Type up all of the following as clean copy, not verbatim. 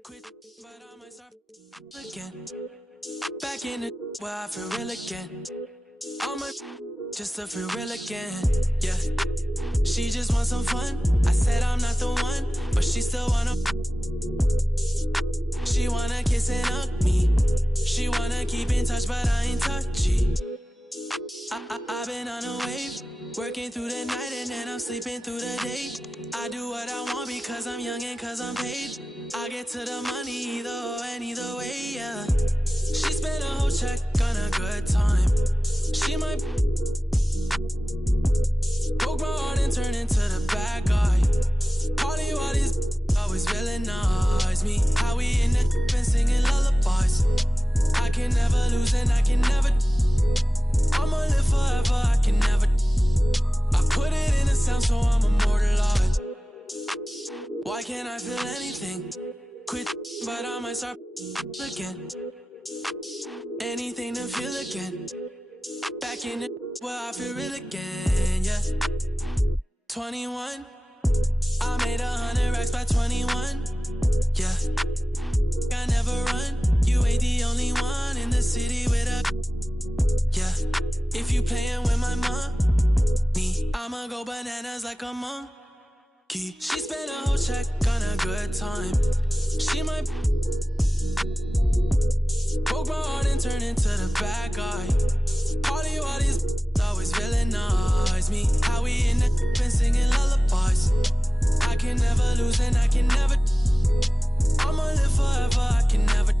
Quit, but I might start again. Back in the where I feel real again. All my just to feel real again. Yeah, she just wants some fun. I said I'm not the one, but she still wanna. She wanna kiss and hug me. She wanna keep in touch, but I ain't touchy. I've been on a wave, working through the night and then I'm sleeping through the day. I do what I want because I'm young and cause I'm paid. I get to the money either or and either way, yeah. She spent a whole check on a good time. She might broke my heart and turned into the bad guy. Party while these always villainize me. How we in the and singing lullabies. I can never lose and I can never. I'ma live forever, I can never. I put it in a sound so I'm immortalized. Why can't I feel anything? Quit, but I might start again. Anything to feel again. Back in the where I feel real again, yeah. 21, I made 100 racks by 21, yeah. I never run, you ain't the only one in the city with a, yeah. If you playin' with my money, I'ma go bananas like a monkey. She spent a whole check on a good time. She might broke my heart and turned into the bad guy. Party while these always villainize me. How we in the and singing lullabies. I can never lose and I can never. I'ma live forever, I can never.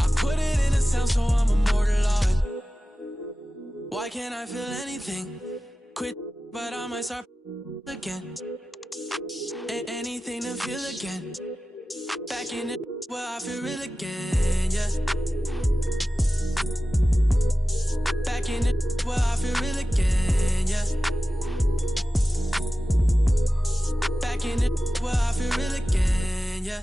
I put it in a sound so I'm immortalized. Why can't I feel anything? Quit, but I might start again. Anything to feel again. Back in the where I feel real again, yeah. Back in the where I feel real again, yeah. Back in the where I feel real again, yeah.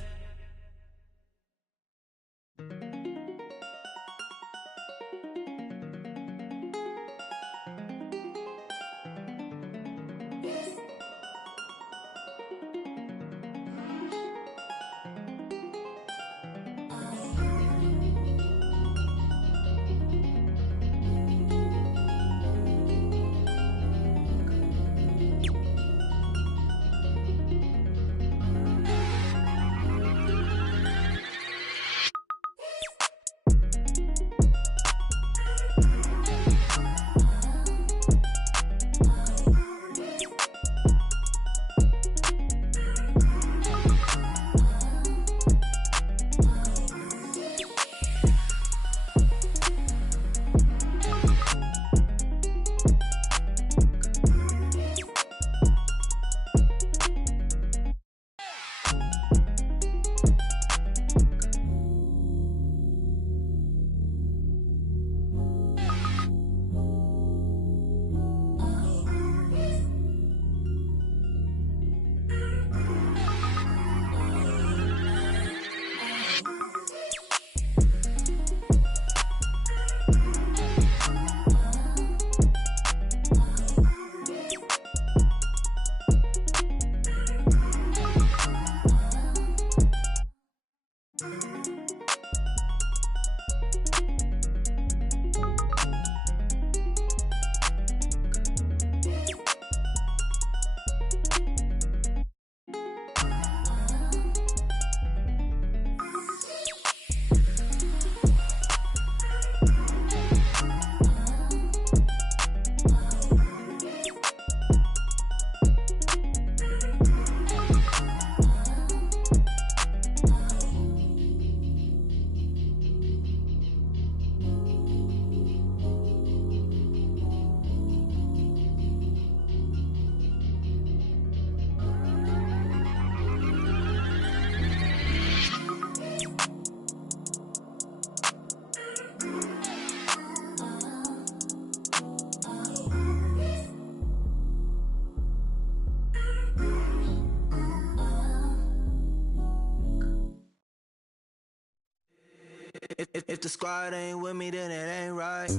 If the squad ain't with me, then it ain't right.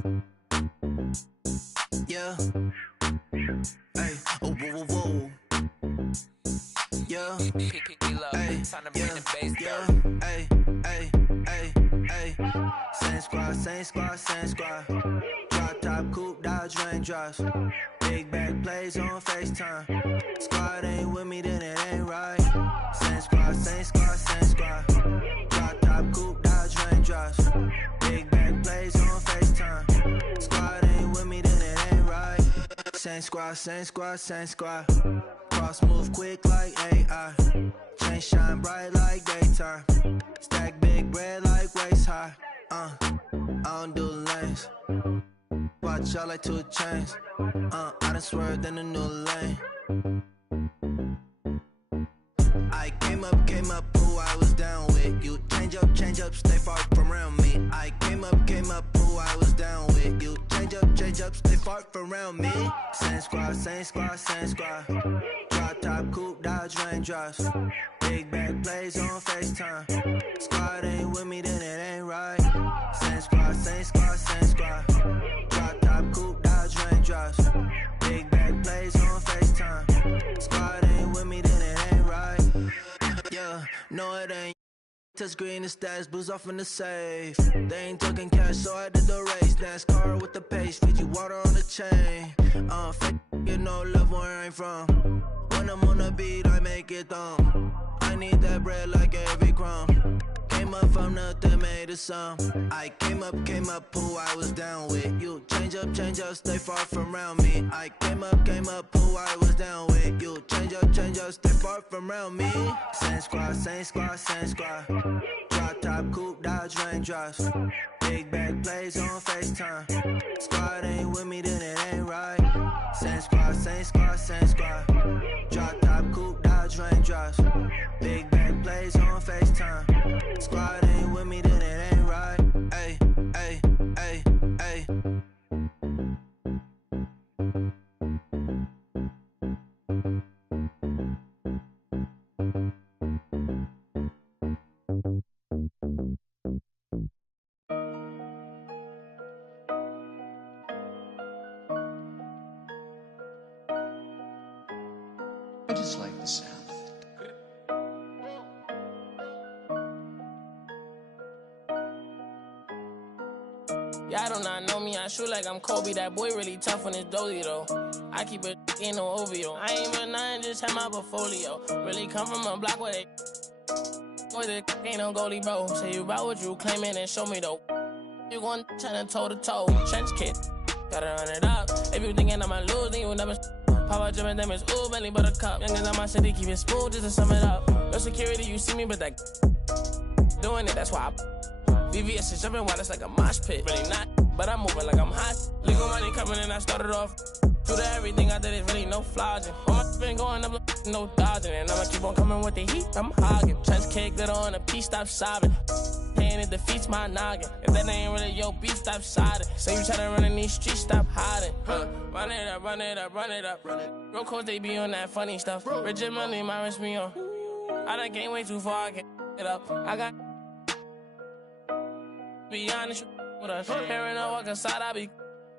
Yeah. Hey. Oh, whoa, whoa, whoa. Yeah. Hey. Yeah. Yeah. same squad, same squad. Drop top, coupe, dodge raindrops. Big back plays on FaceTime. Squad ain't with me, then it ain't right. Same squad, same squad, same squad. Drop top, coupe, dodge raindrops. Big back plays on FaceTime. Squad ain't with me, then it ain't right. Same squad, same squad, same squad. Cross move quick like AI. Chain shine bright like daytime. Stack big bread like waist high. I don't do lanes. Watch out like 2 chains. I done swerved in a new lane. I came up, who I was down with. You change up, stay far from around me. I came up, who I was down with. You change up, stay far from around me. Same squad, same squad, same squad. Drop top, coupe, dodge raindrops. Big back plays on FaceTime. Squad ain't with me, then it ain't right. Same squad, same squad, same squad. Drop top, coupe, dodge raindrops. Big back plays on FaceTime. Squad ain't with me, then it ain't right. Yeah, no it ain't. Touch green and stats, booze off in the safe. They ain't talking cash, so I did the race. NASCAR with the pace, feed you water on the chain. Fake, you know, love where I'm from. When I'm on the beat, I make it thumb. I need that bread like every crumb. Came up from nothing, made a sum. I came up, who I was down with. You change up, stay far from around me. I came up, who I was down with. You change up, stay far from around me. Same squad, same squad, same squad. Drop top, coupe, dodge raindrops. Big back plays on FaceTime. Squad ain't with me, then it ain't right. Same squad, same squad, same squad. Drop top, coupe, dodge raindrops. Big back plays on FaceTime. Squad ain't with me, then it ain't right. Ay, ay, ay, ay. I just like the sound. Y'all do not know me, I shoot like I'm Kobe. That boy really tough on his dolly though. I keep it in no OVO. I ain't with nothing, just have my portfolio. Really come from a block where they boy, the ain't no goalie, bro. Say you about what you claiming and show me though. You gon' tryna toe to toe. Trench kid, gotta run it up. If you thinking I'ma lose, then you never. Power jumping them is ooh, Bentley buttercup. Youngins on my city, keep it smooth just to sum it up. No security, you see me, but that doing it, that's why I. VVS is jumping while it's like a mosh pit. Really not, but I'm moving like I'm hot. Legal money coming in, I started off. True to everything I did, is really no flogging. All my been going up, like no dodging. And I'ma keep on coming with the heat, I'm hogging. Trench cake, glitter on a piece, stop sobbing. Pain, it defeats my noggin. If that ain't really your beat, stop siding. Say you tryna run in these streets, stop hiding. Run it up, run it up, run it up. Real cold, they be on that funny stuff. Rigid money, my wrist me on. I done came way too far, I can't get up. I got be honest with us. Hearing no walk inside, I be.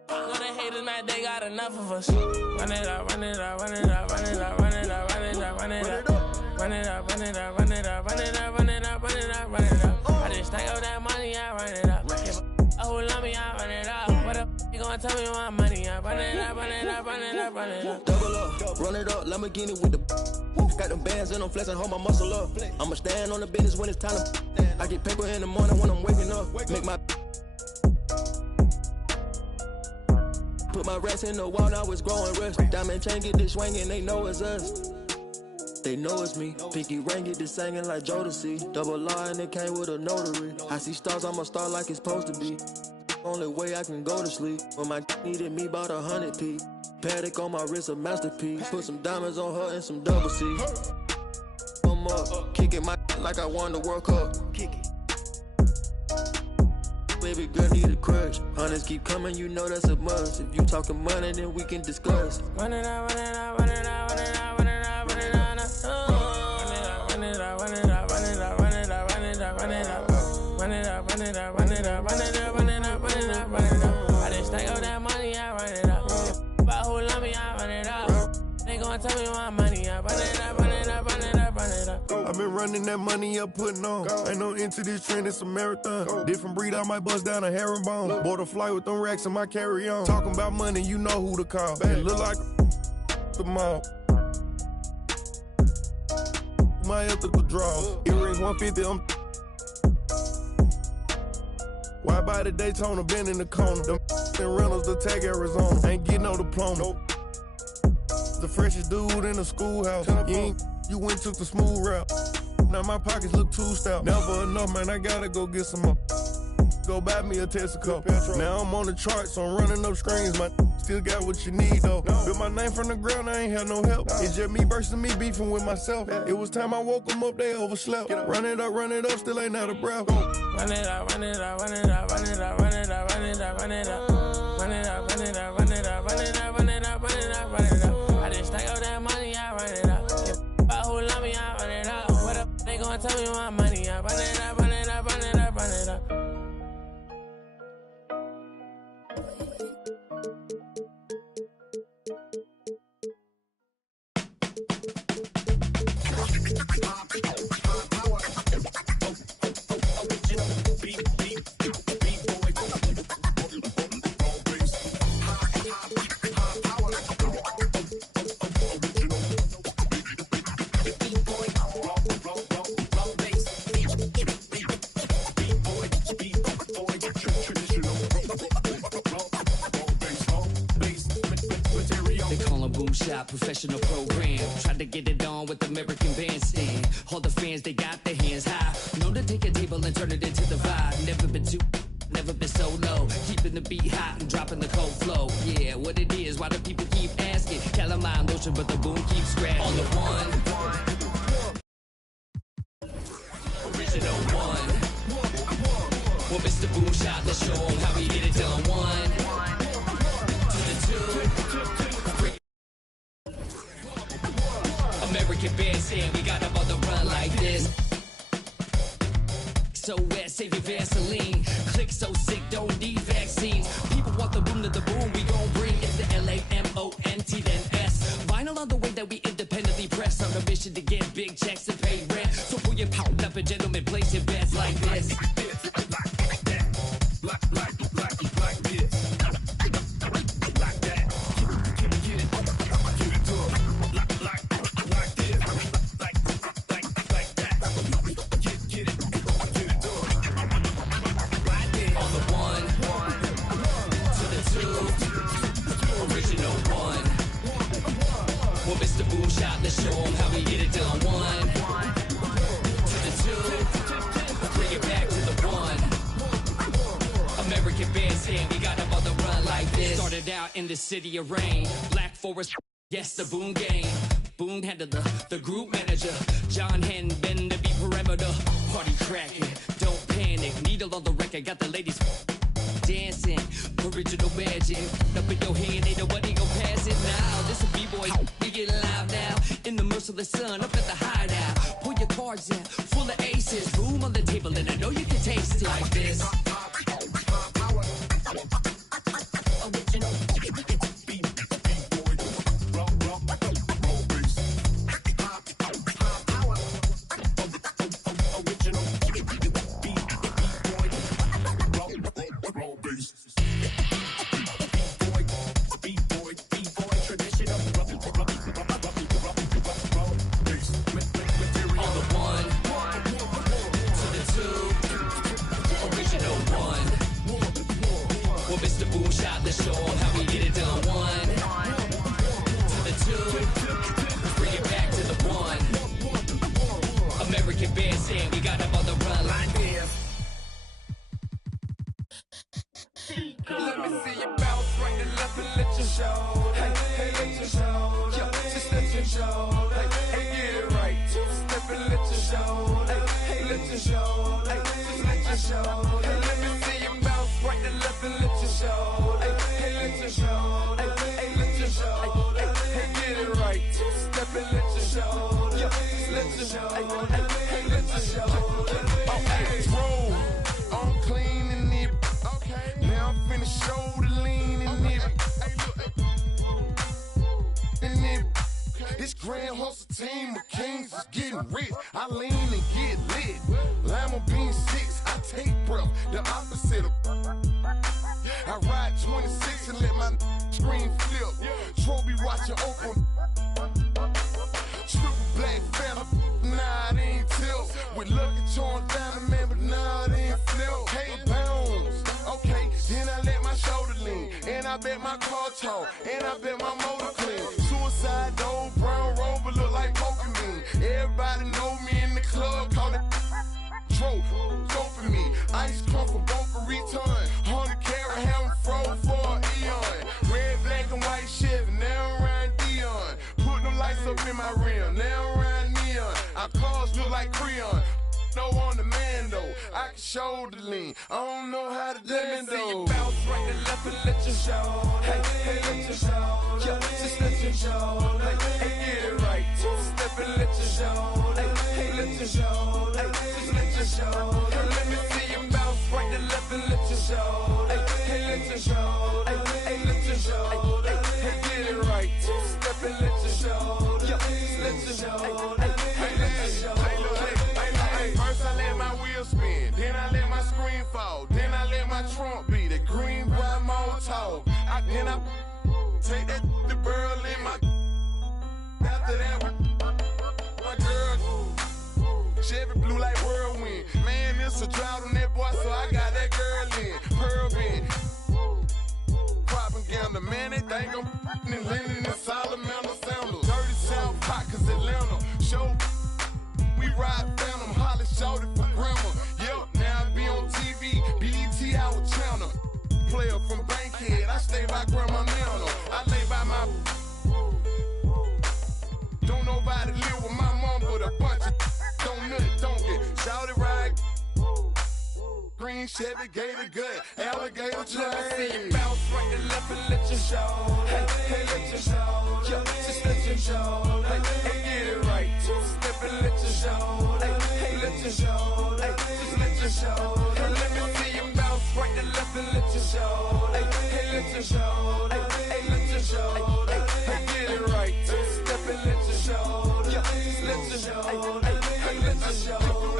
Know the haters mad, they got enough of us. Run it up, run it up, run it up, run it up, run it up, run it up, run it up. Run it up, run it up, run it up, run it up, run it up, run it up, run it up. I just stack up that money, I run it up. Who love me, I run it up. What up, you gonna tell me my money? I run it up, run it up, run it up, run it up. Double up, run it up, Lamborghini with the. Got them bands and I'm flexing, hold my muscle up. I'ma stand on the business when it's time to. I get paper in the morning when I'm waking up. Make my. Put my rest in the wall, now it's growing rust. Diamond chain get this swinging, they know it's us. They know it's me. Pinky ring get this singing like Jodeci. Double R and it came with a notary. I see stars, I'm a star like it's supposed to be. Only way I can go to sleep. When my needed me about 100 P. Paddock on my wrist, a masterpiece. Put some diamonds on her and some double C. I'm up, kicking my like I won the World Cup. Kick it. Baby girl need a crush. Hunters keep coming, you know that's a must. If you talking money, then we can discuss. Run it up, run it up, run it up, run it up, run it up, run it up, run it up, run it up, run it up, run it up, run it up, run it up, run it up, run it up, run it up, run it up, run it up, run it up, run it up. I just stack up that money, I run it up. But who love me, I run it up. They gon' tell me my money, I run it up, run it up, run it up, run it up. I've been been running that money up, putting on. Ain't no into this trend, it's a marathon. Different breed, I might bust down a herringbone. Bought a flight with them racks in my carry-on. Talking about money, you know who to call. It look like the mall. My ethical draw. Earrings 150, I'm. Why buy the Daytona, been in the corner? Them rentals, the tag Arizona. Ain't getting no diploma. The freshest dude in the schoolhouse. You went took the smooth route. Now my pockets look too stout. Never enough, man, I gotta go get some more. Go buy me a Texaco. Now I'm on the charts, so I'm running up screens. My still got what you need, though. Built my name from the ground, I ain't had no help. It's just me versus me beefing with myself. It was time I woke them up, they overslept. Run it up, still ain't out of breath. Run it up, run it up, run it up, run it up, run it up, run it up, run it up. Run it up, run it up, run it up, run it up, run it up, run it up, run it up. I just stack up that money, I run it up. If who love me, I run it up. What up, they gon' tell me my money, I run it up, run it up, run it up, run it up. Professional program, tried to get it on with the American bandstand. All the fans, they got their hands high. Known to take a table and turn it into the vibe. Never been too, never been so low. Keeping the beat hot and dropping the cold flow. Yeah, what it is, why do people keep asking? Calamine lotion, but the boom keeps scratching. On the one, original one. Well, Mr. Boom shot, let's show 'em how we get it done. One, to the two. American bandstand, we got them on the run like this. So wet, save your Vaseline. Click so sick, don't need vaccines. People want the boom to the boom, we gon' bring it to LAMONT then S. Vinyl on the way that we independently press. On a mission to get big checks and pay rent. So pull your pound up and gentlemen, place your bets like this. Let's show 'em how we get it done. One to the two, bring it back to the one. American bandstand, we got them on the run like this. Started out in the city of rain, Black Forest, yes, the Boom Gang. Boom handled the group manager. John Henn, been to be perimeter. Party cracking, don't panic. Needle on the record, got the ladies dancing. Original magic, up in your hand, ain't nobody gon' pass it now. This a B-boy, we get live now. In the merciless sun, up at the hideout. Pull your cards out, full of aces. Boom on the table, and I know you can taste it like this. This grand hustle team of kings is getting rich. I lean and get lit. Lima bean 6, I take breath, the opposite of. I ride 26 and let my screen flip. Trophy watching open. Triple black phantom, nah, it ain't tilt. With Lucky Charms down the man, but nah, it ain't flip. Hey, bounce, okay, then I let my shoulder lean. And I bet my car talk, and I bet my motor clean. Suicide door, brown rover, look like Pokemon. Everybody know me in the club, call it Tro, go for me. Ice come for both for return. 100 carat, having froze for an eon. Red, black, and white Chevy, now around Dion. Put them lights up in my rim, now around neon. Our cars look like Creon. No on the man though, I can shoulder lean. I don't know how to dance though. Let me see you bounce right to left and let your show. Hey, let your show. Yeah, just let your show. Hey, get it right. Two-step and let your show. Hey, let your show. Hey, just let your show. Let me see you bounce right to left and let your show. Hey, let your show. Hey, let your show. Hey, get it right. Two-step and let your show. Yeah, just let your show. Hey, let your show. First I let my wheel spin, then I let my screen fall, then I let my trunk be the green boy motor. Then I take that the girl in my. After that, my girl Chevy blue like whirlwind. Man, it's a drought on that boy, so I got that girl in pearl bin. Propaganda, man, they think I'm in Lennon and Salamander sandals. Dirty South Pot, cause Atlanta show. We ride Phantom, Holly shouted for grandma. Yep, now I be on TV, BET our channel. Player from Bankhead, I stay by Grandma Nana. I lay by my. Don't nobody live with my mom, but a bunch of don't nut, don't get shouted right. Green Chevy, gator gut, alligator tray. Let me see you bounce right to left and let your show. Hey, let your show. Yeah, just let your show. Hey, get it right. Two-step and let your show. Hey, let your show. Hey, just let your show. Let me see you bounce right to left and let your show. Hey, let your show. Hey, let your show. Hey, get it right. Two-step and let your show. Yeah, just let your show. Hey, let your show.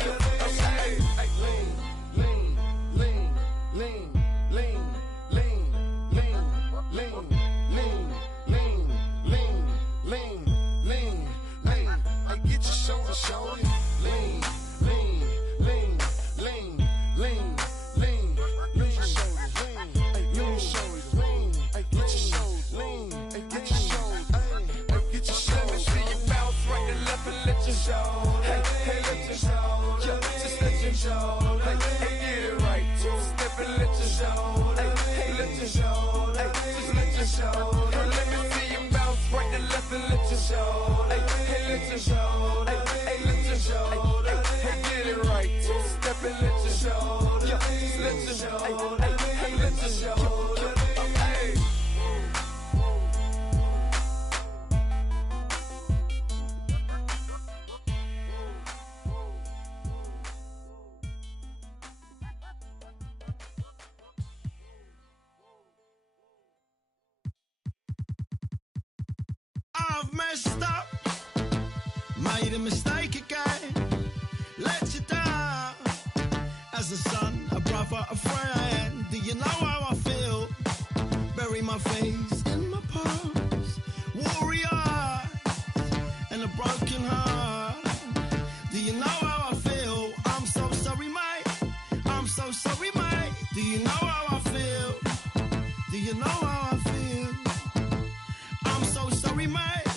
I've messed up, made a mistake again, let you down. As a son, a brother, a friend, do you know how I feel? Bury my face in my past, warrior, and a broken heart. Do you know how I feel? I'm so sorry, mate. I'm so sorry, mate. Do you know how I feel? Do you know how I feel? I'm so sorry, mate.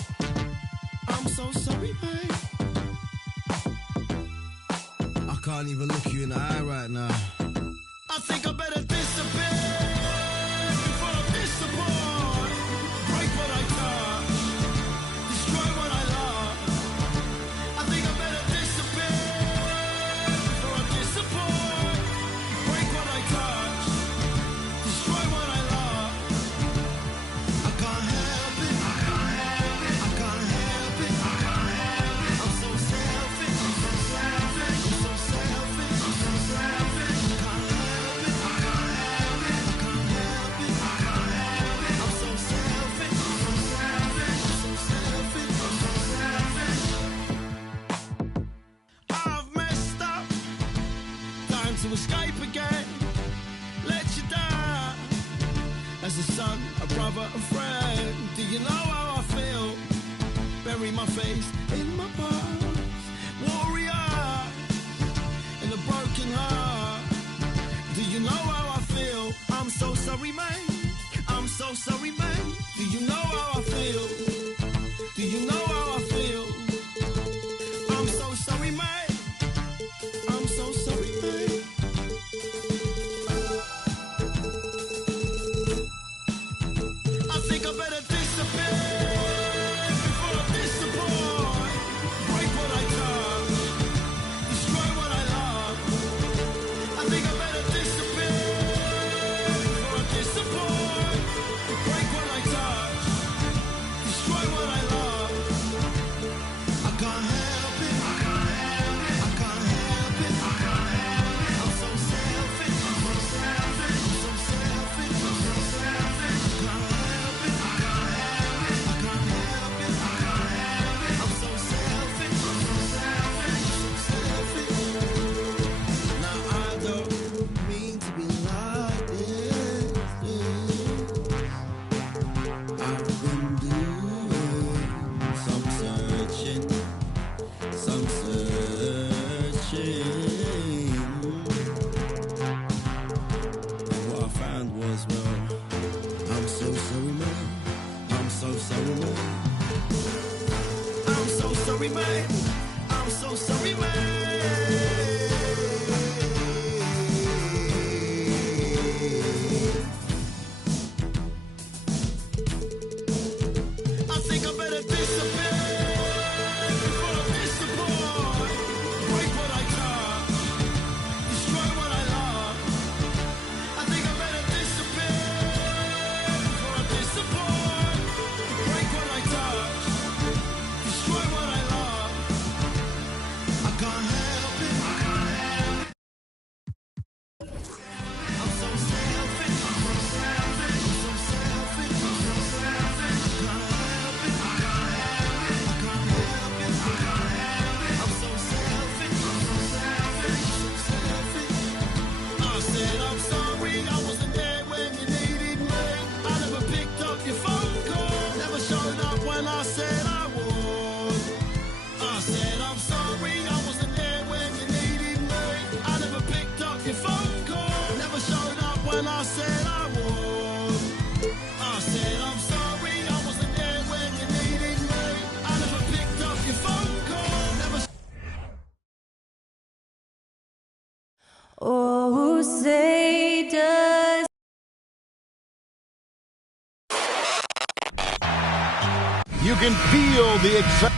I'm so sorry, mate. I can't even look you in the eye right now. I think I better disappear before I disappoint. Break what I touch, destroy what I love. I think I better disappear before I disappoint. Break what I touch, destroy what I love. I can't help it. I can't help it. I can't help it. I can't help it. I'm so selfish. I'm so selfish. I'm so selfish. I'm so selfish. I can't help it. I can't help it. to escape again. Let you down. As a son, a brother, a friend. Do you know how I feel? Bury my face in my past. Warrior in a broken heart. Do you know how I feel? I'm so sorry, man. I'm so sorry, man. Do you know how I feel? Do you know how I feel? I'm so sorry, man. I'm so sorry, man. I think I better disappear before I disappoint. Break what I touch, destroy what I love. I think I better disappear before I disappoint. Break what I touch, destroy what I love. I can't help it. I can't help it. I can't help it. I can't help it. I'm so selfish. I'm so selfish. I'm so selfish. I'm so selfish. I can't help it. I can't help it. I can't help it. I can't help it. I'm so selfish. I'm so selfish. I'm so selfish. Now I don't mean to be like this. I've been doing some searching, some searching. And what I found was, well, I'm so sorry, man. I'm so sorry, man. I'm so sorry, man. I'm so sorry, man. I think I better disappear before I disappoint. Break what I touch, destroy what I love. I think I better disappear before I disappoint. Break what I touch, destroy what I love. I can't help it. I can't help it. I'm so selfish. I'm so selfish. I'm so selfish. I'm so selfish. I can't help it. I can't help it. I can't help it. I can't help it. I'm so selfish. I'm so selfish. I'm so selfish. I said I'm sorry. I wasn't there when you needed me. I never picked up your phone call. Never showed up when I said I would. I said I'm sorry. I wasn't there when you needed me. I never picked up your phone call. Never showed up when I said I would. I said I'm sorry. I wasn't there when you needed me. I never picked up your phone call. Never. Oh, say does You can feel the excitement.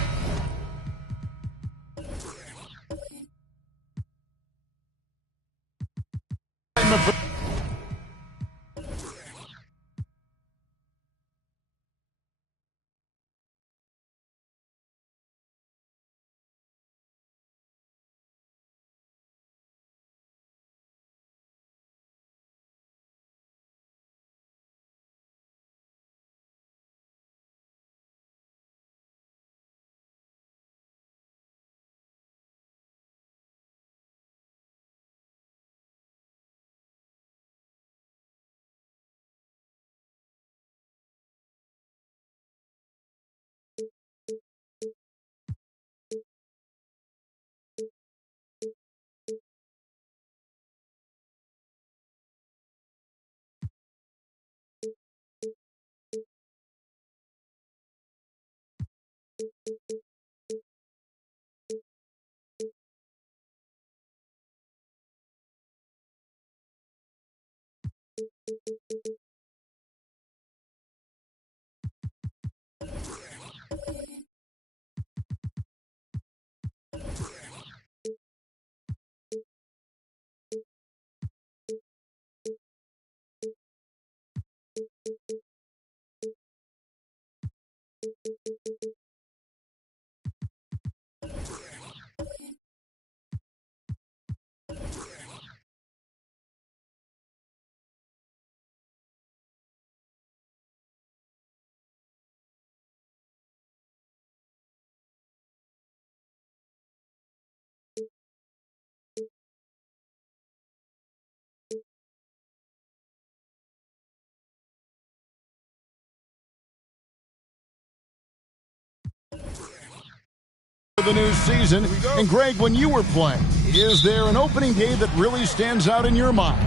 the new season. And Greg, when you were playing, is there an opening day that really stands out in your mind?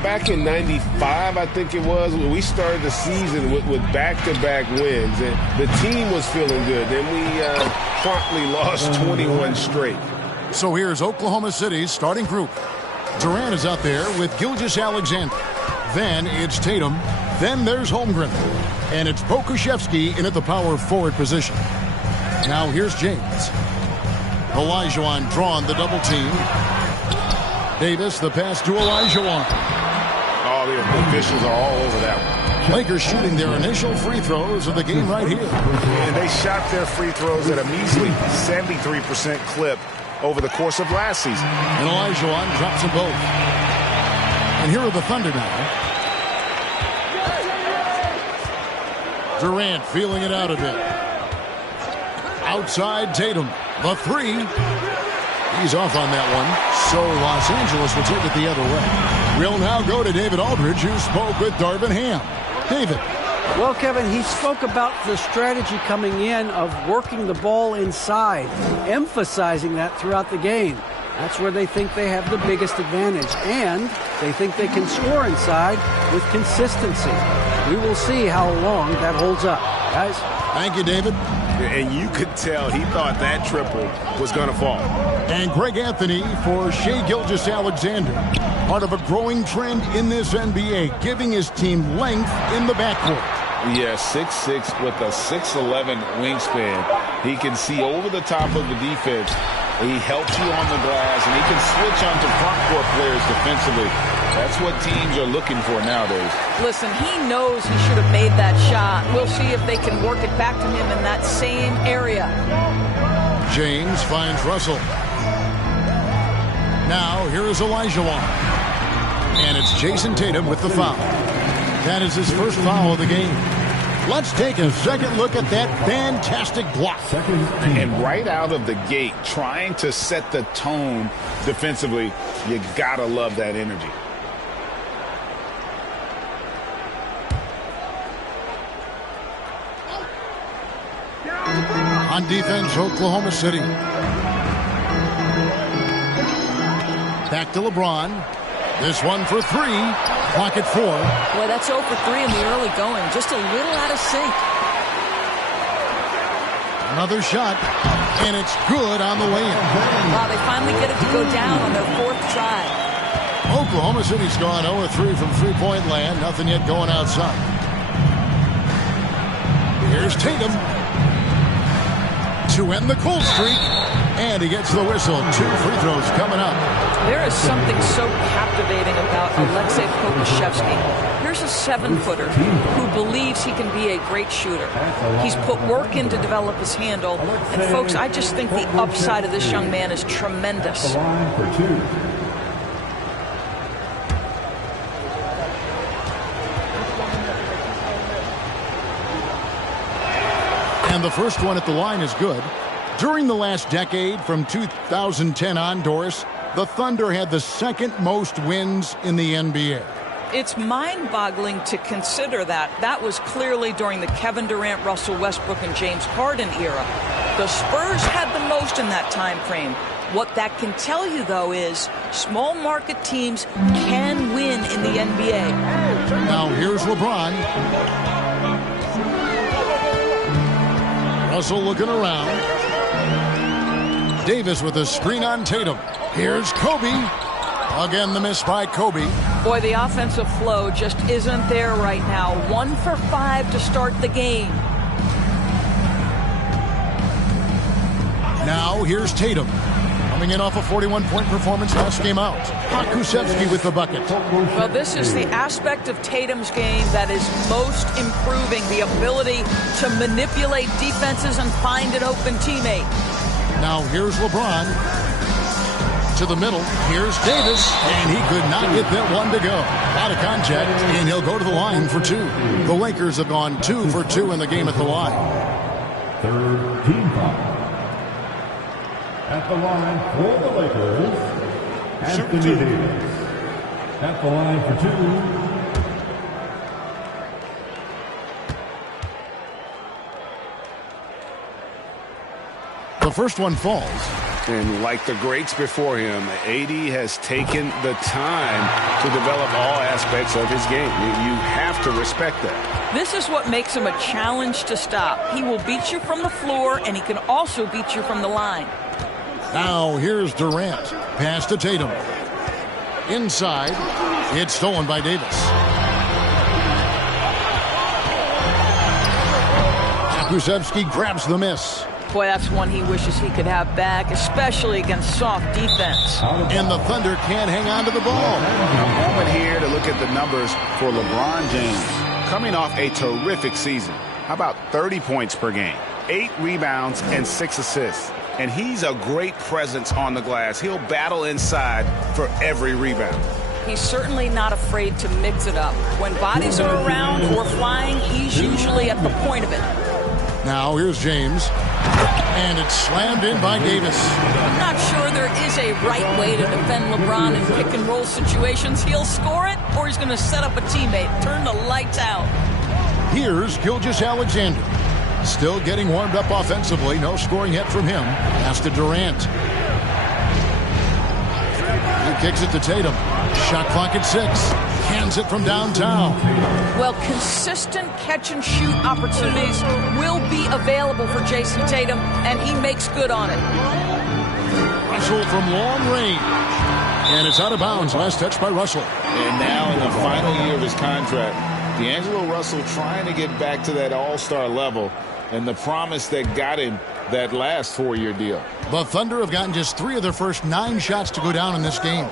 Back in '95, I think it was, when we started the season with back-to-back wins, and the team was feeling good. Then we promptly lost 21 straight. So here's Oklahoma City's starting group. Durant is out there with Gilgeous-Alexander. Then it's Tatum. Then there's Holmgren. And it's Pokusevski in at the power forward position. Now here's James. Olajuwon drawn the double team. Davis, the pass to Olajuwon. Oh, the officials are all over that one. Lakers shooting their initial free throws of the game right here. And they shot their free throws at a measly 73% clip over the course of last season. And Olajuwon drops them both. And here are the Thunder now. Durant feeling it out a bit. Outside Tatum. The three. He's off on that one. So Los Angeles will take it the other way. We'll now go to David Aldridge, who spoke with Darvin Ham. David. Well, Kevin, he spoke about the strategy coming in of working the ball inside, emphasizing that throughout the game. That's where they think they have the biggest advantage, and they think they can score inside with consistency. We will see how long that holds up. Guys? Thank you, David. And you could tell he thought that triple was going to fall. And Greg Anthony for Shai Gilgeous-Alexander. Part of a growing trend in this NBA, giving his team length in the backcourt. Yeah, 6'6" with a 6'11" wingspan. He can see over the top of the defense. He helps you on the glass, and he can switch onto front court players defensively. That's what teams are looking for nowadays. Listen, he knows he should have made that shot. We'll see if they can work it back to him in that same area. James finds Russell. Now, here is Olajuwon. And it's Jason Tatum with the foul. That is his first foul of the game. Let's take a second look at that fantastic block. And right out of the gate, trying to set the tone defensively, you gotta love that energy. On defense, Oklahoma City. Back to LeBron. This one for three. Clock at 4. Boy, that's 0 for 3 in the early going. Just a little out of sync. Another shot, and it's good on the way in. Wow, they finally get it to go down on their 4th try. Oklahoma City's gone 0-3 from three-point land. Nothing yet going outside. Here's Tatum to end the cold streak, and he gets the whistle. 2 free throws coming up. There is something so captivating about Alexei Pokusevski. Here's a 7-footer who believes he can be a great shooter. He's put work in to develop his handle. And, folks, I just think the upside of this young man is tremendous. And the first one at the line is good. During the last decade, from 2010 on, Doris, the Thunder had the second most wins in the NBA. It's mind-boggling to consider that. That was clearly during the Kevin Durant, Russell Westbrook, and James Harden era. The Spurs had the most in that time frame. What that can tell you, though, is small market teams can win in the NBA. Now here's LeBron. Russell looking around. Davis with a screen on Tatum. Here's Kobe. Again, the miss by Kobe. Boy, the offensive flow just isn't there right now. 1 for 5 to start the game. Now here's Tatum. Coming in off a 41-point performance last game out. Pokusevski with the bucket. Well, this is the aspect of Tatum's game that is most improving, the ability to manipulate defenses and find an open teammate. Now here's LeBron. To the middle. Here's Davis. And he could not get that one to go. Out of contact, and he'll go to the line for 2. The Lakers have gone 2 for 2 in the game at the line. Third team foul. At the line for the Lakers, Anthony Davis. At the line for 2. The first one falls. And like the greats before him, AD has taken the time to develop all aspects of his game. You have to respect that. This is what makes him a challenge to stop. He will beat you from the floor, and he can also beat you from the line. Now here's Durant. Pass to Tatum. Inside. It's stolen by Davis. Kuszewski grabs the miss. Boy, that's one he wishes he could have back, especially against soft defense. And the Thunder can't hang on to the ball. A moment here to look at the numbers for LeBron James. Coming off a terrific season. How about 30 points per game, 8 rebounds, and 6 assists. And he's a great presence on the glass. He'll battle inside for every rebound. He's certainly not afraid to mix it up. When bodies are around or flying, he's usually at the point of it. Now here's James. And it's slammed in by Davis. I'm not sure there is a right way to defend LeBron in pick and roll situations. He'll score it, or he's going to set up a teammate, turn the lights out. Here's Gilgeous-Alexander. Still getting warmed up offensively. No scoring yet from him. Pass to Durant. He kicks it to Tatum. Shot clock at 6. Hands it from downtown. Well, consistent catch-and-shoot opportunities will be available for Jason Tatum, and he makes good on it. Russell from long range. And it's out of bounds. Last touch by Russell. And now in the final year of his contract, D'Angelo Russell trying to get back to that all-star level and the promise that got him that last 4-year deal. The Thunder have gotten just 3 of their first 9 shots to go down in this game.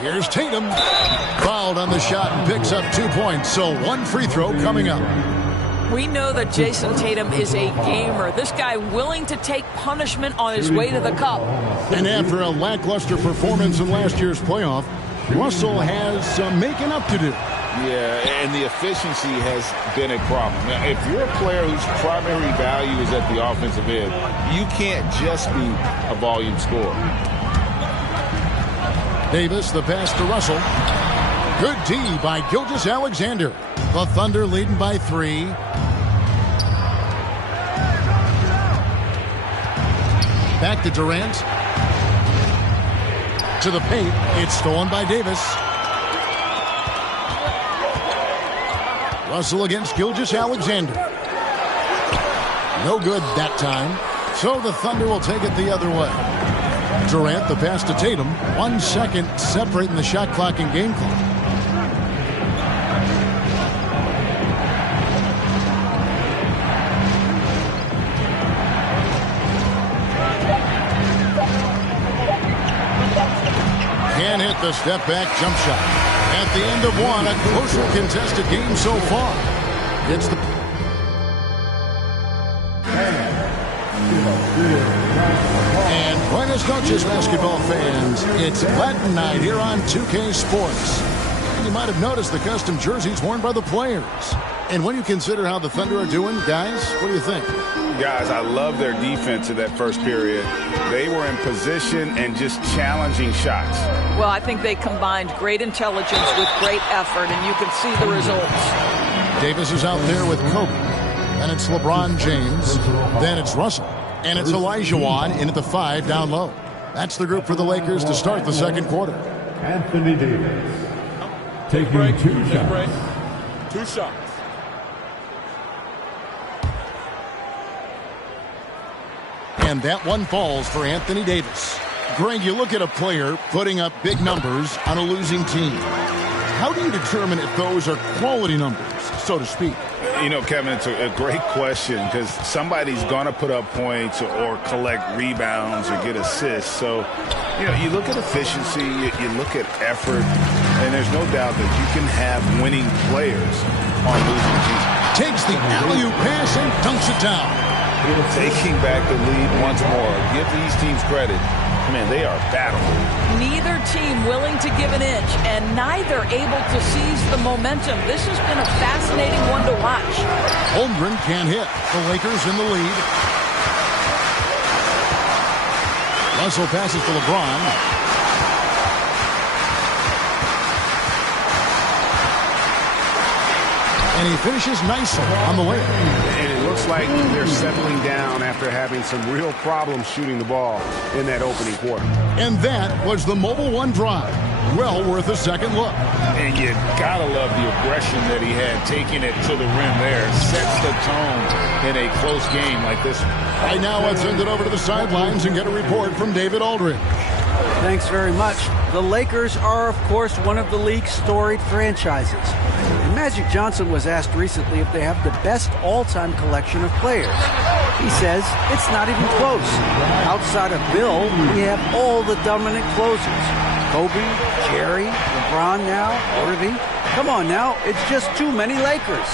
Here's Tatum. Fouled on the shot and picks up 2 points. So 1 free throw coming up. We know that Jason Tatum is a gamer. This guy willing to take punishment on his way to the cup. And after a lackluster performance in last year's playoff, Russell has some making up to do. Yeah, and the efficiency has been a problem. Now, if you're a player whose primary value is at the offensive end, you can't just be a volume scorer. Davis, the pass to Russell. Good D by Gilgeous-Alexander. The Thunder leading by 3. Back to Durant. To the paint. It's stolen by Davis. Russell against Gilgeous-Alexander. No good that time. So the Thunder will take it the other way. Durant, the pass to Tatum. 1 second separating the shot clock and game clock. Can't hit the step-back jump shot. At the end of 1, a closer contested game so far. It's the... And buenas noches, basketball fans. It's Latin night here on 2K Sports. And you might have noticed the custom jerseys worn by the players. And when you consider how the Thunder are doing, guys, what do you think? Guys, I love their defense in that first period. They were in position and just challenging shots. Well, I think they combined great intelligence with great effort, and you can see the results. Davis is out there with Kobe. Then it's LeBron James. Then it's Russell. And it's Olajuwon in at the 5 down low. That's the group for the Lakers to start the second quarter. Anthony Davis taking 2 shots. 2 shots. And that one falls for Anthony Davis. Greg, you look at a player putting up big numbers on a losing team. How do you determine if those are quality numbers, so to speak? You know, Kevin, it's a great question because somebody's going to put up points or collect rebounds or get assists. So, you know, you look at efficiency, you look at effort, and there's no doubt that you can have winning players on losing teams. Takes the alley-oop pass and dunks it down. Taking back the lead once more. Give these teams credit. Man, they are battling. Neither team willing to give an inch, and neither able to seize the momentum. This has been a fascinating one to watch. Holmgren can't hit. The Lakers in the lead. Russell passes to LeBron. And he finishes nicely on the layup. And it looks looks like they're settling down after having some real problems shooting the ball in that opening quarter. And that was the Mobile One drive. Well worth a second look. And you gotta love the aggression that he had, taking it to the rim there. Sets the tone in a close game like this one. Right now, let's send it over to the sidelines and get a report from David Aldridge. Thanks very much. The Lakers are, of course, one of the league's storied franchises. And Magic Johnson was asked recently if they have the best all-time collection of players. He says it's not even close. Outside of Bill, we have all the dominant closers. Kobe, Jerry, LeBron now, Irving. Come on now, it's just too many Lakers.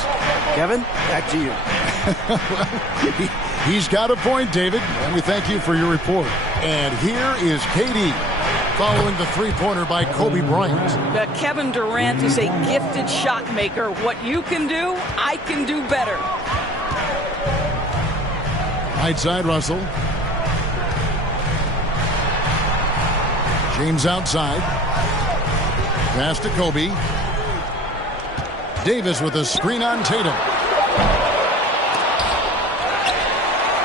Kevin, back to you. He's got a point, David, and we thank you for your report. And here is KD, following the three-pointer by Kobe Bryant. Kevin Durant is a gifted shot maker. What you can do, I can do better. Right side, Russell. James outside. Pass to Kobe. Davis with a screen on Tatum.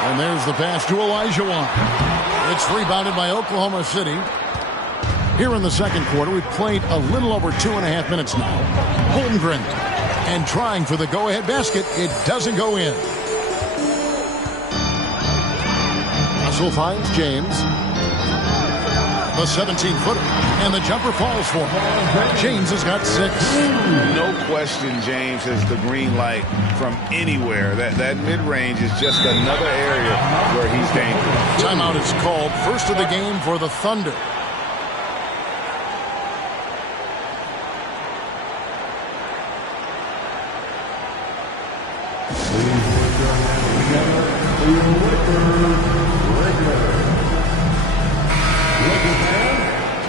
And there's the pass to Olajuwon. It's rebounded by Oklahoma City. Here in the second quarter, we've played a little over 2.5 minutes now. Holmgren. And trying for the go-ahead basket. It doesn't go in. Russell finds James. The 17-footer. And the jumper falls for him. James has got 6. No question James has the green light from anywhere. That mid-range is just another area where he's dangerous. Timeout is called. First of the game for the Thunder.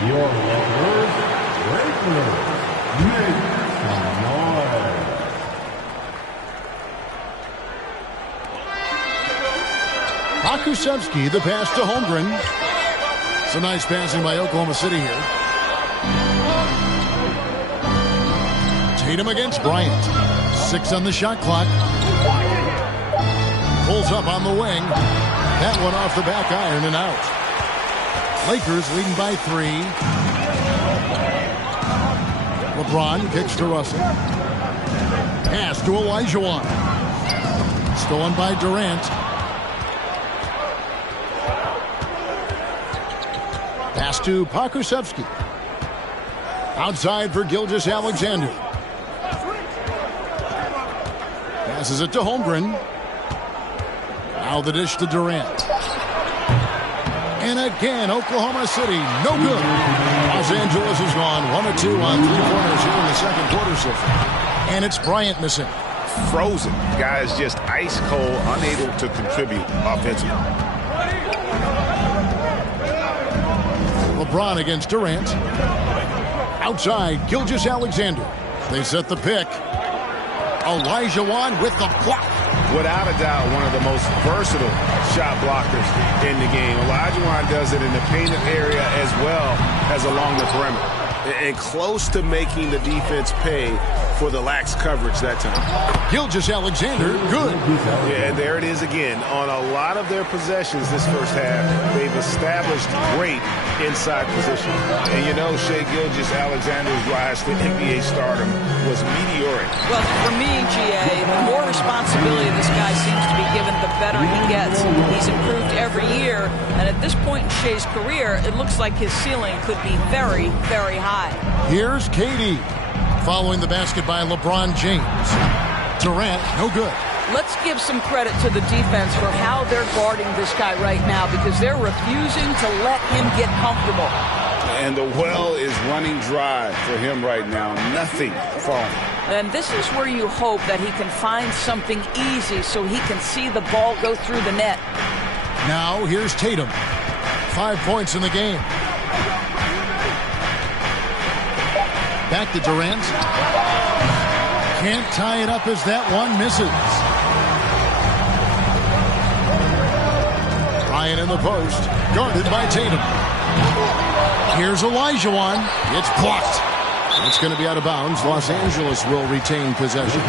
Your Lakers, regulars, make some noise. Pokusevski, the pass to Holmgren. Some nice passing by Oklahoma City here. Tatum against Bryant. 6 on the shot clock. Pulls up on the wing. That one off the back iron and out. Lakers leading by 3. LeBron kicks to Russell. Pass to Olajuwon. Stolen by Durant. Pass to Pokusevski. Outside for Gilgeous-Alexander. Passes it to Holmgren. Now the dish to Durant. And again, Oklahoma City, no good. Los Angeles has gone 1 of 2 on 3-pointers here in the second quarter so far. And it's Bryant missing. Frozen. Guys just ice cold, unable to contribute offensively. LeBron against Durant. Outside, Gilgeous-Alexander. They set the pick. Olajuwon with the block. Without a doubt, one of the most versatile shot blockers in the game. Olajuwon does it in the painted area as well as along the perimeter. And close to making the defense pay for the lax coverage that time. Gilgeous-Alexander, good. Yeah, and there it is again. On a lot of their possessions this first half, they've established great inside position. And you know, Shai Gilgeous-Alexander's rise to NBA stardom was meteoric. Well, for me, GA, the more responsibility this guy seems to be given, the better he gets. He's improved every year, and at this point in Shai's career, it looks like his ceiling could be very, very high. Here's KD. Following the basket by LeBron James. Durant, no good. Let's give some credit to the defense for how they're guarding this guy right now, because they're refusing to let him get comfortable. And the well is running dry for him right now. Nothing falling. And this is where you hope that he can find something easy so he can see the ball go through the net. Now here's Tatum. 5 points in the game. Back to Durant. Can't tie it up as that one misses. Bryant in the post. Guarded by Tatum. Here's Olajuwon. It's blocked. It's going to be out of bounds. Los Angeles will retain possession.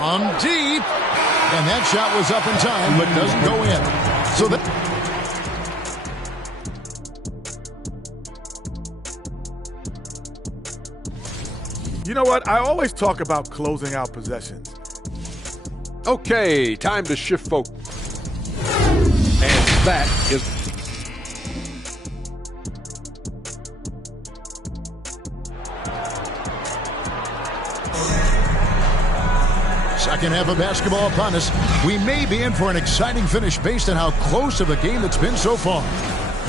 From deep. And that shot was up in time, but doesn't go in. So that... You know what? I always talk about closing out possessions. Okay, time to shift focus. And that is... Second half of basketball upon us. We may be in for an exciting finish based on how close of a game it's been so far.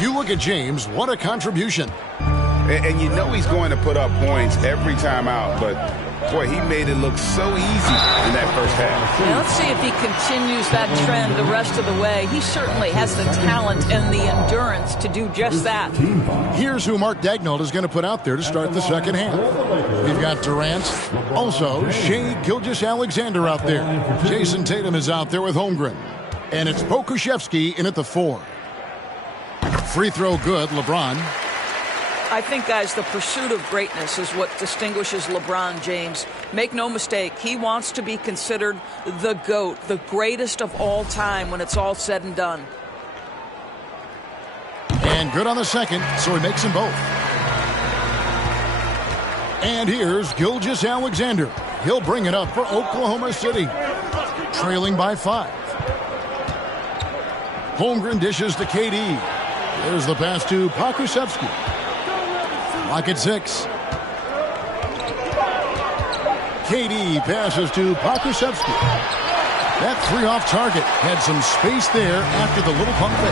You look at James, what a contribution. And you know he's going to put up points every time out, but boy, he made it look so easy in that first half. Yeah, let's see if he continues that trend the rest of the way. He certainly has the talent and the endurance to do just that. Here's who Mark Daignault is going to put out there to start the second half. We've got Durant, also Shai Gilgeous-Alexander out there. Jason Tatum is out there with Holmgren. And it's Pokusevski in at the 4. Free throw good, LeBron. I think, guys, the pursuit of greatness is what distinguishes LeBron James. Make no mistake, he wants to be considered the GOAT, the greatest of all time when it's all said and done. And good on the second, so he makes them both. And here's Gilgeous-Alexander. He'll bring it up for Oklahoma City, trailing by 5. Holmgren dishes to KD. There's the pass to Pokusevski. Lock at 6. KD passes to Pokusevski. That 3 off target had some space there after the little pump fake.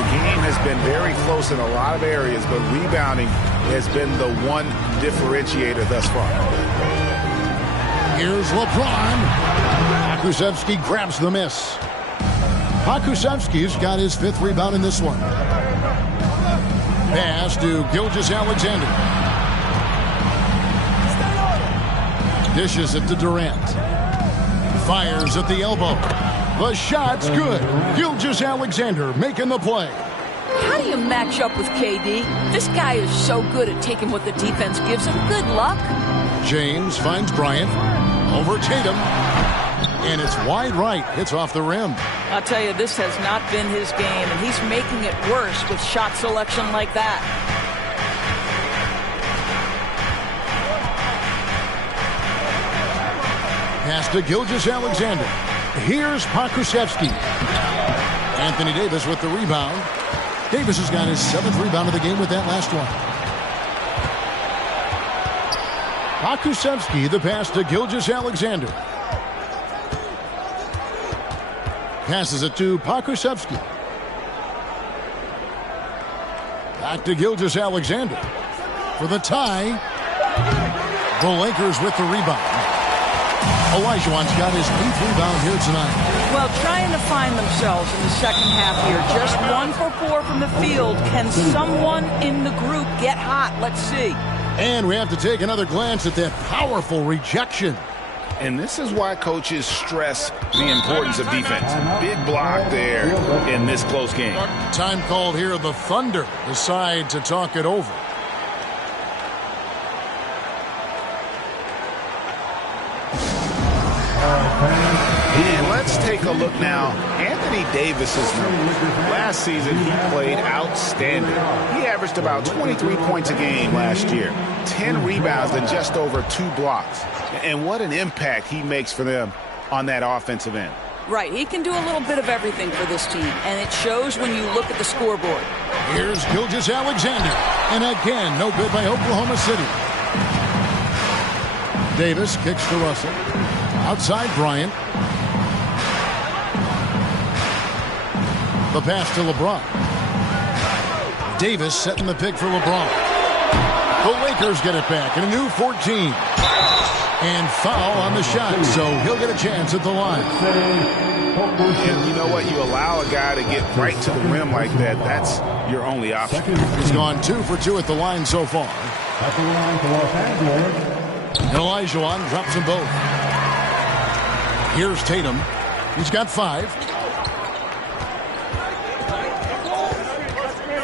The game has been very close in a lot of areas, but rebounding has been the one differentiator thus far. Here's LeBron. Pokusevski grabs the miss. Pokusevski's got his 5th rebound in this one. Pass to Gilgeous-Alexander. Dishes it to Durant. Fires at the elbow. The shot's good. Gilgeous-Alexander making the play. How do you match up with KD? This guy is so good at taking what the defense gives him. Good luck. James finds Bryant. Over Tatum. And it's wide right. Hits off the rim. I'll tell you, this has not been his game, and he's making it worse with shot selection like that. Pass to Gilgeous-Alexander. Here's Pokusevski. Anthony Davis with the rebound. Davis has got his 7th rebound of the game with that last one. Pokusevski, the pass to Gilgeous-Alexander. Passes it to Pokusevski. Back to Gilgeous-Alexander for the tie. The Lakers with the rebound. Olajuwon's got his 8th rebound here tonight. Well, trying to find themselves in the second half here. Just 1 for 4 from the field. Can someone in the group get hot? Let's see. And we have to take another glance at that powerful rejection. And this is why coaches stress the importance of defense. Big block there in this close game. Time called here. The Thunder decide to talk it over. And let's take a look now. Anthony Davis's numbers. Last season, he played outstanding. He averaged about 23 points a game last year. 10 rebounds and just over 2 blocks. And what an impact he makes for them on that offensive end. Right, he can do a little bit of everything for this team, and it shows when you look at the scoreboard. Here's Gilgeous-Alexander, and again, no good by Oklahoma City. Davis kicks to Russell. Outside Bryant. The pass to LeBron. Davis setting the pick for LeBron. The Lakers get it back, and a new 14. And foul on the shot, so he'll get a chance at the line. And you know what? You allow a guy to get right to the rim like that, that's your only option. He's gone 2 for 2 at the line so far. At the line for Los Angeles. Olajuwon drops them both. Here's Tatum. He's got 5.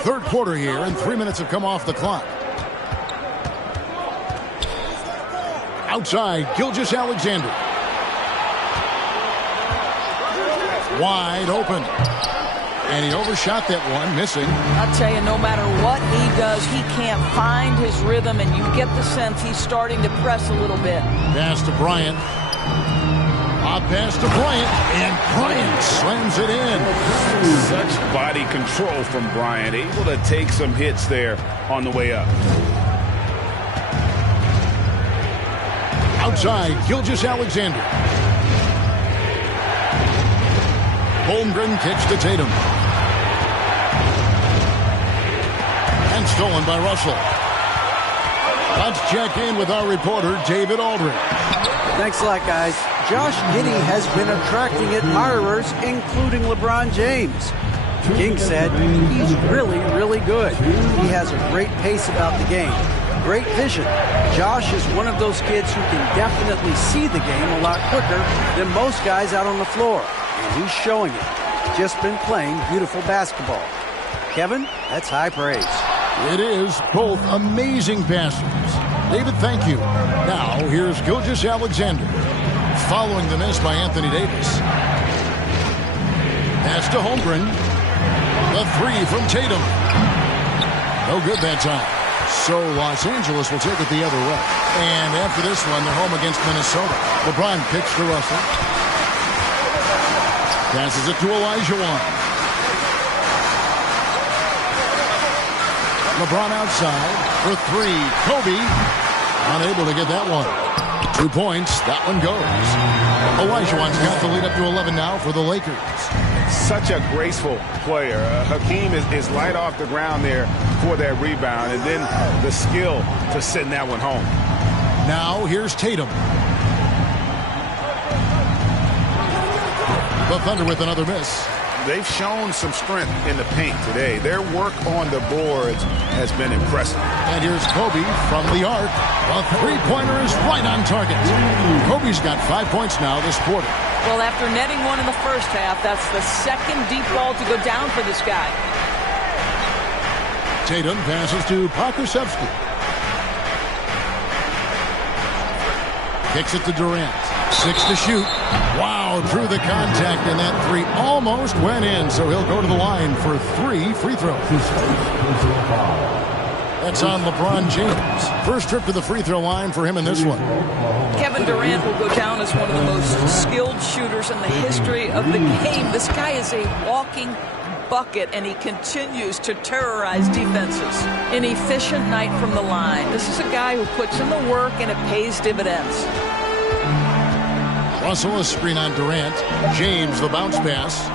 Third quarter here, and 3 minutes have come off the clock. Outside, Gilgeous-Alexander. Wide open. And he overshot that one, missing. I'll tell you, no matter what he does, he can't find his rhythm, and you get the sense he's starting to press a little bit. Pass to Bryant. Up pass to Bryant, and Bryant slams it in. Such body control from Bryant, able to take some hits there on the way up. Outside, Gilgeous-Alexander. Holmgren kicks to Tatum. And stolen by Russell. Let's check in with our reporter, David Aldridge. Thanks a lot, guys. Josh Giddey has been attracting admirers, including LeBron James. King said he's really, really good. He has a great pace about the game. Great vision. Josh is one of those kids who can definitely see the game a lot quicker than most guys out on the floor. And he's showing it. Just been playing beautiful basketball. Kevin, that's high praise. It is both amazing passes. David, thank you. Now, here's Gilgeous-Alexander. Following the miss by Anthony Davis. Pass to Holmgren. The three from Tatum. No good that time. So Los Angeles will take it the other way. And after this one, they're home against Minnesota. LeBron kicks to Russell. Passes it to Olajuwon. LeBron outside for three. Kobe unable to get that one. 2 points. That one goes. Olajuwon's got the lead up to 11 now for the Lakers. Such a graceful player. Hakeem is light off the ground there for that rebound, and then the skill to send that one home. Now here's Tatum. The Thunder with another miss. They've shown some strength in the paint today. Their work on the boards has been impressive. And here's Kobe from the arc. A three-pointer is right on target. Kobe's got 5 points now this quarter. Well, after netting one in the first half, that's the second deep ball to go down for this guy. Tatum passes to Pokusevski. Kicks it to Durant. 6 to shoot. Wow, through the contact, and that three almost went in, so he'll go to the line for 3 free throws. That's on LeBron James. First trip to the free throw line for him in this one. Kevin Durant will go down as one of the most skilled shooters in the history of the game. This guy is a walking bucket, and he continues to terrorize defenses. An efficient night from the line. This is a guy who puts in the work, and it pays dividends. Russell, a screen on Durant. James, the bounce pass.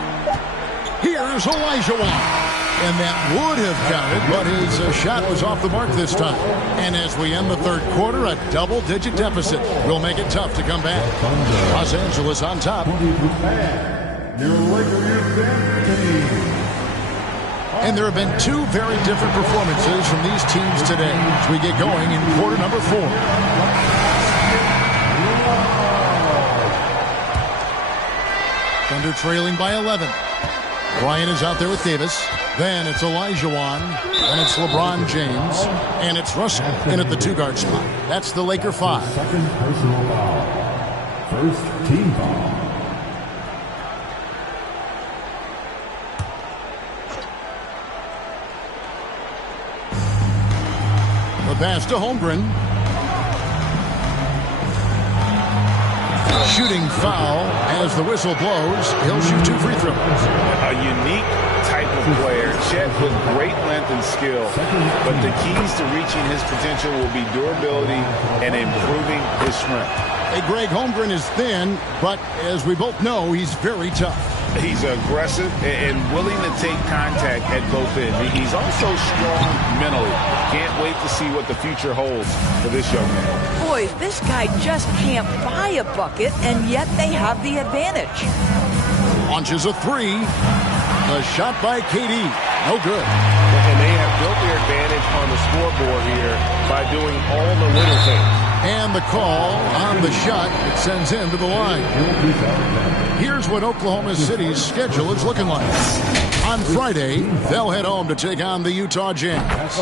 Here's Olajuwon. And that would have counted, but his shot was off the mark this time. And as we end the third quarter, a double-digit deficit will make it tough to come back. Los Angeles on top. And there have been 2 very different performances from these teams today as we get going in quarter number 4. Thunder trailing by 11. Bryant is out there with Davis. Then it's Olajuwon. Then it's LeBron James. And it's Russell in at the 2-guard spot. That's the Laker 5. Second personal foul. First team foul. The pass to Holmgren. Shooting foul as the whistle blows. He'll shoot 2 free throws. A unique type of player. Chet with great length and skill. But the keys to reaching his potential will be durability and improving his strength. Hey, Greg, Holmgren is thin, but as we both know, he's very tough. He's aggressive and willing to take contact at both ends. He's also strong mentally. Can't wait to see what the future holds for this young man. Boy, this guy just can't buy a bucket, and yet they have the advantage. Launches a 3. The shot by KD. No good. And they have built their advantage on the scoreboard here by doing all the little things. And the call on the shot, it sends him to the line. Here's what Oklahoma City's schedule is looking like. On Friday, they'll head home to take on the Utah Jazz.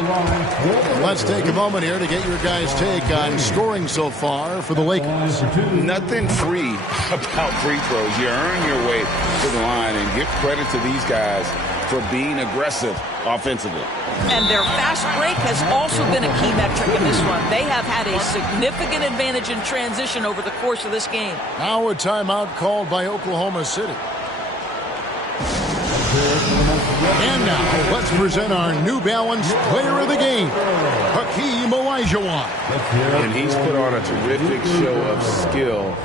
Let's take a moment here to get your guys' take on scoring so far for the Lakers. Nothing free about free throws. You earn your way to the line, and give credit to these guys for being aggressive offensively. And their fast break has also been a key metric in this one. They have had a significant advantage in transition over the course of this game. Now a timeout called by Oklahoma City. And now let's present our New Balance Player of the Game, Hakeem Olajuwon. And he's put on a terrific show of skill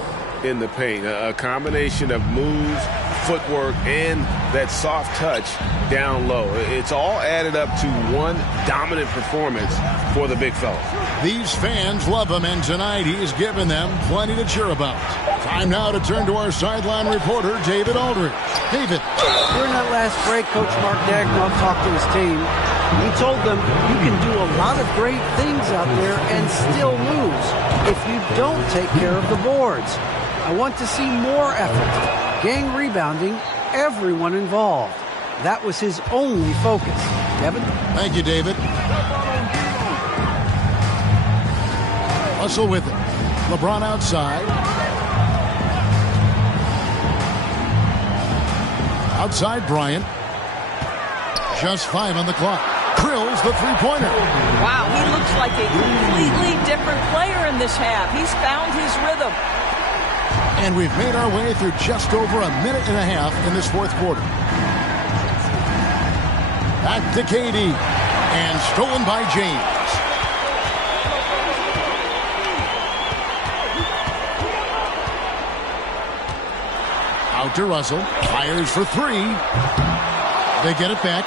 in the paint. A combination of moves, footwork, and that soft touch down low. It's all added up to one dominant performance for the big fella. These fans love him, and tonight he's given them plenty to cheer about. Time now to turn to our sideline reporter, David Aldridge. David. During that last break, Coach Mark Daigneault talked to his team. He told them, you can do a lot of great things out there and still lose if you don't take care of the boards. I want to see more effort. Gang rebounding, everyone involved. That was his only focus. Kevin? Thank you, David. Russell with it. LeBron outside. Outside Bryant. Just 5 on the clock. Drills the three-pointer. Wow, he looks like a completely different player in this half. He's found his rhythm. And we've made our way through just over a minute and a half in this fourth quarter. Back to KD. And stolen by James. Out to Russell. Fires for 3. They get it back.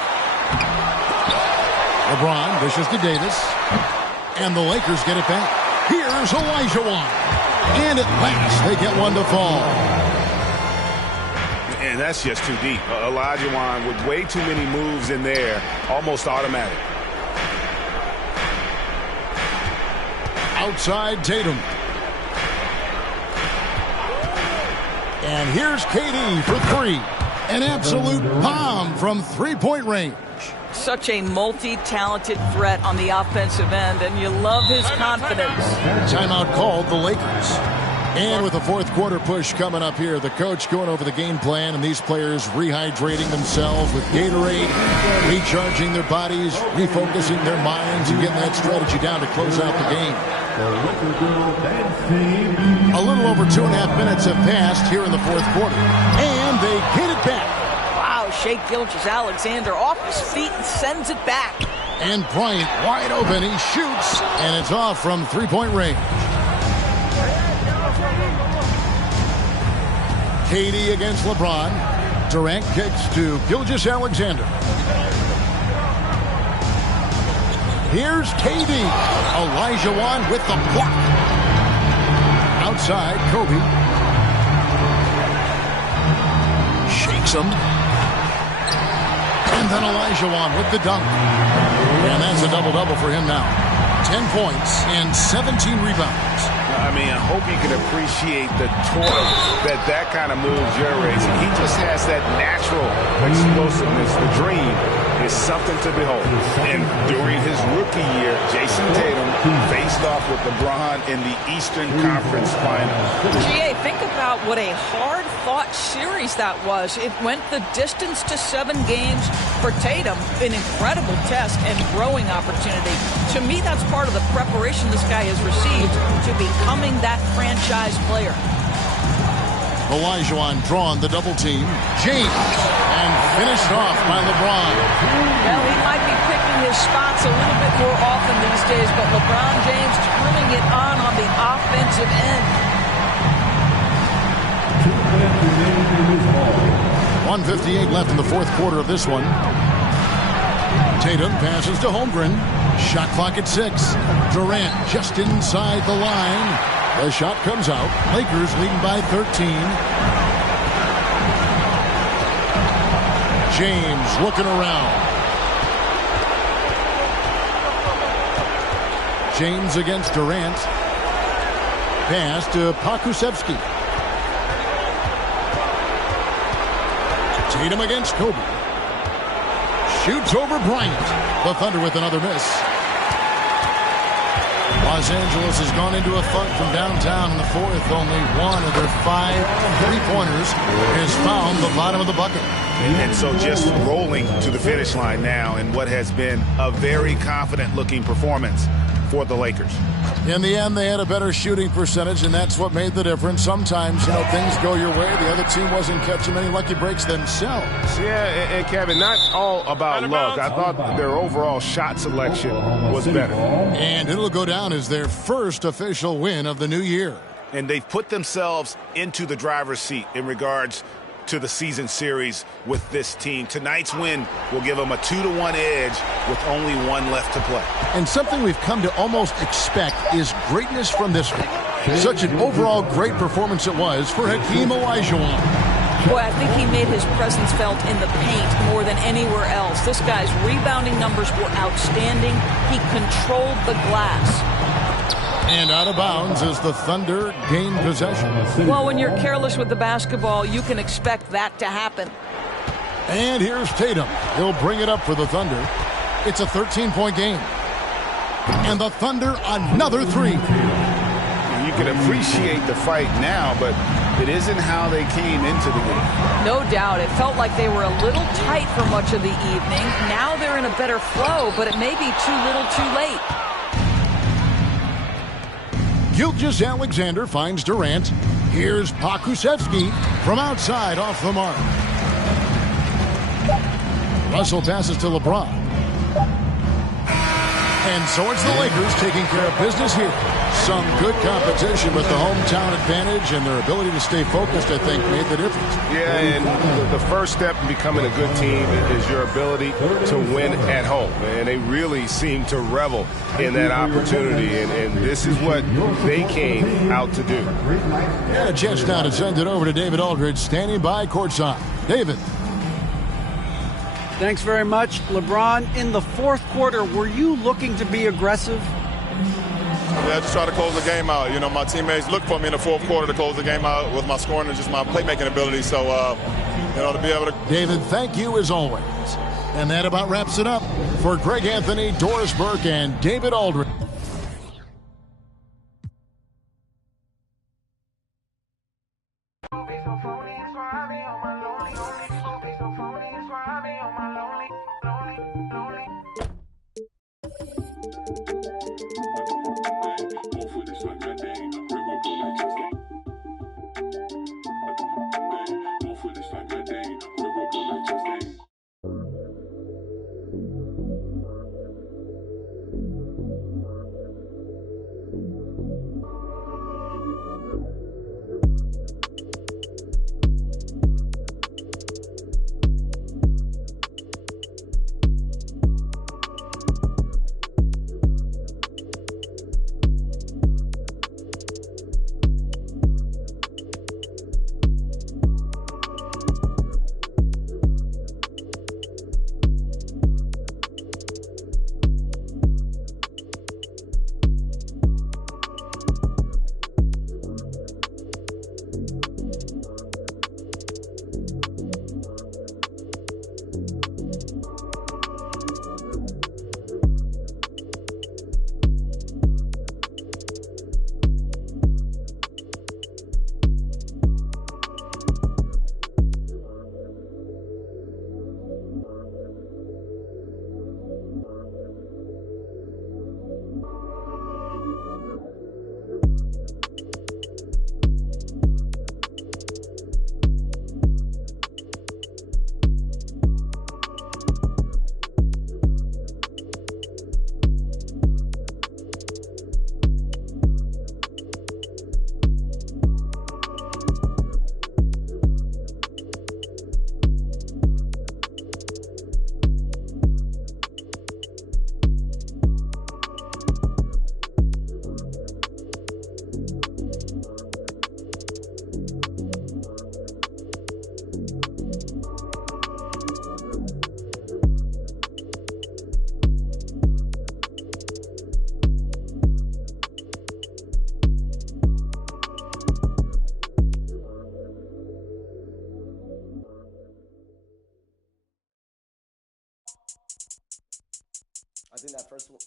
LeBron dishes to Davis. And the Lakers get it back. Here's Olajuwon. And at last, they get one to fall. And that's just too deep. Olajuwon with way too many moves in there, almost automatic. Outside Tatum. And here's KD for 3. An absolute bomb from three-point range. Such a multi-talented threat on the offensive end, and you love his confidence. Timeout called the Lakers. And with the fourth quarter push coming up here, the coach going over the game plan, and these players rehydrating themselves with Gatorade, recharging their bodies, refocusing their minds, and getting that strategy down to close out the game. A little over 2.5 minutes have passed here in the fourth quarter. And they get it back. Shea Gilgeous-Alexander off his feet and sends it back. And Bryant wide open. He shoots, and it's off from three-point range. KD against LeBron. Durant kicks to Gilgeous-Alexander. Here's KD. Olajuwon with the block. Outside, Kobe. Shakes him. And then Olajuwon with the dunk. And that's a double-double for him now. 10 points and 17 rebounds. I mean, I hope you can appreciate the toil that kind of move generates. He just has that natural explosiveness. The dream is something to behold. And during his rookie year, Jason Tatum faced off with LeBron in the Eastern Conference Finals. GA, think about what a hard-fought series that was. It went the distance to 7 games for Tatum. An incredible test and growing opportunity. To me, that's part of the preparation this guy has received to becoming that franchise player. Olajuwon drawn the double team. James, and finished off by LeBron. Well, he might be picking his spots a little bit more often these days, but LeBron James turning it on the offensive end. 1:58 left in the fourth quarter of this one. Tatum passes to Holmgren. Shot clock at 6. Durant just inside the line. The shot comes out. Lakers leading by 13. James looking around. James against Durant. pass to Pokusevski. Tatum against Kobe. Shoots over Bryant. The Thunder with another miss. Los Angeles has gone into a funk from downtown in the fourth. Only one of their 5 three-pointers has found the bottom of the bucket. And so just rolling to the finish line now in what has been a very confident-looking performance for the Lakers. In the end, they had a better shooting percentage, and that's what made the difference. Sometimes, things go your way. The other team wasn't catching many lucky breaks themselves. Yeah, and Kevin, not all about luck. I thought their overall shot selection was better. And it'll go down as their first official win of the new year. And they've put themselves into the driver's seat in regards to the season series with this team. Tonight's win will give them a 2-1 edge with only one left to play. And something we've come to almost expect is greatness from this one. Such an overall great performance it was for Hakeem Olajuwon. Boy, I think he made his presence felt in the paint more than anywhere else. This guy's rebounding numbers were outstanding. He controlled the glass. And out of bounds as the Thunder gain possession. Well, when you're careless with the basketball, you can expect that to happen. And here's Tatum. He'll bring it up for the Thunder. It's a 13-point game. And the Thunder, another three. You can appreciate the fight now, but it isn't how they came into the game. No doubt. It felt like they were a little tight for much of the evening. Now they're in a better flow, but it may be too little too late. Gilgeous-Alexander finds Durant. Here's Pokusevski from outside off the mark. Russell passes to LeBron. And so it's the Lakers taking care of business here. Some good competition, but the hometown advantage and their ability to stay focused, I think, made the difference. Yeah, and the first step in becoming a good team is your ability to win at home. And they really seem to revel in that opportunity, and this is what they came out to do. And a chance now to send it over to David Aldridge, standing by courtside. David. Thanks very much. LeBron, in the fourth quarter, were you looking to be aggressive? Yeah, just try to close the game out. My teammates looked for me in the fourth quarter to close the game out with my scoring and just my playmaking ability. So, to be able to. David, thank you as always. And that about wraps it up for Greg Anthony, Doris Burke, and David Aldridge.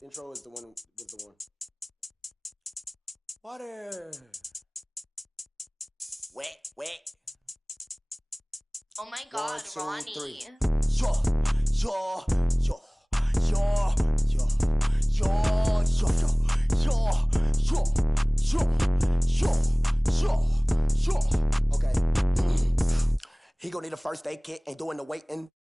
Intro is the one with the one. Water. Wet. Oh my God, 1, 2, 3. Ronnie. Okay. He gon' need a first aid kit, ain't doing the waiting.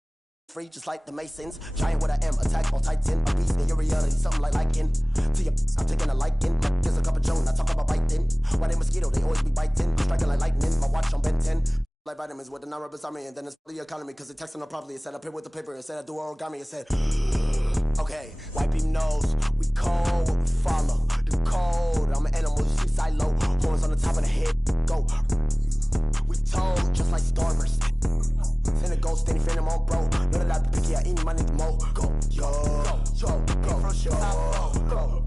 Free just like the Masons. Giant what I am, attack on Titan. A beast in your reality, something like liking. To your I'm taking a liking. There's a cup of Joan, I talk about biting. Why they mosquito, they always be biting. I'm striking like lightning, my watch on Ben 10. Like vitamins with the non-rubber army, and then it's the economy, cause it texting them properly. It said up here with the paper, it said I do origami, it said okay, wipe him nose, we cold, we follow the code. I'm an animal, you see silo, horns on the top of the head, go. We told, just like Starburst. Send a ghost, then he friend him on bro. Know that I be picky, I eat my nigga mo. Go, yo, from sure. Go,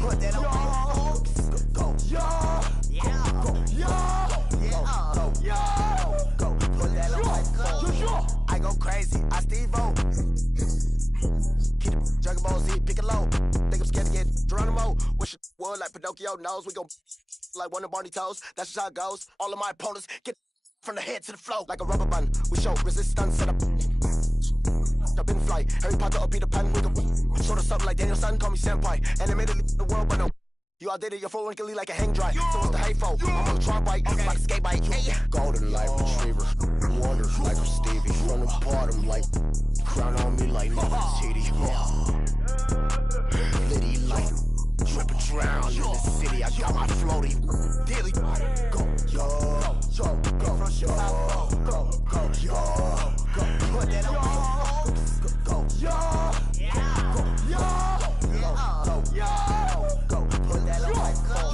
put that on, go, go, put that on my phone. I go crazy, I Steve-O. Keep the Dragon Ball Z, pick it low. Think I'm scared to get Geronimo. Wish it would like Pinocchio knows. We gon' like one of Barney toes. That's just how it goes. All of my opponents get from the head to the flow like a rubber band. We show resistance set up. Up in flight. Harry Potter or Peter Pan. We gon' sort of something like Daniel Son. Call me senpai. Animated the world, but no. You all did it, you're full wrinkly like a hang dry. So what's the hay for? I'm on a tron bike, like a skate bike. Hey. Golden light retriever, water like a Stevie. From the bottom, like crown on me like Nefertiti. Liddy like drip and drown in the city. I got my floaty daily. Go, from sure. Go, put that on. Go, go, put that on my phone.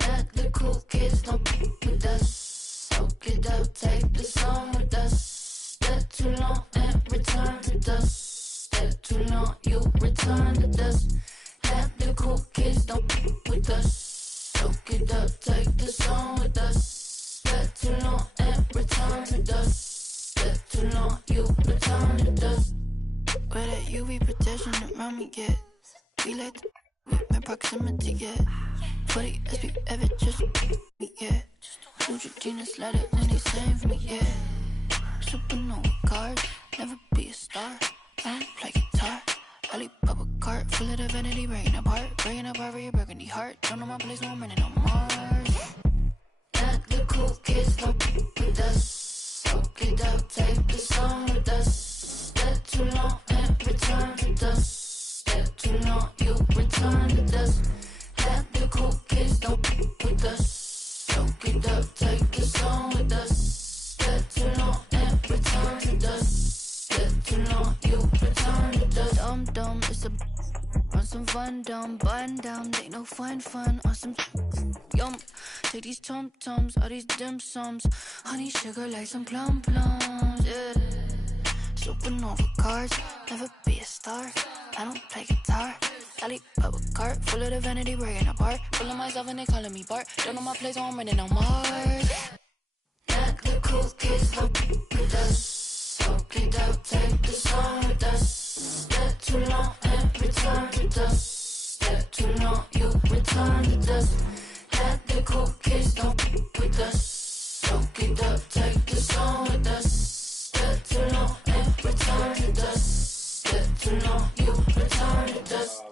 Let the cool kids don't with us. Soak it up, take the song with us. Step too long and return to dust. Step too long, you return to dust. Let the cool kids don't with us. Soak it up, take the song with us. Step too long and return to dust. Step too long, you return to dust. Where that UV protection around me get. We let the with my proximity get. 40 SB ever just me get. Neutrogena slide it when they save me yeah. Supernova cards, never be a star. I don't play guitar. I leap up a cart full of the vanity, breaking apart for your burgundy heart. Don't know my place, no I'm running on Mars. Let the cool kids don't with us. Soak it up, take the song with us. Step too long and return to dust. Step too long, you return to dust. Let the cool kids don't with us. Soak it up, take the song with us. Step too long and return to dust. Step too long, you return to dust. Dumb, it's a on some fun, dumb, button down, they no fun on some yum. Take these tum-tums, all these dim sums, honey sugar like some plums, yeah. Supernova cards, never be a star. I don't play guitar. I leap up a cart full of the vanity, breaking apart. Full of myself and they calling me Bart. Don't know my place, so I'm running on Mars. Let the cool kids don't with us. Soak it up, take the song with us. Step too long and return to dust. Step too long, you return to dust. Let the cool kids don't with us. Soak it up, take the song with us. Step too long and return to dust. Step too long, you return to dust.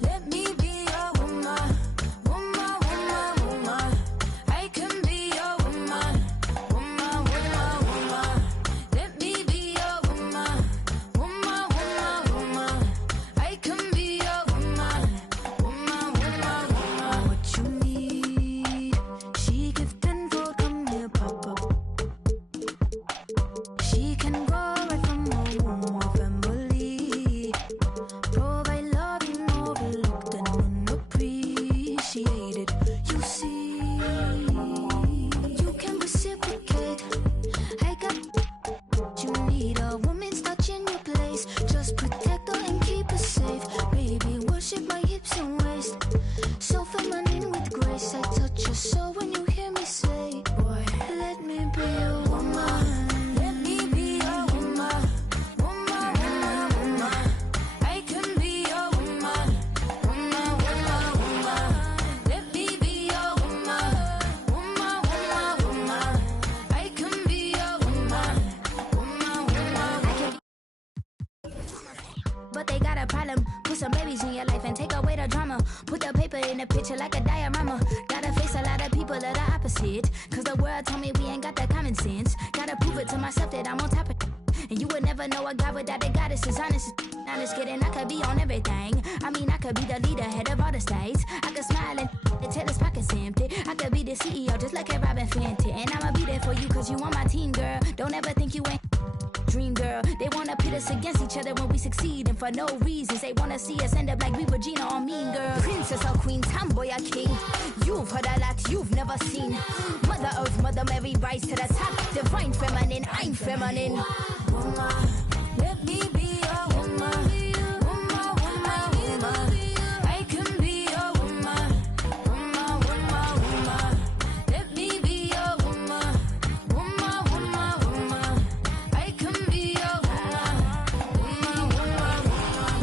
Let me be your woman, woman, woman. problem. Put some babies in your life and take away the drama. Put the paper in the picture like a diorama. Gotta face a lot of people that are opposite. Cause the world told me we ain't got the common sense. Gotta prove it to myself that I'm on top of it. And you would never know a guy without a goddess is honest. Honest kidding, I could be on everything. I mean, I could be the leader, head of all the states. I could smile and tell his pockets empty. I could be the CEO just like a Robin Fenty. And I'ma be there for you cause you on my team, girl. Don't ever think you ain't dream, girl. They wanna pit us against each other when we succeed. And for no reasons, they wanna see us end up like we Regina or Mean Girl. Princess or queen, tomboy or king. You've heard a lot you've never seen. Mother Earth, Mother Mary, rise to the top. Divine feminine, I'm feminine. Woman, let me be a woman. Woman, woman, woman. I can be a woman. Woman, woman, woman. Let me be a woman. Woman, woman, woman. I can be a woman. Woman, woman, woman.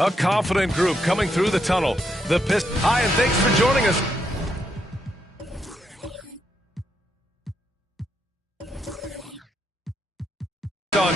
A confident group coming through the tunnel. The Pistons. Hi, and thanks for joining us. Done.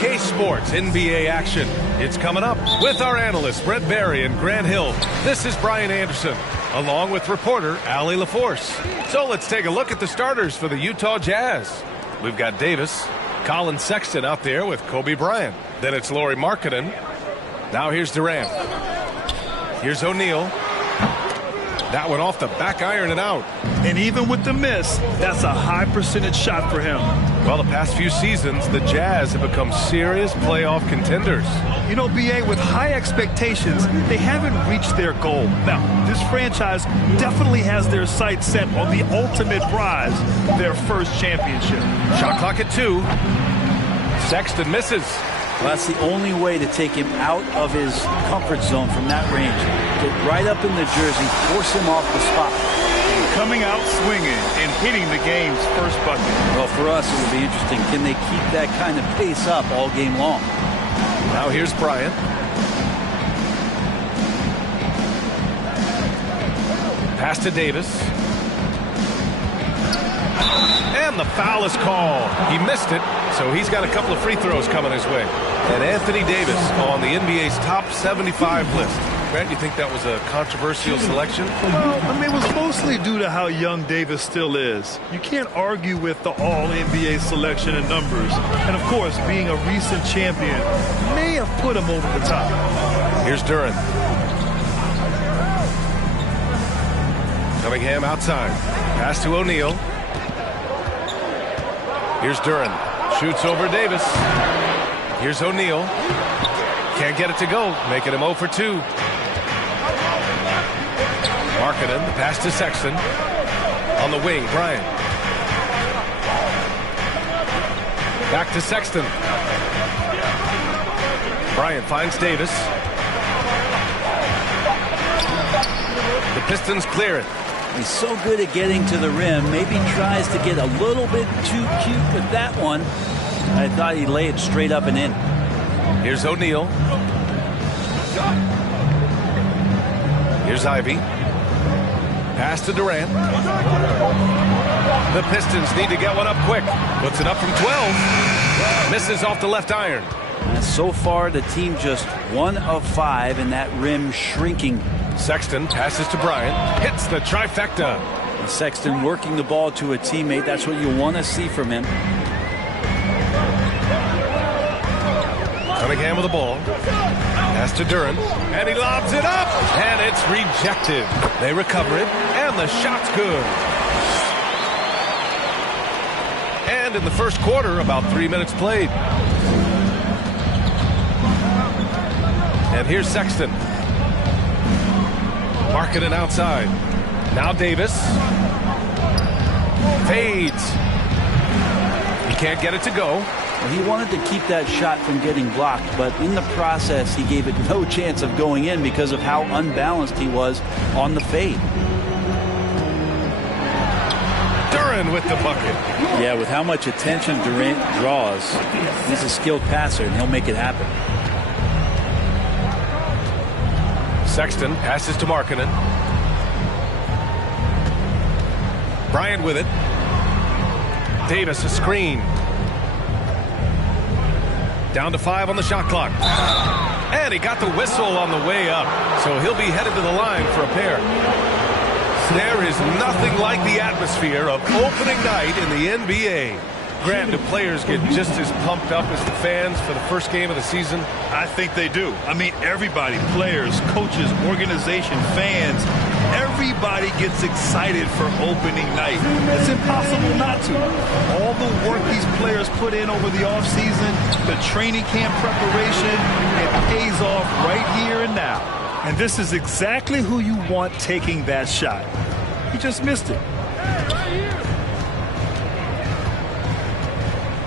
K Sports NBA action. It's coming up with our analysts Brett Barry and Grant Hill. This is Brian Anderson, along with reporter Allie LaForce. So let's take a look at the starters for the Utah Jazz. We've got Davis, Colin Sexton out there with Kobe Bryant. Then it's Lauri Markkanen. Now here's Durant. Here's O'Neal. That one off the back iron and out. And even with the miss, that's a high percentage shot for him. Well, the past few seasons, the Jazz have become serious playoff contenders. You know, B.A., with high expectations, they haven't reached their goal. Now, this franchise definitely has their sights set on the ultimate prize, their first championship. Shot clock at 2. Sexton misses. Well, that's the only way to take him out of his comfort zone from that range. Get right up in the jersey, force him off the spot. Coming out swinging and hitting the game's first bucket. Well, for us, it will be interesting. Can they keep that kind of pace up all game long? Now here's Bryant. Pass to Davis. And the foul is called. He missed it, so he's got a couple of free throws coming his way. And Anthony Davis on the NBA's top 75 list. Grant, you think that was a controversial selection? Well, I mean, it was mostly due to how young Davis still is. You can't argue with the all-NBA selection and numbers. And, of course, being a recent champion may have put him over the top. Here's Duran. Cunningham outside. Pass to O'Neal. Here's Duran. Shoots over Davis. Here's O'Neal. Can't get it to go. Making him 0 for 2. Markkanen, the pass to Sexton. On the wing, Bryant. Back to Sexton. Bryant finds Davis. The Pistons clear it. He's so good at getting to the rim. Maybe tries to get a little bit too cute with that one. I thought he'd lay it straight up and in. Here's O'Neal. Here's Ivy. Pass to Durant. The Pistons need to get one up quick. Puts it up from 12. Misses off the left iron. And so far, the team just 1 of 5 in that rim shrinking. Sexton passes to Bryant. Hits the trifecta. And Sexton working the ball to a teammate. That's what you want to see from him. Cunningham with the ball. Pass to Duran. And he lobs it up. And it's rejected. They recover it. And the shot's good. And in the first quarter, about 3 minutes played. And here's Sexton. Markkanen outside. Now Davis. Fades. He can't get it to go. Well, he wanted to keep that shot from getting blocked, but in the process, he gave it no chance of going in because of how unbalanced he was on the fade. Duran with the bucket. Yeah, with how much attention Durant draws, he's a skilled passer, and he'll make it happen. Sexton passes to Markkanen. Bryant with it. Davis a screen. Down to 5 on the shot clock. And he got the whistle on the way up, so he'll be headed to the line for a pair. There is nothing like the atmosphere of opening night in the NBA. Grant, do players get just as pumped up as the fans for the first game of the season? I think they do. I mean, everybody, players, coaches, organization, fans, everybody gets excited for opening night. It's impossible not to. All the work these players put in over the offseason, the training camp preparation, it pays off right here and now. And this is exactly who you want taking that shot. He just missed it.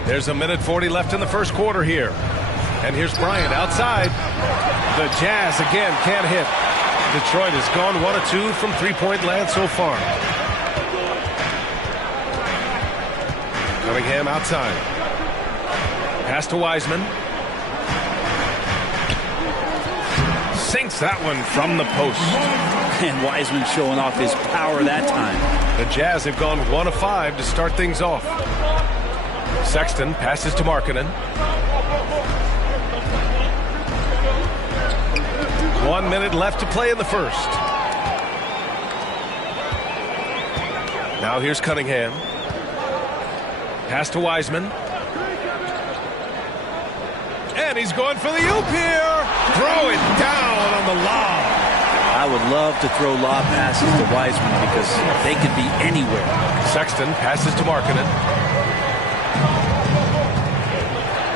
There's a minute 40 left in the first quarter here. And here's Bryant outside. The Jazz again can't hit. Detroit has gone 1 of 2 from three-point land so far. Cunningham outside. Pass to Wiseman. Sinks that one from the post. And Wiseman showing off his power that time. The Jazz have gone 1 of 5 to start things off. Sexton passes to Markkanen. 1 minute left to play in the first. Now here's Cunningham. Pass to Wiseman. And he's going for the oop here. Throw it down on the lob. I would love to throw lob passes to Wiseman because they could be anywhere. Sexton passes to Markkanen.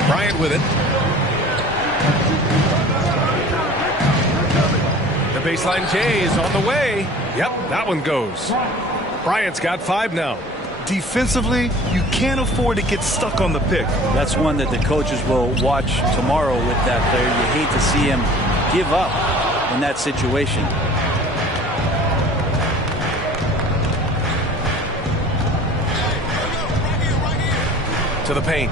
Bryant with it. The baseline J is on the way. Yep, that one goes. Bryant's got 5 now. Defensively, you can't afford to get stuck on the pick. That's one that the coaches will watch tomorrow with that player. You hate to see him give up in that situation. To the paint.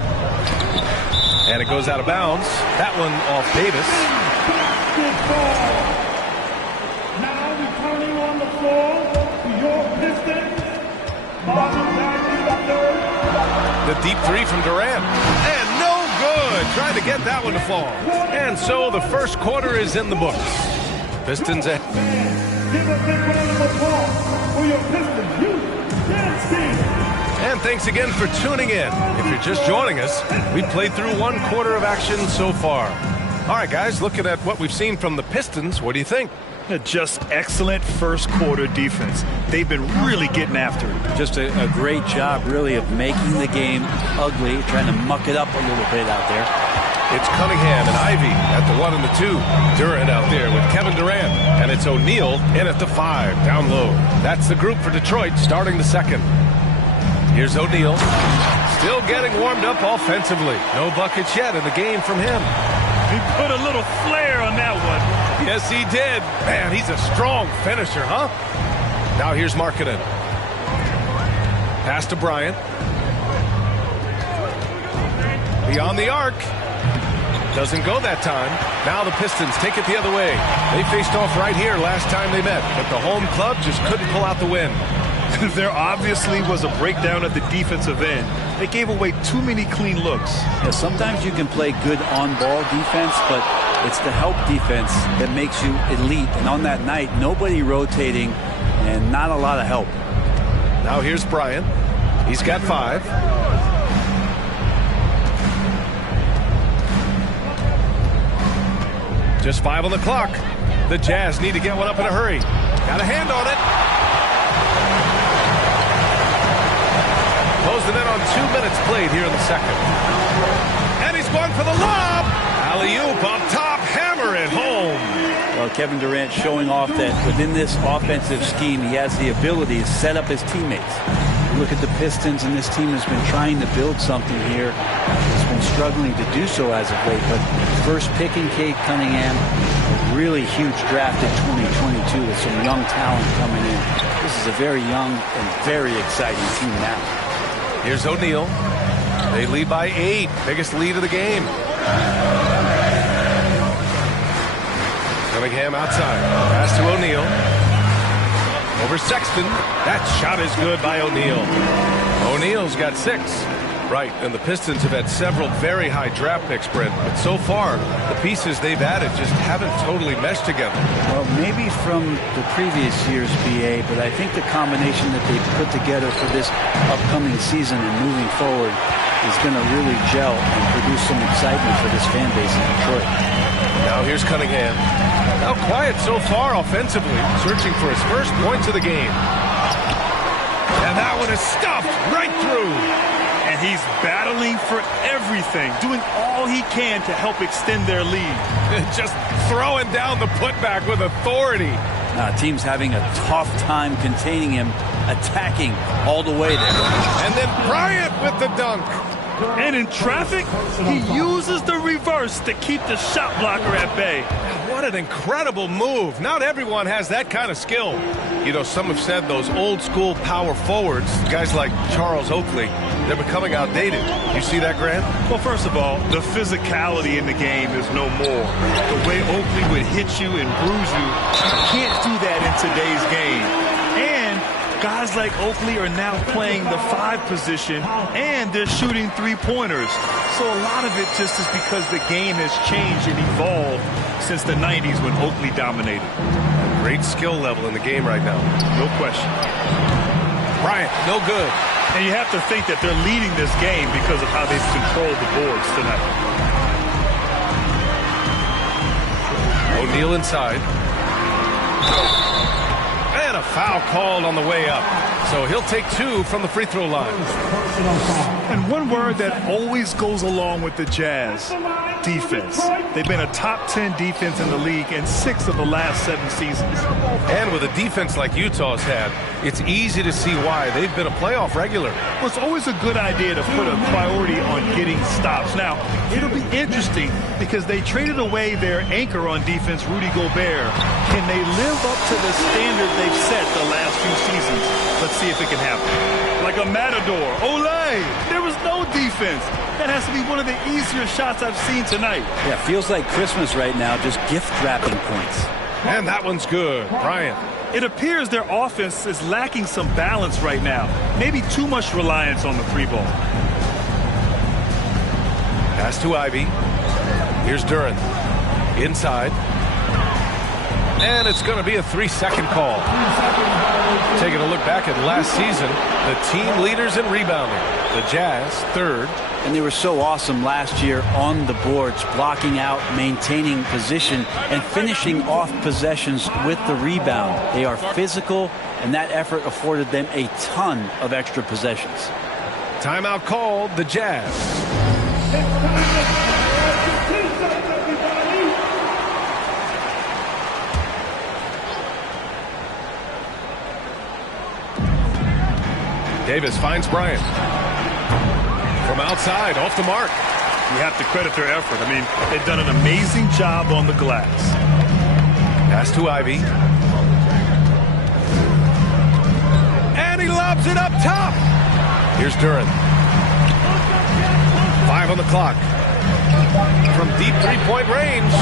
And it goes out of bounds. That one off Davis. Now returning on the floor to your Pistons. The deep three from Durant. And no good. Trying to get that one to fall. And so the first quarter is in the books. Pistons ahead. Give a big round of applause for your Pistons youth dance team. And thanks again for tuning in. If you're just joining us, we've played through 1 quarter of action so far. All right, guys, looking at what we've seen from the Pistons, what do you think? Just excellent first quarter defense. They've been really getting after it. Just a great job, really, of making the game ugly, trying to muck it up a little bit out there. It's Cunningham and Ivy at the 1 and the 2. Durant out there with Kevin Durant. And it's O'Neal in at the 5, down low. That's the group for Detroit starting the second. Here's O'Neal. Still getting warmed up offensively. No buckets yet in the game from him. He put a little flair on that one. Yes, he did. Man, he's a strong finisher, huh? Now here's Markkanen. Pass to Bryant. Beyond the arc. Doesn't go that time. Now the Pistons take it the other way. They faced off right here last time they met, but the home club just couldn't pull out the win. There obviously was a breakdown at the defensive end. They gave away too many clean looks. Yeah, sometimes you can play good on-ball defense, but it's the help defense that makes you elite. And on that night, nobody rotating and not a lot of help. Now here's Bryant. He's got 5. Just 5 on the clock. The Jazz need to get one up in a hurry. Got a hand on it. Closing in on 2 minutes played here in the second. And he's going for the lob. Alley-oop up top. Hammer it home. Well, Kevin Durant showing off that within this offensive scheme, he has the ability to set up his teammates. Look at the Pistons, and this team has been trying to build something here. It's been struggling to do so as of late, but first picking Cade Cunningham, really huge draft in 2022 with some young talent coming in. This is a very young and very exciting team now. Here's O'Neal. They lead by 8. Biggest lead of the game. Cunningham outside. Pass to O'Neal. Over Sexton. That shot is good by O'Neal. O'Neal's got 6. Right, and the Pistons have had several very high draft picks, Brent, but so far, the pieces they've added just haven't totally meshed together. Well, maybe from the previous year's BA, but I think the combination that they've put together for this upcoming season and moving forward is going to really gel and produce some excitement for this fan base in Detroit. Now here's Cunningham. Now quiet so far offensively, searching for his first points of the game. And that one is stuffed right through. And he's battling for everything, doing all he can to help extend their lead. Just throwing down the putback with authority. Team's having a tough time containing him, attacking all the way there. And then Bryant with the dunk. And in traffic, he uses the reverse to keep the shot blocker at bay. What an incredible move. Not everyone has that kind of skill. You know, some have said those old school power forwards, guys like Charles Oakley, they're becoming outdated. You see that, Grant? Well, first of all, the physicality in the game is no more. The way Oakley would hit you and bruise you, you can't do that in today's game. And guys like Oakley are now playing the 5 position, and they're shooting 3-pointers. So a lot of it just is because the game has changed and evolved since the 90s when Oakley dominated. Great skill level in the game right now. No question. Bryant, no good. And you have to think that they're leading this game because of how they've controlled the boards tonight. O'Neal inside. And a foul called on the way up. So he'll take 2 from the free throw line. And one word that always goes along with the Jazz, defense. They've been a top 10 defense in the league in 6 of the last 7 seasons. And with a defense like Utah's had, it's easy to see why they've been a playoff regular. Well, it's always a good idea to put a priority on getting stops. Now, it'll be interesting because they traded away their anchor on defense, Rudy Gobert. Can they live up to the standard they've set the last few seasons? Let's see if it can happen. Like a matador. Olay! There was no defense. That has to be one of the easier shots I've seen tonight. Yeah, feels like Christmas right now, just gift wrapping points. And that one's good. Bryant. It appears their offense is lacking some balance right now. Maybe too much reliance on the free ball. Pass to Ivy. Here's Duran. Inside. And it's going to be a 3-second call. Taking a look back at last season, the team leaders in rebounding. The Jazz, 3rd. And they were so awesome last year on the boards, blocking out, maintaining position, and finishing off possessions with the rebound. They are physical, and that effort afforded them a ton of extra possessions. Timeout called, the Jazz. Davis finds Bryant. From outside, off the mark. You have to credit their effort. I mean, they've done an amazing job on the glass. Pass to Ivy. And he lobs it up top. Here's Duran. 5 on the clock. From deep 3-point range.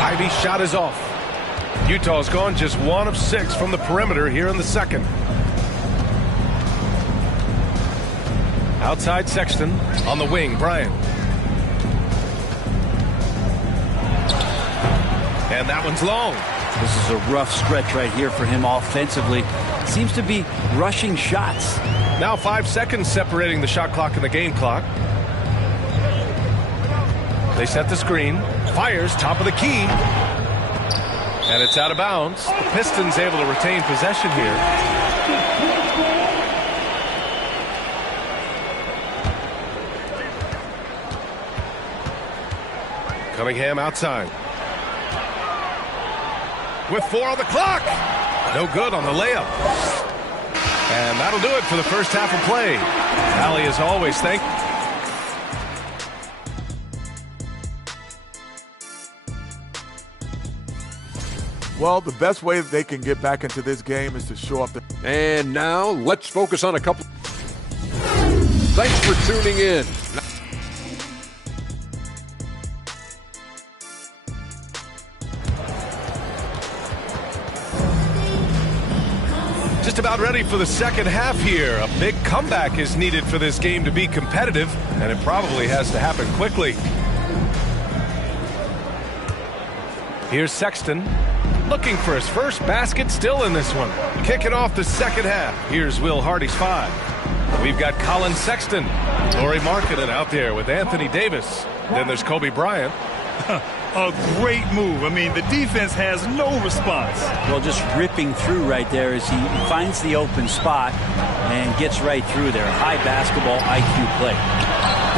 Ivy's shot is off. Utah's gone just 1 of 6 from the perimeter here in the second. Outside Sexton, on the wing, Bryant. And that one's long. This is a rough stretch right here for him offensively. Seems to be rushing shots. Now 5 seconds separating the shot clock and the game clock. They set the screen. Fires, top of the key. And it's out of bounds. The Pistons able to retain possession here. Cunningham outside. With 4 on the clock. No good on the layup. And that'll do it for the first half of play. Allie, as always, thank you. Well, the best way that they can get back into this game is to show up. And now, let's focus on a couple. Thanks for tuning in. To just about ready for the second half here. A big comeback is needed for this game to be competitive, and it probably has to happen quickly. Here's Sexton, looking for his first basket, still in this one. Kicking off the second half. Here's Will Hardy's 5. We've got Colin Sexton, Lauri Markkanen out there with Anthony Davis. Then there's Kobe Bryant. A great move. I mean, the defense has no response. Well, just ripping through right there as he finds the open spot and gets right through there. High basketball IQ play.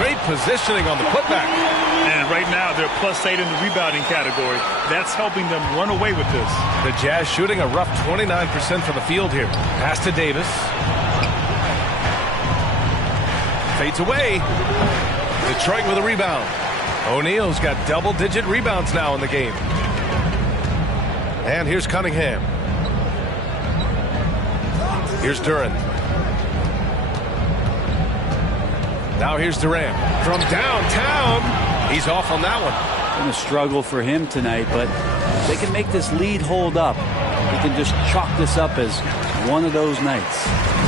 Great positioning on the putback. And right now, they're +8 in the rebounding category. That's helping them run away with this. The Jazz shooting a rough 29% from the field here. Pass to Davis. Fades away. Detroit with a rebound. O'Neal's got double-digit rebounds now in the game. And here's Cunningham. Here's Durant. Now here's Durant from downtown. He's off on that one. Going to struggle for him tonight, but if they can make this lead hold up, we can just chalk this up as one of those nights.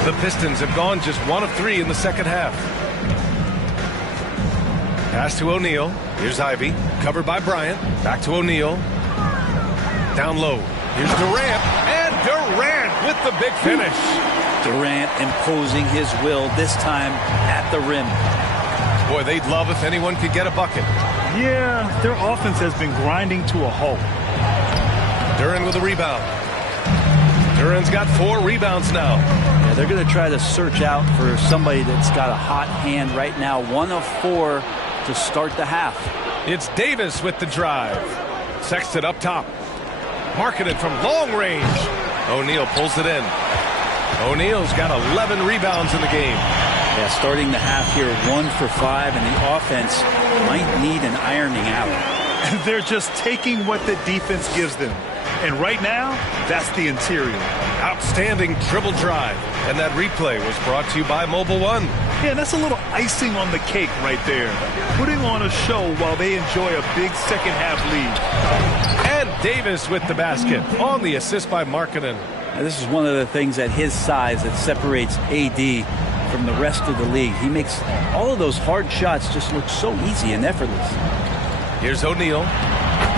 The Pistons have gone just 1 of 3 in the second half. Pass to O'Neal. Here's Ivy. Covered by Bryant. Back to O'Neal. Down low. Here's Durant. And Durant with the big finish. Durant imposing his will, this time at the rim. Boy, they'd love if anyone could get a bucket. Yeah, their offense has been grinding to a halt. Durant with a rebound. Durant's got 4 rebounds now. Yeah, they're going to try to search out for somebody that's got a hot hand right now. 1 of 4 to start the half. It's Davis with the drive. Sexton up top. Markkanen from long range. O'Neal pulls it in. O'Neal's got 11 rebounds in the game. Yeah, starting the half here 1 for 5, and the offense might need an ironing out. They're just taking what the defense gives them. And right now, that's the interior. Outstanding dribble drive. And that replay was brought to you by Mobile One. Yeah, that's a little icing on the cake right there. Putting on a show while they enjoy a big second half lead. And Davis with the basket on the assist by Markkanen. Now, this is one of the things at his size that separates AD from the rest of the league. He makes all of those hard shots just look so easy and effortless. Here's O'Neal.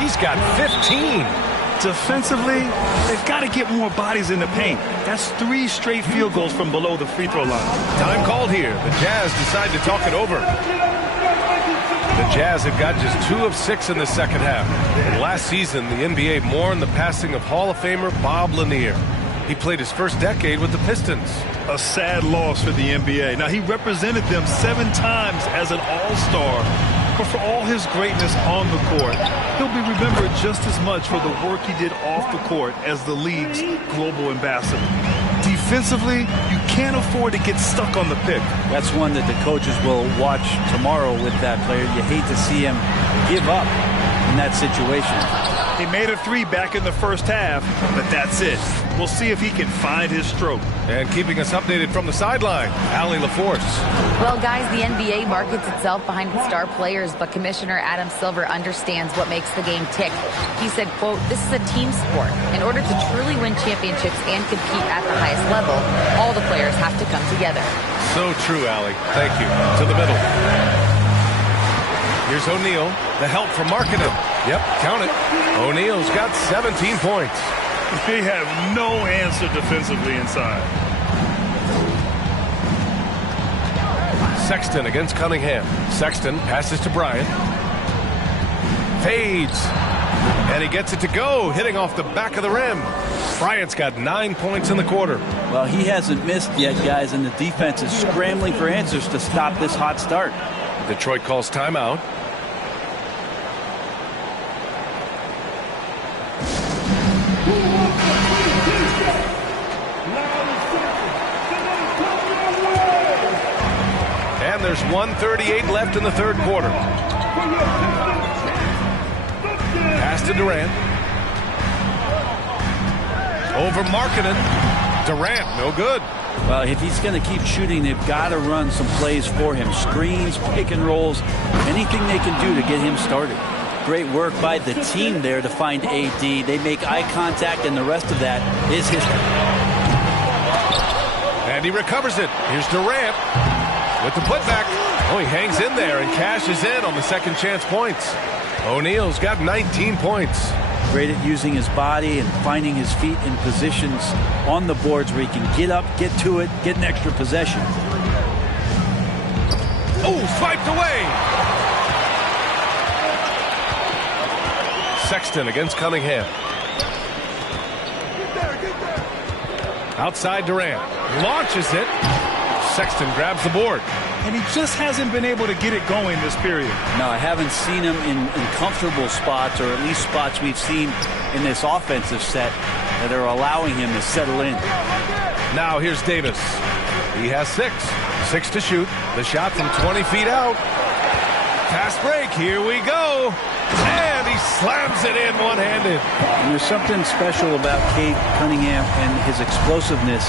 He's got 15. Defensively, they've got to get more bodies in the paint. That's 3 straight field goals from below the free throw line. Time called here. The Jazz decide to talk it over. The Jazz have got just 2 of 6 in the second half. And last season, the NBA mourned the passing of Hall of Famer Bob Lanier. He played his first decade with the Pistons. A sad loss for the NBA. Now, he represented them 7 times as an all-star. But for all his greatness on the court, he'll be remembered just as much for the work he did off the court as the league's global ambassador. Defensively, you can't afford to get stuck on the pick. That's one that the coaches will watch tomorrow with that player. You hate to see him give up in that situation. He made a 3 back in the first half, but that's it. We'll see if he can find his stroke. And keeping us updated from the sideline, Allie LaForce. Well, guys, the NBA markets itself behind star players, but Commissioner Adam Silver understands what makes the game tick. He said, quote, "This is a team sport. In order to truly win championships and compete at the highest level, all the players have to come together." So true, Allie. Thank you. To the middle. Here's O'Neal. The help from Markkanen. Yep, count it. O'Neal's got 17 points. They have no answer defensively inside. Sexton against Cunningham. Sexton passes to Bryant. Fades. And he gets it to go, hitting off the back of the rim. Bryant's got 9 points in the quarter. Well, he hasn't missed yet, guys, and the defense is scrambling for answers to stop this hot start. Detroit calls timeout. And there's 1:38 left in the third quarter. Pass to Durant. Over Markkanen. Durant, no good. Well, if he's going to keep shooting, they've got to run some plays for him. Screens, pick and rolls, anything they can do to get him started. Great work by the team there to find AD. They make eye contact, and the rest of that is history. And he recovers it. Here's Durant with the putback. Oh, he hangs in there and cashes in on the second chance points. O'Neal's got 19 points. Great at using his body and finding his feet in positions on the boards where he can get up, get to it, get an extra possession. Oh, swiped away. Sexton against Cunningham. Outside Durant. Launches it. Sexton grabs the board. And he just hasn't been able to get it going this period. No, I haven't seen him in comfortable spots, or at least spots we've seen in this offensive set that are allowing him to settle in. Now here's Davis. He has 6. 6 to shoot. The shot from 20 feet out. Fast break. Here we go. And he slams it in one-handed. And there's something special about Cade Cunningham and his explosiveness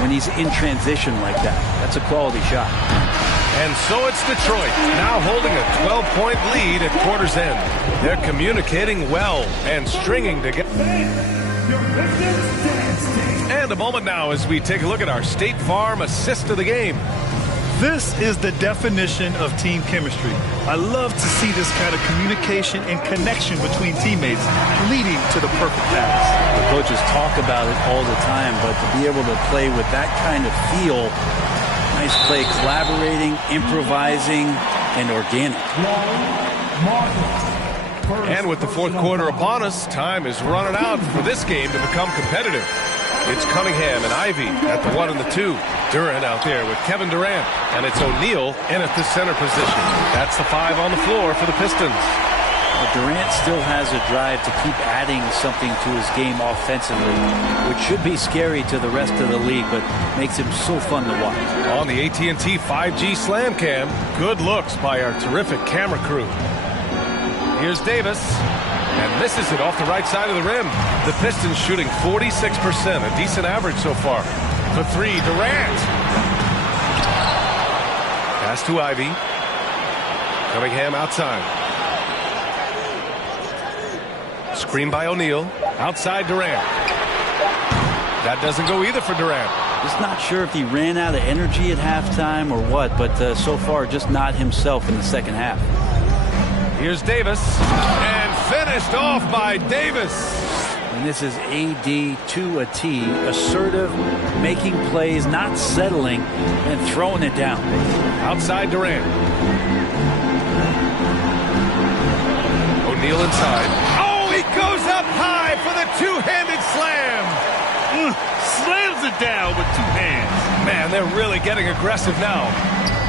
when he's in transition like that. That's a quality shot. And so it's Detroit, now holding a 12-point lead at quarter's end. They're communicating well and stringing together. And a moment now as we take a look at our State Farm assist of the game. This is the definition of team chemistry. I love to see this kind of communication and connection between teammates leading to the perfect pass. The coaches talk about it all the time, but to be able to play with that kind of feel, nice play, collaborating, improvising, and organic. And with the fourth quarter upon us, time is running out for this game to become competitive. It's Cunningham and Ivy at the 1 and the 2. Durant out there with Kevin Durant. And it's O'Neal in at the center position. That's the 5 on the floor for the Pistons. But Durant still has a drive to keep adding something to his game offensively, which should be scary to the rest of the league, but makes him so fun to watch. On the AT&T 5G Slam Cam, good looks by our terrific camera crew. Here's Davis. And misses it off the right side of the rim. The Pistons shooting 46%, a decent average so far. For 3, Durant. Pass to Ivy. Cunningham outside. Screen by O'Neal. Outside Durant. That doesn't go either for Durant. Just not sure if he ran out of energy at halftime or what, but so far just not himself in the second half. Here's Davis. And finished off by Davis. And this is AD to a T. Assertive, making plays, not settling, and throwing it down. Outside Durant. O'Neal inside. Oh, he goes up high for the two-handed slam. Slams it down with 2 hands. Man, they're really getting aggressive now.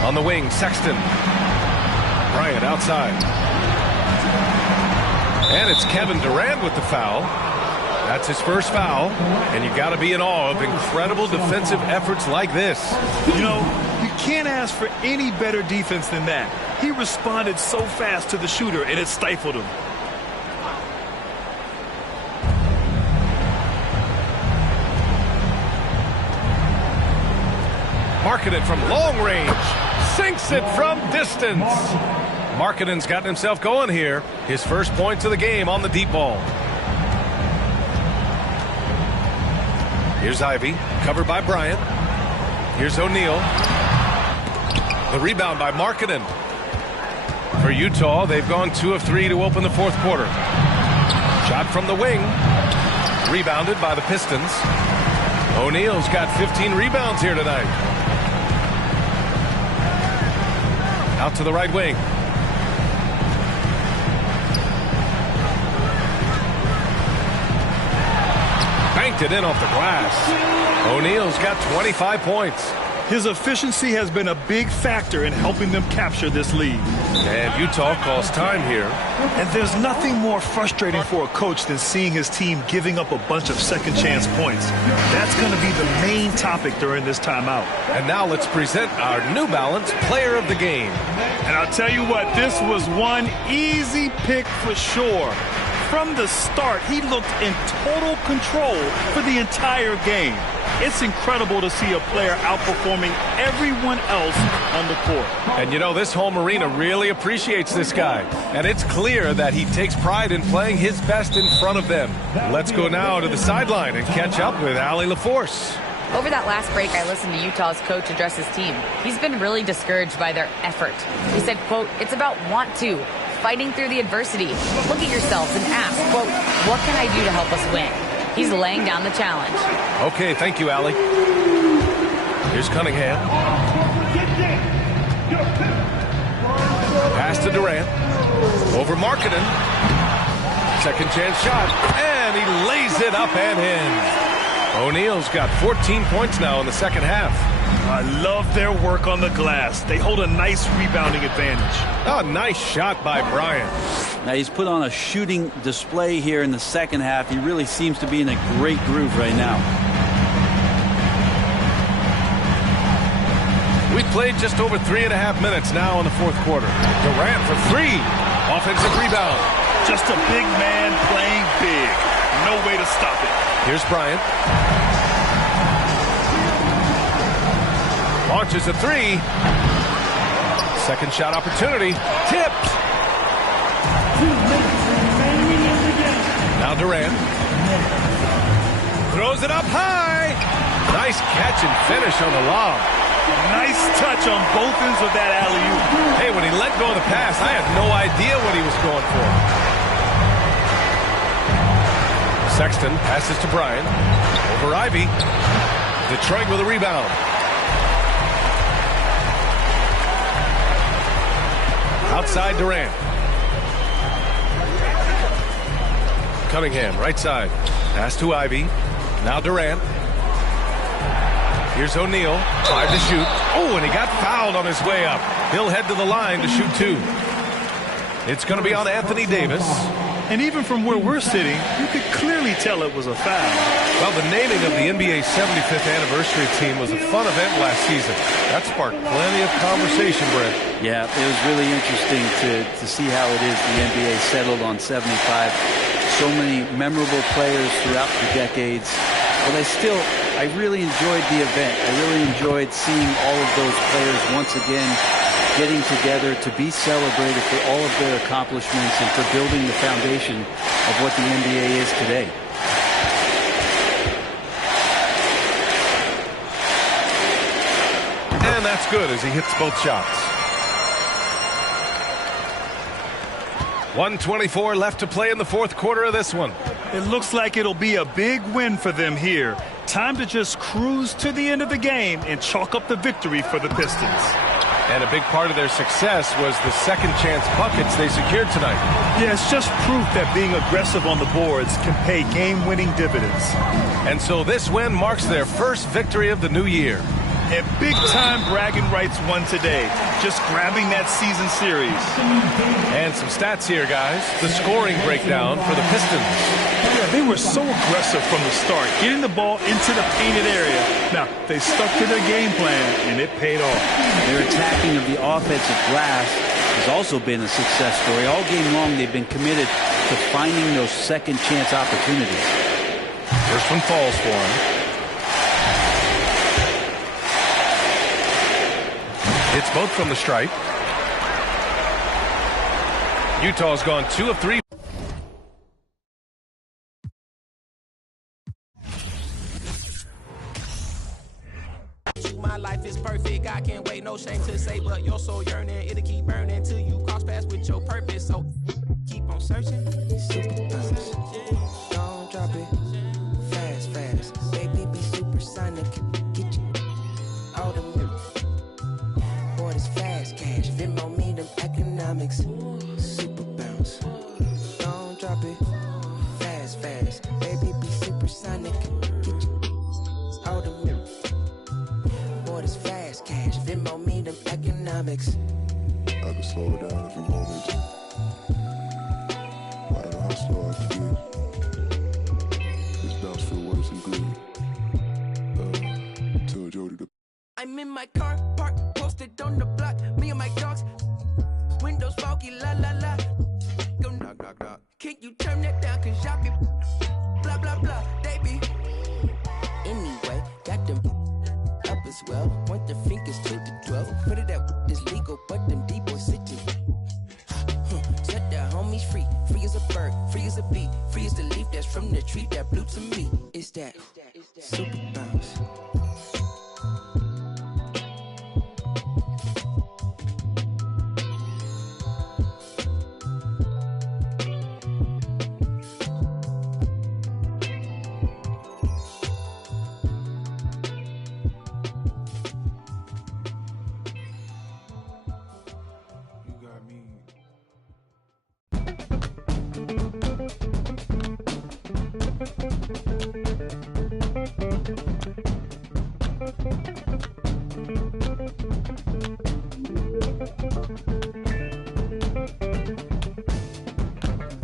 On the wing, Sexton. Bryant outside. And it's Kevin Durant with the foul. That's his first foul. And you got to be in awe of incredible defensive efforts like this. You know, you can't ask for any better defense than that. He responded so fast to the shooter, and it stifled him. Markkanen from long range. Sinks it from distance. Markkanen's gotten himself going here. His first points of the game on the deep ball. Here's Ivy, covered by Bryant. Here's O'Neal. The rebound by Markkanen. For Utah, they've gone 2 of 3 to open the fourth quarter. Shot from the wing. Rebounded by the Pistons. O'Neal's got 15 rebounds here tonight. Out to the right wing. Banked it in off the glass. O'Neal's got 25 points. His efficiency has been a big factor in helping them capture this lead. And Utah calls time here. And there's nothing more frustrating for a coach than seeing his team giving up a bunch of second chance points. That's going to be the main topic during this timeout. And now let's present our New Balance Player of the Game. And I'll tell you what, this was one easy pick for sure. From the start, he looked in total control for the entire game. It's incredible to see a player outperforming everyone else on the court. And you know, this home arena really appreciates this guy. And it's clear that he takes pride in playing his best in front of them. Let's go now to the sideline and catch up with Allie LaForce. Over that last break, I listened to Utah's coach address his team. He's been really discouraged by their effort. He said, quote, "It's about want to, fighting through the adversity. Look at yourselves and ask, quote, what can I do to help us win?" He's laying down the challenge. Okay, thank you, Allie. Here's Cunningham. Pass to Durant. Over Markkanen. Second chance shot. And he lays it up and in. O'Neal's got 14 points now in the second half. I love their work on the glass. They hold a nice rebounding advantage. Oh, nice shot by Bryant. Now he's put on a shooting display here in the second half. He really seems to be in a great groove right now. We played just over 3.5 minutes now in the fourth quarter. Durant for three. Offensive rebound. Just a big man playing big. No way to stop it. Here's Bryant. Launches a three. Second shot opportunity. Tipped. Now Durant. Throws it up high. Nice catch and finish on the lob. Nice touch on both ends of that alley-oop. Hey, when he let go of the pass, I had no idea what he was going for. Sexton passes to Bryant. Over Ivy. Detroit with a rebound. Outside Durant. Cunningham, right side. Pass to Ivy. Now Durant. Here's O'Neal. 5 to shoot. Oh, and he got fouled on his way up. He'll head to the line to shoot 2. It's going to be on Anthony Davis. And even from where we're sitting, you could clearly tell it was a foul. Well, the naming of the NBA's 75th anniversary team was a fun event last season. That sparked plenty of conversation, Brent. Yeah, it was really interesting to see how it is the NBA settled on 75. So many memorable players throughout the decades. But I really enjoyed the event. I really enjoyed seeing all of those players once again getting together to be celebrated for all of their accomplishments and for building the foundation of what the NBA is today. And that's good as he hits both shots. 1:24 left to play in the fourth quarter of this one. It looks like it'll be a big win for them here. Time to just cruise to the end of the game and chalk up the victory for the Pistons. And a big part of their success was the second chance buckets they secured tonight. Yeah, it's just proof that being aggressive on the boards can pay game-winning dividends. And so this win marks their first victory of the new year. And big-time bragging rights won today, just grabbing that season series. And some stats here, guys. The scoring breakdown for the Pistons. Yeah, they were so aggressive from the start, getting the ball into the painted area. Now, they stuck to their game plan, and it paid off. Their attacking of the offensive glass has also been a success story. All game long, they've been committed to finding those second-chance opportunities. First one falls for them. It's both from the stripe. Utah's gone 2 of 3. My life is perfect. I can't wait, no shame to say, but your soul yearning, it'll keep burning till you cross paths with your purpose. So keep on searching. Super bounce. Don't drop it. Fast, fast. Baby, be supersonic. Get you all the boy, this fast cash. Venmo me them economics. Super bounce. Don't drop it. Fast, fast. Baby, be supersonic. Get you all the boy, this fast cash. Venmo me them economics. I can slow it down if you want me to. I don't know how slow I can get. This bounce feel worse and good. Tell Jody to. I'm in my car, park, posted on the block. Me and my dogs, windows foggy, la la la. Go knock, knock, knock. Can you turn that down? Cause y'all be blah, blah, blah. They be. Anyway, got them up as well. Point the fingers to the 12. Put it out, this legal, but them D-boys sitting. Set the homies free. Free as a bird, free as a bee, free as the leaf that's from the tree that blew to me. It's that super bounce.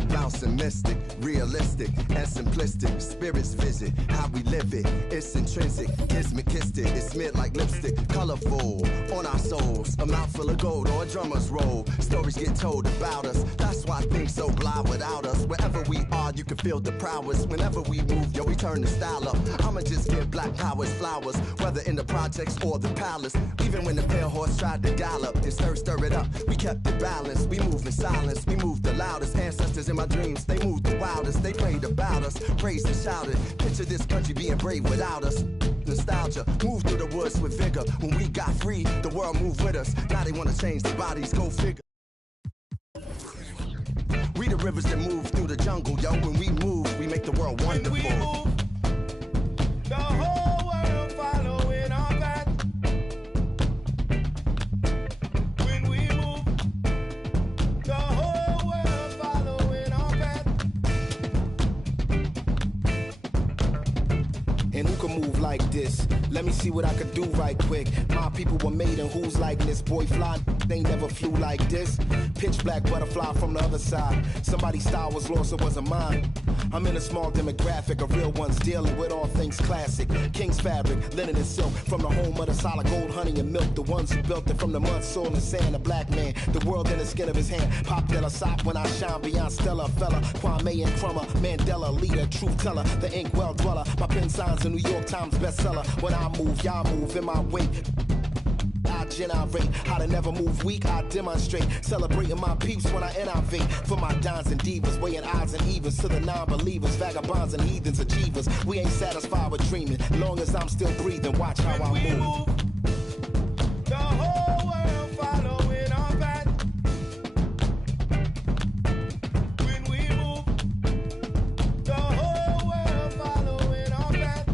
Bouncing mystic, realistic, and simplistic. Spirits visit how we live it. It's intrinsic, kismet kissed it. It's smeared like lipstick, colorful on our souls. A mouthful of gold or a drummer's roll. Stories get told about us. That's why things so blah without us. Wherever we are, you can feel the prowess. Whenever we move, yo, we turn the style up. I'ma just give black powers flowers, whether in the projects or the palace. Even when the pale horse tried to gallop, this earth stir it up. We kept it balanced. We move in silence. We move the loudest. Ancestors in my dreams, they moved the wildest. They prayed about us, praised and shouted. Picture this country being brave without us. Nostalgia, move through the woods with vigor. When we got free, the world moved with us. Now they wanna change their bodies, go figure. We the rivers that move through the jungle, yo. When we move, we make the world wonderful. The whole world following our path. When we move, the whole world following our path. And who can move like this? Let me see what I could do right quick. My people were made in whose likeness? Boy fly, they never flew like this. Pitch black butterfly from the other side. Somebody's style was lost, it wasn't mine. I'm in a small demographic of real ones dealing with all things classic. King's fabric, linen and silk. From the home of the solid gold, honey and milk. The ones who built it from the mud, soil and sand. A black man, the world in the skin of his hand. Pop Della Sop when I shine beyond Stella. Fella, Kwame and Crummer. Mandela, leader, truth teller. The ink well dweller. My pen signs a New York Times bestseller. When I move, y'all move in my wake. I generate how to never move weak. I demonstrate celebrating my peeps when I innovate. For my dons and divas, weighing odds and evens to the non-believers, vagabonds and heathens, achievers. We ain't satisfied with dreaming. Long as I'm still breathing, watch how I move. The whole world following our path. When we move, the whole world following our path.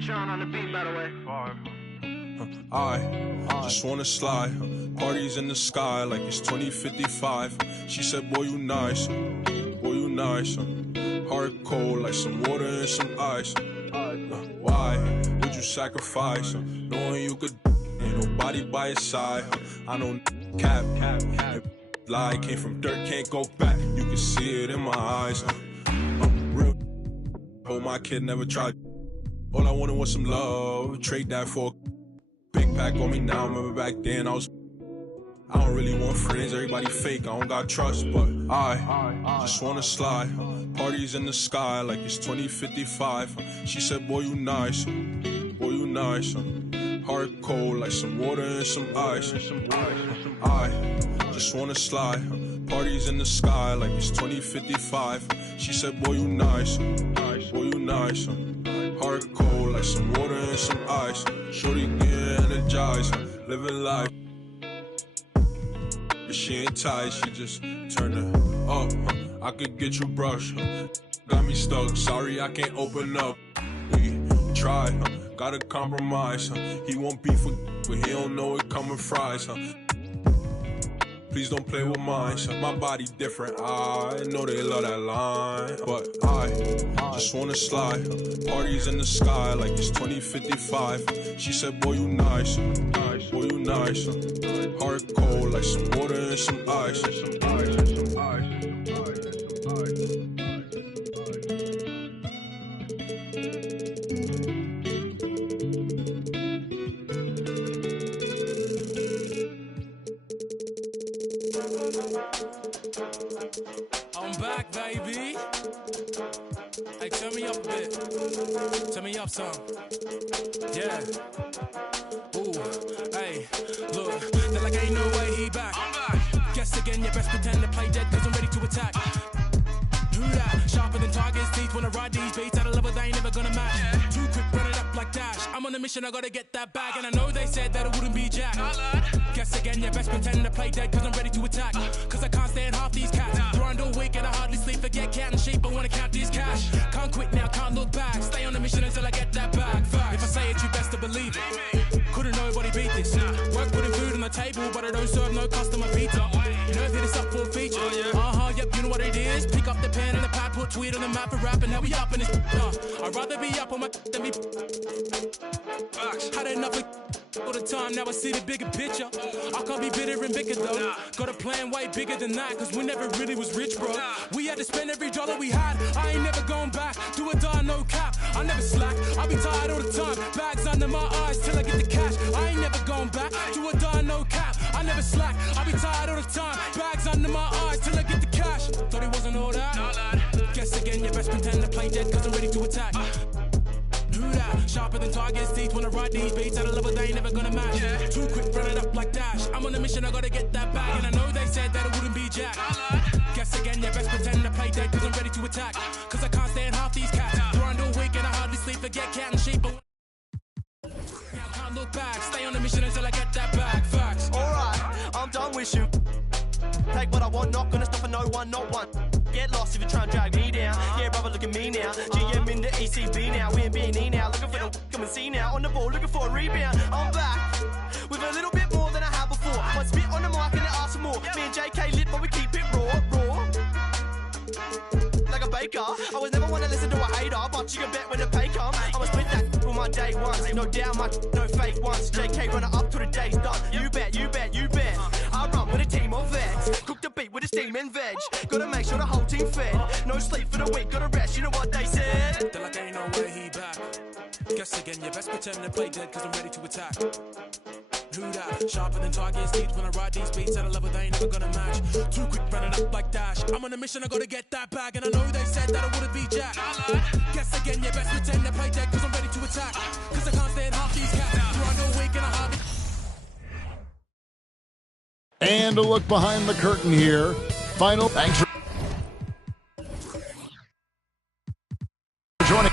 Sean on the beat, by the way. I just wanna slide. Parties in the sky like it's 2055. She said, boy, you nice. Boy, you nice. Heart cold like some water and some ice. Why would you sacrifice? Knowing you could, ain't nobody by your side. I don't cap. Lie came from dirt, can't go back. You can see it in my eyes. Real. Oh, my kid never tried. All I wanted was some love. Trade that for a big pack on me now. Remember back then I don't really want friends. Everybody fake. I don't got trust, but I just wanna slide. Parties in the sky like it's 2055. She said, boy, you nice. Boy, you nice. Heart cold like some water and some ice. I just wanna slide. Parties in the sky like it's 2055. She said, boy, you nice. Boy, you nice. Heart cold like some water and some ice. Shorty get energized. Living life. But she ain't tight, she just turn it up. I could get you brushed. Got me stuck, sorry I can't open up. We try, gotta compromise. He won't beef with, but he don't know it coming fries. Please don't play with mine. My body different, I know they love that line. But I just wanna slide. Parties in the sky like it's 2055. She said, boy, you nice. Boy, you nice. Heart cold like some water and some ice. I'm back, baby. Hey, turn me up a bit. Turn me up some. Yeah. Ooh, hey, look. They're like, ain't no way he back. I'm back. Guess again, you best pretend to play dead, cause I'm ready to attack. Who that? Sharper than targets, teeth when I ride these beats at a level they ain't never gonna match. Too quick, run it up like Dash. I'm on a mission, I gotta get that bag. And I know they said that it wouldn't be Jack. Guess again, you best pretend to play dead, cause I'm ready to attack. Cause I can't stand half these cats. Grind all week and I hardly sleep, forget cat and sheep, I wanna count these cash. Can't quit now, can't look back. Stay on a mission until I get that bag. Fact. If I say it, you best to believe it. Couldn't nobody beat this. Work putting food on the table, but I don't serve no customer pizza. You know, hit this up for a feature. Yep, you know what it is. Pick up the pen and the pad, put tweet on the map and rap, and now we up in this. I'd rather be up on my than be. Had enough of all the time, now I see the bigger picture. I can't be bitter and bicker though. Got a plan way bigger than that, cause we never really was rich, bro. We had to spend every dollar we had. I ain't never going back. Do or die, no cap. I never slack. I be tired all the time. Bags under my eyes till I get the cash. I ain't never going back. Do or die, no cap. I never slack. I be tired all the time. Bags under my eyes till I get the cash. Thought it wasn't all that. Guess again, you best pretend to play dead, cause I'm ready to attack. Who that? Sharper than targets, teeth when I ride these beats at a level they ain't never gonna match. Too quick, run it up like Dash. I'm on a mission, I gotta get that bag. And I know they said that it wouldn't be Jack. Guess again, you best pretend to play dead, cause I'm ready to attack. Cause I can't stand half these cats. Grind all week and I hardly sleep, forget cat and sheep. I can't look back, stay on a mission until I get that bag. Facts. Alright, I'm done with you. Take what I want, not gonna stop for no one, not one. Get lost if you try and drag me down. Yeah, brother, look at me now. GM in the ECB now. We in B&E now. Looking for the come and see now. On the ball, looking for a rebound. I'm back with a little bit more than I had before. One spit on the mic and they ask for more. Me and JK lit, but we keep it raw. Like a baker. I was never one to listen to a hater, but you can bet when the pay come, I'ma split that for my day ones. No doubt much, no fake ones. JK running up till the day's done. You bet, you bet, you bet. I run with a team of vets. Cook the beat with a steam and veg. Gotta make sure the whole team fed. No sleep for the week, gotta rest. You know what they said? They're like, ain't no way he back. Guess again, you best pretend to play dead, cause I'm ready to attack. Who that? Sharper than targets, teeth when I ride these beats at a level they ain't never gonna match. Too quick, run it up like Dash. I'm on a mission, I gotta get that bag. And I know they said that I wouldn't be Jack. Guess again, you best pretend to play dead, cause I'm ready to attack. Cause I can't stand half these cats. Grind all week and I hardly. And a look behind the curtain here. Final. Thanks for joining.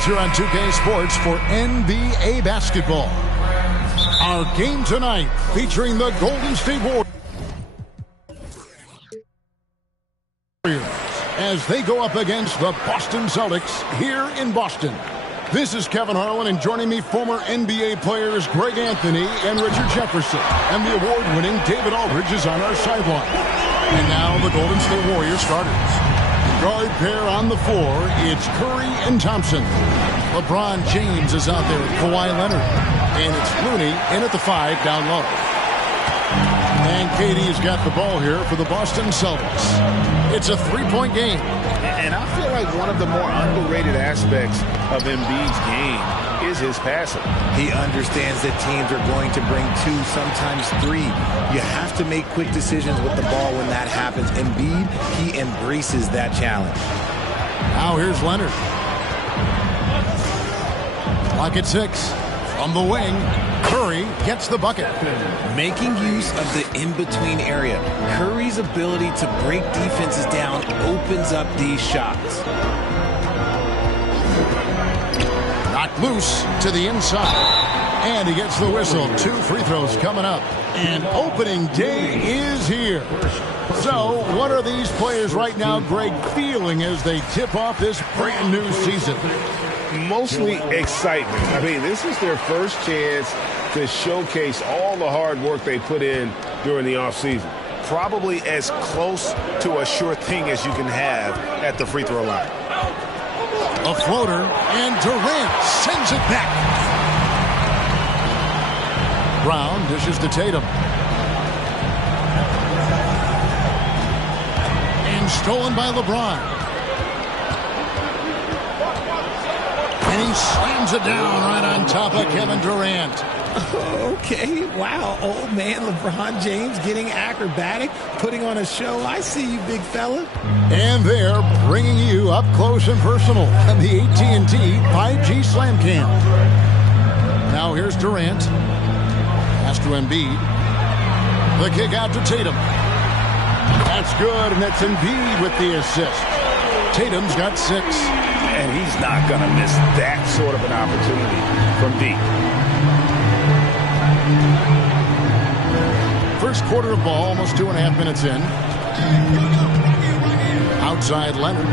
us here on 2K Sports for NBA basketball. Our game tonight featuring the Golden State Warriors as they go up against the Boston Celtics here in Boston. This is Kevin Harlan, and joining me, former NBA players Greg Anthony and Richard Jefferson. And the award-winning David Aldridge is on our sideline. And now the Golden State Warriors starters. Guard pair on the floor, it's Curry and Thompson. LeBron James is out there with Kawhi Leonard. And it's Looney in at the 5 down low. And KD's got the ball here for the Boston Celtics. It's a three-point game. And I feel like one of the more underrated aspects of Embiid's game is his passing. He understands that teams are going to bring 2, sometimes 3. You have to make quick decisions with the ball when that happens. Embiid, he embraces that challenge. Now here's Leonard. Clock at 6. From the wing, Curry gets the bucket. Making use of the in-between area. Curry's ability to break defenses down opens up these shots. Knocked loose to the inside. And he gets the whistle. 2 free throws coming up. And opening day is here. So, what are these players right now, Greg, feeling as they tip off this brand new season? Mostly excitement. I mean, this is their first chance to showcase all the hard work they put in during the offseason. Probably as close to a sure thing as you can have at the free throw line. A floater, and Durant sends it back. Brown dishes to Tatum. And stolen by LeBron. And he slams it down right on top of Kevin Durant. Okay, wow. Old man LeBron James getting acrobatic, putting on a show. I see you, big fella. And they're bringing you up close and personal on the AT&T 5G Slam Cam. Now here's Durant. Pass to Embiid. The kick out to Tatum. That's good, and that's Embiid with the assist. Tatum's got 6. And he's not going to miss that sort of an opportunity from deep. First quarter of ball, almost 2.5 minutes in. Outside Leonard.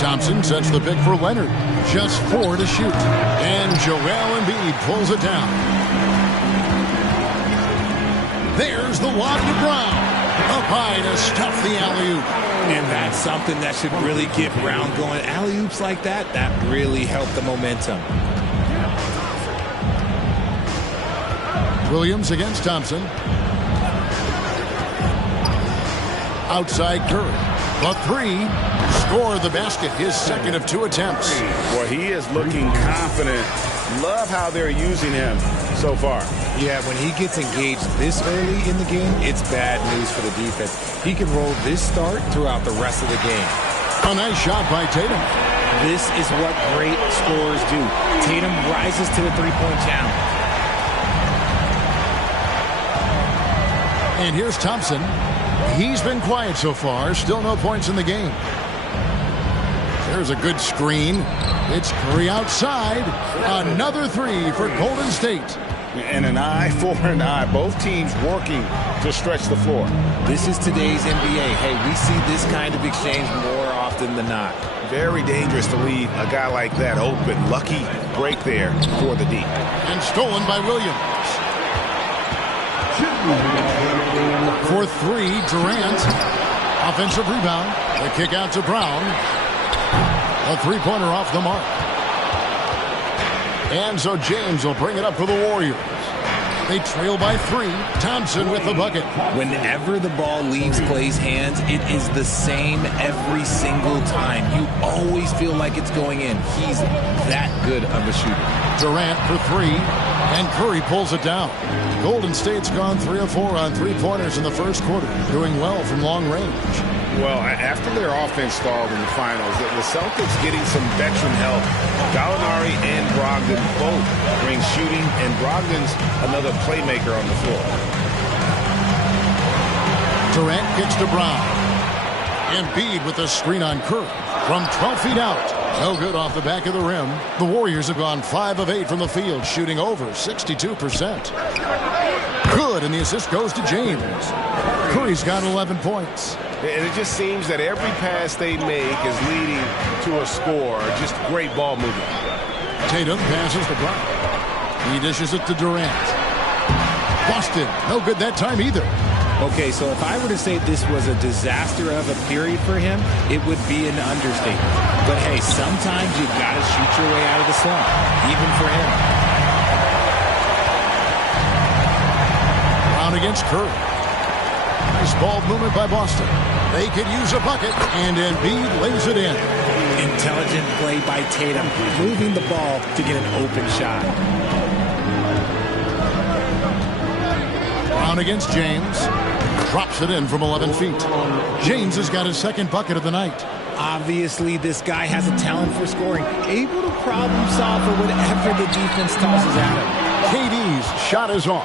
Thompson sets the pick for Leonard. Just 4 to shoot. And Joel Embiid pulls it down. There's the wad to Brown. Up high to stuff the alley-oop. And that's something that should really get Brown going. Alley-oops like that really help the momentum. Williams against Thompson. Outside Curry. The 3. Score the basket. His second of 2 attempts. Well, he is looking confident. Love how they're using him so far. Yeah, when he gets engaged this early in the game, it's bad news for the defense. He can roll this start throughout the rest of the game. A nice shot by Tatum. This is what great scorers do. Tatum rises to the three-point challenge. And here's Thompson. He's been quiet so far. Still no points in the game. There's a good screen. It's Curry outside. Another 3 for Golden State. And an eye for an eye. Both teams working to stretch the floor. This is today's NBA. Hey, we see this kind of exchange more often than not. Very dangerous to leave a guy like that open. Lucky break there for the D. And stolen by Williams. For 3, Durant. Offensive rebound. The kick out to Brown. A three-pointer off the mark. And so James will bring it up for the Warriors. They trail by 3. Thompson with the bucket. Whenever the ball leaves Clay's hands, it is the same every single time. You always feel like it's going in. He's that good of a shooter. Durant for 3. And Curry pulls it down. Golden State's gone 3 of 4 on three-pointers in the first quarter. Doing well from long range. Well, after their offense stalled in the finals, the Celtics getting some veteran help. Gallinari and Brogdon both bring shooting, and Brogdon's another playmaker on the floor. Durant kicks to Brown. Embiid with a screen on Curry from 12 feet out. No good off the back of the rim. The Warriors have gone 5 of 8 from the field, shooting over 62%. Good, and the assist goes to James. Curry's got 11 points. And it just seems that every pass they make is leading to a score. Just great ball movement. Tatum passes to Brown. He dishes it to Durant. Boston, no good that time either. Okay, so if I were to say this was a disaster of a period for him, it would be an understatement. But hey, sometimes you got to shoot your way out of the slump, even for him. Brown against Curry. Nice ball movement by Boston. They could use a bucket, and Embiid lays it in. Intelligent play by Tatum, moving the ball to get an open shot. Brown against James. Drops it in from 11 feet. James has got his second bucket of the night. Obviously, this guy has a talent for scoring. Able to problem solve for whatever the defense tosses at him. KD's shot is off.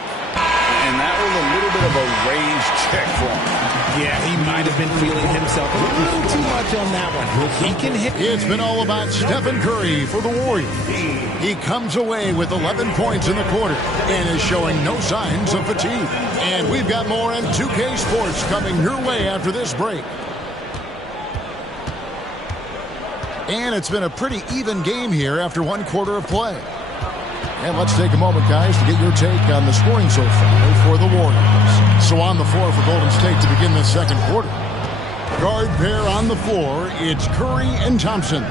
And that was a little bit of a range check for him. Yeah, he might have been feeling himself a little too much on that one. He can hit. It's been all about Stephen Curry for the Warriors. He comes away with 11 points in the quarter and is showing no signs of fatigue. And we've got more on 2K Sports coming your way after this break. And it's been a pretty even game here after one quarter of play. And let's take a moment, guys, to get your take on the scoring so far for the Warriors. So on the floor for Golden State to begin this second quarter. Guard pair on the floor, it's Curry and Thompson.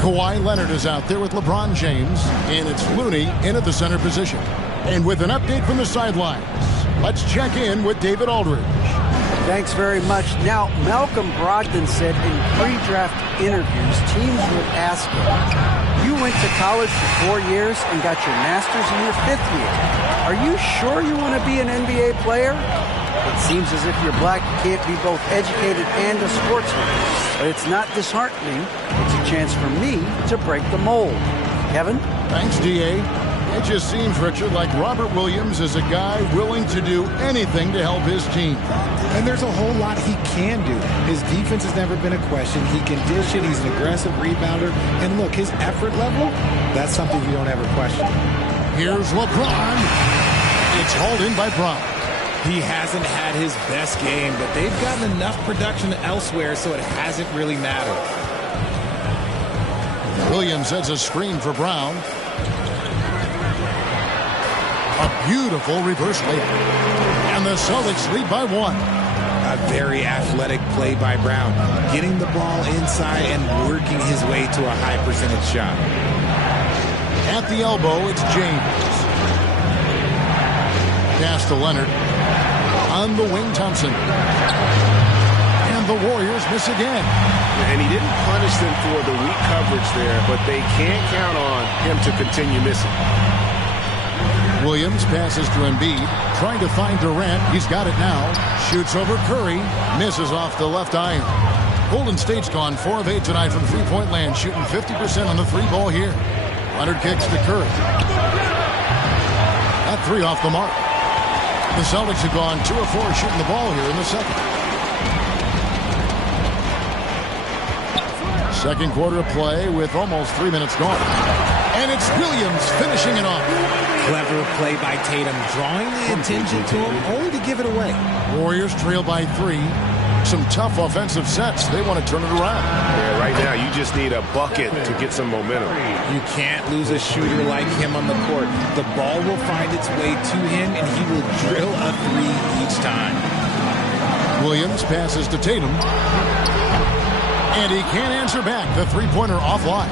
Kawhi Leonard is out there with LeBron James, and it's Looney in at the center position. And with an update from the sidelines, let's check in with David Aldridge. Thanks very much. Now, Malcolm Brogdon said in pre-draft interviews, teams would ask him, you went to college for 4 years and got your master's in your 5th year. Are you sure you want to be an NBA player? It seems as if you're black, you can't be both educated and a sportsman. But it's not disheartening. It's a chance for me to break the mold. Kevin? Thanks, D.A. It just seems, Richard, like Robert Williams is a guy willing to do anything to help his team. And there's a whole lot he can do. His defense has never been a question. He can dish it. He's an aggressive rebounder. And look, his effort level, that's something you don't ever question. Here's LeBron. It's hauled in by Brown. He hasn't had his best game, but they've gotten enough production elsewhere, so it hasn't really mattered. Williams sets a screen for Brown. A beautiful reverse layup. And the Celtics lead by 1. A very athletic play by Brown, getting the ball inside and working his way to a high percentage shot. At the elbow, it's James. Pass to Leonard. On the wing, Thompson. And the Warriors miss again. And he didn't punish them for the weak coverage there, but they can't count on him to continue missing. Williams passes to Embiid, trying to find Durant. He's got it now. Shoots over Curry. Misses off the left iron. Golden State's gone 4 of 8 tonight from three-point land, shooting 50% on the three ball here. Leonard kicks to Curry. That 3 off the mark. The Celtics have gone 2 of 4 shooting the ball here in the second. Second quarter of play with almost 3 minutes gone. And it's Williams finishing it off. Clever play by Tatum, drawing the attention to him, only to give it away. Warriors trail by 3. Some tough offensive sets. They want to turn it around. Yeah, right now you just need a bucket to get some momentum. You can't lose a shooter like him on the court. The ball will find its way to him, and he will drill a 3 each time. Williams passes to Tatum. And he can't answer back. The three-pointer offline.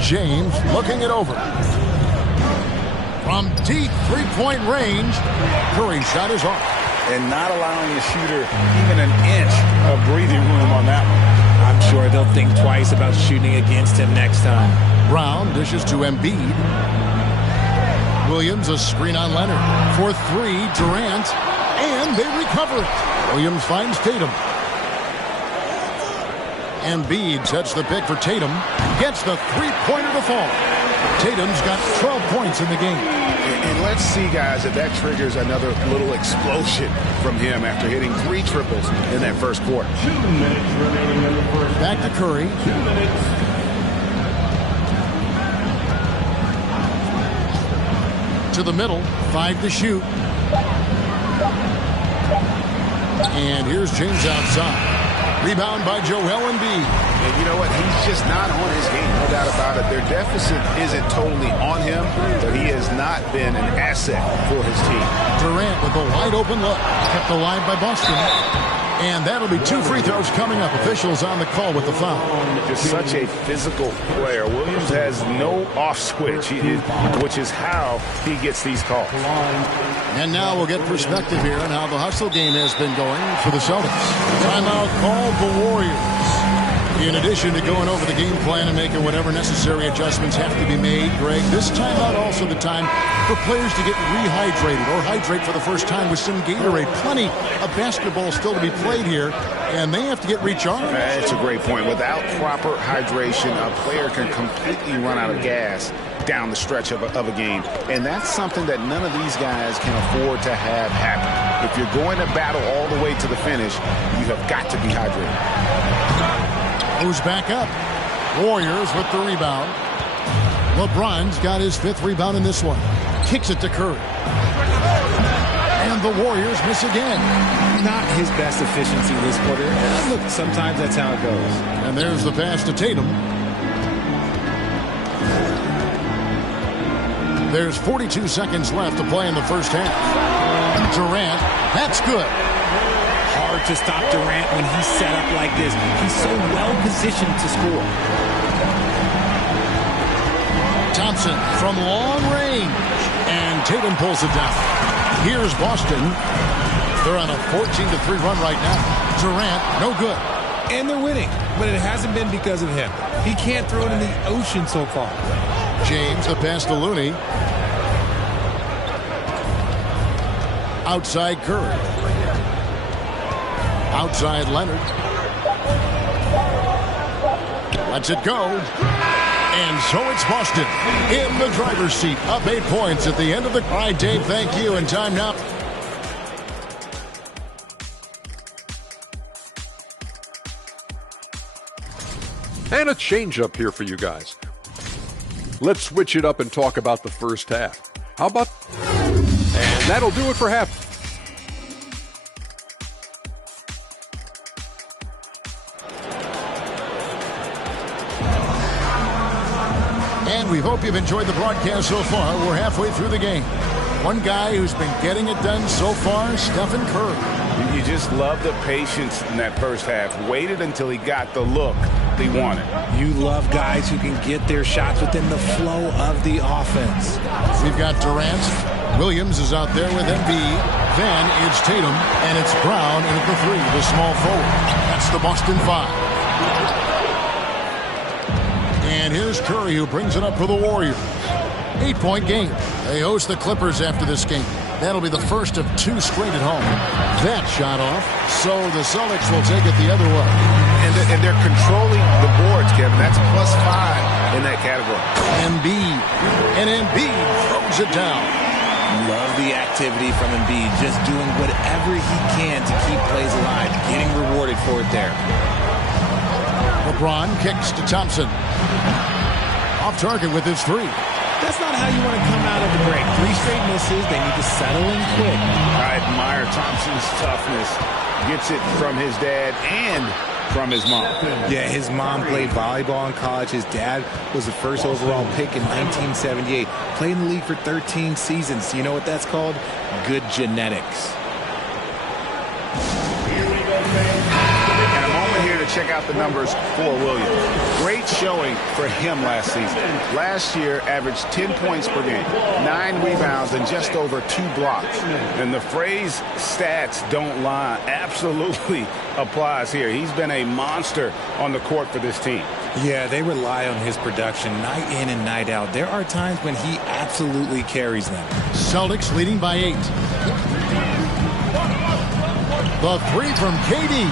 James looking it over. From deep three-point range, Curry's shot is off. And not allowing the shooter even an inch of breathing room on that one. I'm sure they'll think twice about shooting against him next time. Brown dishes to Embiid. Williams a screen on Leonard. For 3, Durant. And they recover it. Williams finds Tatum. Embiid sets the pick for Tatum. Gets the three-pointer to fall. Tatum's got 12 points in the game. And let's see, guys, if that triggers another little explosion from him after hitting 3 triples in that first quarter. 2 minutes remaining in the first. Back to Curry. 2 minutes. To the middle, 5 to shoot. And here's James outside. Rebound by Joel Embiid. And you know what? He's just not on his game, no doubt about it. Their deficit isn't totally on him, but he has not been an asset for his team. Durant with a wide open look. Kept alive by Boston. And that'll be 2 free throws coming up. Officials on the call with the foul. Just such a physical player. Williams has no off switch, which is how he gets these calls. And now we'll get perspective here on how the hustle game has been going for the Celtics. Timeout called the Warriors. In addition to going over the game plan and making whatever necessary adjustments have to be made, Greg, this timeout also the time for players to get rehydrated or hydrate for the first time with some Gatorade. Plenty of basketball still to be played here, and they have to get recharged. That's a great point. Without proper hydration, a player can completely run out of gas down the stretch of a game. And that's something that none of these guys can afford to have happen. If you're going to battle all the way to the finish, you have got to be hydrated. Goes back up. Warriors with the rebound. LeBron's got his 5th rebound in this one. Kicks it to Curry. And the Warriors miss again. Not his best efficiency this quarter. Look, sometimes that's how it goes. And there's the pass to Tatum. There's 42 seconds left to play in the first half. Durant, that's good. Hard to stop Durant when he's set up like this. He's so well positioned to score. Thompson from long range. And Tatum pulls it down. Here's Boston. They're on a 14-3 run right now. Durant, no good. And they're winning, but it hasn't been because of him. He can't throw it in the ocean so far. James, the pass to Looney. Outside Curry. Outside Leonard. Lets it go. And so it's Boston in the driver's seat. Up 8 points at the end of the... All right, Dave, thank you. And time now. And a change-up here for you guys. Let's switch it up and talk about the first half. How about... And that'll do it for half. And we hope you've enjoyed the broadcast so far. We're halfway through the game. One guy who's been getting it done so far, Stephen Curry. You just love the patience in that first half. Waited until he got the look he wanted. You love guys who can get their shots within the flow of the offense. We've got Durant. Williams is out there with Embiid. Then it's Tatum, and it's Brown in at the 3, the small forward. That's the Boston 5. And here's Curry, who brings it up for the Warriors. 8-point game. They host the Clippers after this game. That'll be the first of 2 straight at home. That shot off, so the Celtics will take it the other way. And they're controlling the boards, Kevin. That's +5 in that category. Embiid. And Embiid throws it down. Love the activity from Embiid. Just doing whatever he can to keep plays alive. Getting rewarded for it there. LeBron kicks to Thompson. Off target with his 3. That's not how you want to come out of the break. 3 straight misses. They need to settle in quick. I admire Thompson's toughness. Gets it from his dad and from his mom. Yeah, his mom played volleyball in college. His dad was the first overall pick in 1978. Played in the league for 13 seasons. You know what that's called? Good genetics. And a moment here to check out the numbers for Williams. Great showing for him last season. Last year, averaged 10 points per game, 9 rebounds, and just over 2 blocks. And the phrase stats don't lie absolutely applies here. He's been a monster on the court for this team. Yeah, they rely on his production night in and night out. There are times when he absolutely carries them. Celtics leading by 8. The 3 from KD.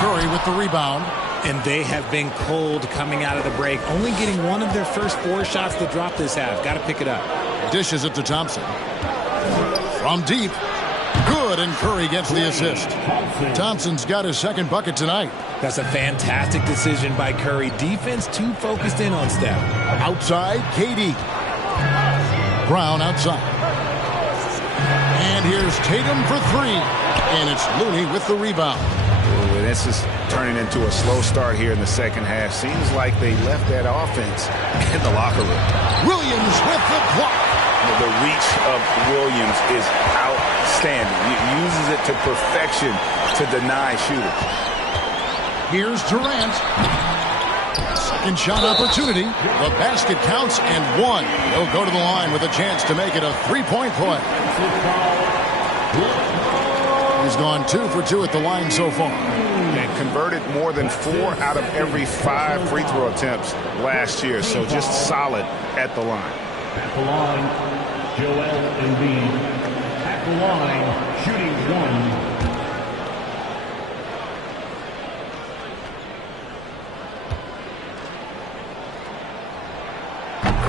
Curry with the rebound. And they have been cold coming out of the break, only getting one of their first 4 shots to drop this half. Got to pick it up. Dishes it to Thompson. From deep. Good, and Curry gets the assist. Thompson's got his second bucket tonight. That's a fantastic decision by Curry. Defense too focused in on Steph. Outside, KD. Brown outside. And here's Tatum for 3. And it's Looney with the rebound. Ooh, this is turning into a slow start here in the second half. Seems like they left that offense in the locker room. Williams with the block. The reach of Williams is outstanding. He uses it to perfection to deny shooters. Here's Durant. Second shot opportunity. The basket counts and 1. He'll go to the line with a chance to make it a 3-point play. He's gone 2 for 2 at the line so far. And converted more than 4 out of every 5 free throw attempts last year. So just solid at the line. At the line, Joel Embiid. At the line, shooting 1.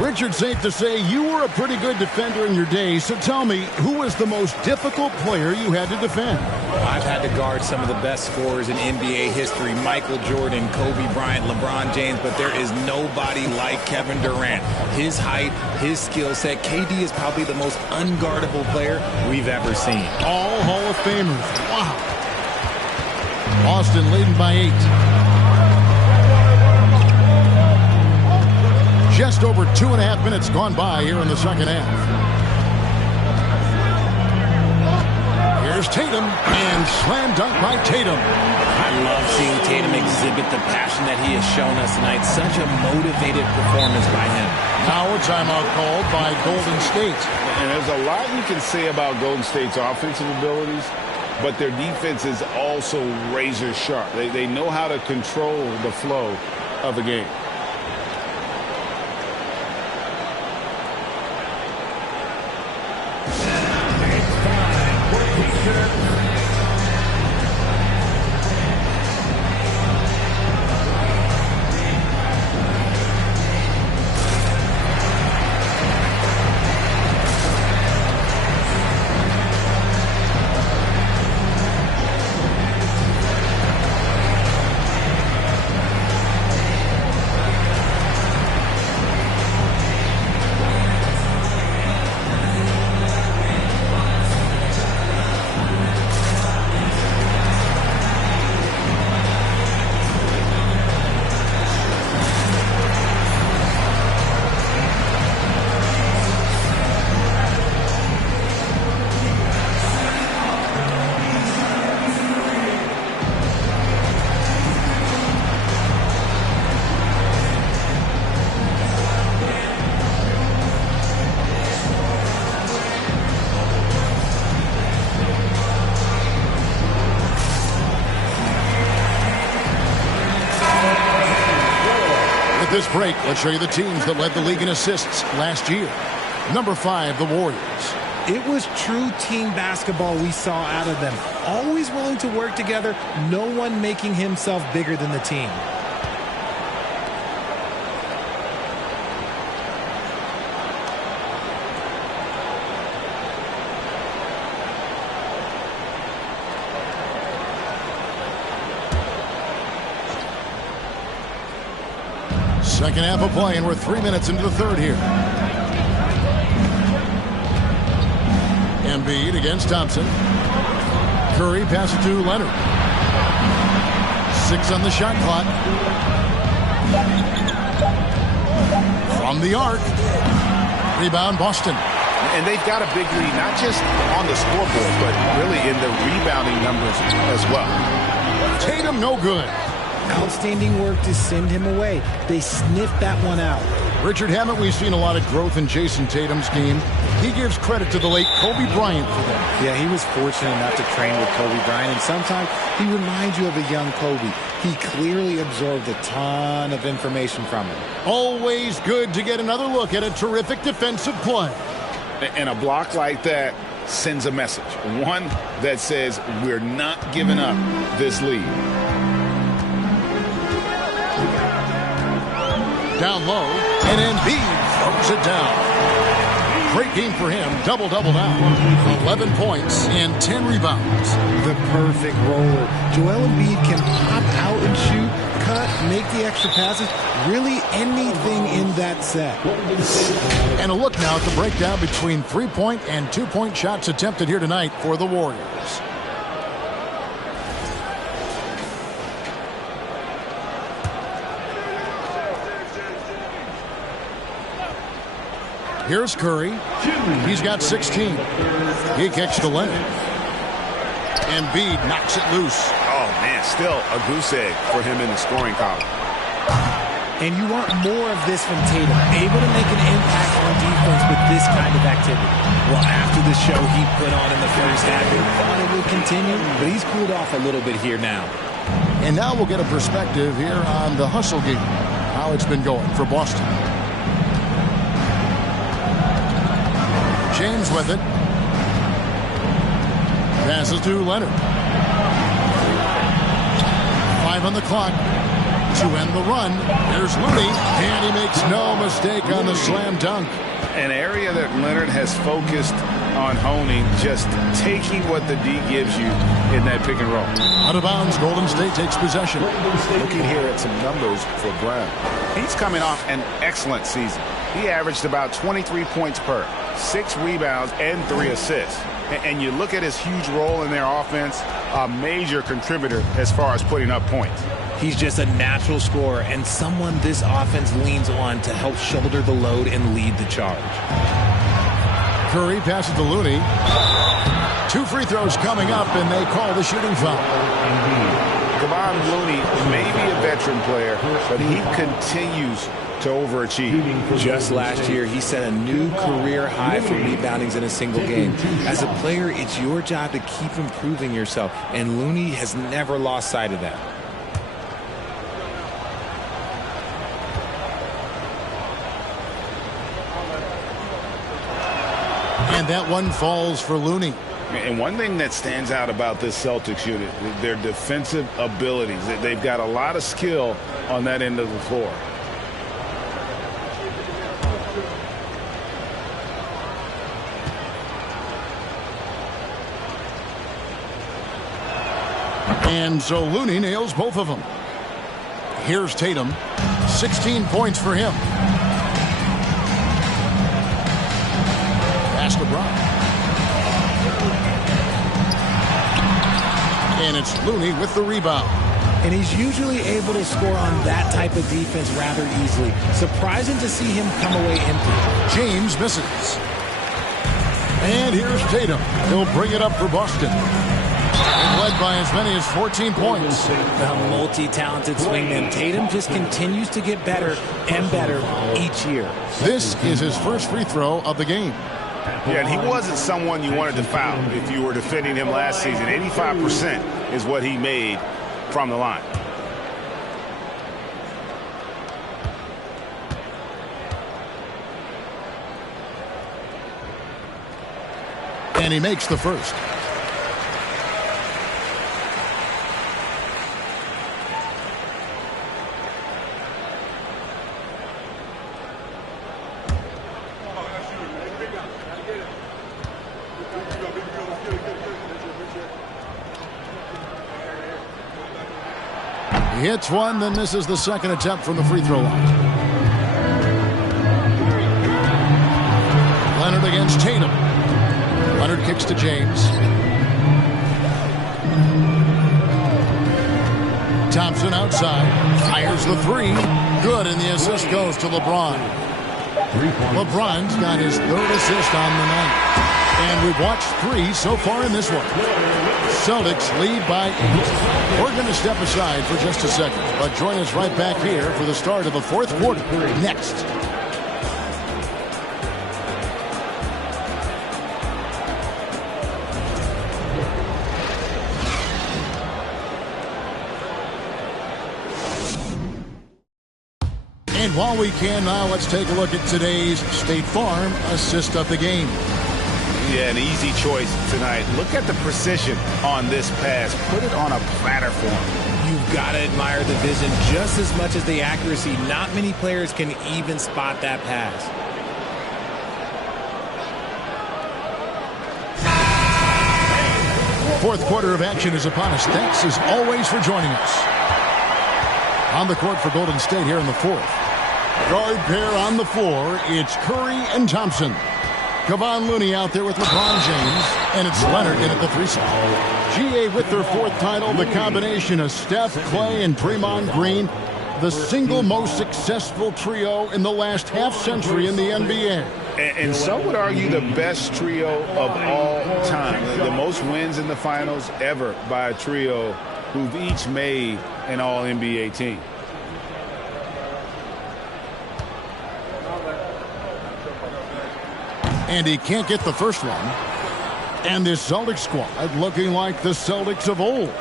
Richard, safe to say you were a pretty good defender in your day, so tell me, who was the most difficult player you had to defend? I've had to guard some of the best scorers in NBA history, Michael Jordan, Kobe Bryant, LeBron James, but there is nobody like Kevin Durant. His height, his skill set, KD is probably the most unguardable player we've ever seen. All Hall of Famers. Wow. Boston leading by 8. Just over 2.5 minutes gone by here in the second half. Here's Tatum, and slam dunk by Tatum. I love seeing Tatum exhibit the passion that he has shown us tonight. Such a motivated performance by him. Now a timeout called by Golden State. And there's a lot you can say about Golden State's offensive abilities, but their defense is also razor sharp. They know how to control the flow of the game. This break, let's show you the teams that led the league in assists last year. Number 5, the Warriors. It was true team basketball we saw out of them. Always willing to work together, no one making himself bigger than the team. Second half of play, and we're 3 minutes into the third here. Embiid against Thompson. Curry passes to Leonard. 6 on the shot clock. From the arc. Rebound, Boston. And they've got a big lead, not just on the scoreboard, but really in the rebounding numbers as well. Tatum, no good. Outstanding work to send him away. They sniffed that one out. Richard, haven't we seen a lot of growth in Jason Tatum's game? He gives credit to the late Kobe Bryant for that. Yeah, he was fortunate enough to train with Kobe Bryant, and sometimes he reminds you of a young Kobe. He clearly absorbed a ton of information from him. Always good to get another look at a terrific defensive play. And a block like that sends a message. One that says we're not giving up this lead. Down low, and Embiid throws it down. Great game for him. Double-double now. 11 points and 10 rebounds. The perfect roller. Joel Embiid can pop out and shoot, cut, make the extra passes. Really anything in that set. And a look now at the breakdown between 3-point and 2-point shots attempted here tonight for the Warriors. Here's Curry. He's got 16. He kicks to Leonard. Embiid knocks it loose. Oh, man, still a goose egg for him in the scoring column. And you want more of this from Tatum, able to make an impact on defense with this kind of activity. Well, after the show he put on in the first half, we thought it would continue, but he's cooled off a little bit here now. And now we'll get a perspective here on the hustle game, how it's been going for Boston. James with it. Passes to Leonard. 5 on the clock to end the run. Here's Looney, and he makes no mistake on the slam dunk. An area that Leonard has focused on honing, just taking what the D gives you in that pick and roll. Out of bounds, Golden State takes possession. Looking here at some numbers for Brown. He's coming off an excellent season. He averaged about 23 points per, 6 rebounds, and 3 assists. And you look at his huge role in their offense, a major contributor as far as putting up points. He's just a natural scorer and someone this offense leans on to help shoulder the load and lead the charge. Curry passes to Looney. 2 free throws coming up, and they call the shooting foul. Kevon Looney may be a veteran player, but he continues to overachieve. Just last year, he set a new career high for reboundings in a single game. As a player, it's your job to keep improving yourself, and Looney has never lost sight of that. And that one falls for Looney. And one thing that stands out about this Celtics unit, their defensive abilities. They've got a lot of skill on that end of the floor. And so Looney nails both of them. Here's Tatum. 16 points for him. Pass to Brown. And it's Looney with the rebound. And he's usually able to score on that type of defense rather easily. Surprising to see him come away empty. James misses. And here's Tatum. He'll bring it up for Boston. And led by as many as 14 points. The multi-talented swingman Tatum just continues to get better and better each year. This is his first free throw of the game. Yeah, and he wasn't someone you wanted to foul if you were defending him last season. 85% is what he made from the line. And he makes the first. He hits one, then misses the second attempt from the free throw line. Leonard against Tatum. Leonard kicks to James. Thompson outside. Fires the three. Good, and the assist goes to LeBron. LeBron's got his 3rd assist on the night. And we've watched 3 so far in this one. Celtics lead by 8. We're going to step aside for just a second, but join us right back here for the start of the 4th quarter next. And while we can now, let's take a look at today's State Farm assist of the game. Yeah, an easy choice tonight. Look at the precision on this pass. Put it on a platter for him. You've got to admire the vision just as much as the accuracy. Not many players can even spot that pass. Fourth quarter of action is upon us. Thanks as always for joining us. On the court for Golden State here in the fourth. Guard pair on the floor. It's Curry and Thompson. Kevon Looney out there with LeBron James. And it's Leonard in at the 3 spot. GA with their fourth title. The combination of Steph, Clay, and Draymond Green. The single most successful trio in the last half-century in the NBA. And some would argue the best trio of all time. The most wins in the finals ever by a trio who've each made an All-NBA team. And he can't get the first one. And this Celtics squad looking like the Celtics of old.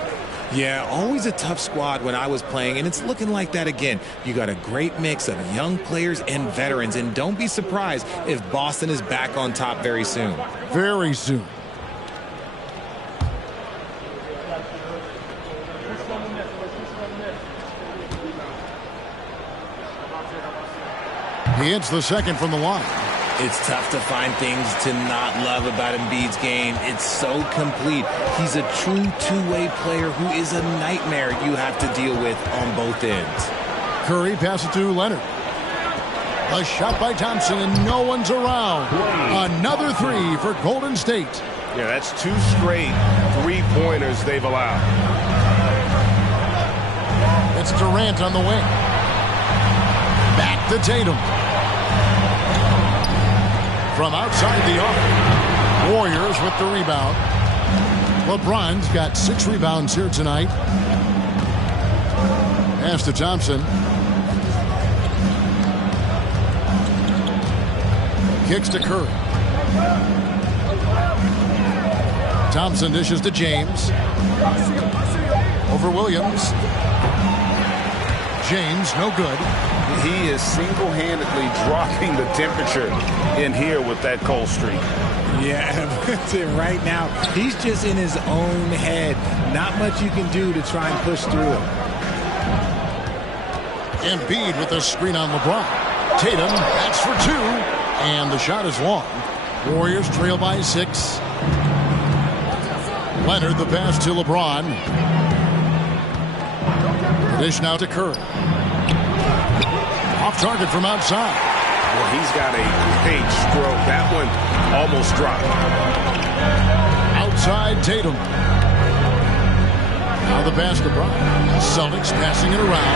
Yeah, always a tough squad when I was playing, and it's looking like that again. You got a great mix of young players and veterans, and don't be surprised if Boston is back on top very soon. Very soon. He hits the second from the line. It's tough to find things to not love about Embiid's game. It's so complete. He's a true two-way player who is a nightmare you have to deal with on both ends. Curry passes to Leonard. A shot by Thompson, and no one's around. Another three for Golden State. Yeah, that's 2 straight three-pointers they've allowed. It's Durant on the wing. Back to Tatum. From outside the arc. Warriors with the rebound. LeBron's got 6 rebounds here tonight. Pass to Thompson. Kicks to Curry. Thompson dishes to James. Over Williams. James, no good. He is single-handedly dropping the temperature in here with that cold streak. Yeah, right now, he's just in his own head. Not much you can do to try and push through it. Embiid with a screen on LeBron. Tatum, that's for 2. And the shot is long. Warriors trail by 6. Leonard, the pass to LeBron. Dish now to Curry. Off target from outside. Well, he's got a great stroke. That one almost dropped. Outside Tatum. Now the basket brought. Celtics passing it around.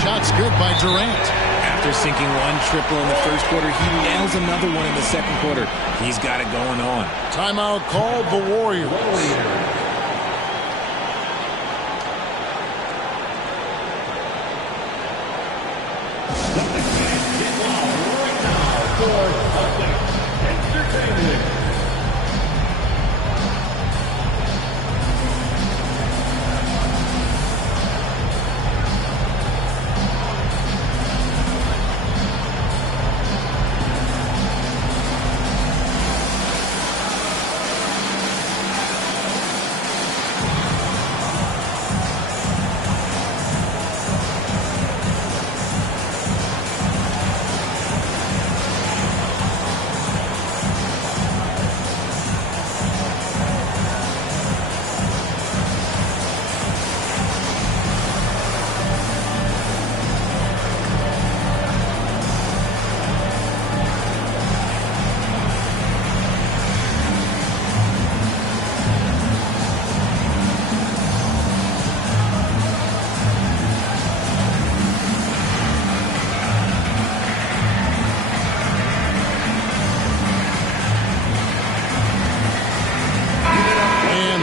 Shot's good by Durant. After sinking 1 triple in the first quarter, he nails another one in the second quarter. He's got it going on. Timeout called the Warriors.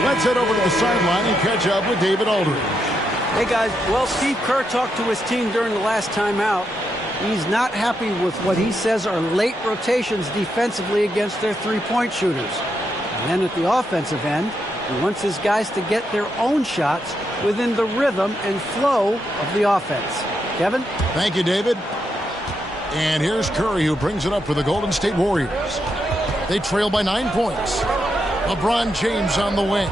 Let's head over to the sideline and catch up with David Aldridge. Hey, guys. Well, Steve Kerr talked to his team during the last timeout. He's not happy with what he says are late rotations defensively against their three-point shooters. And then at the offensive end, he wants his guys to get their own shots within the rhythm and flow of the offense. Kevin? Thank you, David. And here's Curry, who brings it up for the Golden State Warriors. They trail by 9 points. LeBron James on the wing.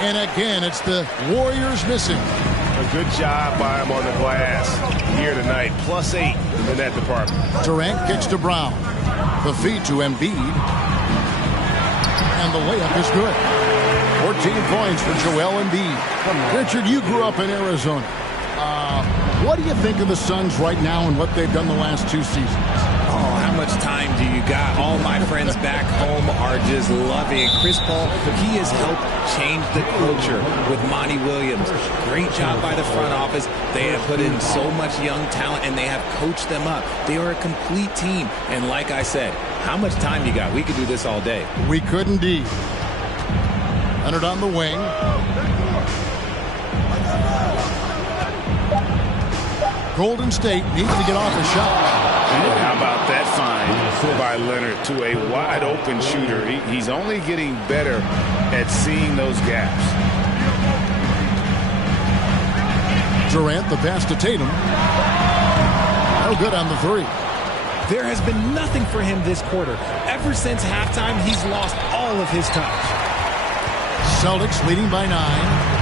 And again, it's the Warriors missing. A good job by him on the glass here tonight. +8 in that department. Durant kicks to Brown. The feed to Embiid. And the layup is good. 14 points for Joel Embiid. Richard, you grew up in Arizona. What do you think of the Suns right now and what they've done the last 2 seasons? Oh, how much time do you got? All my friends back home are just loving it. Chris Paul, he has helped change the culture with Monty Williams. Great job by the front office. They have put in so much young talent, and they have coached them up. They are a complete team. And like I said, how much time you got? We could do this all day. We could indeed. Leonard on the wing. Golden State needs to get off a shot. And how about that find by Leonard to a wide open shooter? He's only getting better at seeing those gaps. Durant, the pass to Tatum. No good on the 3. There has been nothing for him this quarter. Ever since halftime, he's lost all of his touch. Celtics leading by 9.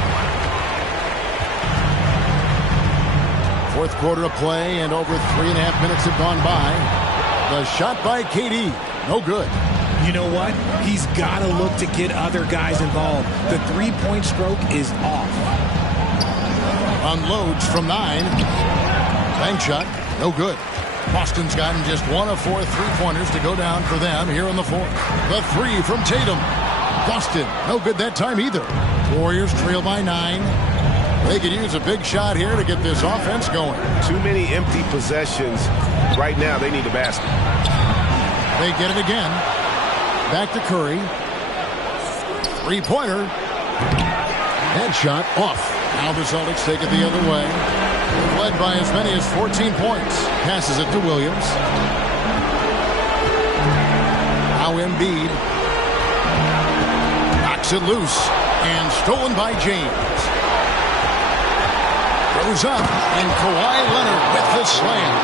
Fourth quarter of play, and over 3.5 minutes have gone by. The shot by KD, no good. You know what? He's got to look to get other guys involved. The three-point stroke is off. Unloads from 9. Bank shot, no good. Boston's gotten just 1 of 4 3-pointers to go down for them here in the 4th. The 3 from Tatum. Boston, no good that time either. Warriors trail by 9. They could use a big shot here to get this offense going. Too many empty possessions. Right now, they need the basket. They get it again. Back to Curry. 3-pointer. That shot off. Now the Celtics take it the other way. Led by as many as 14 points. Passes it to Williams. Now Embiid. Knocks it loose. And stolen by James. Goes up, and Kawhi Leonard with the slam.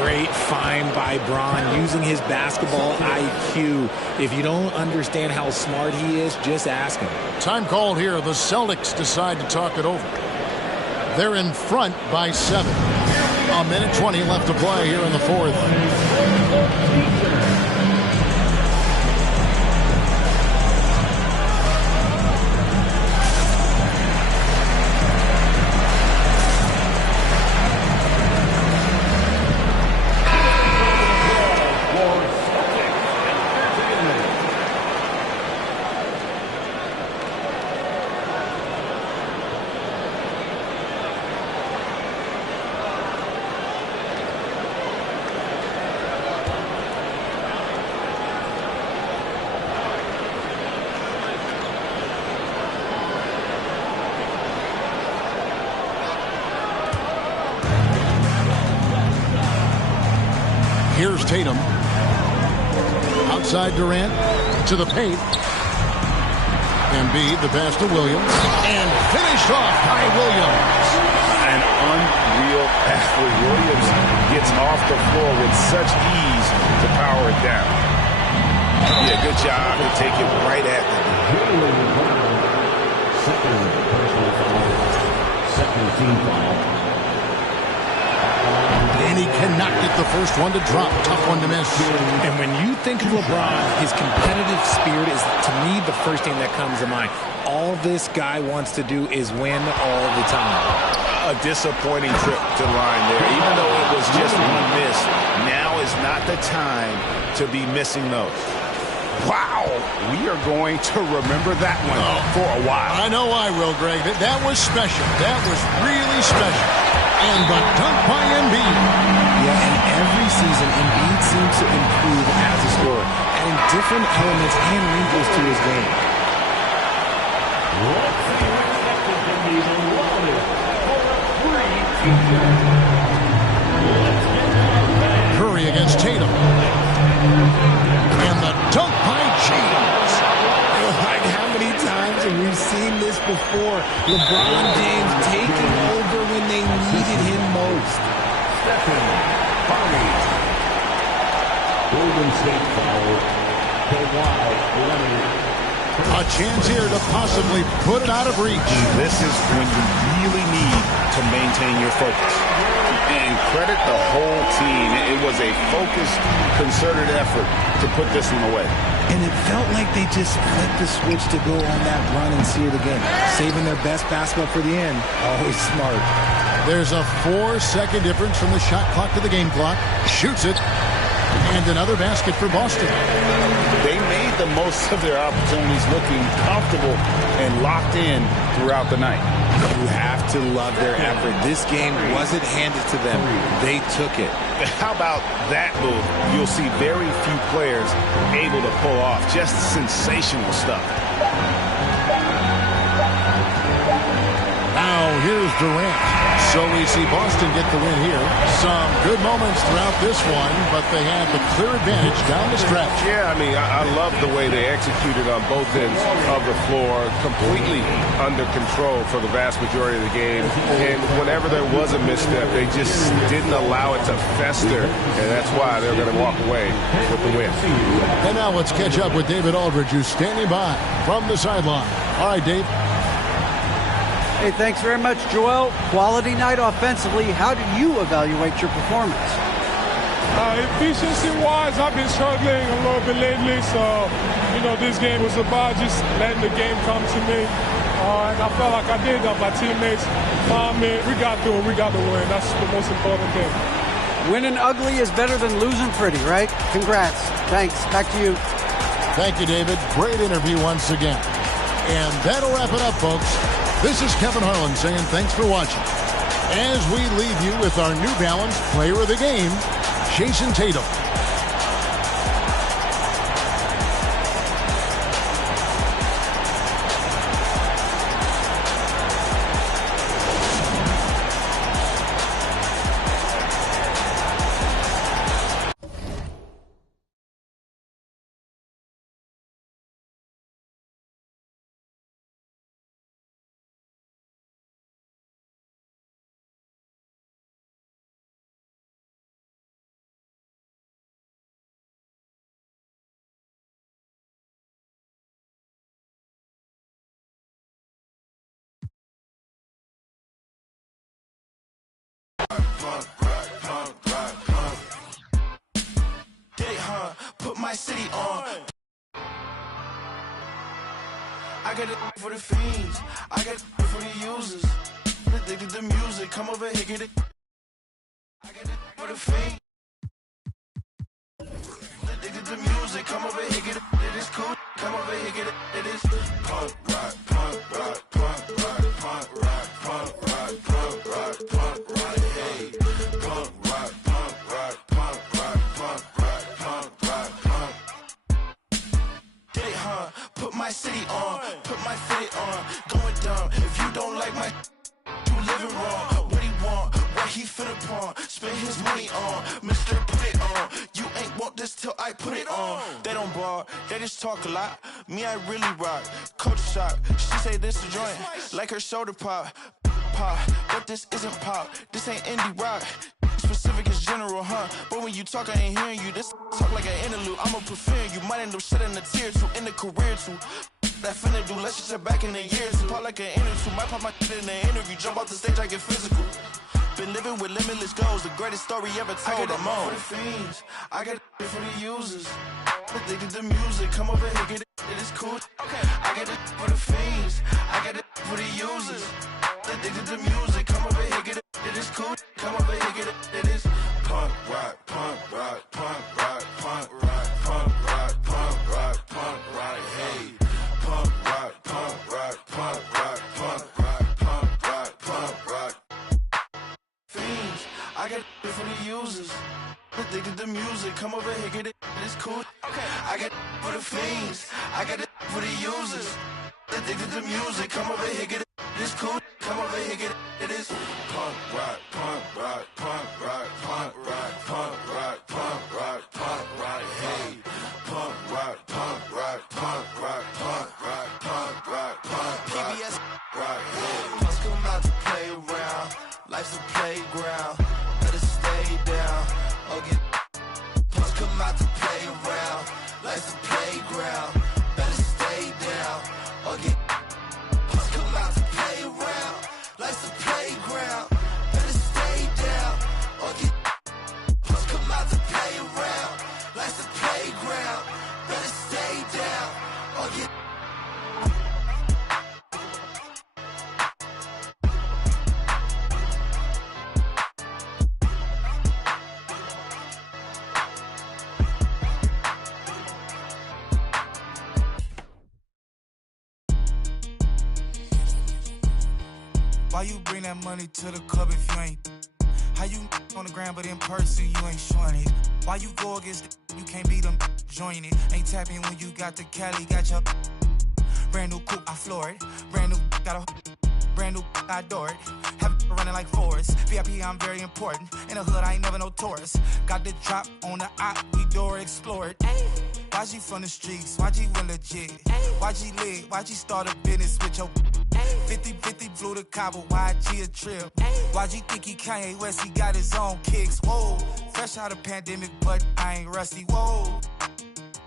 Great find by Bron, using his basketball IQ. If you don't understand how smart he is, just ask him. Time called here. The Celtics decide to talk it over. They're in front by 7. 1:20 left to play here in the 4th. Here's Tatum. Outside Durant to the paint. Embiid, the pass to Williams. And finished off by Williams. An unreal athlete. Williams gets off the floor with such ease to power it down. Yeah, good job to take it right at them. Second personal foul. Second team foul. And he cannot get the first one to drop. Tough one to miss. And when you think of LeBron, his competitive spirit is, to me, the first thing that comes to mind. All this guy wants to do is win all the time. A disappointing trip to the line there. Even though it was just one miss, now is not the time to be missing those. Wow, we are going to remember that one for a while. I know I will, Greg. That was special. That was really special. And the dunk by Embiid. Yeah, and every season, Embiid seems to improve as a scorer, adding different elements and wrinkles to his game. Curry against Tatum. And the dunk by James. Like how many times have we seen this before? LeBron James taking over when they needed him most. Stephen Curry. Golden State foul. Kawhi Leonard. A chance here to possibly put it out of reach. This is when you really need to maintain your focus. And credit the whole team. It was a focused, concerted effort to put this one away. And it felt like they just flipped the switch to go on that run and seal the game. Saving their best basketball for the end. Always smart. There's a 4-second difference from the shot clock to the game clock. Shoots it. And another basket for Boston. They made the most of their opportunities, looking comfortable and locked in throughout the night. You have to love their effort. This game wasn't handed to them. They took it. How about that move? You'll see very few players able to pull off just sensational stuff. Now here's Durant. So we see Boston get the win here. Some good moments throughout this one, but they had the clear advantage down the stretch. Yeah, I mean, I love the way they executed on both ends of the floor, completely under control for the vast majority of the game. And whenever there was a misstep, they just didn't allow it to fester, and that's why they're going to walk away with the win. And now let's catch up with David Aldridge, who's standing by from the sideline. All right, Dave. Hey, thanks very much, Joel. Quality night offensively. How do you evaluate your performance? Efficiency-wise, I've been struggling a little bit lately. So, this game was about just letting the game come to me. And I felt like I did. My teammates found me. We got through it. We got the win. That's the most important thing. Winning ugly is better than losing pretty, right? Congrats. Thanks. Back to you. Thank you, David. Great interview once again. And that'll wrap it up, folks. This is Kevin Harlan saying thanks for watching. As we leave you with our New Balance Player of the Game, Jason Tatum. Put my city on. I got it for the fiends. I got it for the users. Addicted to music. Come over here, get it. I got it for the fiends. Addicted to music. Come over here, get it. It is cool. Come over here, get it. It is punk rock, punk rock, punk rock, punk rock, punk rock, punk rock, punk rock. Hey, punk rock, punk rock, punk rock, punk rock, punk rock, punk. Put my city on, put my fitted on, going dumb. If you don't like my, you living wrong. What he want, what he finna pawn, spend his money on, Mr. Put it on. You ain't want this till I put it on. They don't bar, they just talk a lot. Me, I really rock. Coach shot, she say this a joint, like her shoulder pop. Pop, but this isn't pop. This ain't indie rock. Specific is general, huh? But when you talk, I ain't hearing you. This talk like an interlude. I'ma prefer you. Might end up shedding a tear too in the career too. That finna do. Let's just get back in the years. Pop like an interview. Might pop my shit in the interview. Jump off the stage, I get physical. Been living with limitless goals. The greatest story ever told. I'm on. For the fiends, I got it for the users. Addicted to music. Come over here, get it. It is cool. Okay, I got it for the fiends. I got it for the users. Addicted to music. Come over here, get it. It is cool. Come over here, get it. It is punk rock, punk rock, punk rock, punk rock, punk rock, punk rock, punk rock. Hey, punk rock, punk rock, punk rock, punk rock, punk rock, punk rock. Fiends, I got it for the users. Addicted to music. Come over here, get it. It is cool. Okay, I got it for the fiends. I got it for the users. Addicted to music. Come over here, get it. It is cool. Come over here, get it. It is punk rock, punk rock, punk rock, punk rock, punk rock, punk rock, punk rock. Hey, punk rock, punk rock, punk rock, punk rock, punk rock, punk rock. PBS rock. Hey, punks come out to play around. Life's a playground. Better stay down. Or get punks come out to play around. Life's a playground. Better stay down. Why you bring that money to the club if you ain't? How you on the ground but in person you ain't showing it? Why you go against you can't beat them join it? Ain't tapping when you got the Cali, got your brand new coupe, I floor it. Brand new got a brand new, I adore it. Have it running like Forrest. VIP, I'm very important. In the hood, I ain't never no tourist. Got the drop on the op, we door explored. YG from the streets, YG went legit. YG lit, YG start a business with your 50-50 flew to Cabo, YG a trip. YG think he Kanye West, he got his own kicks. Whoa, fresh out of pandemic, but I ain't rusty. Whoa,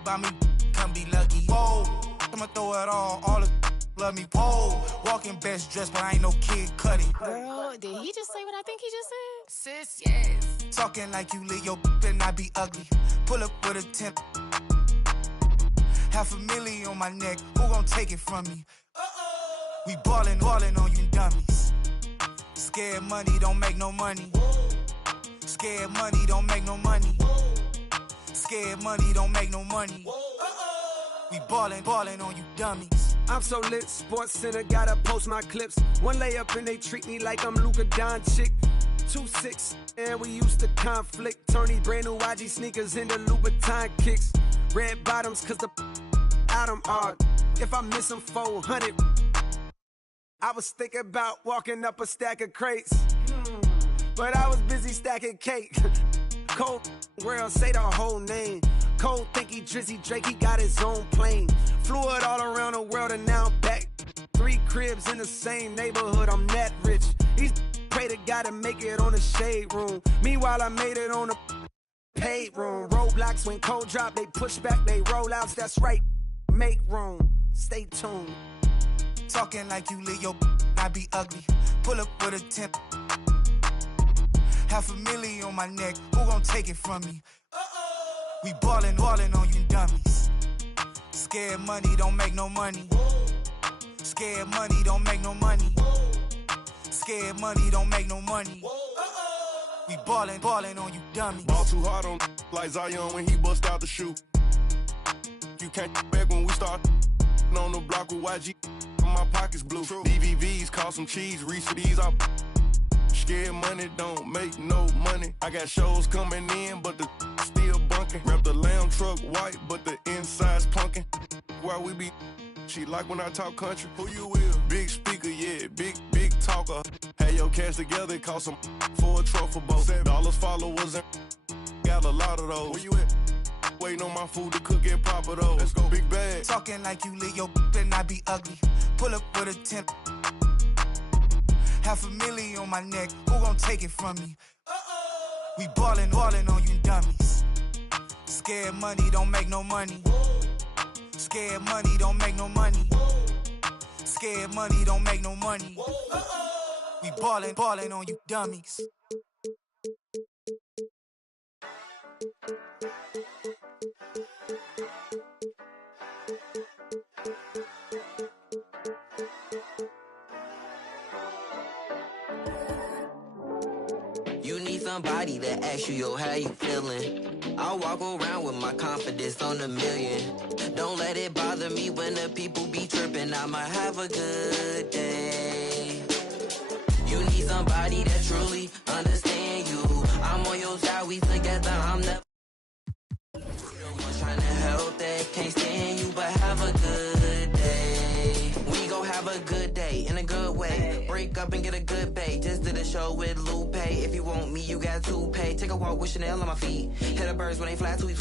by me, come be lucky. Whoa, I'ma throw it all the love me. Whoa, walking best dressed, but I ain't no Kid Cudi. Girl, did he just say what I think he just said? Sis, yes. Talking like you lit, your better not be ugly. Pull up with a 10. $500,000 on my neck, who gon' take it from me? We ballin' on you dummies. Scared money don't make no money. Scared money don't make no money. Scared money don't make no money. We ballin' on you dummies. I'm so lit, Sports Center, gotta post my clips. One layup and they treat me like I'm Luka Doncic. 2-6, and we used to conflict. Turn these brand new YG sneakers into Louboutin kicks. Red bottoms, cause the Adam are. If I miss them 400, I was thinking about walking up a stack of crates. But I was busy stacking cake. Cold world, say the whole name. Cole think he Drizzy Drake, he got his own plane. Flew it all around the world and now I'm back. 3 cribs in the same neighborhood, I'm that rich. He's pray to God to make it on the shade room. Meanwhile, I made it on the paid room. Roadblocks when cold drop, they push back, they roll outs, that's right. Make room, stay tuned. Talking like you lit, your not be ugly. Pull up with a 10. $500,000 on my neck, who gon' take it from me? We ballin' on you dummies. Scared money don't make no money. Scared money don't make no money. Scared money don't make no money. We ballin' on you dummies. Ball too hard on like Zion when he bust out the shoe. You can't back when we start on the block with YG. My pockets blue. DVVs cost some cheese. Reese these are scared money don't make no money. I got shows coming in, but the still bunking. Rep the lamb truck white, but the inside's punkin'. Why we be? She like when I talk country. Who you with? Big speaker, yeah, big talker. Had your cash together, cost some for a truck for both. $7 followers and got a lot of those. Where you at? Waiting on my food to cook and pop it over. Let's go, big bag. Talking like you lit, your better not be ugly. Pull up with a 10. $500,000 on my neck, who gon' take it from me? We ballin' on you dummies. Scared money don't make no money. Scared money don't make no money. Scared money don't make no money. We ballin' on you dummies. You need somebody to ask you, yo, how you feeling? I walk around with my confidence on a million. Don't let it bother me when the people be tripping. I'ma have a good day. You need somebody that truly understand you. I'm on your side, we together, I'm never trying to help that, can't stand you, but have a good day. We gon' have a good day, in a good way. Break up and get a good pay. Just did a show with Lupe. If you want me, you got to pay. Take a walk with Chanel on my feet. Hit the birds when they fly tweet.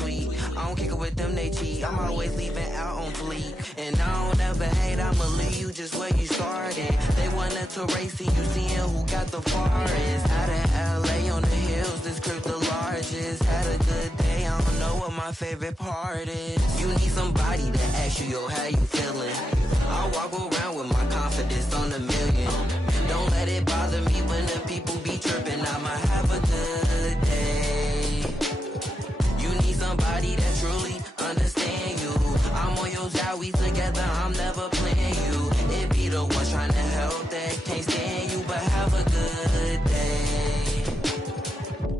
I don't kick it with them, they cheat. I'm always leaving out on fleet. And I don't ever hate, I'ma leave you just where you started. They wanted to race and you seeing who got the farthest. Out in LA on the hills, this crib the largest. Had a good day, I don't know what my favorite part is. You need somebody to ask you, yo, how you feeling? I walk around with my confidence on a million. Don't let it bother me when the people be tripping. I'ma have a good day. You need somebody that truly understand you. I'm on your side, we together, I'm never playing you. It be the ones trying to help that can't stand you, but have a good day.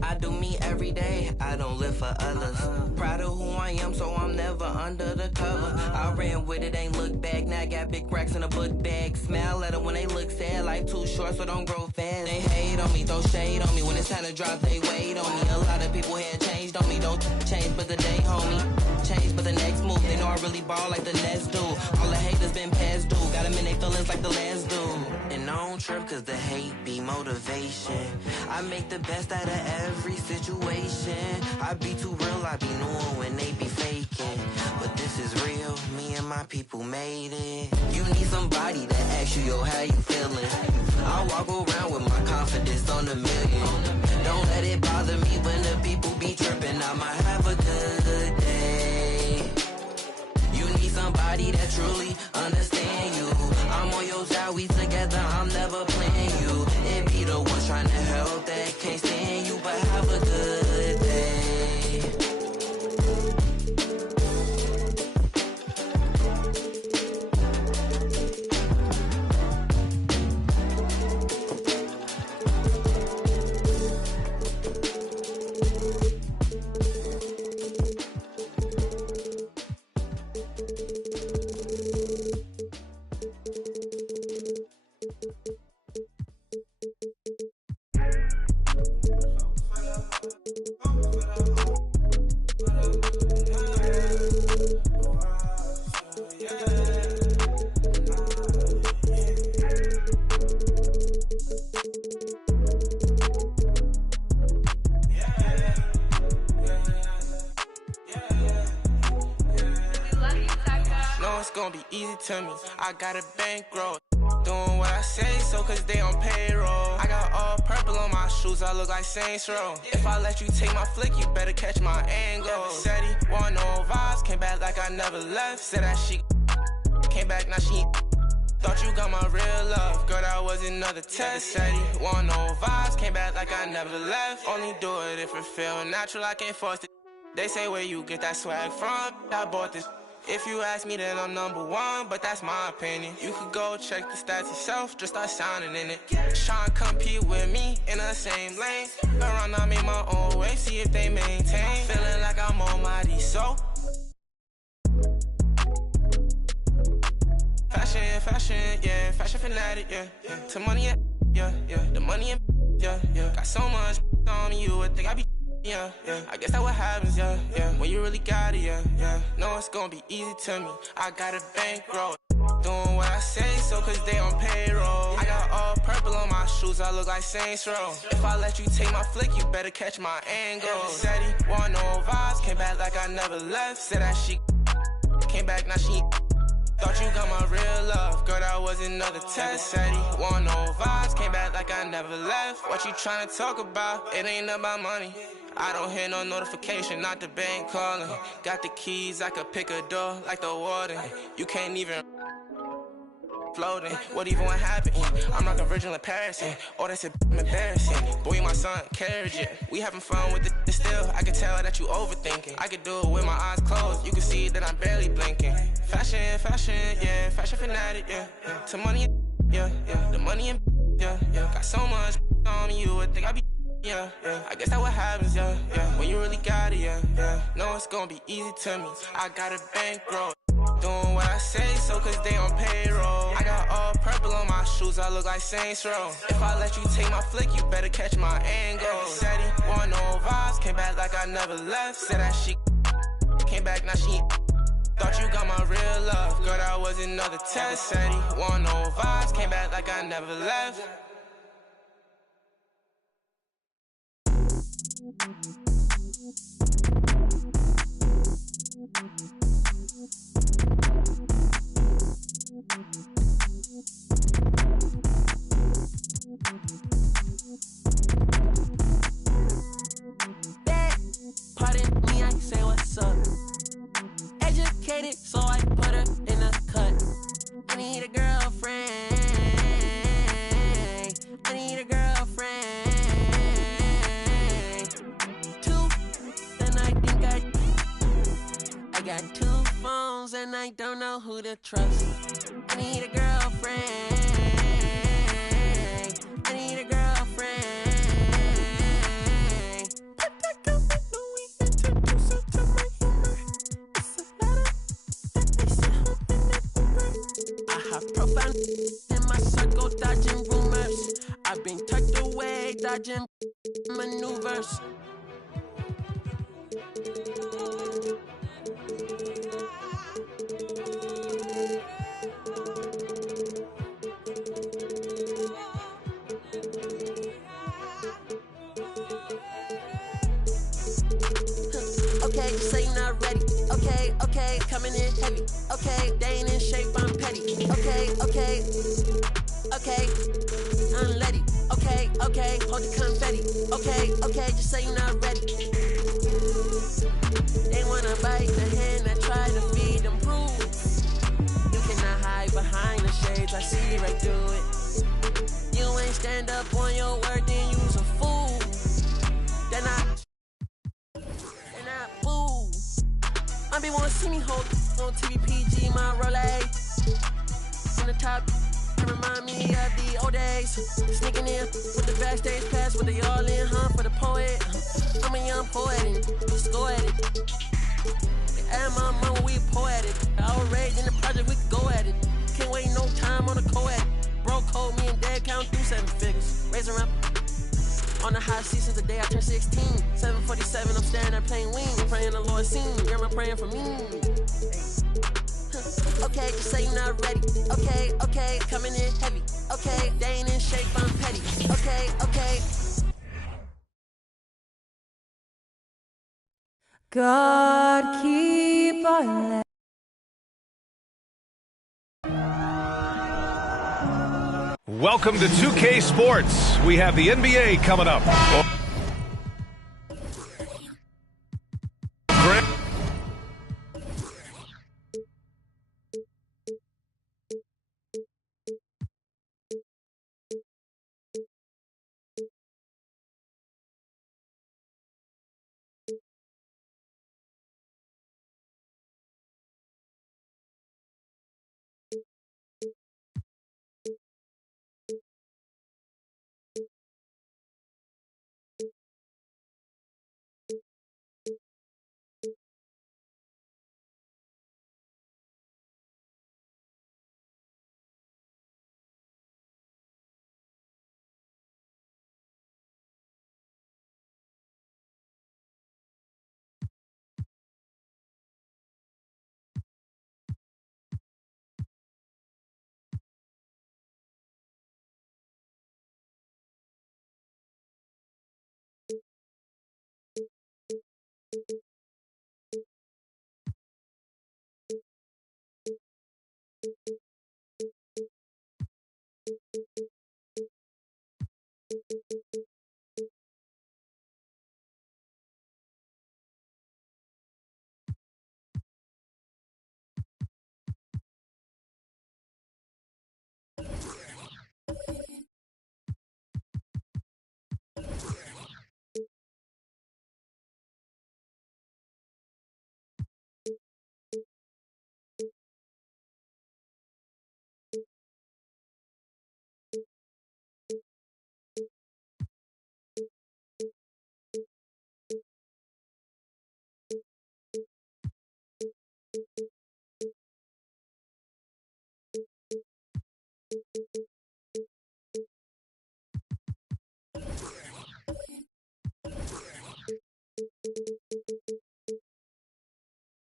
I do me every day, I don't live for others. Proud of who I am, so I'm never under the cover. I ran with it, ain't look back, now got big racks in a book bag. Smile at them when they look sad. Life too short, so don't grow fast. They hate on me, throw shade on me. When it's time to drop, they wait on me. A lot of people had changed on me. Don't change but the day, homie. Change but the next move. They know I really ball like the next dude. All the haters been past due. Got them in their feelings like the last dude. And I don't trip cause the hate be motivation. I make the best out of every situation. I be too real, I be knowing when they be faking. But this is real, me and my people made it. You need somebody that asks you, yo, how you feeling? I walk around with my confidence on a million. Don't let it bother me when the people be tripping. I might have a good day. You need somebody that truly understand you. I'm on your side, we together, I'm never playing you. It be the ones trying to help that can't stand you, but have a good day. To me, I got a bankroll. Doing what I say, so cause they on payroll. I got all purple on my shoes, I look like Saints Row. If I let you take my flick, you better catch my angle. Said he want no vibes, came back like I never left. Said that she came back, now she thought you got my real love. Girl, that was another test. Said he want no vibes, came back like I never left. Only do it if it feel natural, I can't force it. They say where you get that swag from, I bought this. If you ask me, then I'm number one, but that's my opinion. You could go check the stats yourself, just start sounding in it. Tryna compete with me in the same lane. Around, I made my own way, see if they maintain. Feeling like I'm almighty, so fashion, yeah, fashion fanatic, yeah. To money, yeah, the money, yeah. Got so much on me, you would think I be. Yeah, I guess that what happens, yeah. When you really got it, yeah. No, it's gonna be easy to me. I got a bankroll. Doing what I say, so cause they on payroll. I got all purple on my shoes, I look like Saints Row. If I let you take my flick, you better catch my angle. Said he want no vibes, came back like I never left. Said that she came back, now she thought you got my real love. Girl, that was another test. Said he want no vibes, came back like I never left. What you tryna talk about? It ain't about money. I don't hear no notification, not the bank calling. Got the keys, I could pick a door like the warden. You can't even floating. What even would happen? I'm like a virgin in Paris, oh, that's embarrassing. Boy, you my son, carriage it. We having fun with it still. I can tell that you overthinking. I could do it with my eyes closed. You can see that I'm barely blinking. Fashion, yeah, fashion fanatic, yeah. To money, yeah, the money, yeah. Got so much on me, you would think I be. Yeah, I guess that what happens, yeah. When you really got it, yeah. No, it's gonna be easy to me. I got a bankroll. Doing what I say, so cause they on payroll. I got all purple on my shoes, I look like Saints Row. If I let you take my flick, you better catch my angle. Said he want no vibes, came back like I never left. Said that she came back, now she thought you got my real love. Girl, that was another test. Said he want no vibes, came back like I never left. Pardon me, I say what's up. Educated, so I put her in a cut. I need a girlfriend. I need a girlfriend. Two, then I think I got two phones and I don't know who to trust. I need a girlfriend. I need a girlfriend. I found in my circle, dodging rumors. I've been tucked away, dodging maneuvers. Okay, you say you're not ready. Okay, okay, coming in heavy. Okay, they ain't in shape, I'm petty. Okay, okay, okay, unleady. Okay, okay, hold the confetti. Okay, okay, just say you're not ready. They wanna bite the hand that try to feed them rules. You cannot hide behind the shades, I see right through it. You ain't stand up on your word, then you's a fool. Then I boo. I be wanna see me hold on TVPG, my Rolex. In the top, it remind me of the old days. Sneaking in with the backstage pass, with the all in, for the poet. I'm a young poet and just go at it. And my mama, we poetic. Outraged in the project, we go at it. Can't wait no time on the co-ed. Bro code me and dad count through 7 figures. Raising up on the high seat since the day I turned 16. 747, I'm standing there playing wings. Praying the Lord seen. Grandma praying for me. Okay, just say you're not ready. Okay, okay, coming in heavy. Okay, they ain't in shape, I'm petty. Okay, okay. God keep our Welcome to 2K Sports. We have the NBA coming up.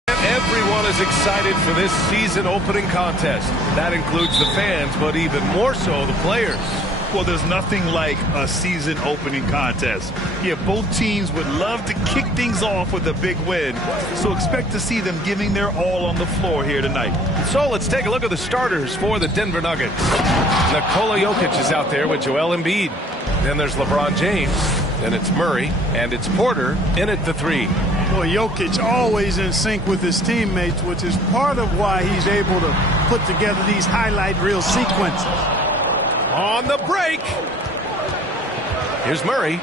Everyone is excited for this season opening contest. That includes the fans, but even more so the players. Well, there's nothing like a season opening contest. Yeah, both teams would love to kick things off with a big win, so expect to see them giving their all on the floor here tonight. So let's take a look at the starters for the Denver Nuggets. Nikola Jokic is out there with Joel Embiid. Then there's LeBron James. Then it's Murray, and it's Porter in at the 3. Well, Jokic always in sync with his teammates, which is part of why he's able to put together these highlight reel sequences. On the break, here's Murray,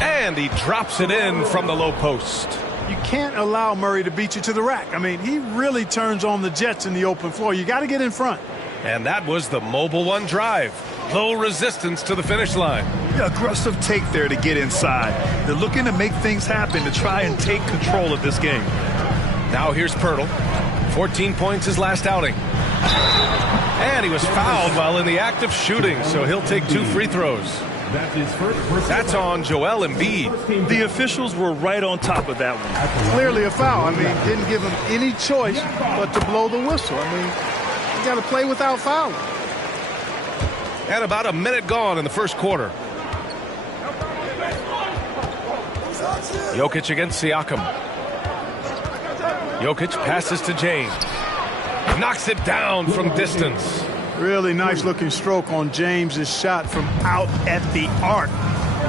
and he drops it in from the low post. You can't allow Murray to beat you to the rack. I mean, he really turns on the Jets in the open floor. You got to get in front. And that was the Mobile One drive. Low resistance to the finish line. Yeah, aggressive take there to get inside. They're looking to make things happen to try and take control of this game. Now here's Pirtle. 14 points his last outing. And he was fouled while in the act of shooting, so he'll take 2 free throws. That's on Joel Embiid. The officials were right on top of that one. Clearly a foul. I mean, didn't give him any choice but to blow the whistle. I mean, you got to play without fouling. And about a minute gone in the first quarter. Jokic against Siakam. Jokic passes to James. Knocks it down from distance. Really nice looking stroke on James's shot from out at the arc.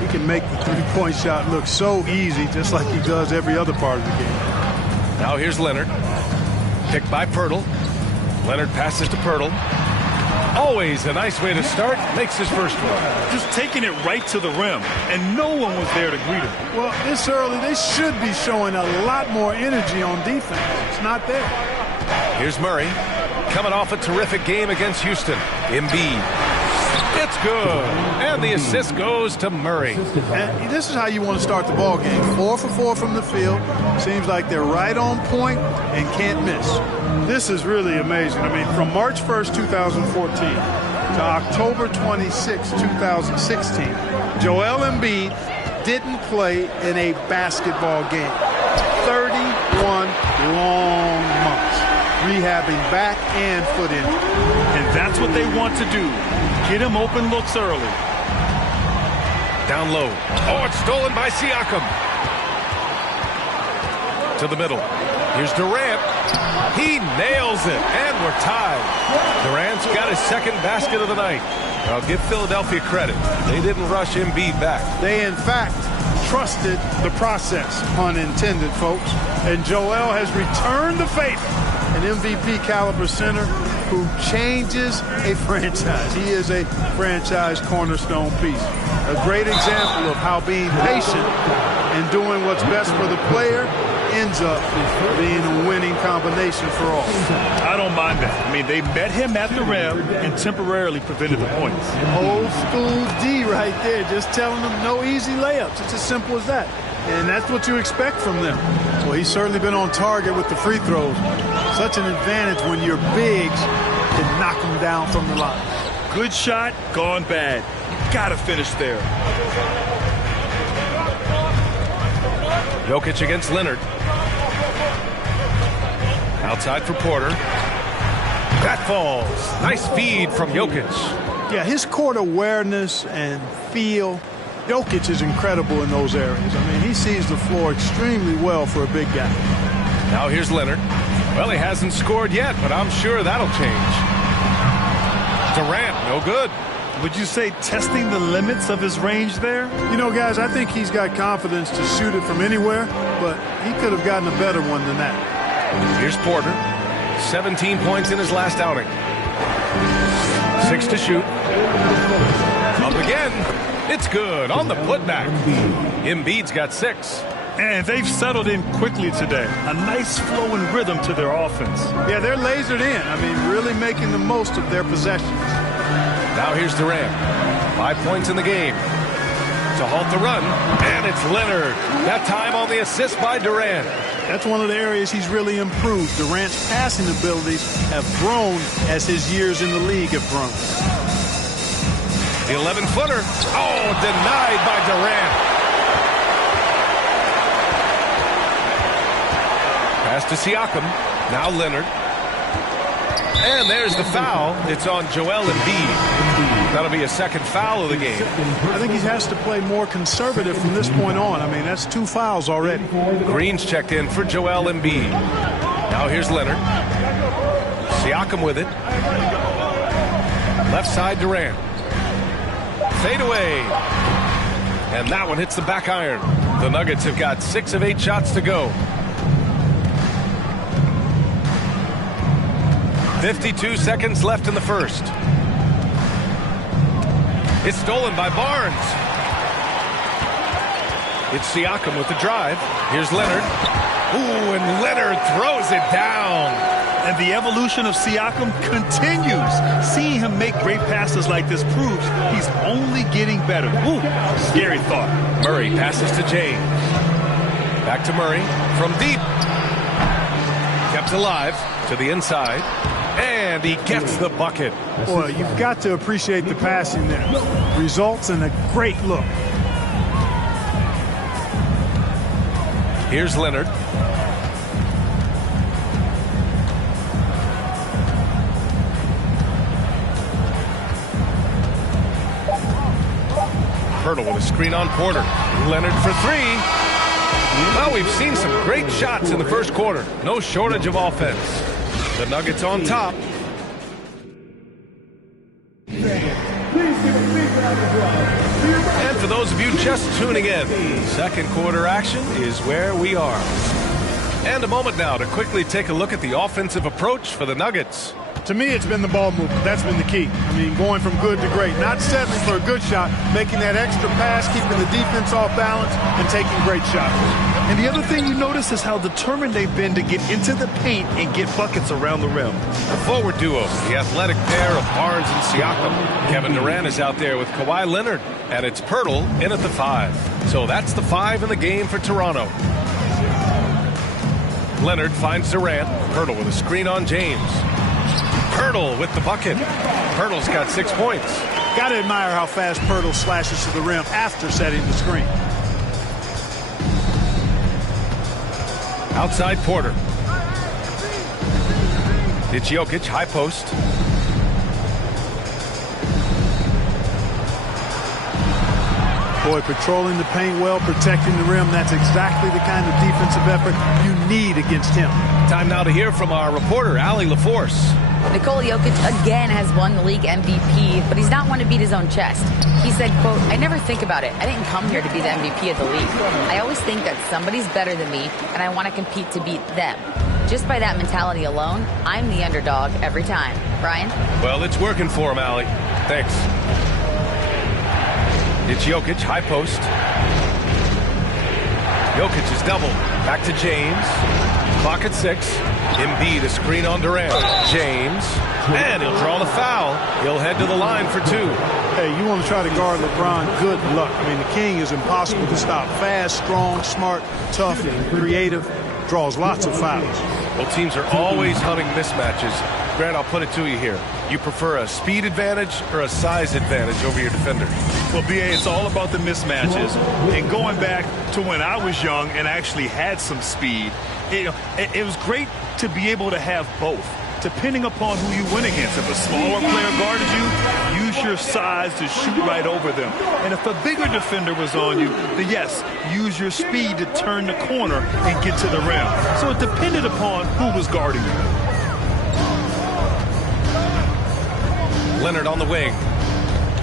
He can make the three-point shot look so easy, just like he does every other part of the game. Now here's Leonard. Picked by Pirtle. Leonard passes to Pirtle. Always a nice way to start. Makes his first one. Just taking it right to the rim, and no one was there to greet him. Well, this early, they should be showing a lot more energy on defense. It's not there. Here's Murray. Coming off a terrific game against Houston. Embiid. It's good. And the assist goes to Murray. And this is how you want to start the ball game. 4 for 4 from the field. Seems like they're right on point and can't miss. This is really amazing. I mean, from March 1st, 2014 to October 26, 2016, Joel Embiid didn't play in a basketball game. 31 long months. Rehabbing back and foot injury. And that's what they want to do. Get him open looks early. Down low. Oh, it's stolen by Siakam. To the middle. Here's Durant. He nails it. And we're tied. Durant's got his second basket of the night. I'll give Philadelphia credit. They didn't rush Embiid back. They, in fact, trusted the process, pun intended, folks. And Joel has returned the favor. An MVP caliber center who changes a franchise. He is a franchise cornerstone piece. A great example of how being patient and doing what's best for the player ends up being a winning combination for all. I don't mind that. I mean, they met him at the rim and temporarily prevented the points. Old school D right there, just telling them no easy layups. It's as simple as that. And that's what you expect from them. Well, he's certainly been on target with the free throws. Such an advantage when your bigs can knock them down from the line. Good shot, gone bad. Gotta finish there. Jokic against Leonard. Outside for Porter. That falls. Nice feed from Jokic. Yeah, his court awareness and feel. Jokic is incredible in those areas. I mean, he sees the floor extremely well for a big guy. Now here's Leonard. Well, he hasn't scored yet, but I'm sure that'll change. Durant, no good. Would you say testing the limits of his range there? You know, guys, I think he's got confidence to shoot it from anywhere, but he could have gotten a better one than that. Here's Porter. 17 points in his last outing. 6 to shoot. Up again. It's good on the putback. Embiid's got 6. And they've settled in quickly today. A nice flow and rhythm to their offense. Yeah, they're lasered in. I mean, really making the most of their possessions. Now here's Durant. 5 points in the game. To halt the run. And it's Leonard. That time on the assist by Durant. That's one of the areas he's really improved. Durant's passing abilities have grown as his years in the league have grown. The 11-footer. Oh, denied by Durant. Pass to Siakam. Now Leonard. And there's the foul. It's on Joel Embiid. That'll be a second foul of the game. I think he has to play more conservative from this point on. I mean, that's 2 fouls already. Green's checked in for Joel Embiid. Now here's Leonard. Siakam with it. Left side Durant. Fade away. And that one hits the back iron. The Nuggets have got 6 of 8 shots to go. 52 seconds left in the first. It's stolen by Barnes. It's Siakam with the drive. Here's Leonard. Ooh, and Leonard throws it down. And the evolution of Siakam continues. Seeing him make great passes like this proves he's only getting better. Ooh, scary thought. Murray passes to James. Back to Murray from deep. Kept alive to the inside. And he gets the bucket. Boy, you've got to appreciate the passing there. Results in a great look. Here's Leonard. Hurdle with a screen on Porter. Leonard for three. Well, we've seen some great shots in the first quarter. No shortage of offense. The Nuggets on top. And for those of you just tuning in, second quarter action is where we are. And a moment now to quickly take a look at the offensive approach for the Nuggets. To me, it's been the ball movement. That's been the key. I mean, going from good to great. Not settling for a good shot, making that extra pass, keeping the defense off balance, and taking great shots. And the other thing you notice is how determined they've been to get into the paint and get buckets around the rim. The forward duo, the athletic pair of Barnes and Siakam. Kevin Durant is out there with Kawhi Leonard, and it's Pirtle in at the 5. So that's the 5 in the game for Toronto. Leonard finds Durant. Pirtle with a screen on James. Pirtle with the bucket. Pirtle's got 6 points. Got to admire how fast Pirtle slashes to the rim after setting the screen. Outside Porter. It's Jokic, high post. Boy, patrolling the paint well, protecting the rim. That's exactly the kind of defensive effort you need against him. Time now to hear from our reporter, Allie LaForce. Nikola Jokic again has won the league MVP, but he's not one to beat his own chest. He said, quote, "I never think about it. I didn't come here to be the MVP of the league. I always think that somebody's better than me, and I want to compete to beat them. Just by that mentality alone, I'm the underdog every time." Brian? Well, it's working for him, Allie. Thanks. It's Jokic, high post. Jokic is double. Back to James. Clock at 6. Embiid, a screen on Durant. James. And he'll draw the foul. He'll head to the line for 2. Hey, you want to try to guard LeBron, good luck. I mean, the King is impossible to stop. Fast, strong, smart, tough, creative. Draws lots of fouls. Well, teams are always hunting mismatches. Grant, I'll put it to you here. You prefer a speed advantage or a size advantage over your defender? Well, B.A., it's all about the mismatches. And going back to when I was young and actually had some speed, it was great to be able to have both, depending upon who you went against. If a smaller player guarded you, use your size to shoot right over them. And if a bigger defender was on you, then yes, use your speed to turn the corner and get to the rim. So it depended upon who was guarding you. Leonard on the wing.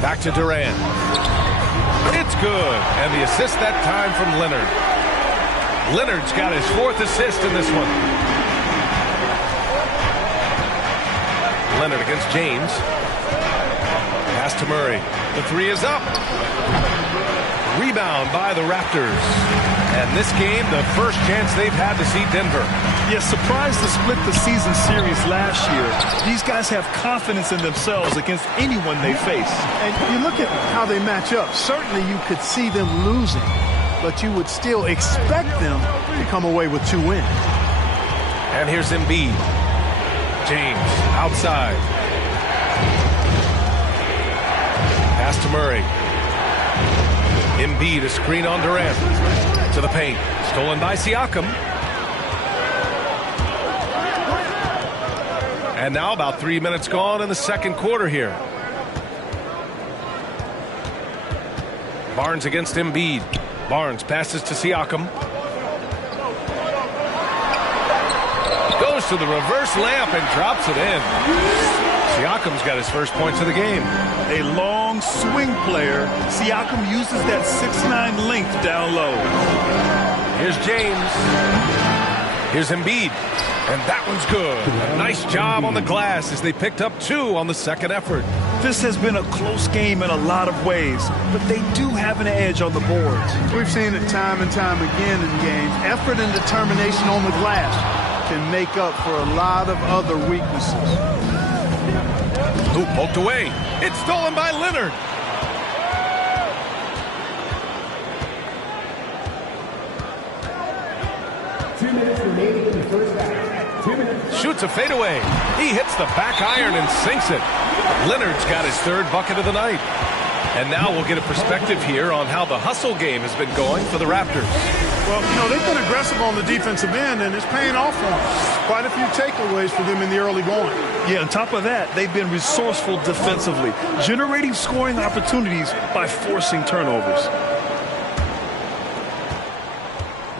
Back to Durant. It's good. And the assist that time from Leonard. Leonard's got his 4th assist in this one. Leonard against James. Pass to Murray. The 3 is up. Rebound by the Raptors. And this game, the first chance they've had to see Denver. Yes, surprised to split the season series last year. These guys have confidence in themselves against anyone they face. And you look at how they match up. Certainly you could see them losing, but you would still expect them to come away with 2 wins. And here's Embiid. James outside. Pass to Murray. Embiid, a screen on Durant. To the paint. Stolen by Siakam. And now about 3 minutes gone in the second quarter here. Barnes against Embiid. Barnes passes to Siakam. Goes to the reverse layup and drops it in. Siakam's got his first points of the game. A long swing player. Siakam uses that 6'9" length down low. Here's James. Here's Embiid. And that one's good. A nice job on the glass as they picked up 2 on the second effort. This has been a close game in a lot of ways, but they do have an edge on the boards. We've seen it time and time again in games. Effort and determination on the glass can make up for a lot of other weaknesses. Hoop poked away. It's stolen by Leonard. shoots a fadeaway. He hits the back iron and sinks it. Leonard's got his third bucket of the night. And now we'll get a perspective here on how the hustle game has been going for the Raptors. Well, they've been aggressive on the defensive end, and it's paying off for them. Quite a few takeaways for them in the early going. Yeah, on top of that, they've been resourceful defensively, generating scoring opportunities by forcing turnovers.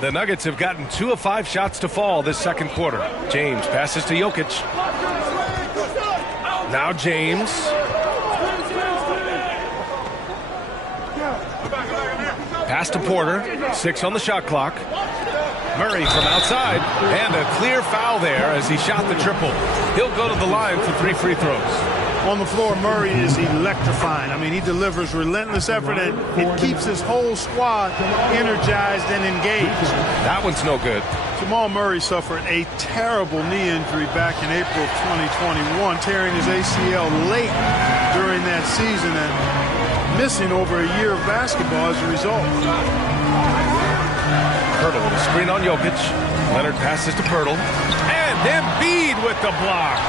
The Nuggets have gotten 2 of 5 shots to fall this second quarter. James passes to Jokic. Now James. Pass to Porter. 6 on the shot clock. Murray from outside. And a clear foul there as he shot the triple. He'll go to the line for 3 free throws. On the floor, Murray is electrifying. I mean, he delivers relentless effort, and it keeps his whole squad energized and engaged. That one's no good. Jamal Murray suffered a terrible knee injury back in April of 2021, tearing his ACL late during that season and missing over a year of basketball as a result. Pirtle with a screen on Jokic. Leonard passes to Pirtle. And Embiid with the block.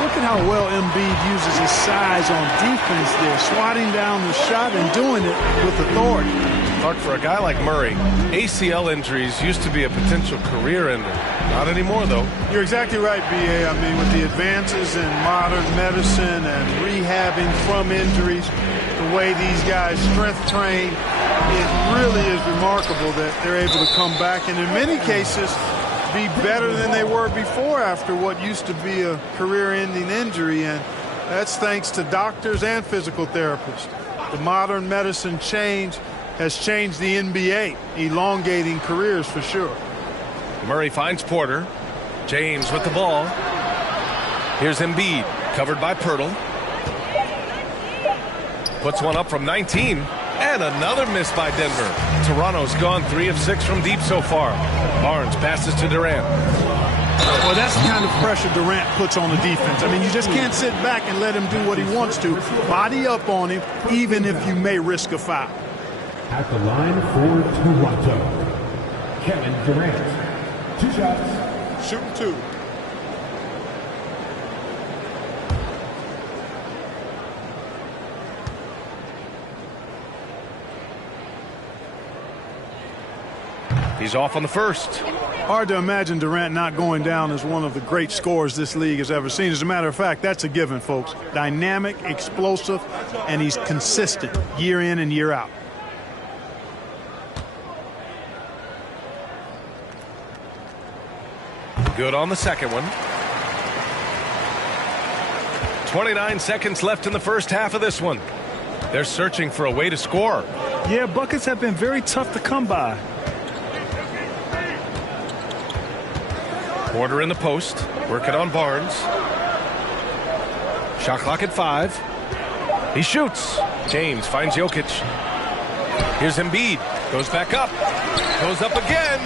Look at how well Embiid uses his size on defense there, swatting down the shot and doing it with authority. Clark, for a guy like Murray, ACL injuries used to be a potential career ender. Not anymore, though. You're exactly right, B.A. I mean, with the advances in modern medicine and rehabbing from injuries, the way these guys strength train, it really is remarkable that they're able to come back and in many cases be better than they were before after what used to be a career-ending injury, and that's thanks to doctors and physical therapists. The modern medicine change has changed the NBA, elongating careers for sure. Murray finds Porter. James with the ball. Here's Embiid, covered by Pirtle. Puts one up from 19. And another miss by Denver. Toronto's gone 3 of 6 from deep so far. Barnes passes to Durant. Well, that's the kind of pressure Durant puts on the defense. I mean, you just can't sit back and let him do what he wants to. Body up on him, even if you may risk a foul. At the line for Toronto, Kevin Durant. 2 shots. Shooting 2. He's off on the first. Hard to imagine Durant not going down as one of the great scorers this league has ever seen. As a matter of fact, that's a given, folks. Dynamic, explosive, and he's consistent year in and year out. Good on the second one. 29 seconds left in the first half of this one. They're searching for a way to score. Yeah, buckets have been very tough to come by. Porter in the post, working on Barnes. Shot clock at 5. He shoots. James finds Jokic. Here's Embiid. Goes back up. Goes up again.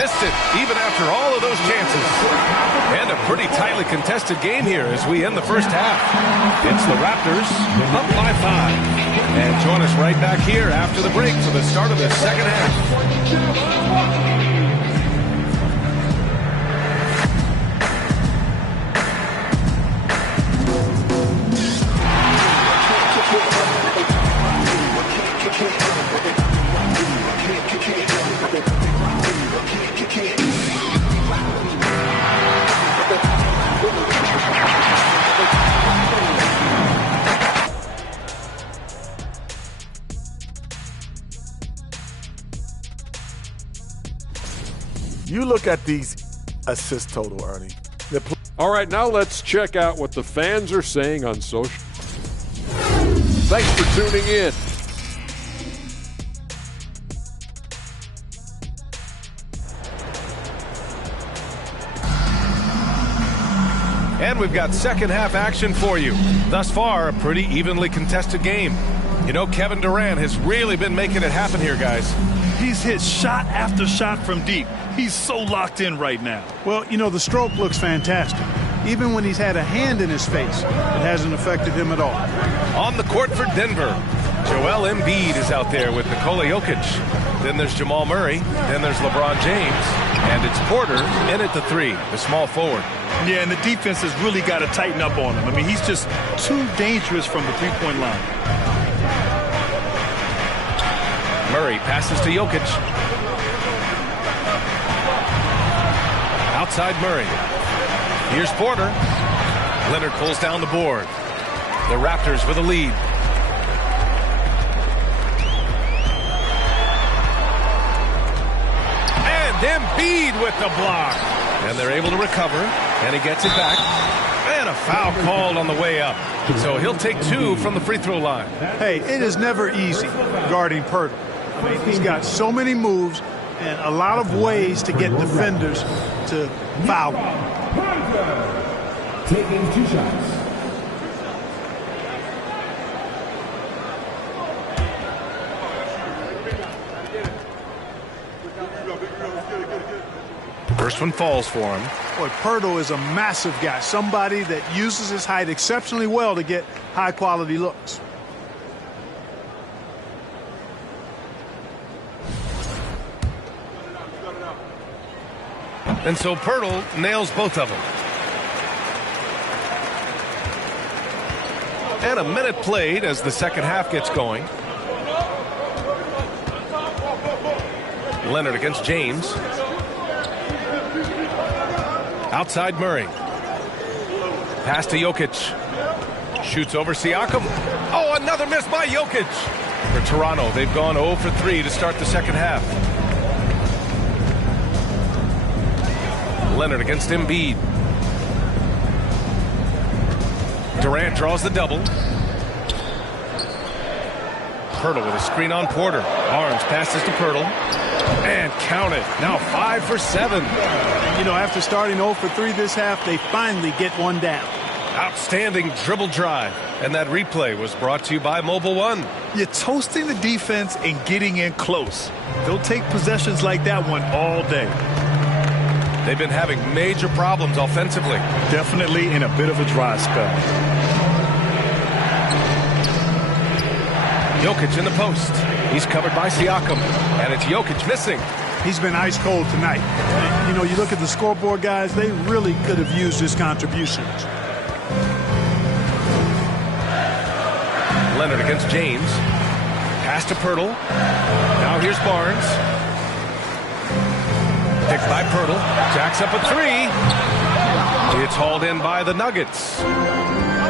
Missed it, even after all of those chances. And a pretty tightly contested game here as we end the first half. It's the Raptors up by 5. And join us right back here after the break for the start of the second half. You look at these assist total, Ernie. All right, now let's check out what the fans are saying on social. Thanks for tuning in. And we've got second half action for you. Thus far, a pretty evenly contested game. You know, Kevin Durant has really been making it happen here, guys. He's hit shot after shot from deep. He's so locked in right now. Well, you know, the stroke looks fantastic. Even when he's had a hand in his face, it hasn't affected him at all. On the court for Denver, Joel Embiid is out there with Nikola Jokic. Then there's Jamal Murray. Then there's LeBron James. And it's Porter in at the 3, the small forward. Yeah, and the defense has really got to tighten up on him. I mean, he's just too dangerous from the three-point line. Murray passes to Jokic. Outside Murray. Here's Porter. Leonard pulls down the board. The Raptors with a lead. And Embiid with the block. And they're able to recover. And he gets it back. And a foul called on the way up. So he'll take 2 from the free throw line. Hey, it is never easy guarding Pirtle. I mean, he's got so many moves and a lot of ways to get defenders to foul him. Taking 2 shots. First one falls for him. Boy, Pirtle is a massive guy, somebody that uses his height exceptionally well to get high-quality looks. And so Pirtle nails both of them. And a minute played as the second half gets going. Leonard against James. Outside Murray. Pass to Jokic. Shoots over Siakam. Oh, another miss by Jokic. For Toronto, they've gone 0 for 3 to start the second half. Leonard against Embiid. Durant draws the double. Pirtle with a screen on Porter. Barnes passes to Pirtle. And count it. Now 5 for 7. You know, after starting 0 for 3 this half, they finally get one down. Outstanding dribble drive. And that replay was brought to you by Mobile One. You're toasting the defense and getting in close. They'll take possessions like that one all day. They've been having major problems offensively. Definitely in a bit of a dry spell. Jokic in the post. He's covered by Siakam. And it's Jokic missing. He's been ice cold tonight. And, you know, you look at the scoreboard, guys, they really could have used his contributions. Leonard against James. Pass to Pirtle. Now here's Barnes. Picked by Pirtle. Jacks up a 3. It's hauled in by the Nuggets.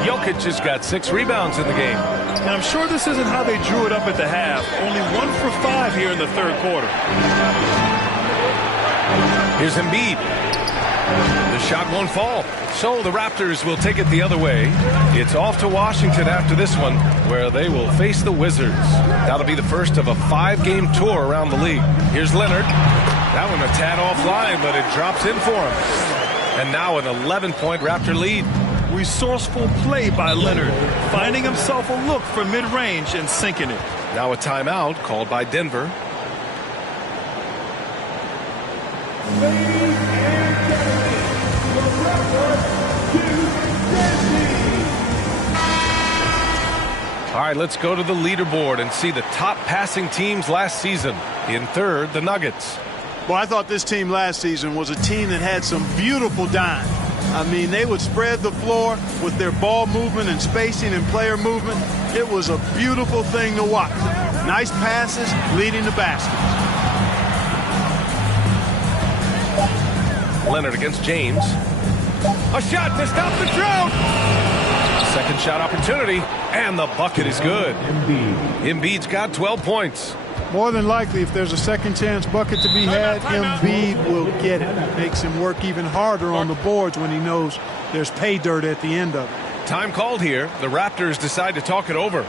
Jokic has got 6 rebounds in the game. And I'm sure this isn't how they drew it up at the half. Only 1 for 5 here in the third quarter. Here's Embiid. The shot won't fall. So the Raptors will take it the other way. It's off to Washington after this one, where they will face the Wizards. That'll be the first of a 5-game tour around the league. Here's Leonard. That one a tad offline, but it drops in for him. And now an 11-point Raptor lead. Resourceful play by Leonard, finding himself a look for mid-range and sinking it. Now a timeout called by Denver. All right, let's go to the leaderboard and see the top passing teams last season. In third, the Nuggets. Well, I thought this team last season was a team that had some beautiful dimes. I mean, they would spread the floor with their ball movement and spacing and player movement. It was a beautiful thing to watch. Nice passes leading to baskets. Leonard against James. A shot to stop the drought. Second shot opportunity, and the bucket is good. Embiid's got 12 points. More than likely, if there's a second chance bucket to be had, Embiid will get it. It makes him work even harder on the boards when he knows there's pay dirt at the end of it. Time called here. The Raptors decide to talk it over.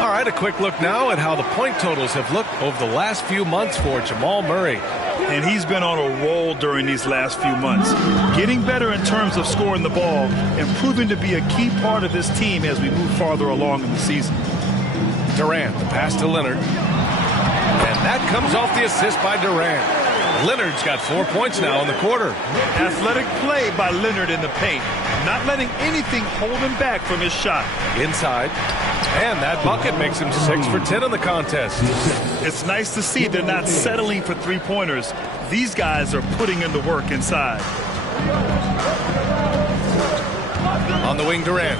All right, a quick look now at how the point totals have looked over the last few months for Jamal Murray. And he's been on a roll during these last few months. Getting better in terms of scoring the ball and proving to be a key part of this team as we move farther along in the season. Durant, the pass to Leonard. And that comes off the assist by Durant. Leonard's got 4 points now in the quarter. Athletic play by Leonard in the paint, not letting anything hold him back from his shot. Inside, and that bucket makes him 6 for 10 in the contest. It's nice to see they're not settling for three-pointers. These guys are putting in the work inside. On the wing, Durant.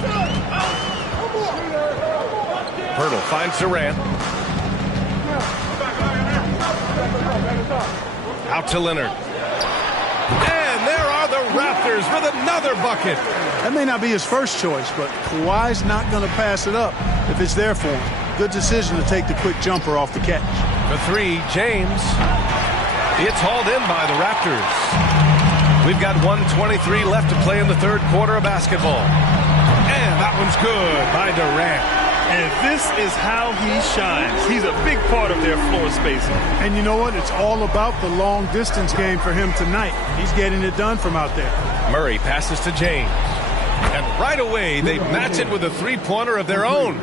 Hurdle finds Durant. Out to Leonard. And there are the Raptors with another bucket. That may not be his first choice, but Kawhi's not going to pass it up if it's there for him. Good decision to take the quick jumper off the catch. The three, James. It's hauled in by the Raptors. We've got 1:23 left to play in the third quarter of basketball. And that one's good by Durant. And this is how he shines. He's a big part of their floor spacing. And you know what? It's all about the long distance game for him tonight. He's getting it done from out there. Murray passes to James. And right away, they match it with a three-pointer of their own.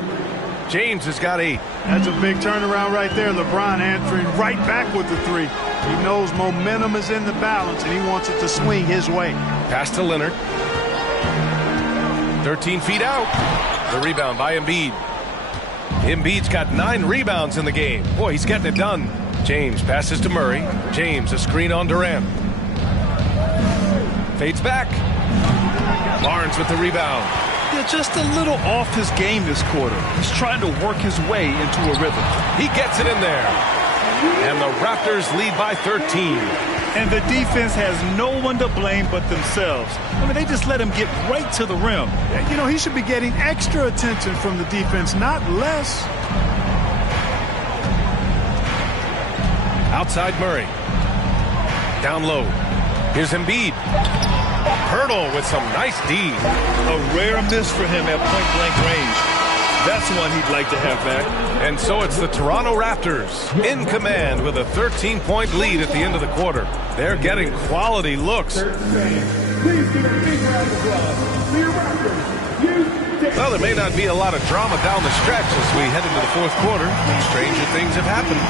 James has got 8. That's a big turnaround right there. LeBron answering right back with the 3. He knows momentum is in the balance, and he wants it to swing his way. Pass to Leonard. 13 feet out. The rebound by Embiid. Embiid's got 9 rebounds in the game. Boy, he's getting it done. James passes to Murray. James, a screen on Durant. Fades back. Barnes with the rebound. Yeah, just a little off his game this quarter. He's trying to work his way into a rhythm. He gets it in there. And the Raptors lead by 13. And the defense has no one to blame but themselves. I mean, they just let him get right to the rim. You know, he should be getting extra attention from the defense, not less. Outside Murray. Down low. Here's Embiid. Hurdle with some nice D. A rare miss for him at point-blank range. That's one he'd like to have back. And so it's the Toronto Raptors in command with a 13-point lead at the end of the quarter. They're getting quality looks. Please give a big round of applause for your Raptors. Well, there may not be a lot of drama down the stretch as we head into the fourth quarter. Stranger things have happened.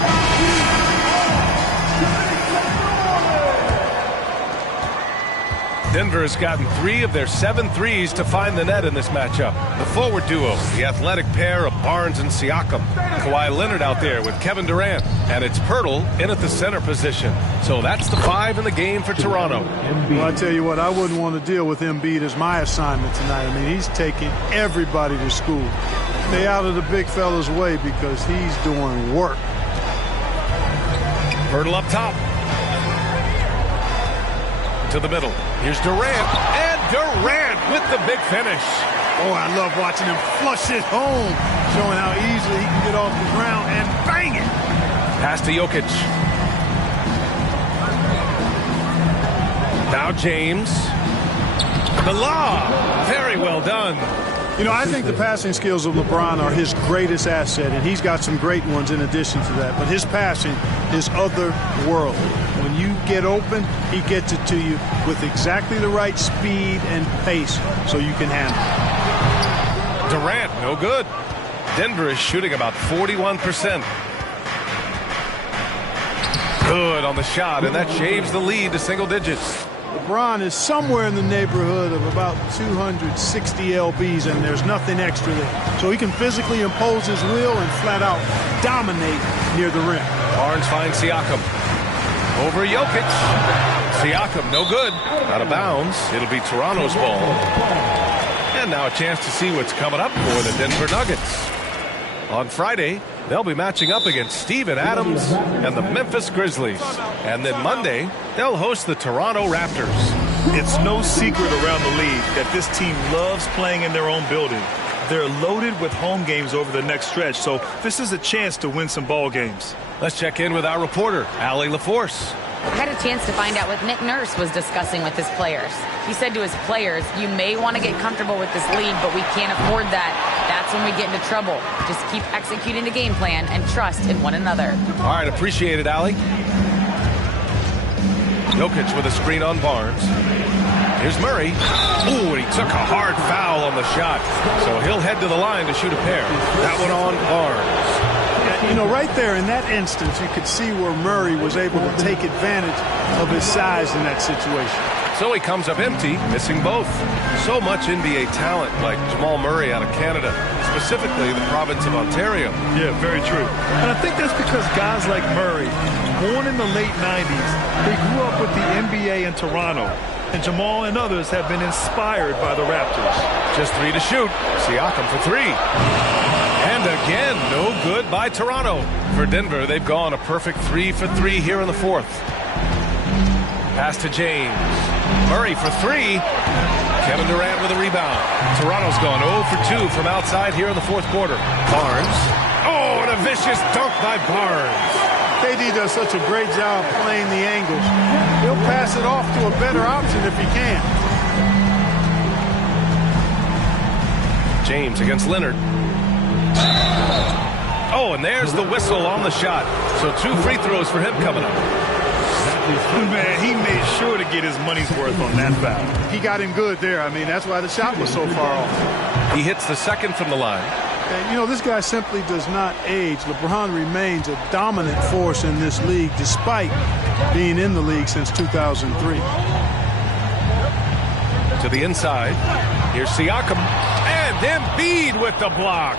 Denver has gotten 3 of their 7 threes to find the net in this matchup. The forward duo, the athletic pair of Barnes and Siakam. Kawhi Leonard out there with Kevin Durant. And it's Pirtle in at the center position. So that's the 5 in the game for Toronto. Well, I tell you what, I wouldn't want to deal with Embiid as my assignment tonight. I mean, he's taking everybody to school. Stay out of the big fella's way because he's doing work. Pirtle up top. To the middle. Here's Durant. And Durant with the big finish. Oh, I love watching him flush it home, showing how easily he can get off the ground and bang it. Pass to Jokic. Now James. The lob. Very well done. You know, I think the passing skills of LeBron are his greatest asset, and he's got some great ones in addition to that. But his passing is otherworldly. When you get open, he gets it to you with exactly the right speed and pace so you can handle it. Durant, no good. Denver is shooting about 41%. Good on the shot, and that shaves the lead to single digits. LeBron is somewhere in the neighborhood of about 260 lbs, and there's nothing extra there. So he can physically impose his will and flat out dominate near the rim. Barnes finds Siakam. Over Jokic. Siakam, no good. Out of bounds. It'll be Toronto's ball. And now a chance to see what's coming up for the Denver Nuggets. On Friday, they'll be matching up against Steven Adams and the Memphis Grizzlies. And then Monday, they'll host the Toronto Raptors. It's no secret around the league that this team loves playing in their own building. They're loaded with home games over the next stretch, so this is a chance to win some ball games. Let's check in with our reporter, Allie LaForce. I had a chance to find out what Nick Nurse was discussing with his players. He said to his players, you may want to get comfortable with this lead, but we can't afford that. That's when we get into trouble. Just keep executing the game plan and trust in one another. All right, appreciate it, Allie. Jokic with a screen on Barnes. Here's Murray. Ooh, and he took a hard foul on the shot. So he'll head to the line to shoot a pair. That one on Barnes. You know, right there in that instance, you could see where Murray was able to take advantage of his size in that situation. So he comes up empty, missing both. So much NBA talent like Jamal Murray out of Canada, specifically the province of Ontario. Yeah, very true. And I think that's because guys like Murray, born in the late 90s, they grew up with the NBA in Toronto. And Jamal and others have been inspired by the Raptors. Just 3 to shoot. Siakam for 3. And again, no good by Toronto. For Denver, they've gone a perfect 3 for 3 here in the fourth. Pass to James. Murray for 3. Kevin Durant with a rebound. Toronto's gone 0 for 2 from outside here in the fourth quarter. Barnes. Oh, and a vicious dunk by Barnes. KD does such a great job playing the angles. He'll pass it off to a better option if he can. James against Leonard. Oh, and there's the whistle on the shot. So 2 free throws for him coming up. Man, he made sure to get his money's worth on that foul. He got him good there. I mean, that's why the shot was so far off. He hits the second from the line. And, you know, this guy simply does not age. LeBron remains a dominant force in this league despite being in the league since 2003. To the inside. Here's Siakam. And Embiid with the block.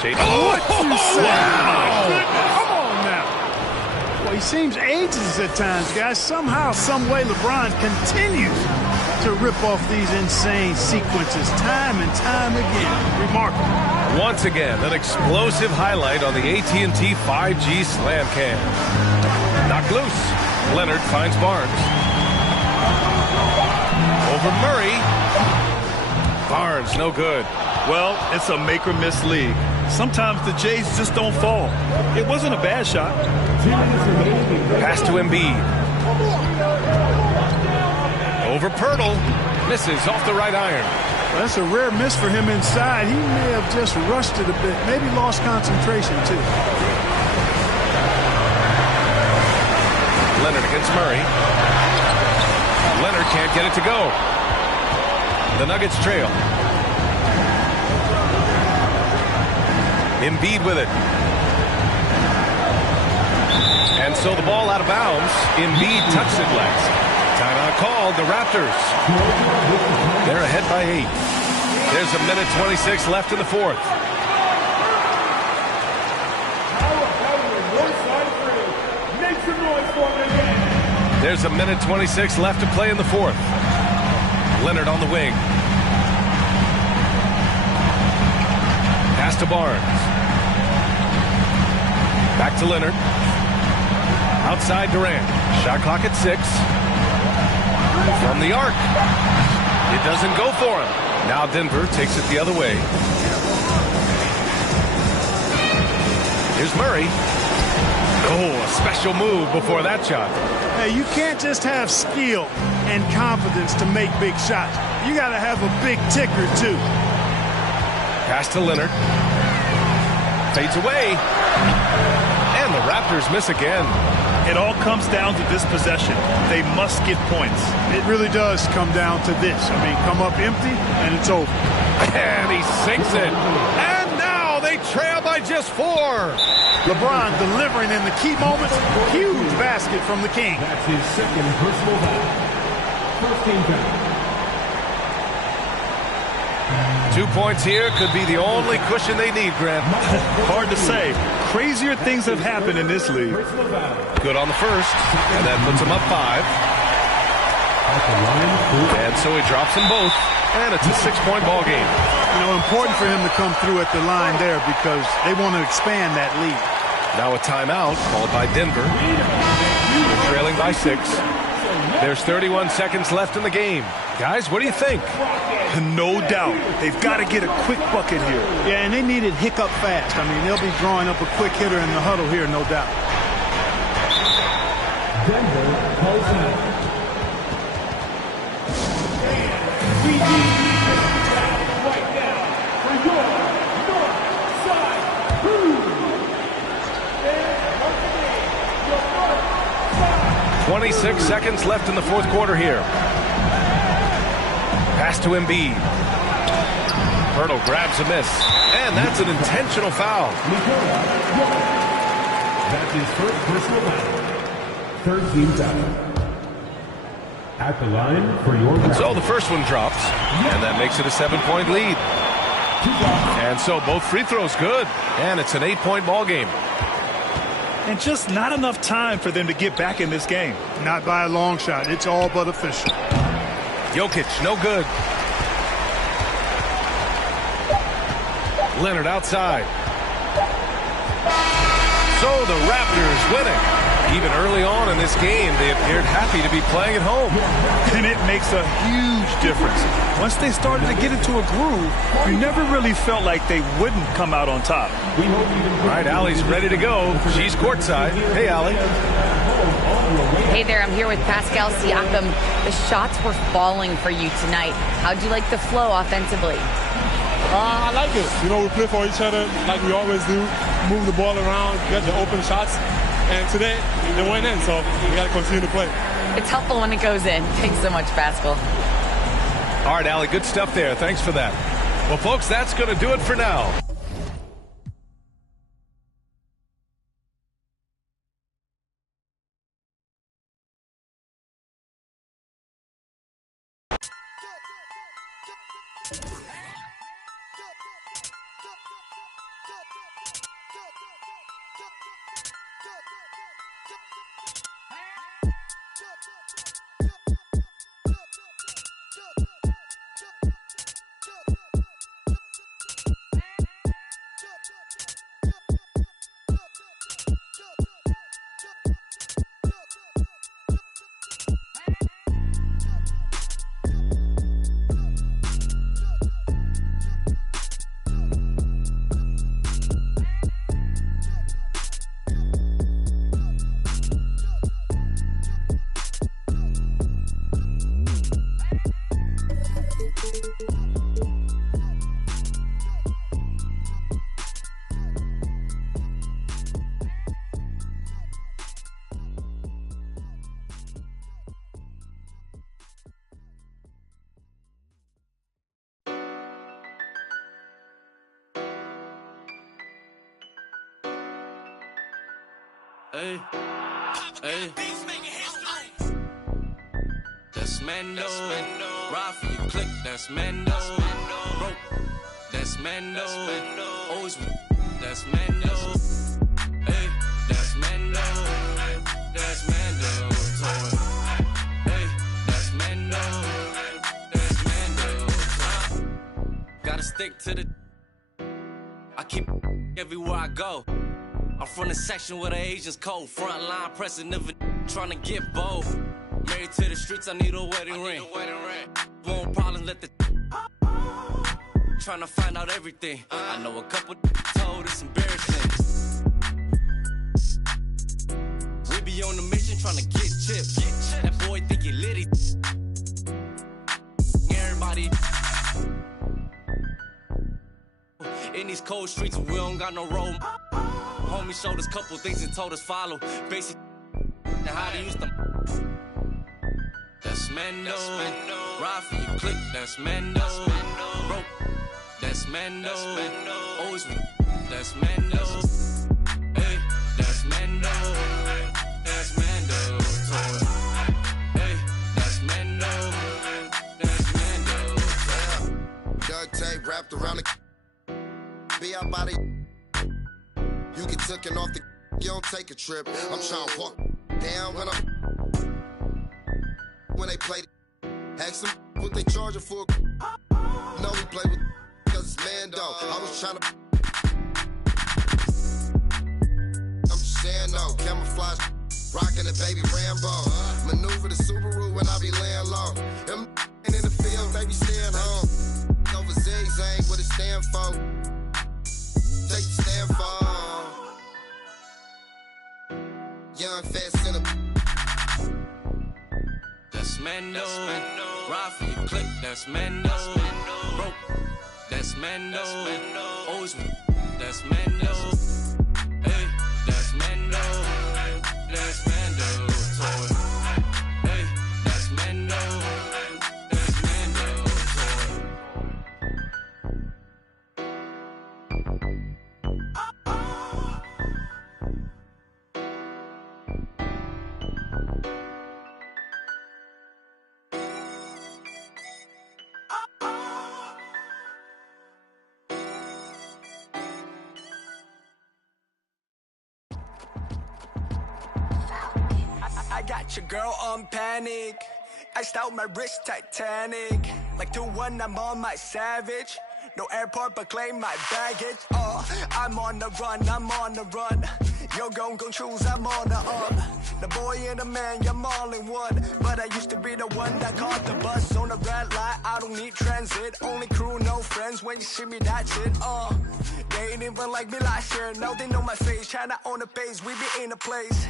What you say? Wow. Come on now. Well, he seems ageless at times, guys. Somehow, some way, LeBron continues to rip off these insane sequences time and time again. Remarkable. Once again, an explosive highlight on the AT&T 5G Slam Cam. Knocked loose. Leonard finds Barnes. Over Murray. Barnes, no good. Well, it's a make-or-miss league. Sometimes the Jays just don't fall. It wasn't a bad shot. Pass to Embiid. Over Pirtle. Misses off the right iron. Well, that's a rare miss for him inside. He may have just rushed it a bit. Maybe lost concentration, too. Leonard against Murray. Leonard can't get it to go. The Nuggets trail. Embiid with it. And so the ball out of bounds. Embiid touched it last. Timeout called. The Raptors. They're ahead by 8. There's a minute 26 left in the fourth. There's a minute 26 left to play in the fourth. Leonard on the wing. Pass to Barnes. Back to Leonard. Outside Durant. Shot clock at 6. From the arc. It doesn't go for him. Now Denver takes it the other way. Here's Murray. Oh, a special move before that shot. Hey, you can't just have skill and confidence to make big shots. You got to have a big ticker, too. Pass to Leonard. Fades away. And the Raptors miss again. It all comes down to this possession. They must get points. It really does come down to this. I mean, come up empty, and it's over. And he sinks it. And now they trail by just 4. LeBron delivering in the key moments. Huge basket from the King. That's his second personal foul. First team foul. 2 points here could be the only cushion they need, Grant. Hard to say. Crazier things have happened in this league. Good on the first, and that puts him up 5. And so he drops them both, and it's a 6-point ball game. You know, important for him to come through at the line there because they want to expand that lead. Now a timeout called by Denver. They're trailing by 6. There's 31 seconds left in the game. Guys, what do you think? No doubt. They've got to get a quick bucket here. Yeah, and they need it hiccup fast. I mean, they'll be drawing up a quick hitter in the huddle here, no doubt. Denver calls out. Right now for your north side crew. 26 seconds left in the fourth quarter here. Pass to Embiid. Pirtle grabs a miss. And that's an intentional foul. That's his first personal foul. Third team foul. At the line for your foul. So the first one drops, and that makes it a 7-point lead. And so both free throws good, and it's an 8-point ball game. And just not enough time for them to get back in this game. Not by a long shot. It's all but official. Jokic, no good. Leonard outside. So the Raptors winning. Even early on in this game, they appeared happy to be playing at home. And it makes a huge difference. Once they started to get into a groove, you never really felt like they wouldn't come out on top. All right, Allie's ready to go. She's courtside. Hey, Allie. Hey there, I'm here with Pascal Siakam. The shots were falling for you tonight. How'd you like the flow offensively? I like it. You know, we play for each other like we always do. Move the ball around, get the open shots. And today, they went in, so we got to continue to play. It's helpful when it goes in. Thanks so much, Pascal. All right, Allie, good stuff there. Thanks for that. Well, folks, that's going to do it for now. Hey, hey. That's Mando. Ride for you, click. That's Mando. Broke. That's Mando. Always. That's Mando. Hey, that's Mando. That's Mando. Hey, that's Mando. That's Mando. Gotta stick to the. I keep everywhere I go. I'm from the section where the Asians cold. Front line pressing, never trying to get bold. Married to the streets, I need a wedding ring. Won't problems, let the trying to find out everything. I know a couple told it's embarrassing. We be on the mission trying to get chips. That boy think he litty. Everybody in these cold streets, we don't got no road. Homie showed us couple things and told us follow. Basic now how to use them. That's Mando. Ride for you, click. That's Mando. Broke. That's Mando. Always. That's Mando. Hey, that's Mando. That's Mando. Hey, that's Mando. That's Mando. Duct tape wrapped around the. Be out by the. You get taken off the, you don't take a trip. I'm trying to walk down when they play. Ask them what they charging for. No, we play with cause it's Mando. I was trying to. I'm just saying no, camouflage, rocking the baby Rambo. Maneuver the Subaru when I be laying low. Them in the field, baby staying home. Over zigzag, what it stand for? Take the stand for. Young, fast, center. That's Mando. Ride for you, click. That's Mando. Broke. That's Mando. Always. That's Mando. Hey, that's Mando. That's Mando. Hey, that's Mando. That's Mando. got your girl on panic. Iced out my wrist, Titanic. Like 2-1, I'm on my savage. No airport, but claim my baggage. I'm on the run, I'm on the run. Yo, gon' choose, I'm on the up. The boy and the man, I'm all in one. But I used to be the one that caught the bus on the red light. I don't need transit, only crew, no friends. When you see me, that's it. They ain't even like me last year. Now they know my face, China on the base, we be in the place.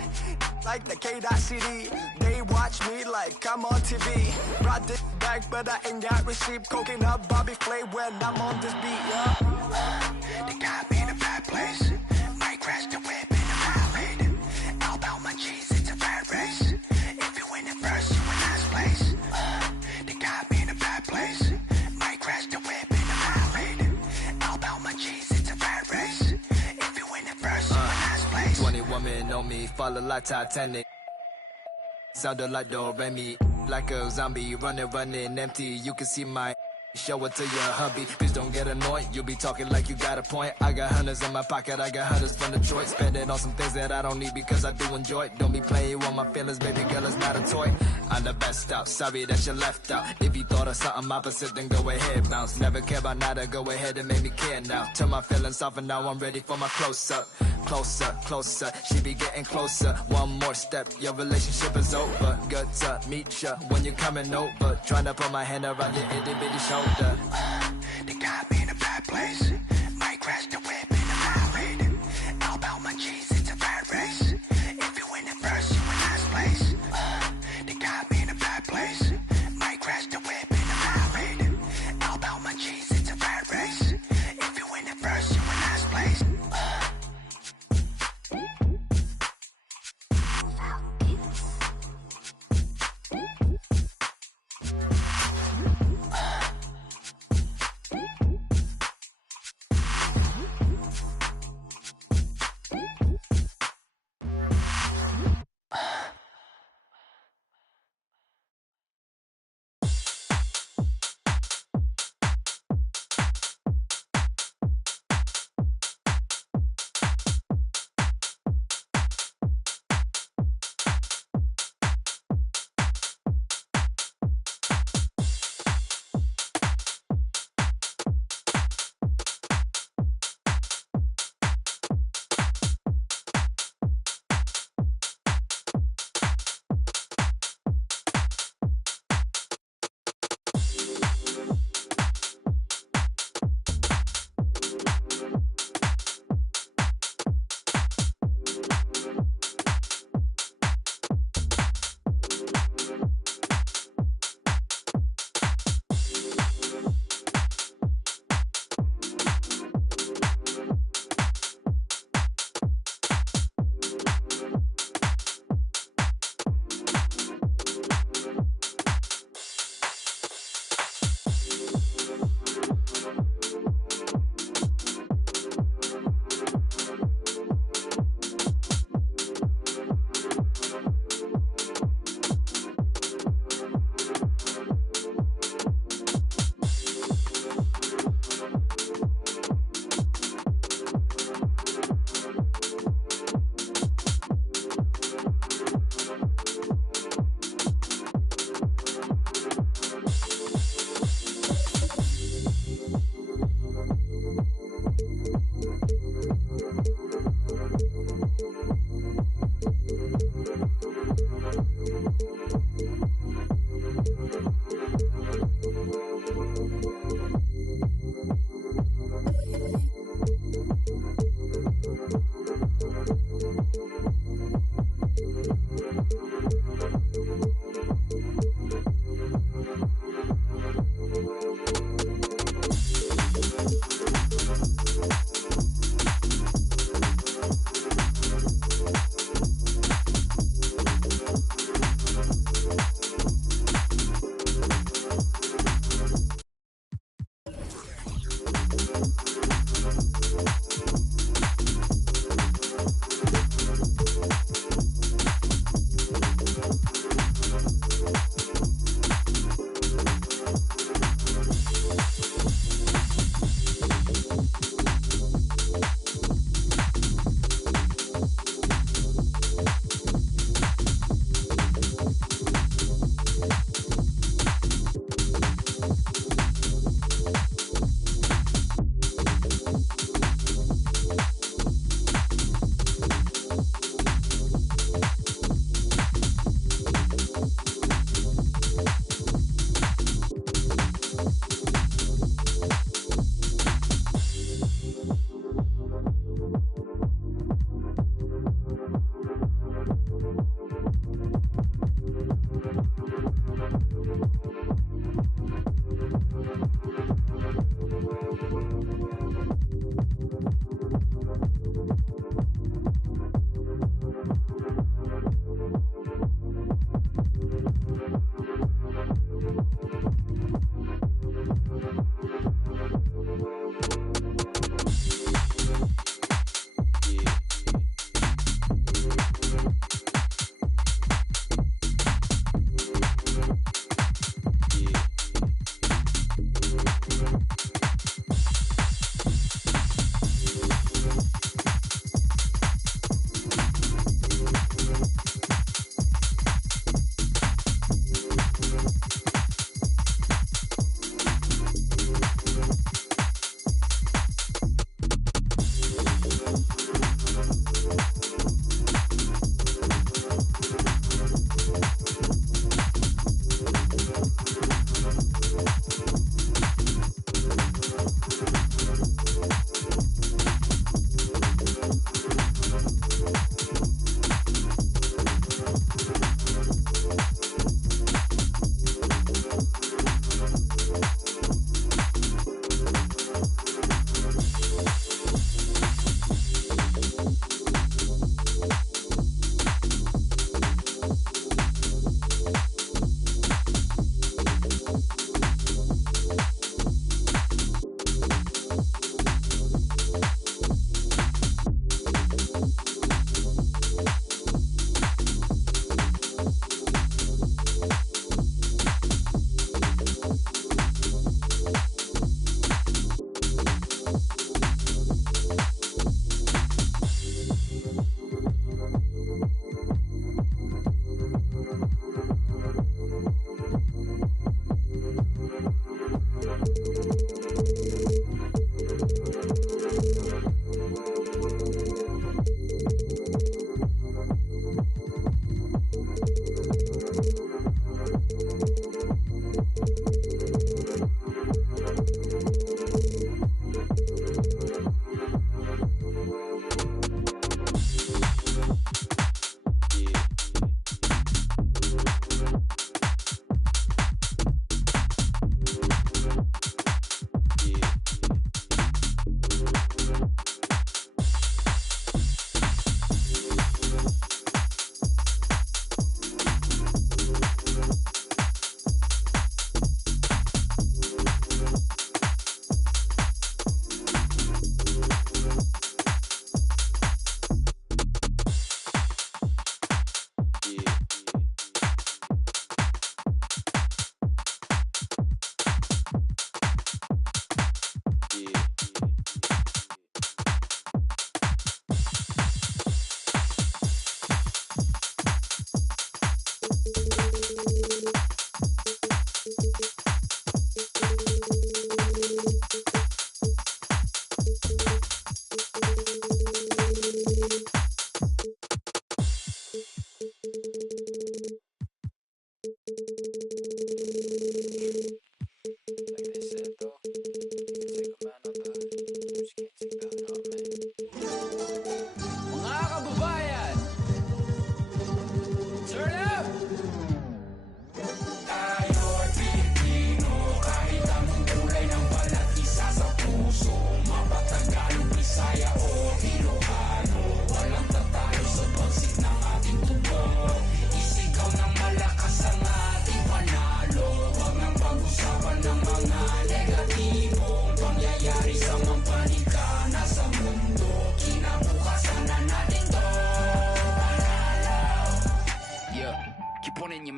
Like the K.CD, they watch me like I'm on TV. Brought this back, but I ain't got receipt. Coking up Bobby Flay when I'm on this beat, yeah. They got me in a bad place. Might crash the whip in the rally. All about my cheese, it's a rat race. If you win it first, you in last place. They got me in a bad place. Might crash the whip in the rally. All about my cheese, it's a rat race. If you win it first, you in last place. 20 women on me, follow like Titanic. Sounded like Do Re Mi, like a zombie, running empty. You can see my show it to your hubby. Please don't get annoyed, you be talking like you got a point. I got hundreds in my pocket, I got hundreds from Detroit. Spend it on some things that I don't need because I do enjoy it. Don't be playing with my feelings, baby girl, it's not a toy. I'm the best out, sorry that you left out. If you thought of something opposite, then go ahead, bounce. Never care about nada, go ahead and make me care now. Turn my feelings off and now I'm ready for my close-up. Closer, closer, she be getting closer. One more step, your relationship is over. Good to meet ya when you're coming over. Trying to put my hand around your itty-bitty shoulder. They got me in a bad place. Might crash the whip in the rally. All about my cheese, it's a rat race. If you win it first, you in last place. They got me in a bad place. Might crash the whip in the rally. All about my cheese, it's a rat race. If you win it first, you in last place.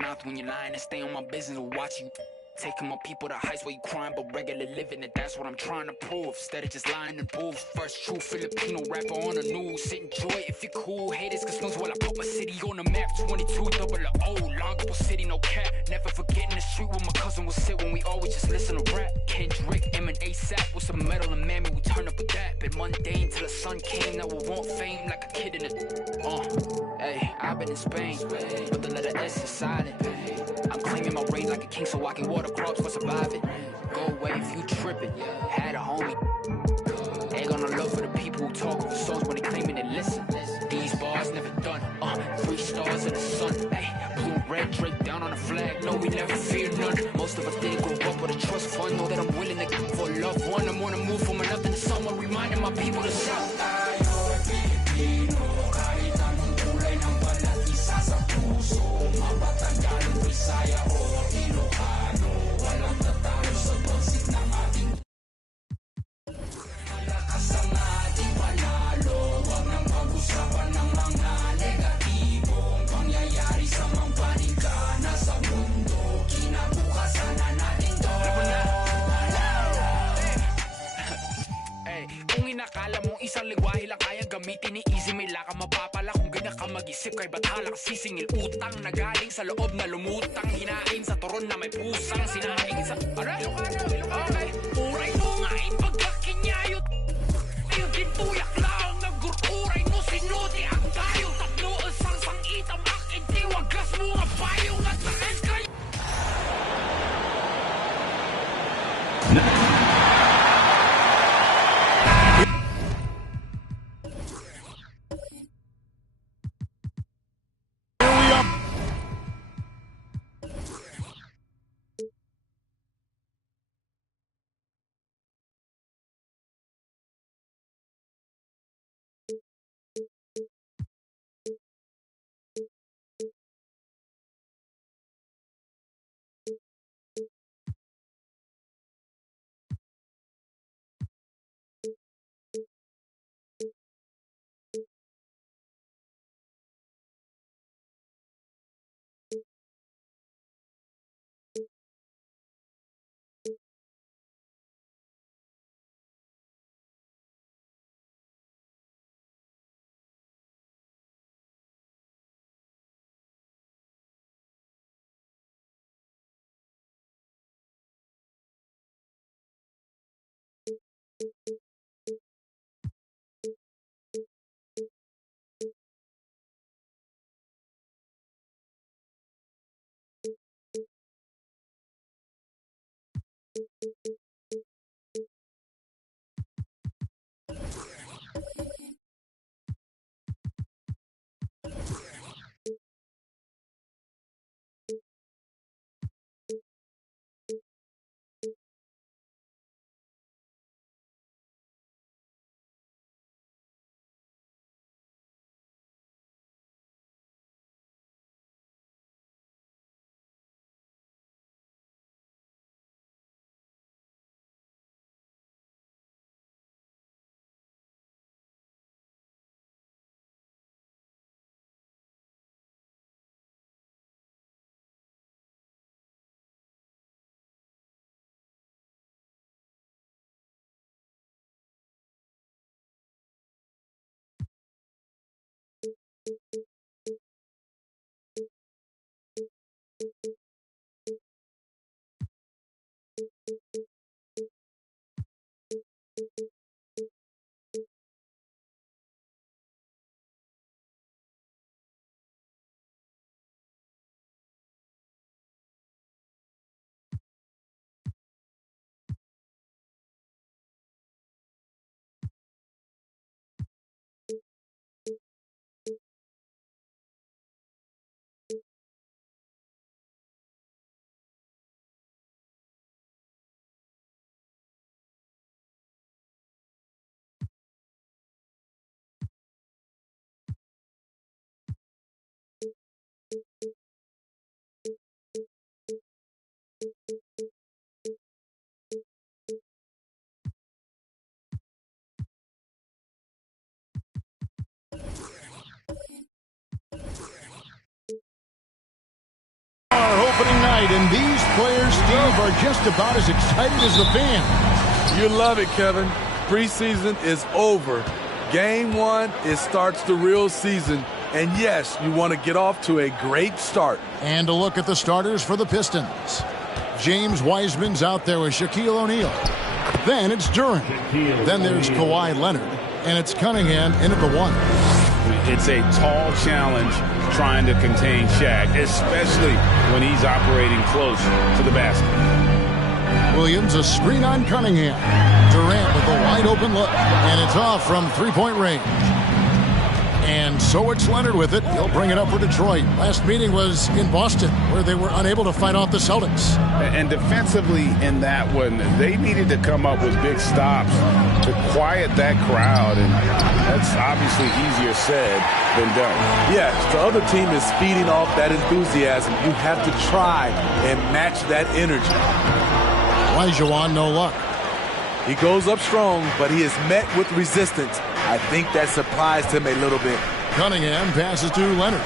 mouth when you're lying and stay on my business or watching you. Taking my people to heights where you crying, but regular living, and that's what I'm trying to prove. Instead of just lying in booths. First true Filipino rapper on the news. Sit enjoy if you're cool. Haters can snooze while I put my city on the map. 22 double O, Longible City, no cap. Never forgetting the street where my cousin would sit when we always just listen to rap. Kendrick, M and ASAP with some metal and mammy, we turn up with that. Been mundane till the sun came, now we want fame like a kid in a. Hey, I've been in Spain, but the letter S is silent. I'm claiming my reign like a king so I can water crops for surviving. Go away if you tripping. Had a homie. Egg on the love for the people who talk over songs when they claiming they listen. These bars never done. 3 stars in the sun. Hey, blue and red draped down on the flag. No, we never fear none. Most of us didn't grow up with a trust fund. Know that I'm willing to give for a loved one. I'm on the move from nothing to someone, reminding my people to shout. Akala mong isang lingwahe lang kayang gamitin ni Easy, may laka mapapala kung ganyan ka mag-isip. Kay bathala ka sisingil utang na galing sa loob na lumutang. Hinain sa turon na may pusang sinaing sa Ilocano. Okay, uray mo nga ipagkakinyayot. Ayun din tuyak lang nag-uray mo sinuti ang tayo. Tatlo ang sang itam akin tiwagas mo nga payong at saan kayo. right, and these players, Steve, are just about as excited as the fans. You love it, Kevin. Preseason is over. Game 1, it starts the real season. And yes, you want to get off to a great start. And a look at the starters for the Pistons. James Wiseman's out there with Shaquille O'Neal. Then it's Durant. Then there's Kawhi Leonard. And it's Cunningham in at the 1. It's a tall challenge trying to contain Shaq, especially when he's operating close to the basket. Williams, a screen on Cunningham. Durant with a wide open look. And it's off from three-point range. And so it's Leonard with it. He'll bring it up for Detroit. Last meeting was in Boston, where they were unable to fight off the Celtics. And defensively in that one, they needed to come up with big stops to quiet that crowd. And that's obviously easier said than done. Yes, the other team is feeding off that enthusiasm. You have to try and match that energy. Olajuwon, no luck. He goes up strong, but he is met with resistance. I think that surprised him a little bit. Cunningham passes to Leonard.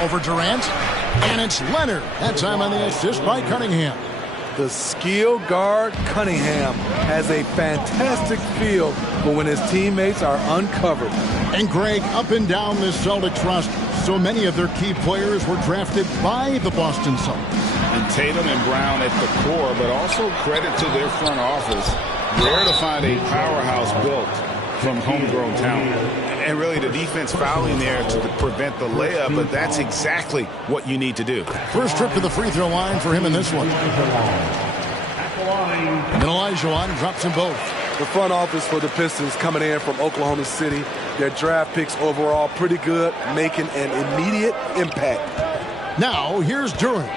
Over Durant. And it's Leonard. That time on the assist by Cunningham. The skill guard Cunningham has a fantastic feel for when his teammates are uncovered. And Greg, up and down this Celtics roster, so many of their key players were drafted by the Boston Celtics. And Tatum and Brown at the core, but also credit to their front office. Rare to find a powerhouse built from homegrown talent. And really the defense fouling there to prevent the layup, but that's exactly what you need to do. First trip to the free throw line for him in this one. And Olajuwon drops them both. The front office for the Pistons coming in from Oklahoma City. Their draft picks overall pretty good, making an immediate impact. Now here's Durant.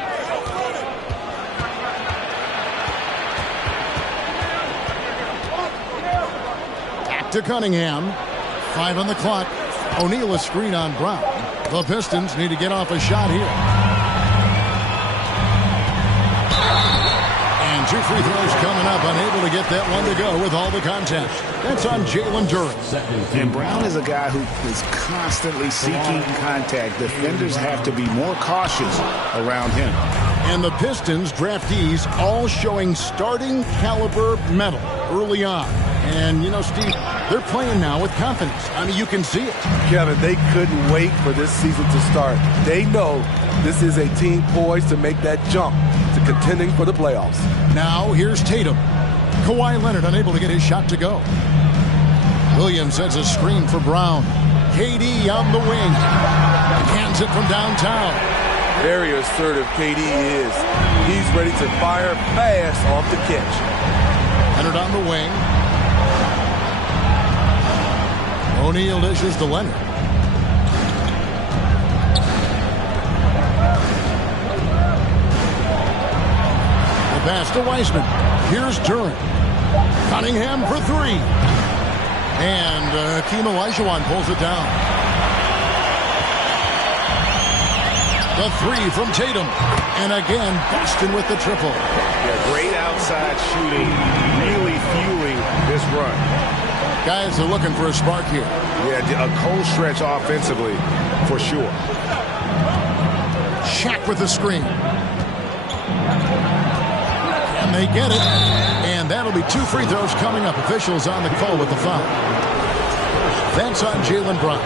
To Cunningham. 5 on the clock. O'Neal a screen on Brown. The Pistons need to get off a shot here. And 2 free throws coming up. Unable to get that one to go with all the contact. That's on Jalen Durant. And Brown is a guy who is constantly seeking contact. Defenders have to be more cautious around him. And the Pistons draftees all showing starting caliber metal early on. And, you know, Steve, they're playing now with confidence. I mean, you can see it. Kevin, they couldn't wait for this season to start. They know this is a team poised to make that jump to contending for the playoffs. Now, here's Tatum. Kawhi Leonard unable to get his shot to go. Williams sets a screen for Brown. KD on the wing. Hands it from downtown. Very assertive KD is. He's ready to fire fast off the catch. Leonard on the wing. O'Neal dishes to Leonard. The pass to Wiseman. Here's Durant. Cunningham for 3. And Hakeem Olajuwon pulls it down. The 3 from Tatum. And again, Boston with the triple. Yeah, great outside shooting, really fueling this run. Guys are looking for a spark here. Yeah, a cold stretch offensively, for sure. Shaq with the screen. And they get it. And that'll be 2 free throws coming up. Officials on the call with the foul. That's on Jalen Brown.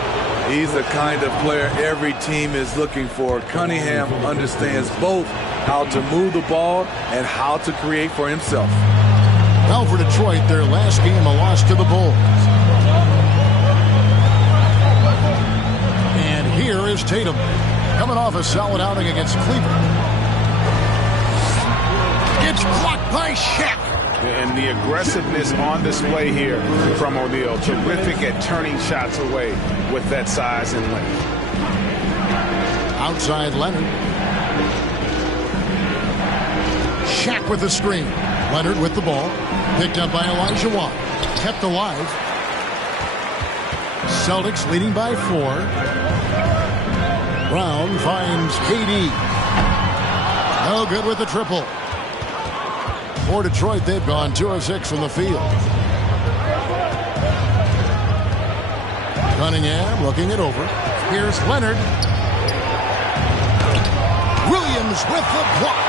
He's the kind of player every team is looking for. Cunningham understands both how to move the ball and how to create for himself. Now for Detroit, their last game, a loss to the Bulls. And here is Tatum, coming off a solid outing against Cleveland. It's blocked by Shaq. And the aggressiveness on display here from O'Neal. Terrific at turning shots away with that size and length. Outside Leonard. Shaq with the screen. Leonard with the ball. Picked up by Olajuwon. Kept alive. Celtics leading by 4. Brown finds KD. No good with the triple. For Detroit, they've gone 2 of 6 from the field. Cunningham looking it over. Here's Leonard. Williams with the block.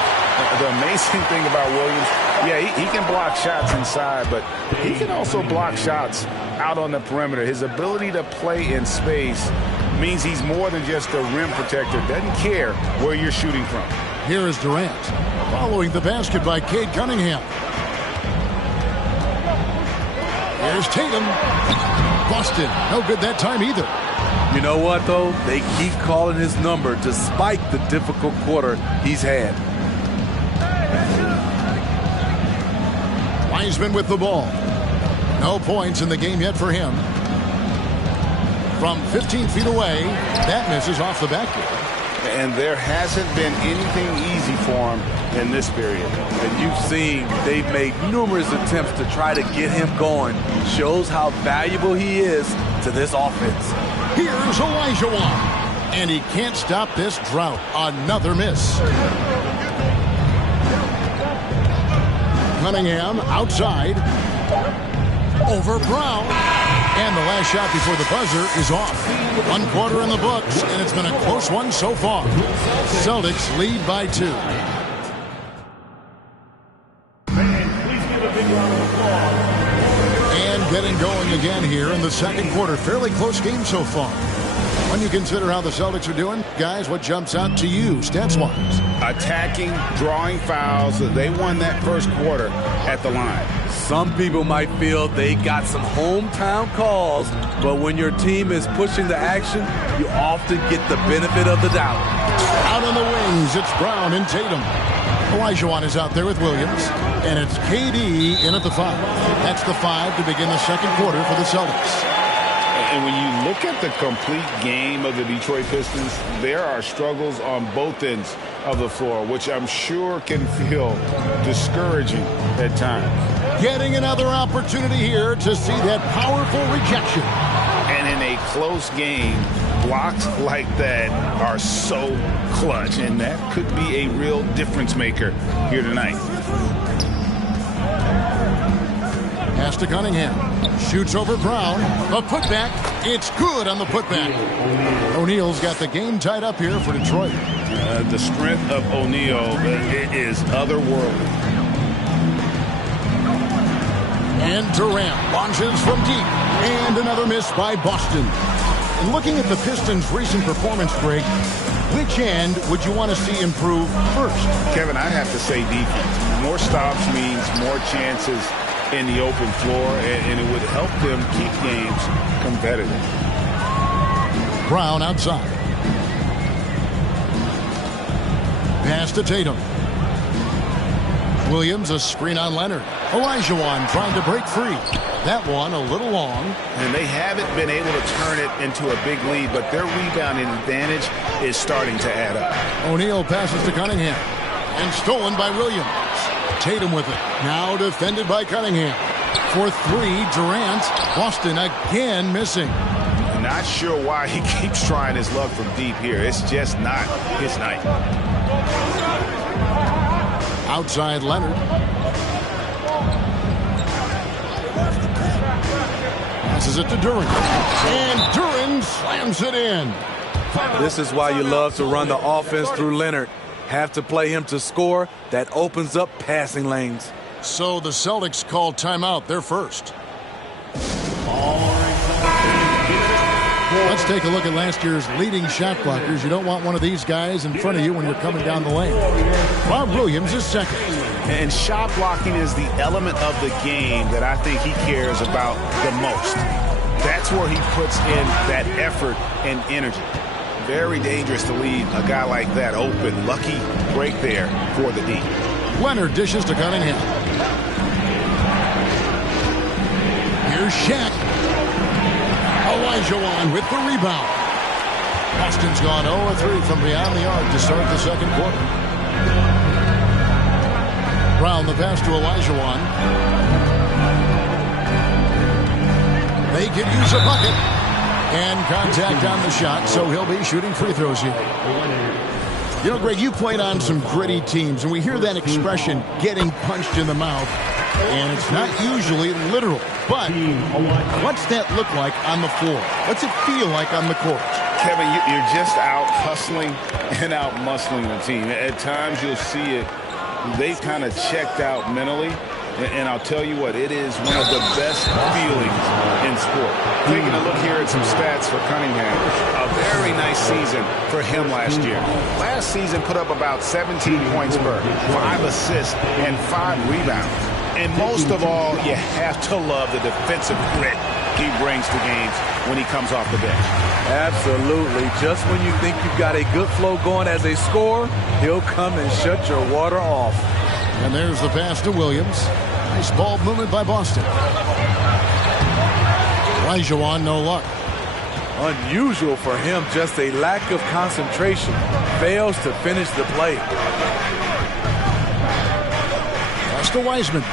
The amazing thing about Williams, yeah, he can block shots inside, but he can also block shots out on the perimeter. His ability to play in space means he's more than just a rim protector. Doesn't care where you're shooting from. Here is Durant following the basket by Cade Cunningham. Here's Tatum. Busted. No good that time either. You know what, though? They keep calling his number despite the difficult quarter he's had. Wiseman with the ball. No points in the game yet for him. From 15 feet away, that misses off the backboard. And there hasn't been anything easy for him in this period. And you've seen they've made numerous attempts to try to get him going. Shows how valuable he is to this offense. Here's Olajuwon. And he can't stop this drought. Another miss. Cunningham outside. Over Brown. And the last shot before the buzzer is off. 1 quarter in the books, and it's been a close one so far. Celtics lead by 2. And getting going again here in the second quarter. Fairly close game so far. When you consider how the Celtics are doing, guys, what jumps out to you stats-wise? Attacking, drawing fouls. They won that first quarter at the line. Some people might feel they got some hometown calls, but when your team is pushing the action, you often get the benefit of the doubt. Out on the wings, it's Brown and Tatum. Olajuwon is out there with Williams, and it's KD in at the 5. That's the 5 to begin the second quarter for the Celtics. And when you look at the complete game of the Detroit Pistons, there are struggles on both ends of the floor, which I'm sure can feel discouraging at times. Getting another opportunity here to see that powerful rejection. And in a close game, blocks like that are so clutch, and that could be a real difference maker here tonight. Pass to Cunningham. Shoots over Brown. A putback. It's good on the putback. O'Neal's got the game tied up here for Detroit. The strength of O'Neal is otherworldly. And Durant launches from deep. And another miss by Boston. And looking at the Pistons' recent performance, Greg, which end would you want to see improve first? Kevin, I'd have to say defense. More stops means more chances in the open floor, and it would help them keep games competitive. Brown outside. Pass to Tatum. Williams, a screen on Leonard. Olajuwon trying to break free. That one a little long. And they haven't been able to turn it into a big lead, but their rebounding advantage is starting to add up. O'Neal passes to Cunningham. And stolen by Williams. Tatum with it. Now defended by Cunningham. For 3, Durant. Boston again missing. Not sure why he keeps trying his luck from deep here. It's just not his night. Outside Leonard. Passes it to Duren. And Duren slams it in. This is why you love to run the offense through Leonard. Have to play him to score. That opens up passing lanes. So the Celtics call timeout. They're first. Let's take a look at last year's leading shot blockers. You don't want one of these guys in front of you when you're coming down the lane. Bob Williams is second. And shot blocking is the element of the game that I think he cares about the most. That's where he puts in that effort and energy. Very dangerous to leave a guy like that open. Lucky break there for the D. Leonard dishes to Cunningham. Here's Shaq. Olajuwon with the rebound. Boston's gone 0-3 from beyond the arc to start the second quarter. Brown the pass to Olajuwon. They could use a bucket. And contact on the shot, so he'll be shooting free throws here. You know, Greg, you played on some gritty teams, and we hear that expression, getting punched in the mouth, and it's not usually literal. But what's that look like on the floor? What's it feel like on the court? Kevin, you're just out hustling and out muscling the team. At times you'll see it they've kind of checked out mentally. And I'll tell you what, it is one of the best feelings in sport. Taking a look here at some stats for Cunningham. A very nice season for him last year. Last season put up about 17 points per, 5 assists, and 5 rebounds. And most of all, you have to love the defensive grit he brings to games when he comes off the bench. Absolutely. Just when you think you've got a good flow going as a scorer, he'll come and shut your water off. And there's the pass to Williams. Nice ball movement by Boston. Olajuwon, no luck. Unusual for him, just a lack of concentration. Fails to finish the play. Pass to Wiseman.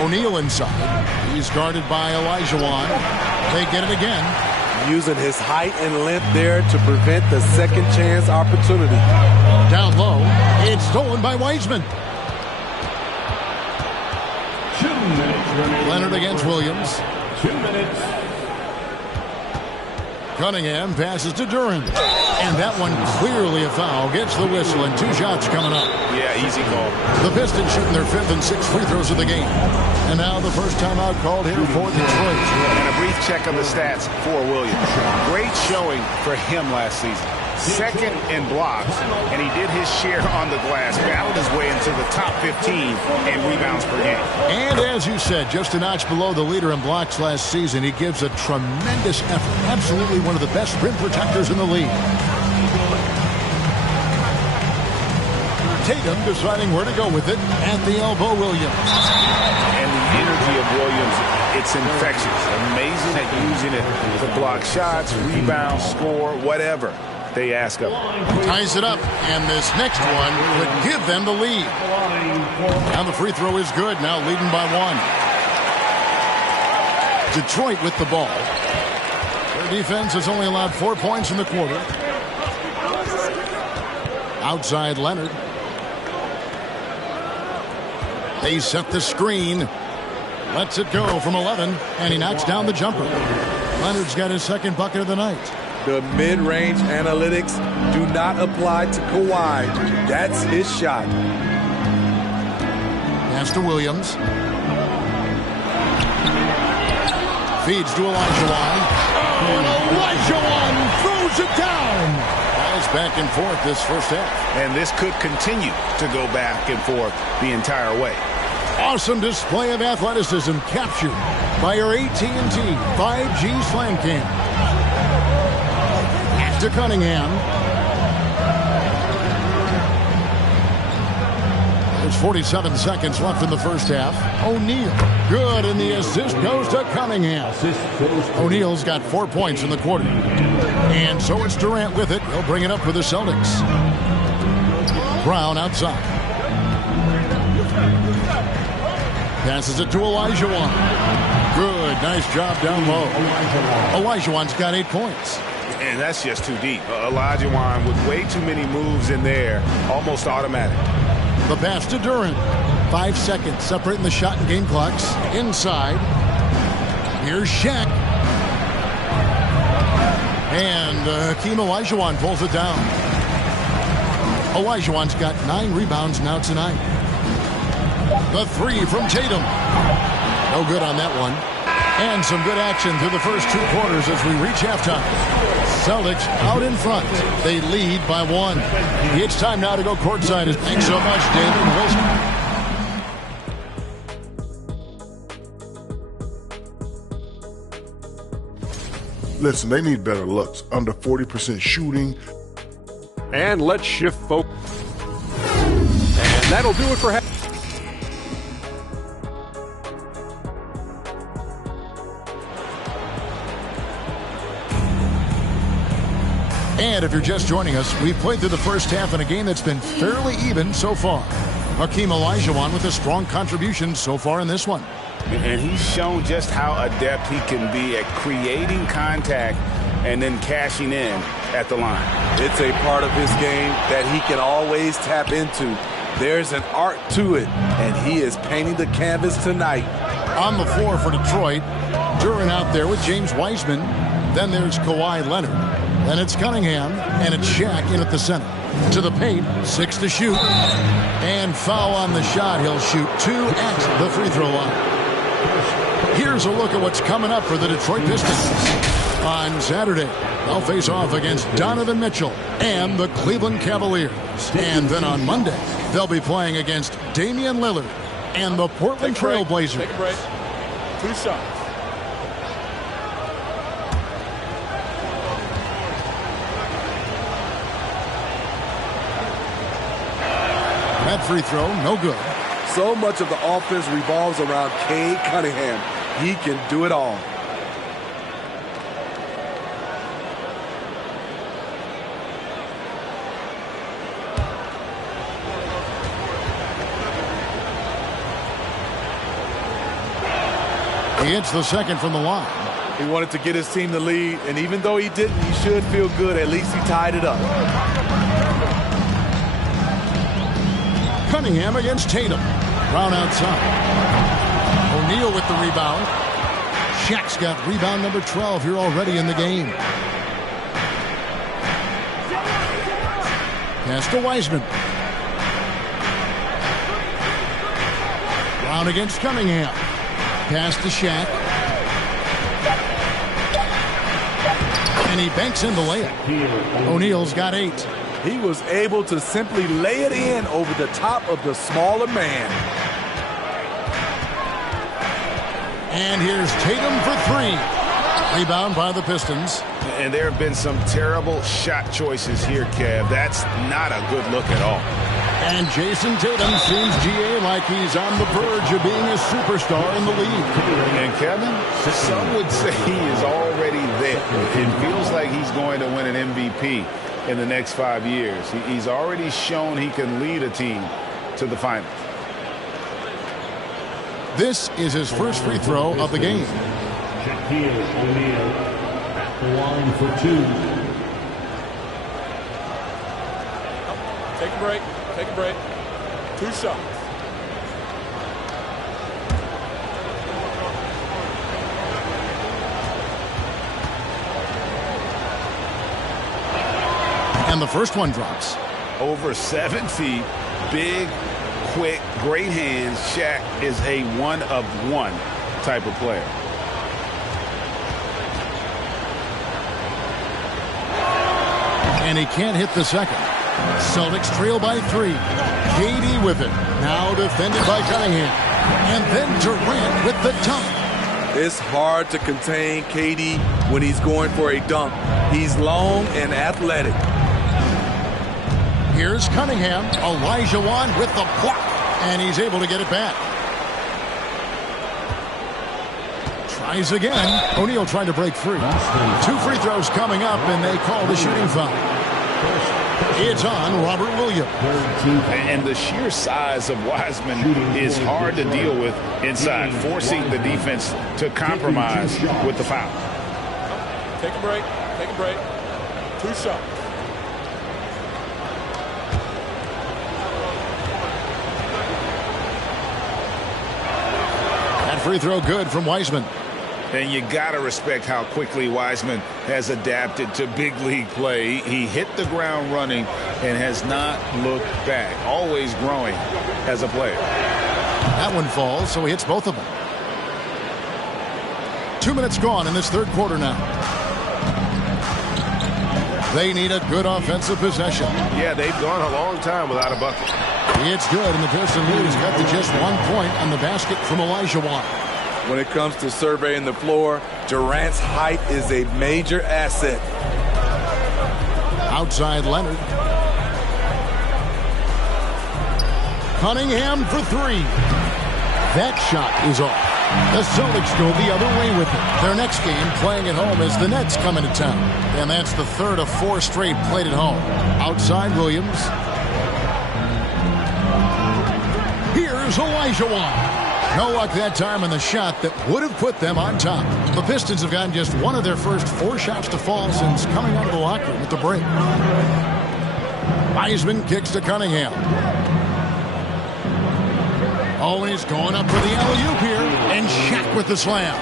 O'Neal inside. He's guarded by Olajuwon. They get it again. Using his height and length there to prevent the second chance opportunity. Down low. It's stolen by Wiseman. 2 minutes remaining. Leonard against Williams. 2 minutes. Cunningham passes to Durant. And that one clearly a foul. Gets the whistle and 2 shots coming up. Yeah, easy call. The Pistons shooting their 5th and 6th free throws of the game. And now the first timeout called here for Detroit. And a brief check of the stats for Williams. Great showing for him last season. 2nd in blocks, and he did his share on the glass, battled his way into the top 15 in rebounds per game. And as you said, just a notch below the leader in blocks last season. He gives a tremendous effort. Absolutely one of the best rim protectors in the league. Tatum deciding where to go with it at the elbow, Williams. And the energy of Williams, it's infectious. Amazing at using it to block shots, rebound, score, whatever they ask of him. Ties it up, and this next one would give them the lead. Now the free throw is good, now leading by 1. Detroit with the ball. Their defense has only allowed 4 points in the quarter. Outside Leonard. They set the screen. Lets it go from 11, and he knocks down the jumper. Leonard's got his 2nd bucket of the night. The mid-range analytics do not apply to Kawhi. That's his shot. Pass to Williams. Feeds to Olajuwon. And Olajuwon throws it down. Balls back and forth this first half. And this could continue to go back and forth the entire way. Awesome display of athleticism captured by your AT&T 5G Slam Cam. To Cunningham. There's 47 seconds left in the first half. O'Neal. Good, and the assist goes to Cunningham. O'Neal's got 4 points in the quarter. And so it's Durant with it. He'll bring it up for the Celtics. Brown outside. Passes it to Olajuwon. Good, nice job down low. Olajuwon's got 8 points. And that's just too deep. Olajuwon with way too many moves in there, almost automatic. The pass to Durant. 5 seconds separating the shot and game clocks. Inside. Here's Shaq. And Hakeem Olajuwon pulls it down. Olajuwon's got 9 rebounds now tonight. The 3 from Tatum. No good on that one. And some good action through the first 2 quarters as we reach halftime. Celtics out in front. They lead by 1. It's time now to go courtside. Thanks so much, David Wilson. Listen, they need better looks. Under 40% shooting. And let's shift focus. And that'll do it for half. And if you're just joining us, we've played through the first half in a game that's been fairly even so far. Hakeem Olajuwon with a strong contribution so far in this one. And he's shown just how adept he can be at creating contact and then cashing in at the line. It's a part of his game that he can always tap into. There's an art to it, and he is painting the canvas tonight. On the floor for Detroit, Durant out there with James Wiseman. Then there's Kawhi Leonard. Then it's Cunningham, and it's Shaq in at the center. To the paint, 6 to shoot. And foul on the shot. He'll shoot 2 at the free throw line. Here's a look at what's coming up for the Detroit Pistons. On Saturday, they'll face off against Donovan Mitchell and the Cleveland Cavaliers. And then on Monday, they'll be playing against Damian Lillard and the Portland Trail Blazers. Take a break. 2 shots. That free throw, no good. So much of the offense revolves around Cade Cunningham. He can do it all. He hits the second from the line. He wanted to get his team the lead, and even though he didn't, he should feel good. At least he tied it up. Cunningham against Tatum. Brown outside. O'Neal with the rebound. Shaq's got rebound number 12 here already in the game. Pass to Wiseman. Brown against Cunningham. Pass to Shaq. And he banks in the layup. O'Neal's got 8. He was able to simply lay it in over the top of the smaller man. And here's Tatum for 3. Rebound by the Pistons. And there have been some terrible shot choices here, Kev. That's not a good look at all. And Jason Tatum seems, GA, like he's on the verge of being a superstar in the league. And Kevin, some would say he is already there. It feels like he's going to win an MVP in the next 5 years. He's already shown he can lead a team to the finals. This is his first free throw of the game. Shaquille O'Neal at the line for 2. Take a break. Take a break. 2 shots. And the first one drops. Over 7 feet, big, quick, great hands. Shaq is a one-of-one type of player. And he can't hit the second. Celtics trail by 3. KD with it. Now defended by Cunningham. And then Durant with the dunk. It's hard to contain KD when he's going for a dunk. He's long and athletic. Here's Cunningham. Elijah Wan with the block. And he's able to get it back. Tries again. O'Neal trying to break free. 2 free throws coming up, and they call the shooting foul. It's on Robert Williams. And the sheer size of Wiseman is hard to deal with inside, forcing the defense to compromise with the foul. Take a break. Take a break. 2 shots. That free throw good from Wiseman. And you got to respect how quickly Wiseman has adapted to big league play. He hit the ground running and has not looked back. Always growing as a player. That one falls, so he hits both of them. 2 minutes gone in this third quarter now. They need a good offensive possession. Yeah, they've gone a long time without a bucket. It's good, and the Pistons lead has got to just 1 point on the basket from Elijah Wan. When it comes to surveying the floor, Durant's height is a major asset. Outside Leonard. Cunningham for 3. That shot is off. The Celtics go the other way with it. Their next game playing at home as the Nets come into town. And that's the 3rd of 4 straight played at home. Outside Williams. Here's Elijah Wan. No luck that time on the shot that would have put them on top. The Pistons have gotten just one of their first 4 shots to fall since coming out of the locker room at the break. Wiseman kicks to Cunningham. Oh, he's going up for the alley-oop here. And Shaq with the slam.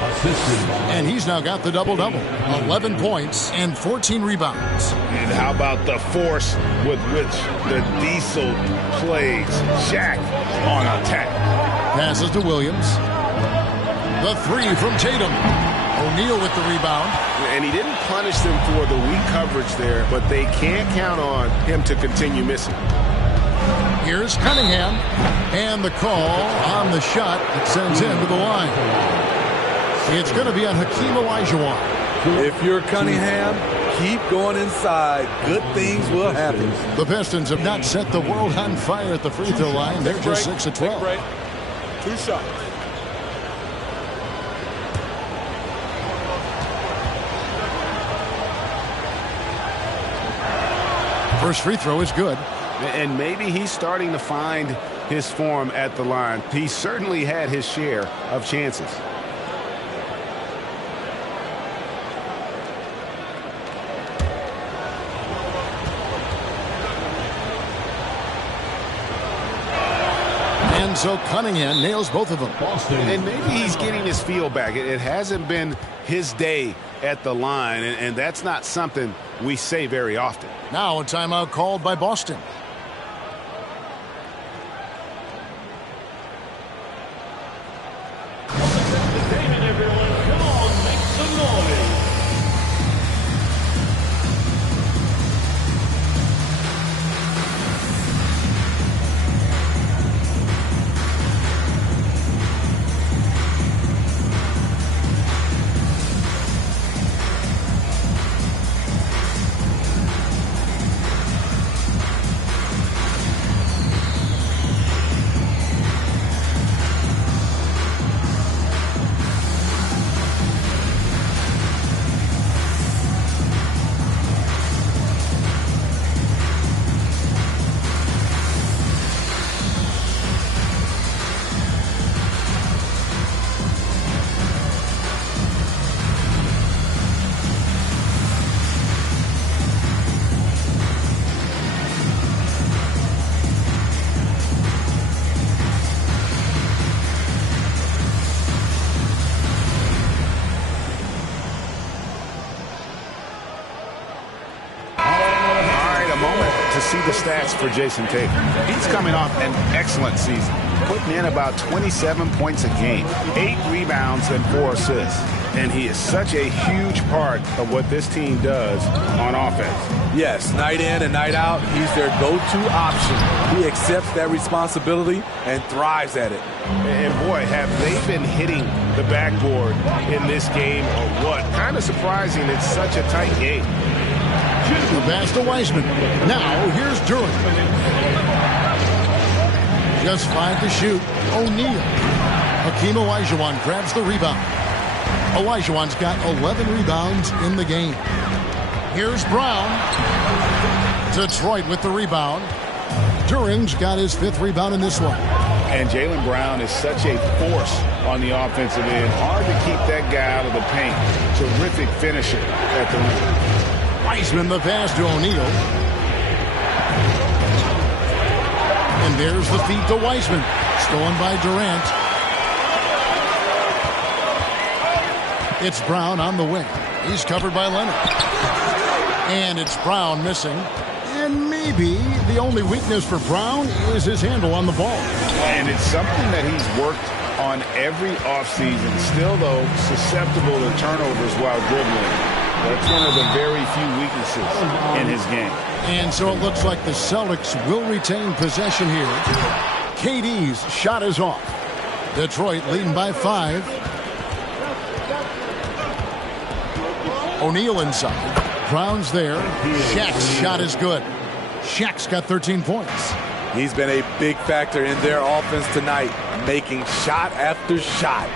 And he's now got the double-double. 11 points and 14 rebounds. And how about the force with which the Diesel plays? Shaq on attack. Passes to Williams. The three from Tatum. O'Neal with the rebound. And he didn't punish them for the weak coverage there, but they can't count on him to continue missing. Here's Cunningham. And the call on the shot that sends him to the line. It's going to be on Hakeem Olajuwon. If you're Cunningham, keep going inside. Good things will happen. The Pistons have not set the world on fire at the free throw line. They're just 6 of 12. Take a break. 2 shots. First free throw is good. And maybe he's starting to find his form at the line. He certainly had his share of chances. And so Cunningham nails both of them. And maybe he's getting his feel back. It hasn't been his day at the line, and that's not something we say very often. Now a timeout called by Boston. See the stats for Jason Tatum. He's coming off an excellent season, putting in about 27 points a game, 8 rebounds and 4 assists. And he is such a huge part of what this team does on offense. Yes, night in and night out, he's their go-to option. He accepts that responsibility and thrives at it. And boy, have they been hitting the backboard in this game or what? Kind of surprising it's such a tight game. The pass to Wiseman. Now, here's Durham. Just 5 to shoot. O'Neal. Hakeem Olajuwon grabs the rebound. Olajuwon's got 11 rebounds in the game. Here's Brown. Detroit with the rebound. Durham's got his 5th rebound in this one. And Jaylen Brown is such a force on the offensive end. Hard to keep that guy out of the paint. Terrific finisher at the rim. Wiseman the pass to O'Neal. And there's the feed to Wiseman. Stolen by Durant. It's Brown on the wing. He's covered by Leonard. And it's Brown missing. And maybe the only weakness for Brown is his handle on the ball. And it's something that he's worked on every offseason. Still, though, susceptible to turnovers while dribbling. That's one of the very few weaknesses in his game. And so it looks like the Celtics will retain possession here. KD's shot is off. Detroit leading by 5. O'Neal inside. Brown's there. Shaq's shot is good. Shaq's got 13 points. He's been a big factor in their offense tonight, making shot after shot.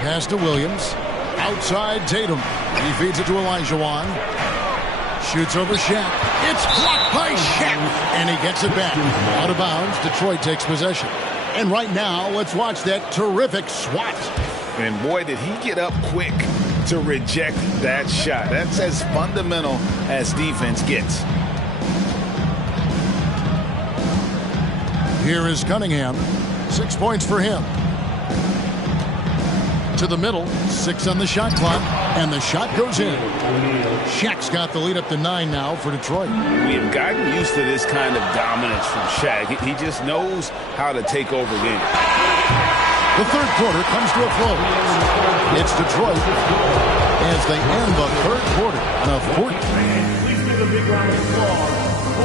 Pass to Williams. Outside Tatum. He feeds it to Olajuwon. Shoots over Shaq. It's blocked by Shaq. And he gets it back. Out of bounds. Detroit takes possession. And right now, let's watch that terrific swat. And boy, did he get up quick to reject that shot. That's as fundamental as defense gets. Here is Cunningham. 6 points for him. To the middle, 6 on the shot clock, and the shot goes in. Shaq's got the lead up to 9 now for Detroit. We have gotten used to this kind of dominance from Shaq. He just knows how to take over games. The third quarter comes to a close. It's Detroit as they end the third quarter on a 14.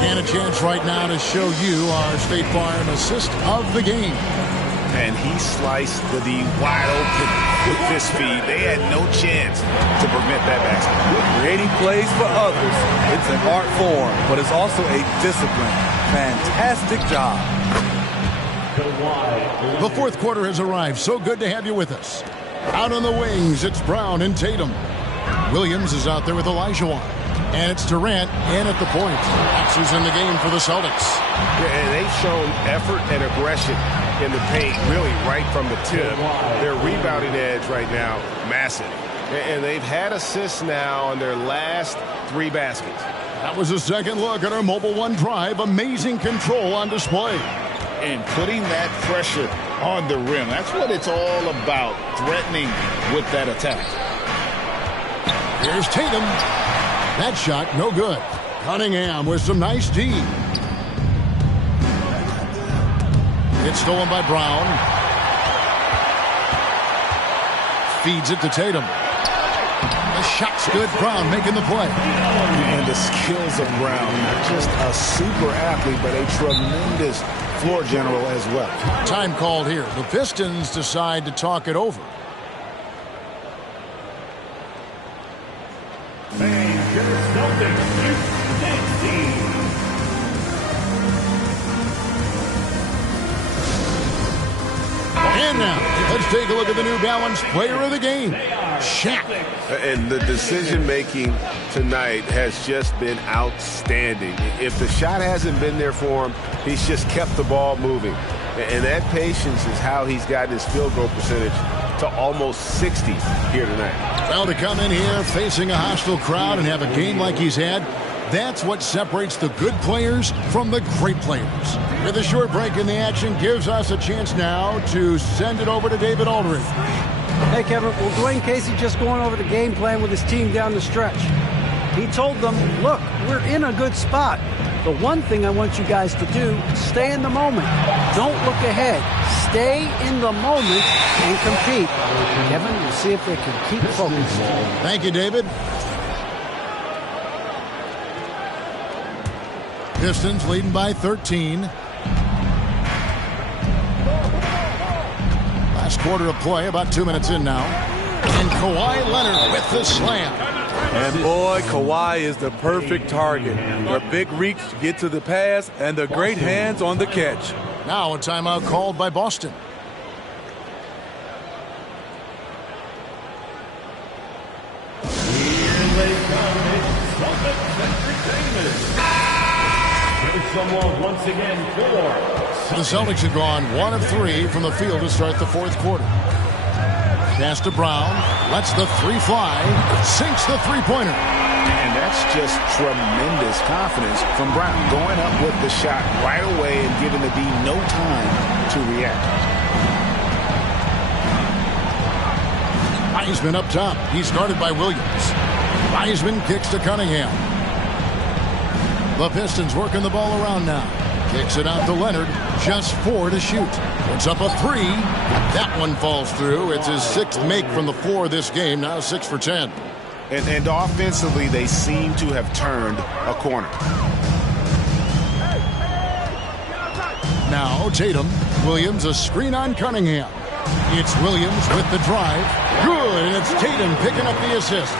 And a chance right now to show you our State Farm assist of the game. And he sliced the D wide open with this feed. They had no chance to prevent that basket. Creating plays for others. It's an art form, but it's also a discipline. Fantastic job. The fourth quarter has arrived. So good to have you with us. Out on the wings, it's Brown and Tatum. Williams is out there with Olajuwon. And it's Durant in at the point. Axes in the game for the Celtics. Yeah, and they've shown effort and aggression in the paint, really right from the tip. Their rebounding edge right now, massive. And they've had assists now on their last 3 baskets. That was a second look at our Mobile One drive. Amazing control on display. And putting that pressure on the rim. That's what it's all about, threatening with that attack. Here's Tatum. That shot, no good. Cunningham with some nice D. It's stolen by Brown. Feeds it to Tatum. The shot's good. Brown making the play. And the skills of Brown. Not just a super athlete, but a tremendous floor general as well. Time called here. The Pistons decide to talk it over. And now, let's take a look at the New Balance player of the game, Shaq. And the decision-making tonight has just been outstanding. If the shot hasn't been there for him, he's just kept the ball moving. And that patience is how he's gotten his field goal percentage to almost 60 here tonight. Well, to come in here facing a hostile crowd and have a game like he's had, that's what separates the good players from the great players. With a short break in the action gives us a chance now to send it over to David Aldridge. Hey, Kevin, well, Dwayne Casey just going over the game plan with his team down the stretch. He told them, look, we're in a good spot. The one thing I want you guys to do, stay in the moment. Don't look ahead. Stay in the moment and compete. Kevin, we'll see if they can keep focused. Thank you, David. Pistons leading by 13. Last quarter of play, about 2 minutes in now. And Kawhi Leonard with the slam. And boy, Kawhi is the perfect target. The big reach to get to the pass and the great hands on the catch. Now a timeout called by Boston. Here they come. It's Celtics Entertainment. Here's someone once again for. The Celtics have gone 1 of 3 from the field to start the fourth quarter. Pass to Brown, lets the 3 fly, sinks the three-pointer. And that's just tremendous confidence from Brown, going up with the shot right away and giving the D no time to react. Wiseman up top. He's guarded by Williams. Wiseman kicks to Cunningham. The Pistons working the ball around now. Kicks it out to Leonard. Just 4 to shoot. Puts up a 3. That one falls through. It's his 6th make from the floor this game. Now 6 for 10. And offensively, they seem to have turned a corner. Now Tatum. Williams a screen on Cunningham. It's Williams with the drive. Good, and it's Tatum picking up the assist.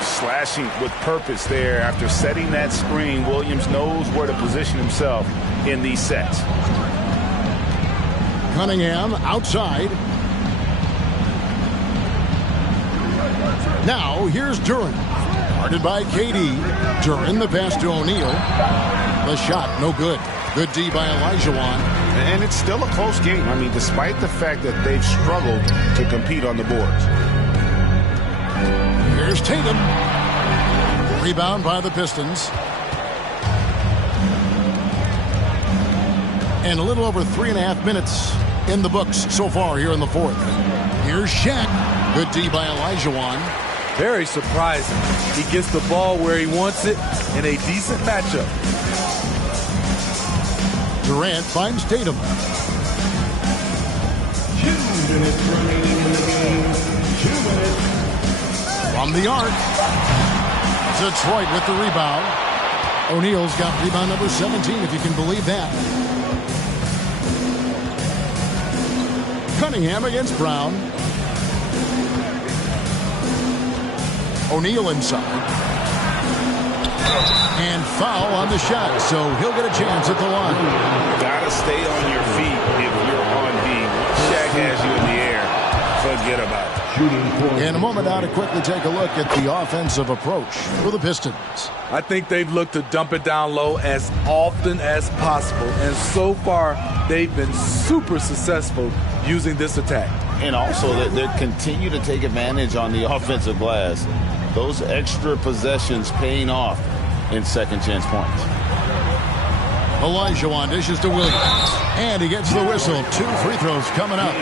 Slashing with purpose there. After setting that screen, Williams knows where to position himself in these sets. Cunningham outside. Now here's Duran. Guarded by KD. Duran the pass to O'Neal. The shot no good. Good D by Olajuwon. And it's still a close game. I mean, despite the fact that they've struggled to compete on the boards. Here's Tatum. Rebound by the Pistons. And a little over 3.5 minutes in the books so far here in the fourth. Here's Shaq. Good D by Olajuwon. Very surprising. He gets the ball where he wants it in a decent matchup. Durant finds Tatum. 2 minutes remaining in the game. 2 minutes. From the arc. Detroit with the rebound. O'Neal's got rebound number 17, if you can believe that. Cunningham against Brown. O'Neal inside. And foul on the shot, so he'll get a chance at the line. Gotta stay on your feet if you're on D. Shaq has you in the air. Forget about it. In a moment now to quickly take a look at the offensive approach for the Pistons. I think they've looked to dump it down low as often as possible, and so far they've been super successful using this attack. And also they continue to take advantage on the offensive glass. Those extra possessions paying off in second chance points. Olajuwon dishes to Williams. And he gets the whistle. 2 free throws coming up.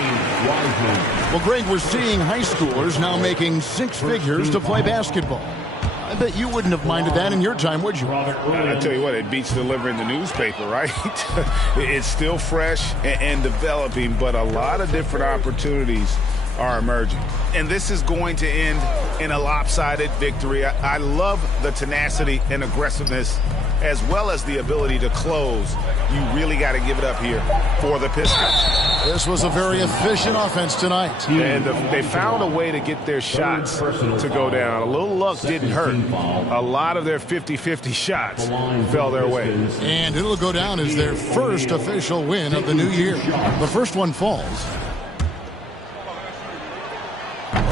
Well, Greg, we're seeing high schoolers now making 6 figures to play basketball. I bet you wouldn't have minded that in your time, would you? I tell you what, it beats delivering the newspaper, right? It's still fresh and developing, but a lot of different opportunities are emerging. And this is going to end in a lopsided victory. I love the tenacity and aggressiveness as well as the ability to close. You really got to give it up here for the Pistons. This was a very efficient offense tonight. And they found a way to get their shots to go down. A little luck didn't hurt. A lot of their 50-50 shots fell their way. And it'll go down as their first official win of the new year. The first one falls.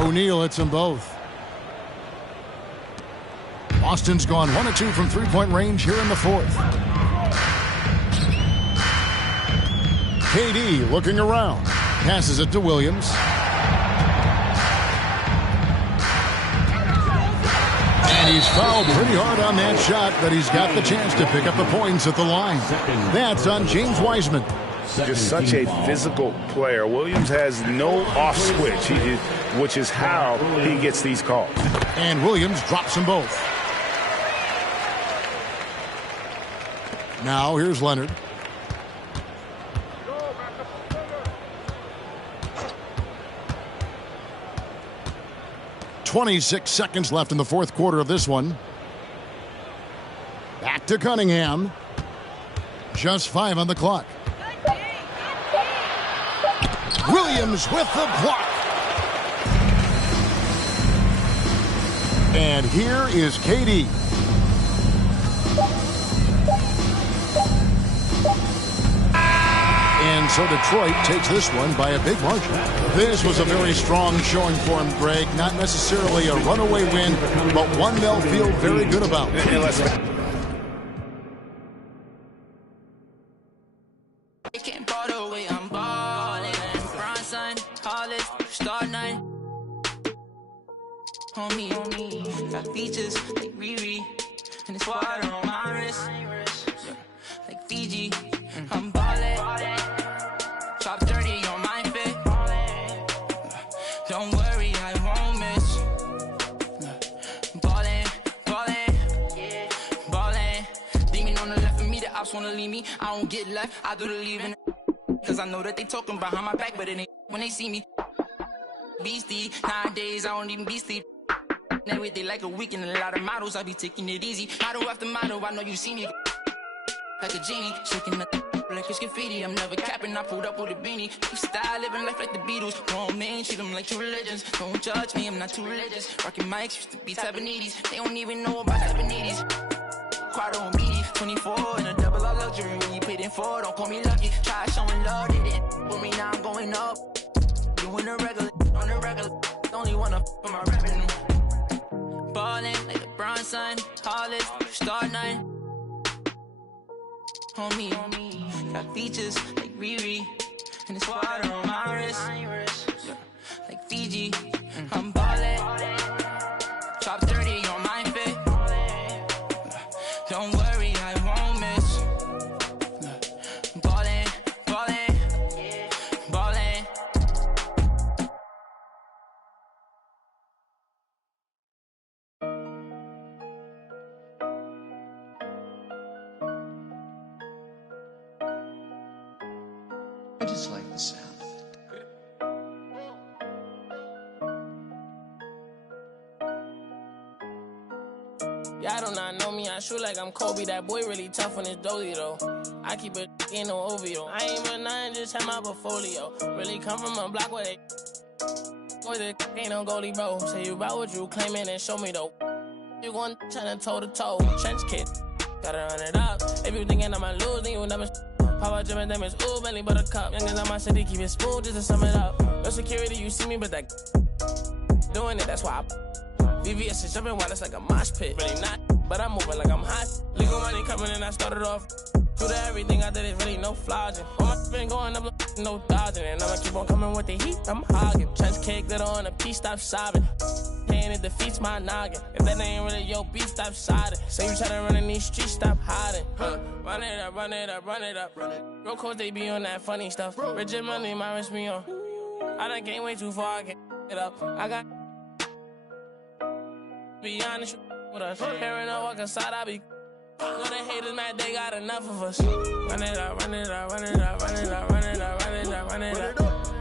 O'Neal hits them both. Boston's gone 1 of 2 from three-point range here in the fourth. KD looking around. Passes it to Williams. And he's fouled pretty hard on that shot, but he's got the chance to pick up the points at the line. That's on James Wiseman. Just such a physical player. Williams has no off switch, which is how he gets these calls. And Williams drops them both. Now here's Leonard. .26 seconds left in the fourth quarter of this one. Back to Cunningham. Just 5 on the clock. Williams with the block. And here is KD. And so Detroit takes this one by a big margin. This was a very strong showing for him, Greg. Not necessarily a runaway win, but one they'll feel very good about. Homie, got features like Riri, and it's water on my wrist, like Fiji. I'm ballin', top 30 on my fit. Don't worry, I won't miss. Ballin', demon on the left of me, the ops wanna leave me. I don't get left, I do the leaving. Cause I know that they talking behind my back, but it ain't when they see me. Beastie, nowadays I don't even be sleep. Now with they like a week and a lot of models, I be taking it easy. Model after model, I know you see me like a genie, shaking the like it's graffiti. I'm never capping, I pulled up with a beanie. Keep style, living life like the Beatles. Grown men, treat them like true religions. Don't judge me, I'm not too religious. Rocking mics, used to be Tabanedes. They don't even know about Tabanedes. Quad on me, 24 and a double R luxury. When you paid in for, don't call me lucky. Try showing love, they didn't for me, now I'm going up. Doing the regular, on the regular. Only wanna for my revenue. Ballin' like LeBron, son, tallest, star 9. Homie, got features like Riri, and it's water on my wrist, like Fiji. I'm ballin', top 30 on my fit. Don't worry, I won't miss. Ballin', just like the sound. Y'all do not know me, I shoot like I'm Kobe. That boy really tough when it's dozy though. I keep it in no OVO. I ain't but nothing, just have my portfolio. Really come from a block where they boy, the ain't no goalie, bro. Say you about what you claiming and show me though. You gon' tryna toe to toe. Trench kid, gotta run it up. If you thinking I'ma lose, then you never. Power driven damage, ooh, belly buttercup. Youngins on my city, keep it smooth just to sum it up. No security, you see me, but that doing it, that's why I. VVS is jumping wild, it's like a mosh pit. Really not, but I'm moving like I'm hot. Legal money coming in, I started off. True to everything I did, is really no flogging. All my been going up, no dodging. And I'ma keep on coming with the heat, I'm hogging. Trench cake, glitter on a piece, stop sobbing. Pain, it defeats my noggin. If that ain't really your beat, stop siding. Say you try to run in these streets, stop hiding. Run it up, run it up, run it up. Real coach, they be on that funny stuff. Rich and money, my wrist me on. I done came way too far, I can't get up. I got. Be honest with us. Hearing her walk inside, I be. Know the haters mad, they got enough of us. Run it up, run it up, run it up, run it up, run it up, run it up, run it up.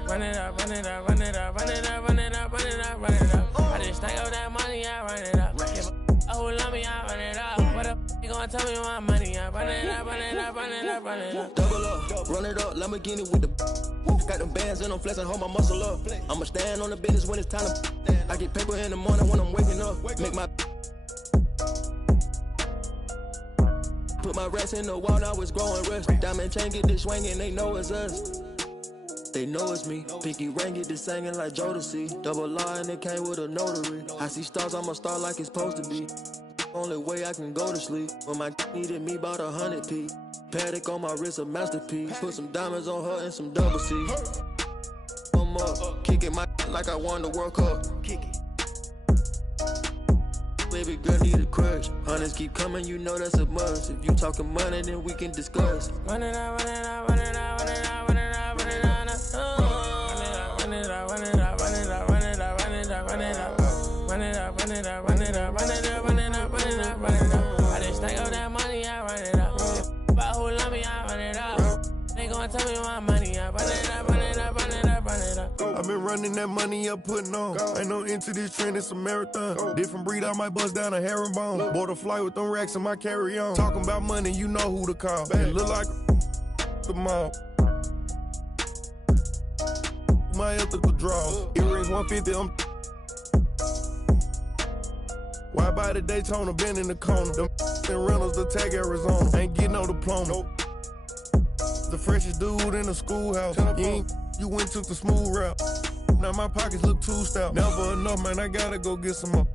Run it up, run it up, run it up, run it up, run it up, run it up, run it up. I just stack up that money, I run it up. Give a who love me, I run it up. What up? You gonna tell me my money? I run it up, run it up, run it up, run it up. Double up, run it up, Lamborghini with the. Got them bands and I'm flexing, hold my muscle up. I'ma stand on the business when it's time to. I get paper in the morning when I'm waking up. Make my. Put my rest in the wall, now it's growing rust. Diamond chain get this swinging, they know it's us. They know it's me. Pinky ring get this singing like Jodeci. Double R and it came with a notary. I see stars, I'm a star like it's supposed to be. Only way I can go to sleep. When my needed me about 100p. Paddock on my wrist, a masterpiece. Put some diamonds on her and some double C. I'm up, kicking my like I won the World Cup. Kick it. Baby girl need a crush. Hunters keep coming, you know that's a must. If you talking money, then we can discuss. Run it up, run it up, run it up, run it up, run it up, run it up. Run it up, run it up, run it up, run it up, run it up, run it up, run it up, run it up, run it up, run it up, run it up, run it up, run it up. I just stack up that money, I run it up. About who love me, I run it up. They gon' tell me my money, I run it up, run it up, run it up, run it up. I've been running that money up, putting on. Ain't no into this trend, it's a marathon. Different breed, I might bust down a herringbone. Bought a flight with them racks in my carry-on. Talking about money, you know who to call. It look like the mall. My ethical draw. Earrings 150, I'm. Why by the Daytona, been in the corner. Them rentals, the tag Arizona. Ain't getting no diploma. The freshest dude in the schoolhouse. You went took the smooth route. Now my pockets look too stout. Never enough, man, I gotta go get some more.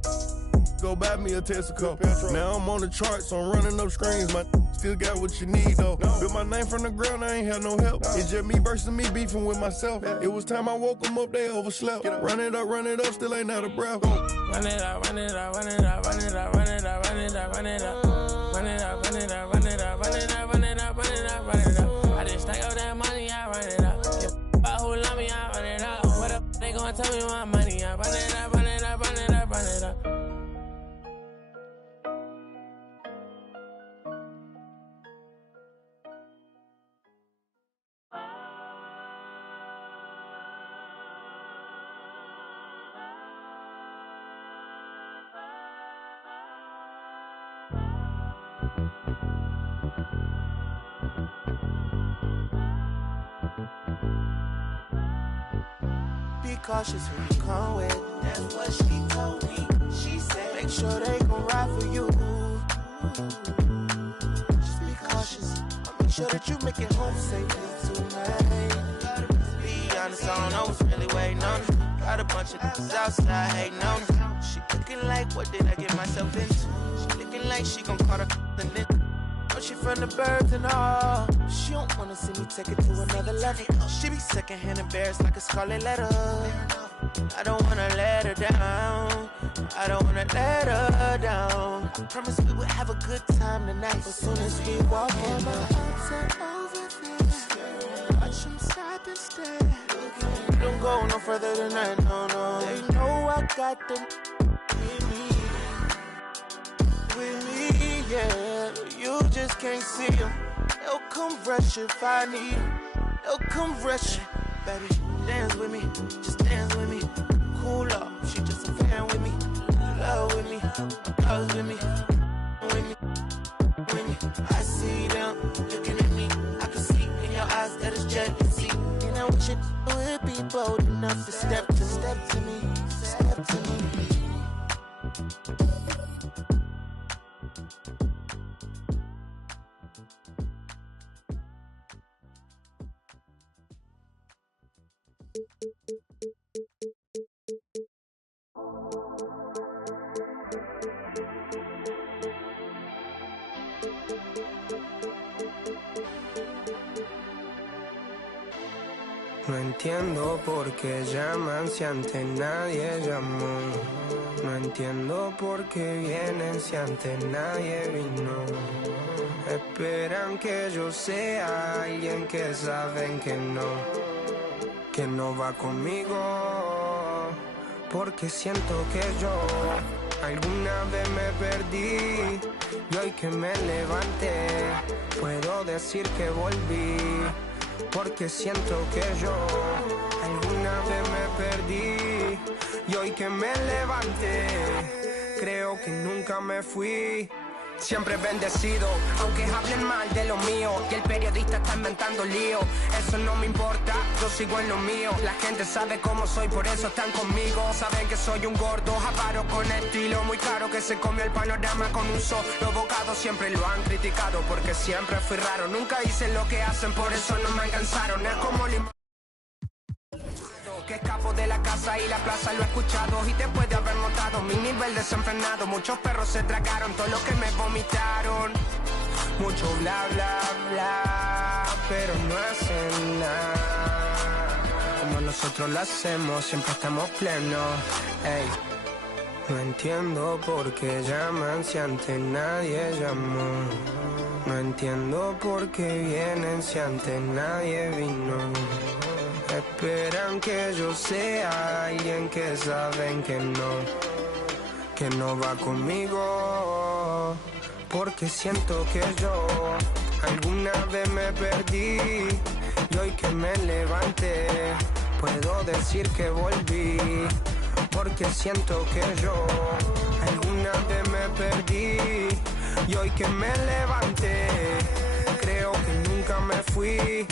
Go buy me a Texaco. Now I'm on the charts, so I'm running up screens. My still got what you need though. Built my name from the ground, I ain't had no help. It's just me versus me beefing with myself. It was time I woke them up, they overslept. Run it up, still ain't out of breath. Run it up, run it up, run it up, run it up, run it up, run it up, run it up. Run it up, run it up, run it up, run it up, run it up, run it up, run it up. I just stack up that money, I run it up. About who love me, I run it up. What up? They gon' tell me my money, I run it up, run it up, run it up, run it up. Cautious who you come with. That's what she told me. She said, make sure they gon' ride for you. Just be cautious. I'll make sure that you make it home safely tonight. Be honest, I don't know what's really waiting on her. Got a bunch of niggas outside hating on her. She looking like, what did I get myself into? She looking like she gon' call her and then. She from the birds and all. She don't wanna see me take it to another level. She be secondhand embarrassed like a scarlet letter. I don't wanna let her down. I don't wanna let her down. I promise we would have a good time tonight. As soon as we walk in, my arms are over there. Watch them stop and stare. Don't go no further than that, no. They know I got them with me, yeah. You just can't see them. They'll come rush if I need them. No compression, baby, dance with me, just dance with me. Cool up, she just a fan with me. Love with me, loves with me, with me, with me. I see them looking at me. I can see in your eyes that it's jealousy. You know what you would be bold enough to step to me, step to me. No entiendo por qué llaman si antes nadie llamó. No entiendo por qué vienen si antes nadie vino. Esperan que yo sea alguien que saben que no va conmigo. Porque siento que yo alguna vez me perdí y hoy que me levanté puedo decir que volví. Porque siento que yo alguna vez me perdí y hoy que me levanté creo que nunca me fui. Siempre bendecido, aunque hablen mal de lo mío y el periodista está inventando lío. Eso no me importa, yo sigo en lo mío. La gente sabe cómo soy, por eso están conmigo. Saben que soy un gordo, avaro con estilo muy caro, que se comió el panorama con un solo bocado. Siempre lo han criticado porque siempre fui raro. Nunca hice lo que hacen, por eso no me alcanzaron. Es como que escapo de la casa y la plaza, lo he escuchado y después de haber notado mi nivel desenfrenado, muchos perros se tragaron todo lo que me vomitaron. Mucho bla bla bla, pero no hacen nada como nosotros lo hacemos, siempre estamos plenos. Ey. No entiendo por qué llaman si antes nadie llamó. No entiendo por qué vienen si antes nadie vino. Esperan que yo sea alguien que saben que no va conmigo. Porque siento que yo alguna vez me perdí y hoy que me levanté puedo decir que volví. Porque siento que yo alguna vez me perdí y hoy que me levanté creo que nunca me fui.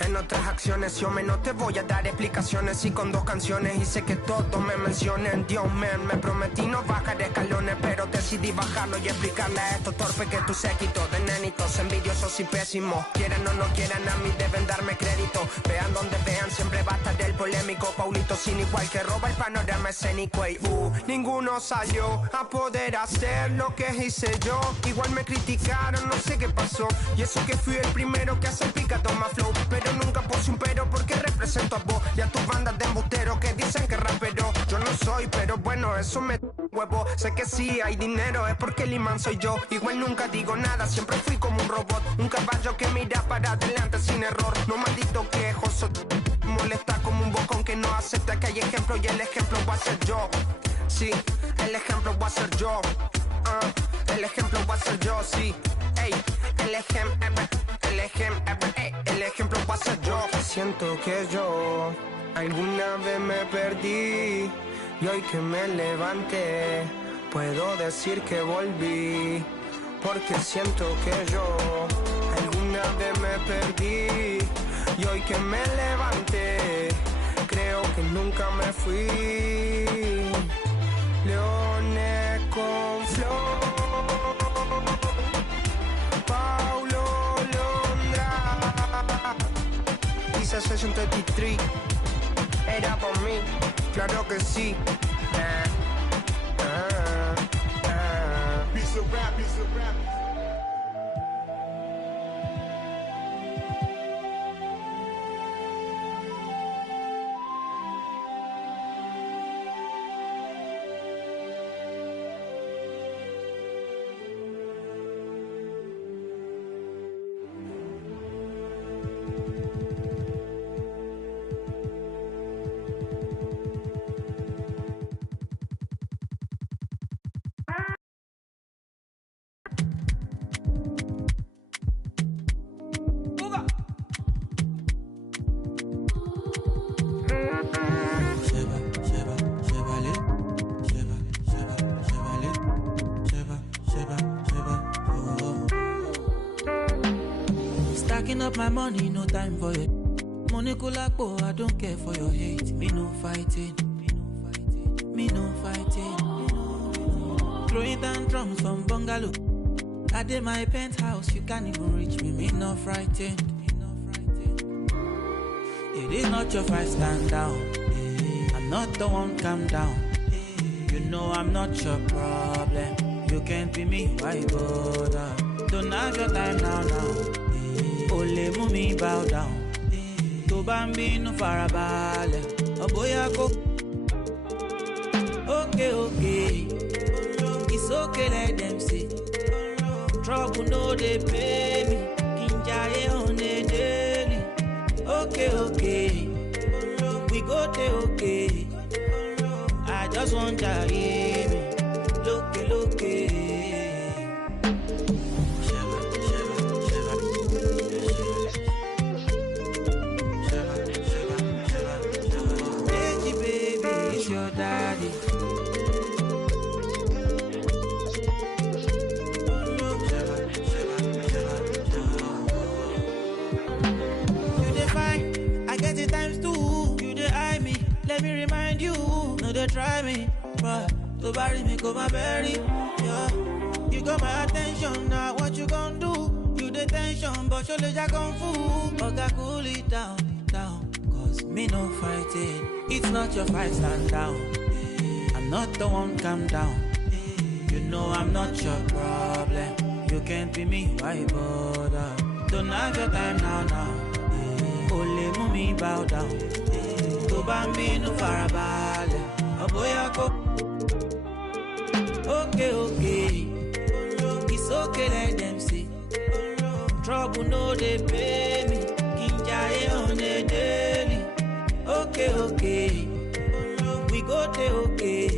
En otras acciones yo no te voy a dar explicaciones y con 2 canciones hice que todos me mencionen. Dios me prometí no bajar escalones, pero decidí bajarlo y explicarle a estos torpes que tu séquito de nenitos envidiosos y pésimos. Quieran o no quieran, a mí deben darme crédito. Vean donde vean, siempre va a estar el polémico Paulito sin igual que roba el panorama escénico. Y ninguno salió a poder hacer lo que hice yo. Igual me criticaron, no sé qué pasó. Y eso que fui el primero que hace el picado más flow, pero nunca puse un pero porque represento a vos y a tus bandas de embusteros que dicen que rapero yo no soy, pero bueno, eso me huevo. Sé que sí hay dinero, es porque el imán soy yo. Igual nunca digo nada, siempre fui como un robot, un caballo que mira para adelante sin error. No maldito quejoso, molesta como un bocón que no acepta que hay ejemplo y el ejemplo va a ser yo. Sí, el ejemplo va a ser yo. El ejemplo va a ser yo, sí. Ey, el ejemplo va a ser yo. Siento que yo alguna vez me perdí y hoy que me levanté puedo decir que volví. Porque siento que yo alguna vez me perdí y hoy que me levanté creo que nunca me fui. Leones con flor, Paulo Londra, Isa Session 33, era por mí, claro que sí. Piece of rap, piece of rap. Stacking up my money, no time for it. Money kulakbo, I don't care for your hate. Me no fighting. Me no fighting. Throwing down drums from bungalow. I did my penthouse, you can't even reach me. Me no frightened. It is not your fight, stand down. I'm not the one, calm down. You know I'm not your problem. You can't be me, why bother? Don't have your time now. Ole mumi bow down. To bambino farabale. Oboya go. Okay. It's okay, let them see. Trouble no they pay me. Kinjaye on a daily. Okay. We go there, okay. I just want to hear me. Look. Hey, baby, it's your daddy. You define, I get it times two. You dey eye me, let me remind you. No, they try me, but to bury me, go my berry. Yeah, you got my attention now. What you gonna do? You the tension, but your legs are kung fu. Okay, cool it down. Cause me no fighting. It's not your fight, stand down. I'm not the one, calm down. You know I'm not your problem. You can't be me, why bother? Don't have your time now. Ole mumi bow down. To bambino farabale. Oboya go. Okay. It's okay, let them see. Trouble no they pay me. Kinjaye on a daily. Okay. We go there, okay.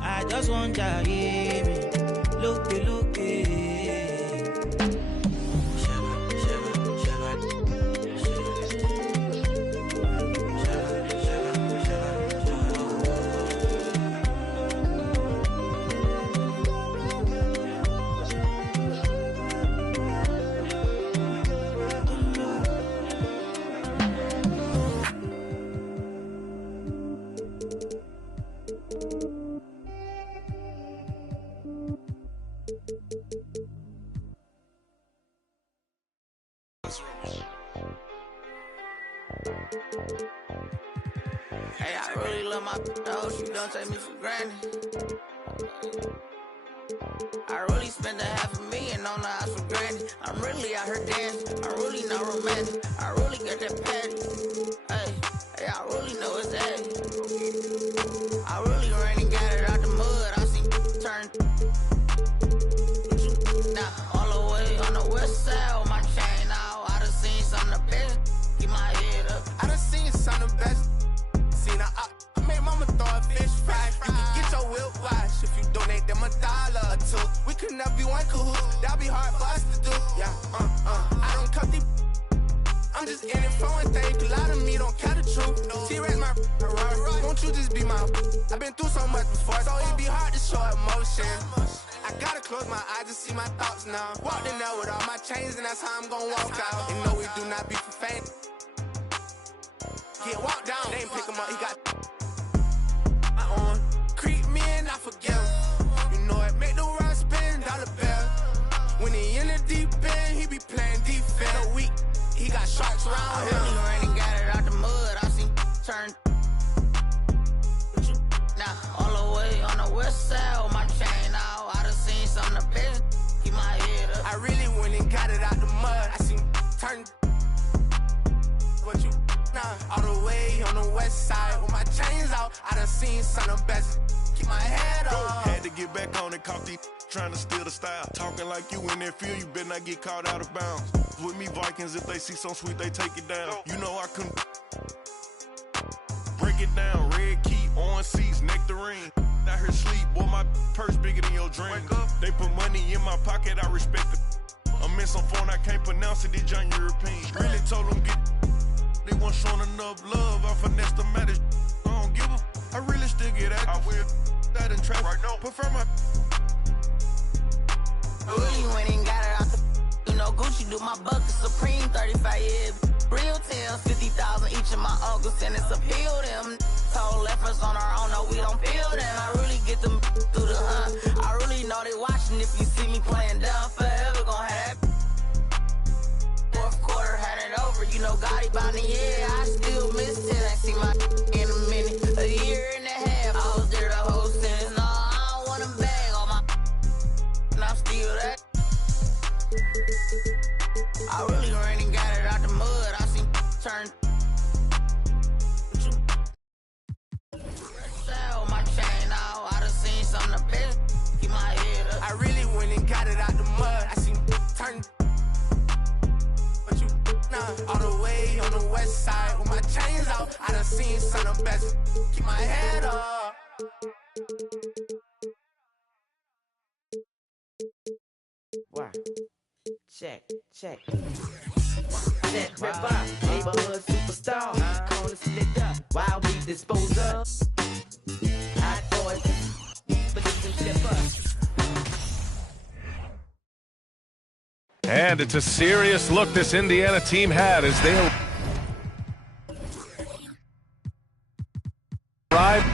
I just want to hear me. Look. Hey, I really love my dog. She don't take me for granted. I really spent $500,000 on the house for granted. I'm really out here dancing. I'm really not romantic. I really got that patty. Hey, I really know it's that. I really ran and got it out the mud. I seen turn. Now, all the way on the west side with my chain out. I done seen some of the best. Keep my head up. I done seen some of the best. I made mama throw a fish fry. You can get your whip wash if you donate them $1 or $2. We could never be one cahoot. That'd be hard for us to do. Yeah, I don't cut these. I'm just in it for one thing. A lot of me don't care the truth. T-Rex my Ferrari. Won't you just be my? I've been through so much before, so it'd be hard to show emotion. I gotta close my eyes to see my thoughts now. Walked in there with all my chains, and that's how I'm gonna walk out. And no, we do not be for fame. Get walked down, they ain't pick him up, he got my on. Creep me and I forgive him. You know it, make the world spin, dollar bill. When he in the deep end, he be playing defense. A week, he got sharks around him. I really ran and got it out the mud, I seen turn. Now, all the way on the west side with my chain out. I done seen some of the best, keep my head up. I really went and got it out the mud, I seen turn. What you all the way on the west side with my chains out. I done seen some of the best. Keep my head up. Had to get back on it, caught these trying to steal the style. Talking like you in that field, you better not get caught out of bounds. With me Vikings, if they see something sweet, they take it down. You know I couldn't break it down. Red key, orange seats, nectarine. Out here sleep, boy, my purse bigger than your dream. They put money in my pocket, I respect it. I'm in some phone, I can't pronounce it, these young Europeans. Really told them get. They weren't showing enough love. I finessed the matters. I don't give a. I really still get active. I will that in traffic. Right now. Prefer my. I really went and got it out the. You know Gucci do my bucket supreme, 35 years. Real tales, 50,000 each of my uncles, and it's appeal them. Told efforts on our own, no, we don't feel them. I really get them through the hunt. I really know they watching. If you see me playing down, forever gon' have that. Fourth quarter, had it over. You know, Gotti by the year. I still miss it. Ain't seen my in a minute. A year and a half. I was there the whole sentence. No, I don't want to bag on my. And I'm still that. I really ran and got it out the mud. I seen turn. Sell my chain out. I done seen something the best. Keep my head up. I really went and got it out the mud. I seen turn. But you nah, all the way on the west side with my chains out. I done seen something best. Keep my head up. Wow. Check. That ripper, neighborhood superstar. Corner split up, while we dispose of. Hot boys, position flipper. And it's a serious look this Indiana team had as they arrived.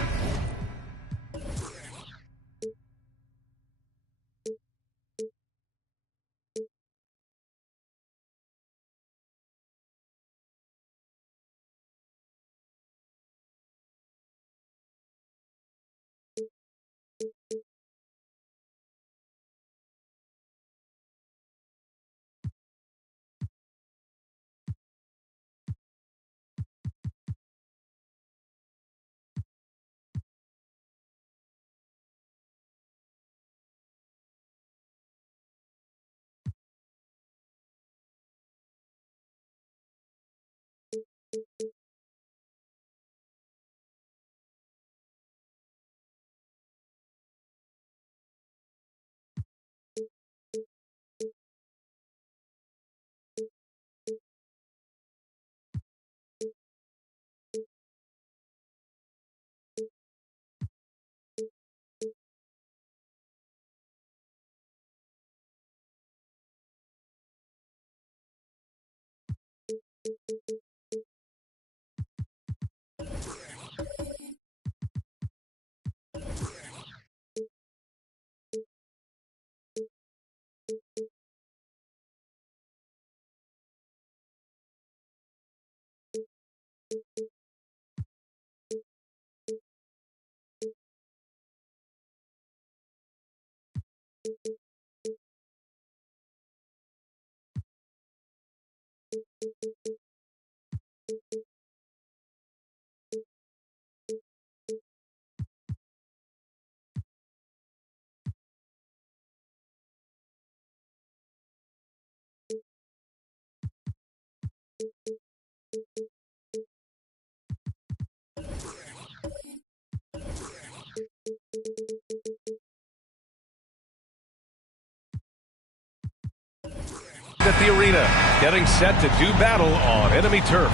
At the arena, getting set to do battle on enemy turf.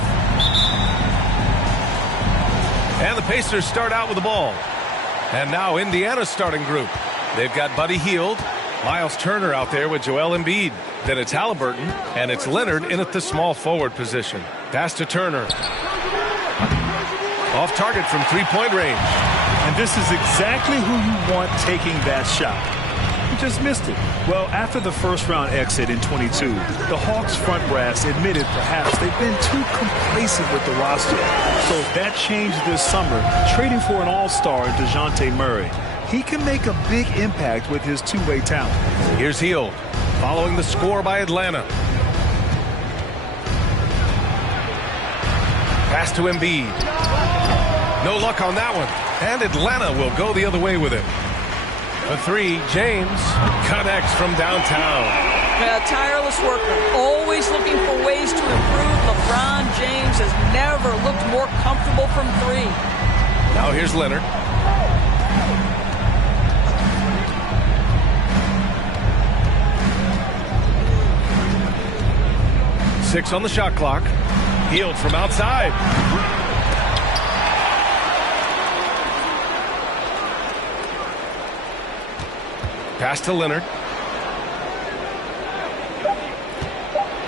And the Pacers start out with the ball. And now Indiana's starting group. They've got Buddy Hield, Miles Turner out there with Joel Embiid. Then it's Halliburton, and it's Leonard in at the small forward position. Pass to Turner. Off target from three-point range. And this is exactly who you want taking that shot. He just missed it. Well, after the first-round exit in 22, the Hawks front brass admitted perhaps they've been too complacent with the roster. So that changed this summer, trading for an all-star in DeJounte Murray. He can make a big impact with his two-way talent. Here's Hield, following the score by Atlanta. Pass to Embiid. No luck on that one. And Atlanta will go the other way with it. A three, James connects from downtown. Yeah, tireless worker, always looking for ways to improve. LeBron James has never looked more comfortable from three. Now here's Leonard. Six on the shot clock. Hield from outside. Pass to Leonard.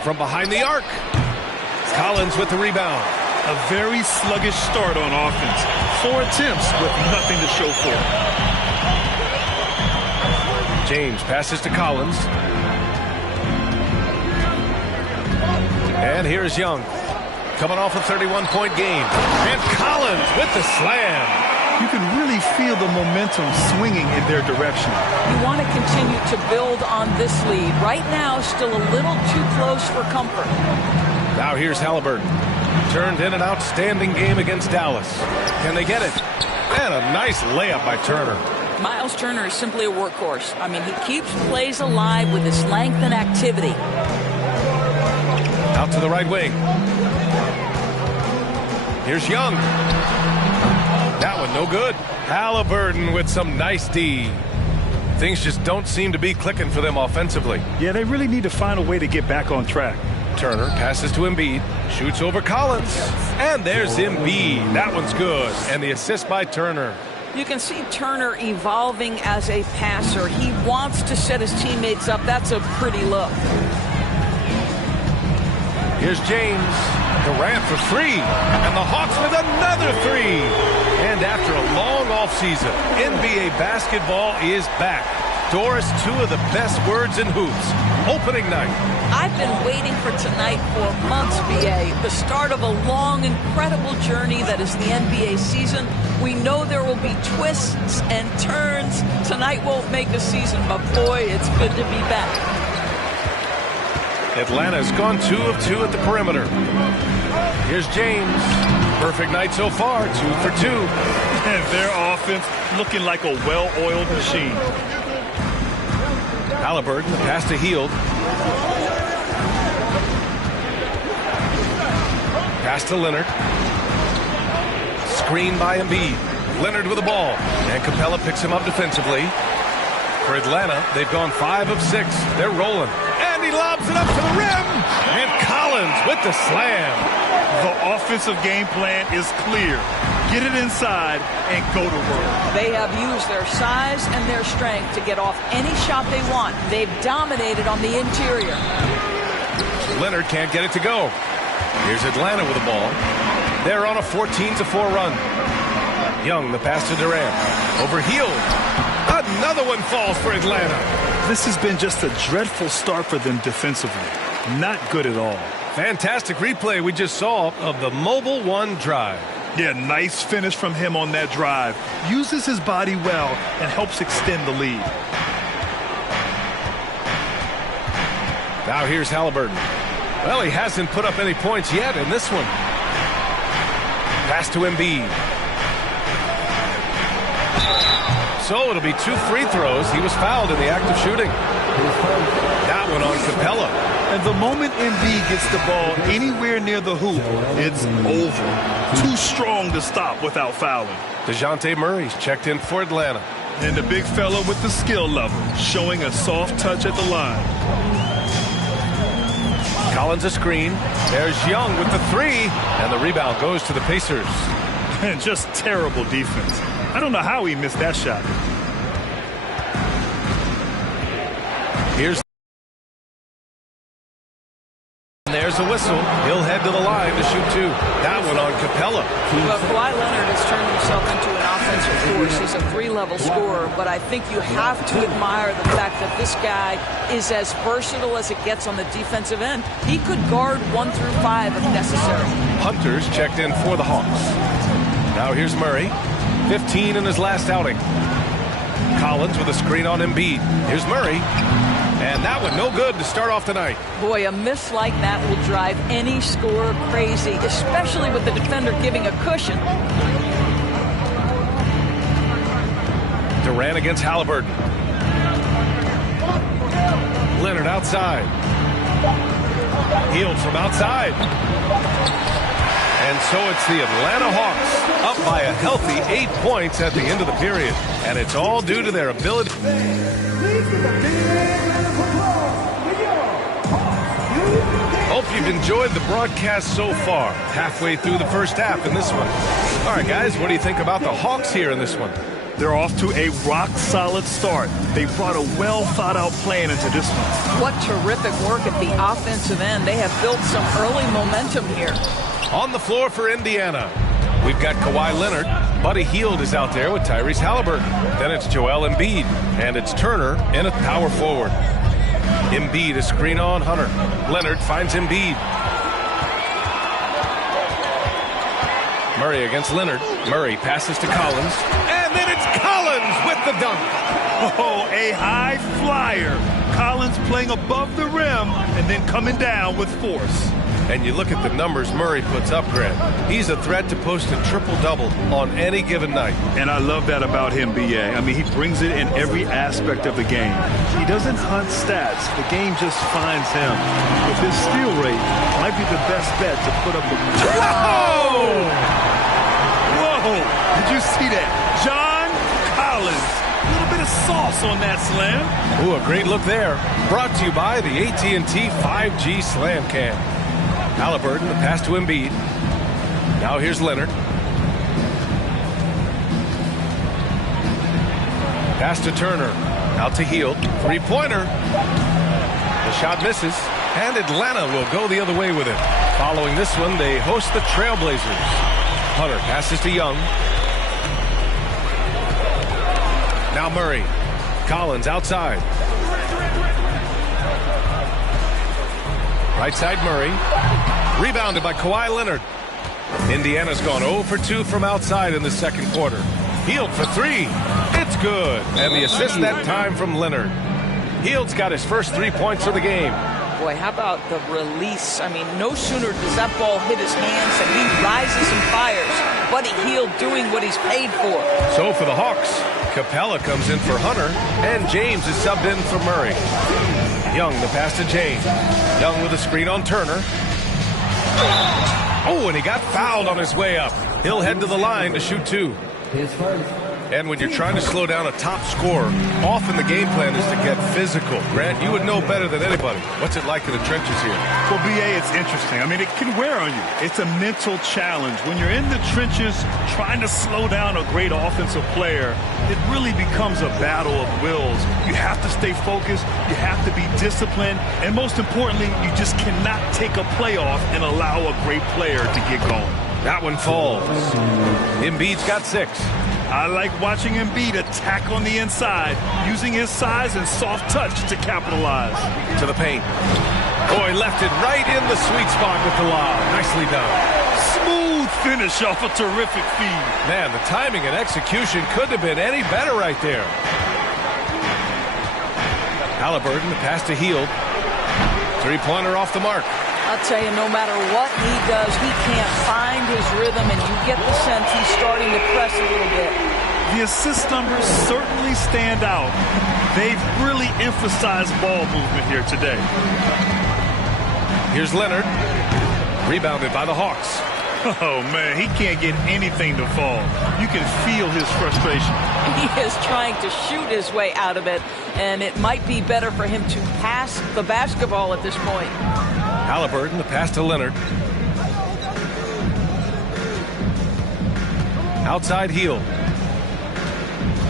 from behind the arc. Collins with the rebound. A very sluggish start on offense. 4 attempts with nothing to show for it. James passes to Collins. And here's Young. Coming off a 31-point game. And Collins with the slam. You can really feel the momentum swinging in their direction. You want to continue to build on this lead. Right now, still a little too close for comfort. Now here's Halliburton. Turned in an outstanding game against Dallas. Can they get it? And a nice layup by Turner. Miles Turner is simply a workhorse. I mean, he keeps plays alive with his length and activity. Out to the right wing. Here's Young. That one no good. Halliburton with some nice D. Things just don't seem to be clicking for them offensively. Yeah, they really need to find a way to get back on track. Turner passes to Embiid. Shoots over Collins. And there's Embiid. That one's good. And the assist by Turner. You can see Turner evolving as a passer. He wants to set his teammates up. That's a pretty look. Here's James. Durant for 3. And the Hawks with another 3. And after a long offseason, NBA basketball is back. Doris, 2 of the best words in hoops. Opening night. I've been waiting for tonight for months, BA. The start of a long, incredible journey that is the NBA season. We know there will be twists and turns. Tonight won't make a season, but boy, it's good to be back. Atlanta's gone 2 of 2 at the perimeter. Here's James. Perfect night so far, 2 for 2. And their offense looking like a well-oiled machine. Halliburton, the pass to Hield. Pass to Leonard. Screen by Embiid. Leonard with the ball. And Capella picks him up defensively. For Atlanta, they've gone 5 of 6. They're rolling. And he lobs it up to the rim. And Collins with the slam. The offensive game plan is clear. Get it inside and go to work. They have used their size and their strength to get off any shot they want. They've dominated on the interior. Leonard can't get it to go. Here's Atlanta with the ball. They're on a 14-4 run. Young, the pass to Durant. Over Hield. Another one falls for Atlanta. This has been just a dreadful start for them defensively. Not good at all. Fantastic replay we just saw of the Mobile One drive. Yeah, nice finish from him on that drive. Uses his body well and helps extend the lead. Now here's Halliburton. Well, he hasn't put up any points yet in this one. Pass to Embiid. So it'll be 2 free throws. He was fouled in the act of shooting. That one on Capella. And the moment Embiid gets the ball anywhere near the hoop, it's over. Too strong to stop without fouling. DeJounte Murray's checked in for Atlanta. And the big fella with the skill level, showing a soft touch at the line. Collins a screen. There's Young with the 3. And the rebound goes to the Pacers. And just terrible defense. I don't know how he missed that shot. Here's and there's a whistle. He'll head to the line to shoot 2. That one on Capella. Well, Kawhi Leonard has turned himself into an offensive force. He's a 3-level scorer, but I think you have to admire the fact that this guy is as versatile as it gets on the defensive end. He could guard 1 through 5 if necessary. Hunter's checked in for the Hawks. Now here's Murray. 15 in his last outing. Collins with a screen on Embiid. Here's Murray. And that one no good to start off tonight. Boy, a miss like that will drive any scorer crazy, especially with the defender giving a cushion. Durant against Halliburton. Leonard outside. Hield from outside. And so it's the Atlanta Hawks up by a healthy 8 points at the end of the period. And it's all due to their ability. Hope you've enjoyed the broadcast so far. Halfway through the first half in this one. All right, guys, what do you think about the Hawks here in this one? They're off to a rock-solid start. They brought a well-thought-out plan into this one. What terrific work at the offensive end. They have built some early momentum here. On the floor for Indiana, we've got Kawhi Leonard. Buddy Hield is out there with Tyrese Halliburton. Then it's Joel Embiid, and it's Turner in at power forward. Embiid, a screen on Hunter. Leonard finds Embiid. Murray against Leonard. Murray passes to Collins. And then it's Collins with the dunk. Oh, a high flyer. Collins playing above the rim and then coming down with force. And you look at the numbers Murray puts up, Grant. He's a threat to post a triple-double on any given night. And I love that about him, B.A. I mean, he brings it in every aspect of the game. He doesn't hunt stats. The game just finds him. With his steal rate, might be the best bet to put up a... Whoa! Whoa! Did you see that? John Collins. A little bit of sauce on that slam. Ooh, a great look there. Brought to you by the AT&T 5G Slam Cam. Halliburton, the pass to Embiid. Now here's Leonard. Pass to Turner. Out to Hield. Three-pointer. The shot misses. And Atlanta will go the other way with it. Following this one, they host the Trailblazers. Hunter passes to Young. Now Murray. Collins outside. Right side Murray. Rebounded by Kawhi Leonard. Indiana's gone 0 for 2 from outside in the second quarter. Hield for three. It's good. And the assist that time from Leonard. Hield's got his first 3 points of the game. Boy, how about the release? I mean, no sooner does that ball hit his hands than he rises and fires. Buddy Hield doing what he's paid for. So for the Hawks, Capella comes in for Hunter, and James is subbed in for Murray. Young, the pass to James. Young with a screen on Turner. Oh, and he got fouled on his way up. He'll head to the line to shoot two. And when you're trying to slow down a top scorer, often the game plan is to get physical. Grant, you would know better than anybody. What's it like in the trenches here? Well, B.A., it's interesting. I mean, it can wear on you. It's a mental challenge. When you're in the trenches trying to slow down a great offensive player, it really becomes a battle of wills. You have to stay focused. You have to be disciplined. And most importantly, you just cannot take a play off and allow a great player to get going. That one falls. Embiid's got 6. I like watching Embiid attack on the inside, using his size and soft touch to capitalize. To the paint. Boy, left it right in the sweet spot with the lob. Nicely done. Smooth finish off a terrific feed. Man, the timing and execution couldn't have been any better right there. Halliburton, the pass to Hield. Three-pointer off the mark. I'll tell you, no matter what he does, he can't find his rhythm, and you get the sense he's starting to press a little bit. The assist numbers certainly stand out. They've really emphasized ball movement here today. Here's Leonard. Rebounded by the Hawks. Oh, man, he can't get anything to fall. You can feel his frustration. He is trying to shoot his way out of it, and it might be better for him to pass the basketball at this point. Halliburton, the pass to Leonard. Outside Hield.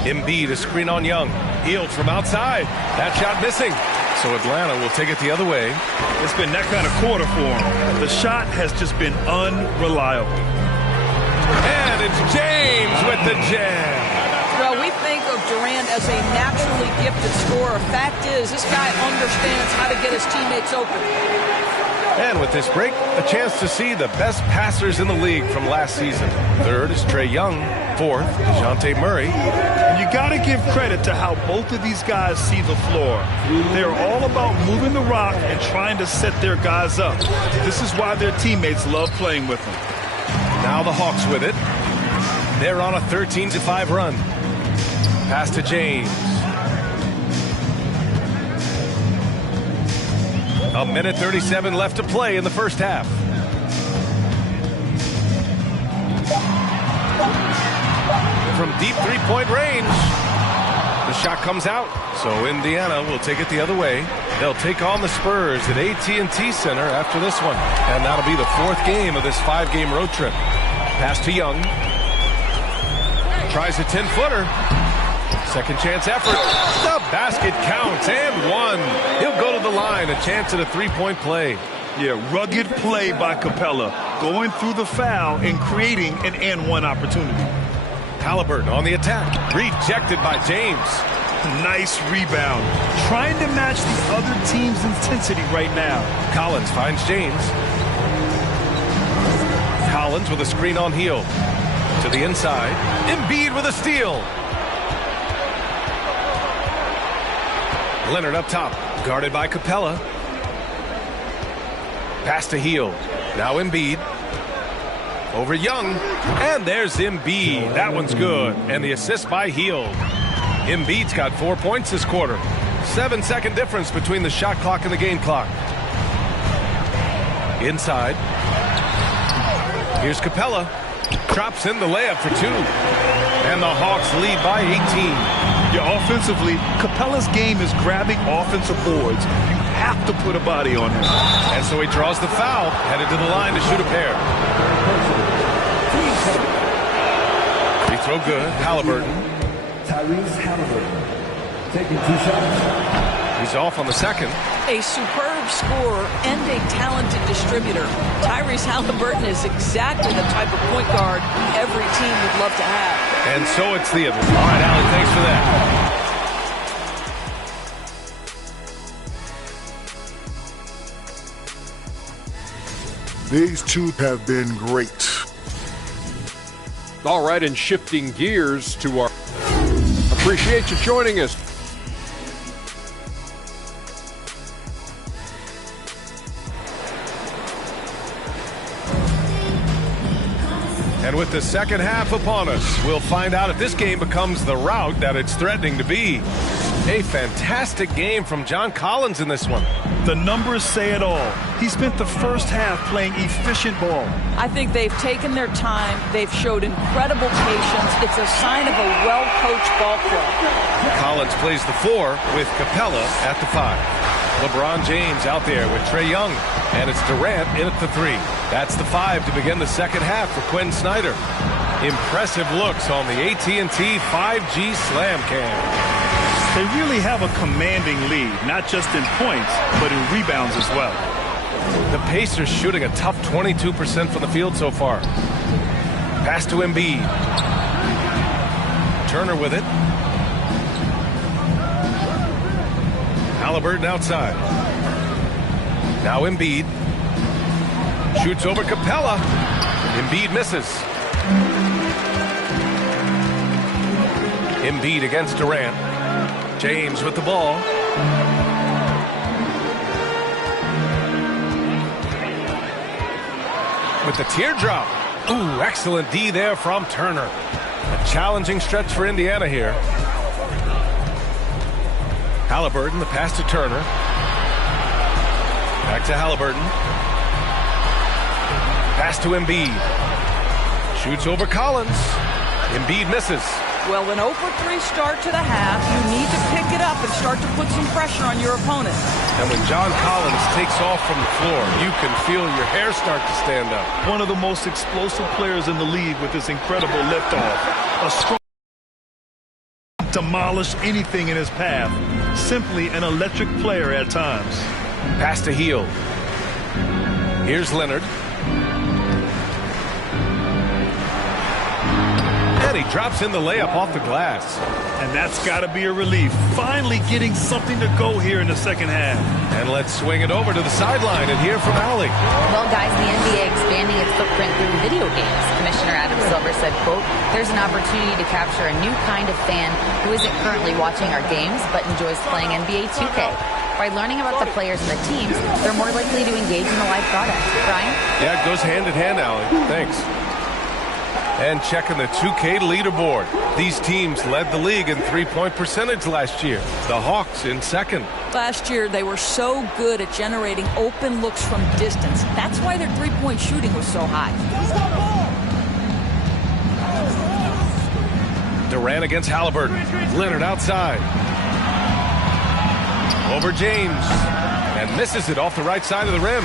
Embiid, a screen on Young. Hield from outside. That shot missing. So Atlanta will take it the other way. It's been that kind of quarter for him. The shot has just been unreliable. And it's James with the jam. Well, we think of Durant as a naturally gifted scorer. Fact is, this guy understands how to get his teammates open. And with this break, a chance to see the best passers in the league from last season. Third is Trae Young. Fourth, DeJounte Murray. And you got to give credit to how both of these guys see the floor. They're all about moving the rock and trying to set their guys up. This is why their teammates love playing with them. Now the Hawks with it. They're on a 13-5 run. Pass to James. A minute 37 left to play in the first half. From deep three-point range. The shot comes out, so Indiana will take it the other way. They'll take on the Spurs at AT&T Center after this one. And that'll be the 4th game of this 5-game road trip. Pass to Young. Tries a 10-footer. Second chance effort. The basket counts and one. He'll go to the line. A chance at a three-point play. Yeah, rugged play by Capella. Going through the foul and creating an and-one opportunity. Halliburton on the attack. Rejected by James. Nice rebound. Trying to match the other team's intensity right now. Collins finds James. Collins with a screen on Hield. To the inside. Embiid with a steal. Leonard up top. Guarded by Capella. Pass to Hield. Now Embiid. Over Young. And there's Embiid. That one's good. And the assist by Hield. Embiid's got 4 points this quarter. 7-second difference between the shot clock and the game clock. Inside. Here's Capella. Drops in the layup for two. And the Hawks lead by 18. Yeah, offensively, Capella's game is grabbing offensive boards. You have to put a body on him. And so he draws the foul. Headed to the line to shoot a pair. Free throw good. Halliburton. Tyrese Halliburton taking 2 shots. He's off on the second. A superb scorer and a talented distributor. Tyrese Halliburton is exactly the type of point guard every team would love to have. And so it's the other. All right, Allie, thanks for that. These two have been great. All right, and shifting gears to our... Appreciate you joining us. And with the second half upon us, we'll find out if this game becomes the rout that it's threatening to be. A fantastic game from John Collins in this one. The numbers say it all. He spent the first half playing efficient ball. I think they've taken their time. They've showed incredible patience. It's a sign of a well-coached ball club. Collins plays the 4 with Capella at the 5. LeBron James out there with Trae Young. And it's Durant in at the 3. That's the 5 to begin the second half for Quinn Snyder. Impressive looks on the AT&T 5G Slam Cam. They really have a commanding lead, not just in points, but in rebounds as well. The Pacers shooting a tough 22% from the field so far. Pass to Embiid. Turner with it. Halliburton outside. Now Embiid. Shoots over Capella. Embiid misses. Embiid against Durant. James with the ball. With the teardrop. Ooh, excellent D there from Turner. A challenging stretch for Indiana here. Halliburton, the pass to Turner. Back to Halliburton. Pass to Embiid. Shoots over Collins. Embiid misses. Well, an 0-for-3 start to the half, you need to pick it up and start to put some pressure on your opponent. And when John Collins takes off from the floor, you can feel your hair start to stand up. One of the most explosive players in the league with this incredible liftoff. A strong demolish anything in his path. Simply an electric player at times. Pass to Hield. Here's Leonard. And he drops in the layup off the glass. And that's got to be a relief. Finally getting something to go here in the second half. And let's swing it over to the sideline and hear from Allie. Well, guys, the NBA expanding its footprint through video games. Commissioner Adam Silver said, quote, "There's an opportunity to capture a new kind of fan who isn't currently watching our games but enjoys playing NBA 2K. By learning about the players and the teams, they're more likely to engage in the live product." Brian? Yeah, it goes hand in hand, Allie. Thanks. And checking the 2K leaderboard. These teams led the league in three-point percentage last year. The Hawks in second. Last year, they were so good at generating open looks from distance. That's why their three-point shooting was so high. Durant against Halliburton. Leonard outside. Over James. And misses it off the right side of the rim.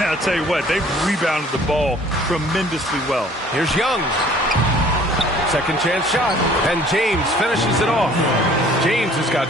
I'll tell you what, they've rebounded the ball tremendously well. Here's Young. Second chance shot, and James finishes it off. James has got...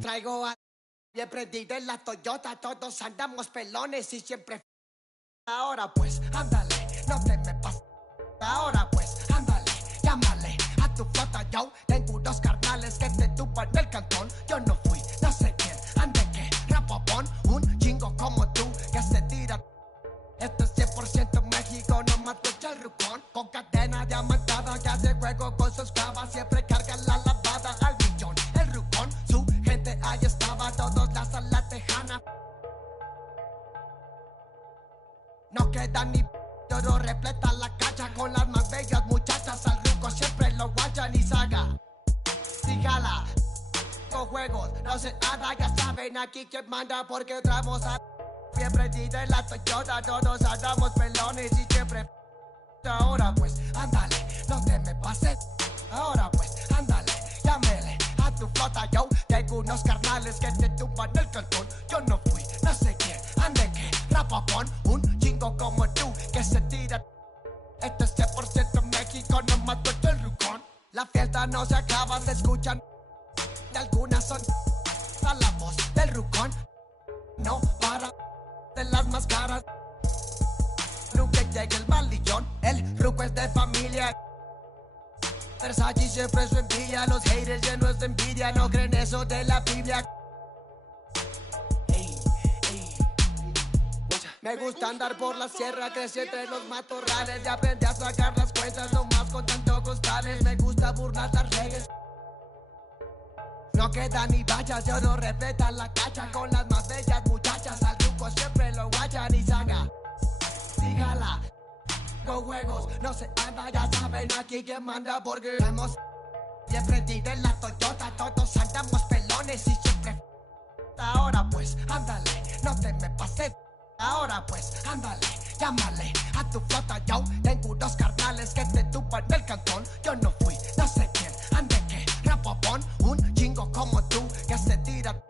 Traigo a... Bien prendido en la Toyota, todos andamos pelones y siempre... Ahora pues, ándale, no te me pases. Ahora pues, ándale, llámale a tu flota, yo tengo unos carnales que te tupan el cantón. Yo no fui, no sé quién, ande que rapopón, un chingo como tú que se tira. Esto es 100% México, no mato el rucón. Con cadena diamantada que hace juego con sus clavas, siempre carga la lavada al millón. El rucón, su gente ahí estaba, todos las a la tejana. No queda ni oro, repleta la cacha con las más bellas muchachas. Al ruco siempre lo guachan y saga. Sígala, con juegos, no se nada, ya saben aquí quién manda porque traemos a... Bien prendida en la Toyota, todos andamos pelones y siempre... Ahora pues, ándale, no te me pases. Ahora pues, ándale, llámele a tu flota, yo tengo unos carnales que te tumban el cantón. Yo no fui, no sé quién, ande que rapapón, un chingo como tú que se tira. Esto es 100% México, no mato el rucón. La fiesta no se acaba, se escuchan. De algunas son a la voz del rucón. No para de las más caras. Nunca llega el malillón, el ruco es de familia. Versace siempre su envidia, los haters llenos de envidia, no creen eso de la Biblia. Me gusta andar por la sierra, crecí entre los matorrales y aprendí a sacar las cuentas, no más con tanto costales. Me gusta burlar las reglas. No queda ni vallas, yo no respeta la cacha con las más bellas muchachas. Al truco siempre lo guachan y saga. Sígala, con juegos, no se anda, ya saben aquí quién manda porque hemos bien prendido en la Toyota, todos andamos pelones y siempre. Ahora pues, ándale, no te me pases. Ahora pues, ándale, llámale a tu flota, yo tengo unos carnales que te tupan el cantón. Yo no fui, no sé quién, ande que rapopón, un chingo como tú que se tira.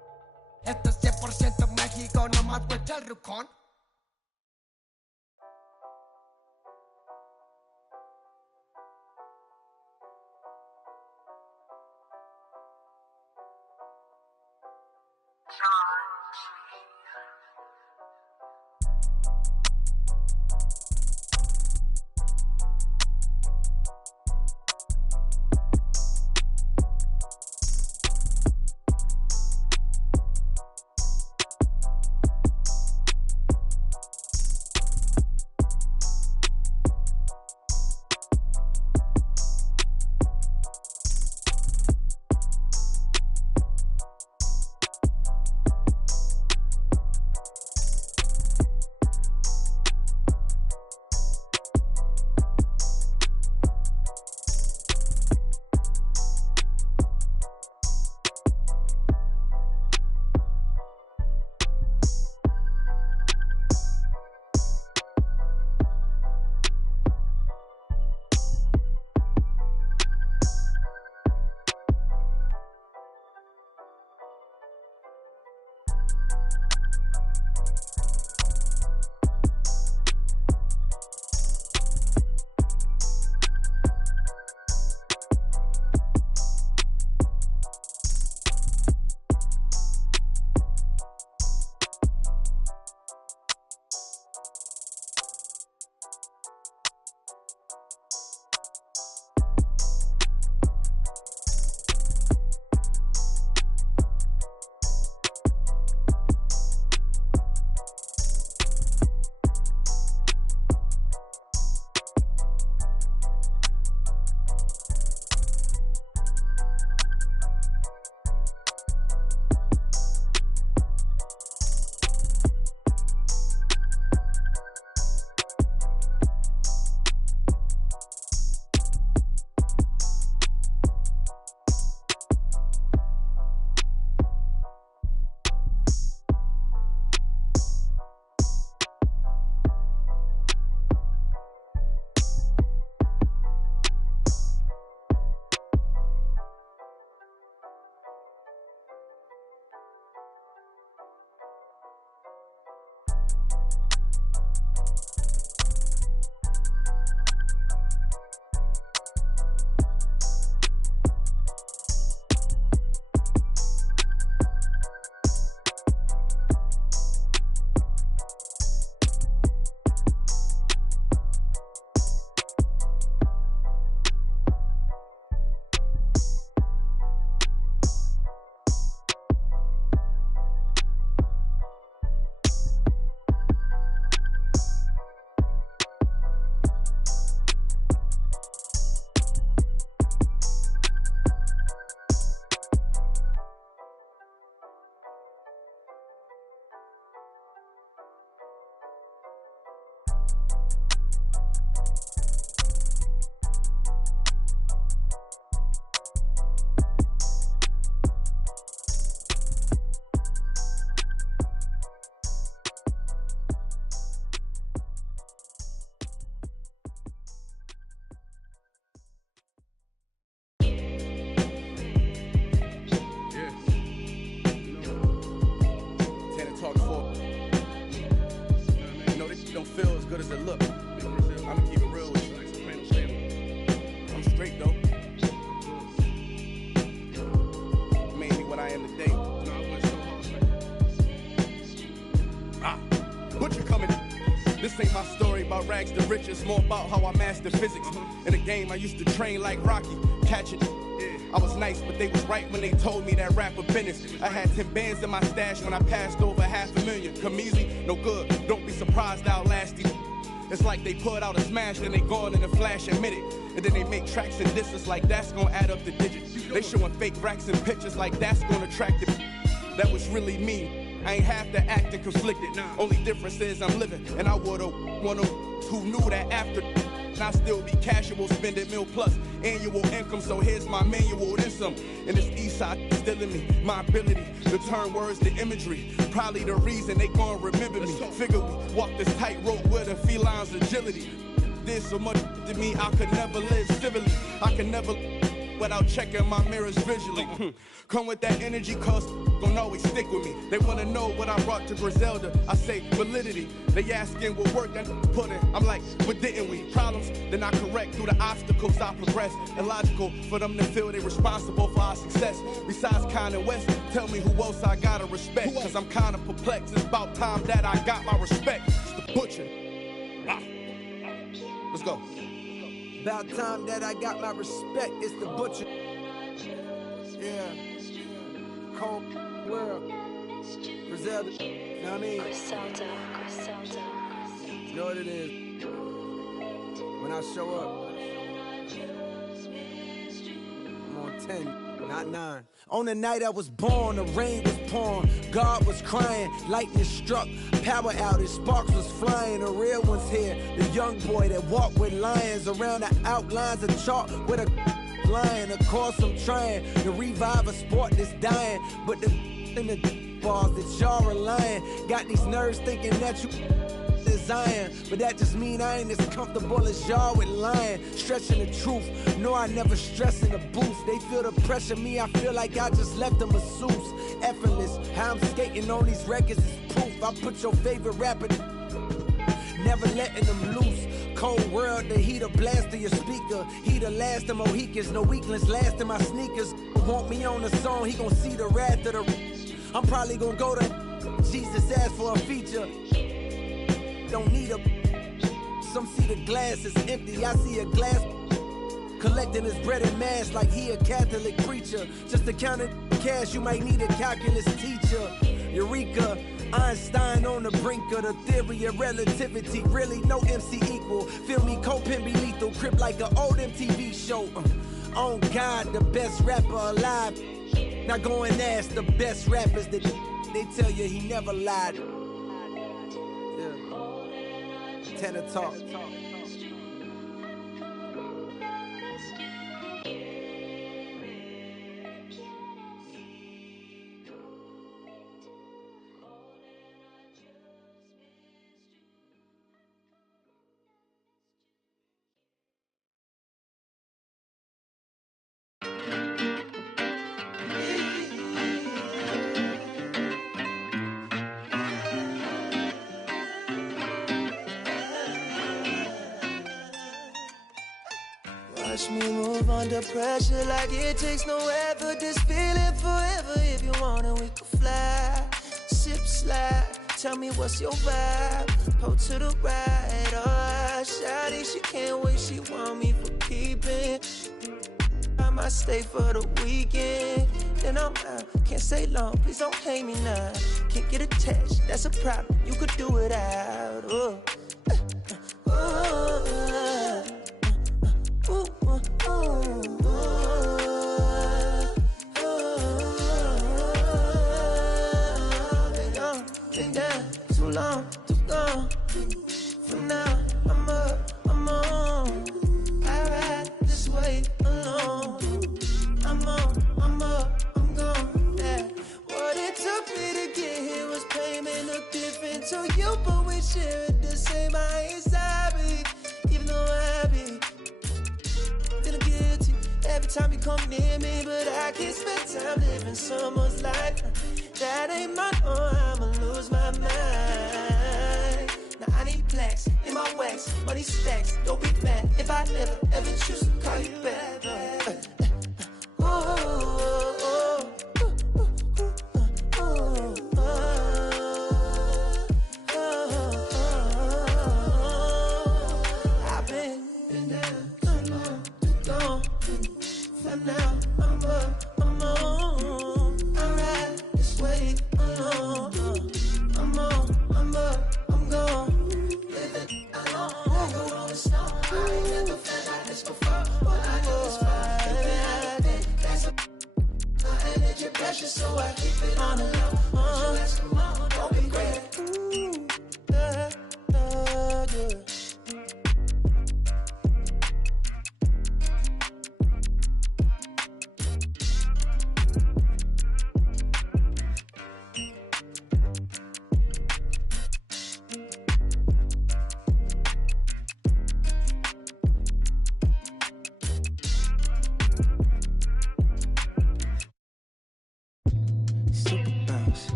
Esto es 100% México, no más vuelta el rucón. This ain't my story about rags to riches, more about how I mastered physics. In the game, I used to train like Rocky, catch it. I was nice, but they was right when they told me that rapper business. I had 10 bands in my stash when I passed over $500,000. Come easy, no good, don't be surprised I'll last these. It's like they put out a smash, then they gone in a flash, admit it. And then they make tracks and disses like that's gonna add up the digits. They showing fake racks and pictures like that's gonna attract it. That was really me. I ain't have to act and conflicted. Only difference is I'm living, and I would've one of who knew that after. And I still be casual, spending $1 plus annual income. So here's my manual, then some. And this east side still in me, my ability to turn words to imagery. Probably the reason they gon' remember me. Figure we walk this tightrope with a feline's agility. Did so much to me, I could never live civilly. I can never without checking my mirrors visually. Come with that energy, cause gon' always stick with me. They wanna know what I brought to Griselda. I say validity. They asking what work I put in. I'm like, but didn't we? Problems, then I correct through the obstacles I progress. Illogical for them to feel they responsible for our success. Besides Kanye West, tell me who else I gotta respect. Cause I'm kinda perplexed. It's about time that I got my respect. It's the butcher. Let's go. About time that I got my respect, it's the butcher. Yeah. Cold world. Griselda. You know what I mean? Griselda. You know what it is. When I show up, I'm on 10, not 9. On the night I was born, the rain was pouring, God was crying, lightning struck, power outage, sparks was flying, the real one's here, the young boy that walked with lions around the outlines of chalk with a lion. Of course I'm trying to revive a sport that's dying, but the in the bars that y'all relying, got these nerves thinking that you design, but that just mean I ain't as comfortable as y'all with lying, stretching the truth. No, I never stress in the booth. They feel the pressure, me, I feel like I just left a masseuse. Effortless, how I'm skating on these records is proof. I put your favorite rapper, never letting them loose. Cold world, the heater blast to your speaker. He the last of Mohicans, no weaklings last in my sneakers. Want me on the song, he gon' see the wrath of the. I'm probably gon' go to Jesus asked for a feature. Don't need a. Some see the glass is empty. I see a glass collecting his bread and mass like he a Catholic preacher. Just to count it cash, you might need a calculus teacher. Eureka, Einstein on the brink of the theory of relativity. Really, no MC equal. Feel me, co-pin be lethal. Crip like an old MTV show. On God, the best rapper alive. Now go and ask the best rappers that they tell you he never lied. Tenor talk. Watch me move under pressure like it takes no effort. This feeling forever. If you wanna, we can fly. Sip, slide. Tell me what's your vibe. Pull to the right. Oh, shawty, she can't wait. She want me for keeping. I might stay for the weekend. Then I'm out. Can't stay long. Please don't hate me now. Can't get attached. That's a problem. You could do it out. Oh. Been down too long, too gone. For now, I'm up, I'm on. I ride this way alone. I'm on, I'm up, I'm gone. Yeah. What it took me to get here was pain, may look different to you, but we share it the same. I ain't sorry, even though I be feeling guilty every time you come near me, but I can't spend time living someone's life. That ain't mine, oh, I'ma lose my mind. Now I need plaques in my wax, money stacks. Don't be mad if I never ever choose to call you back.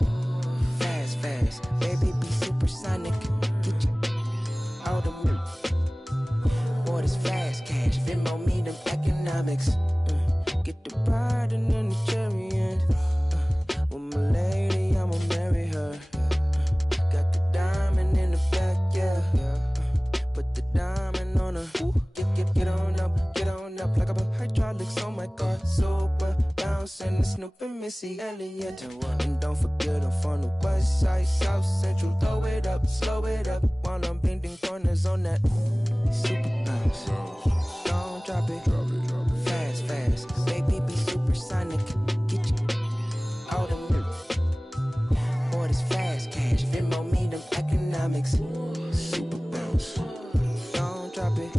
it fast, fast. Baby, be supersonic. Get you out of me. Boy, this fast cash. Venmo me them economics. Get the bride and then the chariot. With my lady, I'ma marry her. Got the diamond in the back, yeah. Put the diamond on her. Get on up like a hydraulics on my car. Super bouncing the Snoop and Missy Elliott. And don't forget I'm from the west side, south central. Throw it up, slow it up while I'm bending corners on that super bounce. Don't drop it, fast, fast. Baby, be supersonic. Get you out of me. Boy, this fast cash. Venmo me them economics. Super bounce. Don't drop it,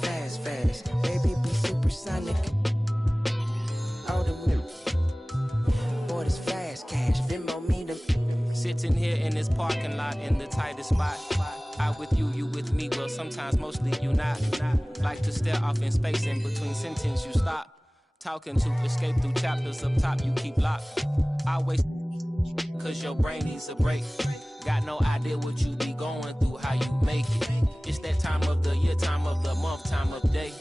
fast, fast. Baby, be supersonic. Out of me. Boy, this fast cash. Venmo me them. Sitting here in this parking lot in the tightest spot. I with you, you with me, well sometimes mostly you not. Like to stare off in space, in between sentence you stop. Talking to escape through chapters up top you keep locked. I waste cause your brain needs a break. Got no idea what you be going through, how you make it. It's that time of the year, time of the month, time of day.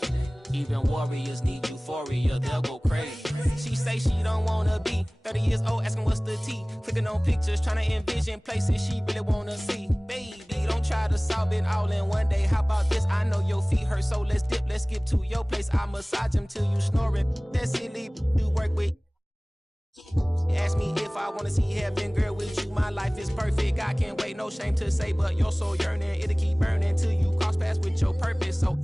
Even warriors need euphoria, they'll go crazy. She say she don't wanna be 30 years old, asking what's the tea. Clicking on pictures, trying to envision places she really wanna see. Baby, don't try to solve it all in one day. How about this? I know your feet hurt, so let's dip, let's skip to your place. I massage them till you snoring. That silly do work with. Ask me if I wanna see heaven, girl, with you. My life is perfect, I can't wait, no shame to say, but your soul yearning, it'll keep burning till you cross paths with your purpose. So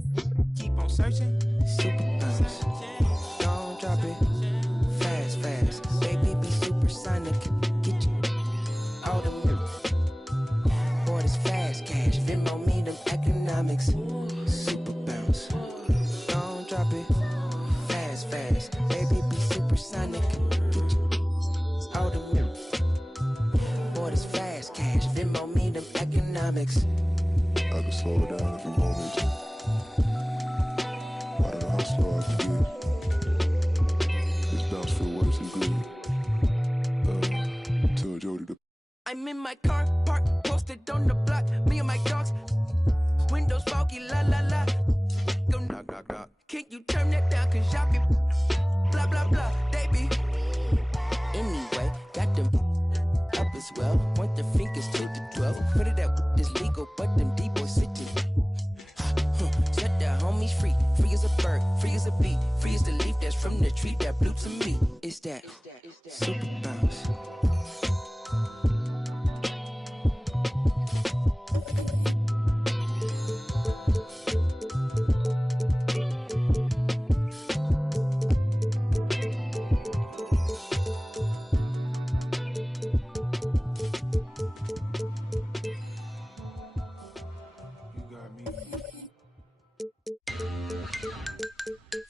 keep on searching. Super bounce. Don't drop it, fast, fast. Baby, be supersonic. Get you out of me. Boy, this fast cash. Venmo me them economics. Super bounce. Don't drop it, fast, fast. Baby, be supersonic. Get you out of me. Boy, this fast cash. Venmo me them economics. I can slow it down if you want me to. I don't know how slow I can get. This bounce feel worse than good. Tell Jody to. I'm in my car, parked, posted on the block. Me and my dogs, windows foggy, la la la. Go knock, knock, knock. Can you turn that down? Cause y'all be blah, blah, blah. They be. Anyway, got them up as well. Point the fingers to the 12. Put it up, it's legal, but them D-boys sitting. Set the homies free. Free as a bird, free as a bee. Free as the leaf that's from the tree that blew to me. It's that super bounce.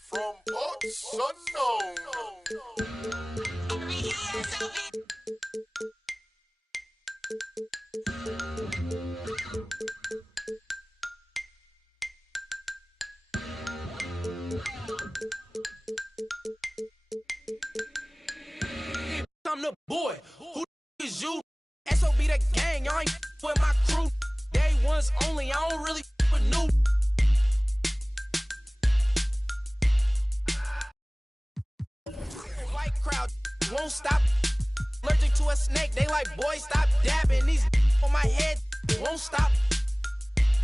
From parts unknown. I'm the boy. Who is you? SOB the gang. Y'all ain't with my crew. Day ones only. I don't really with new. White crowd won't stop. Allergic to a snake. They like, boy, stop dabbing. These on my head won't stop.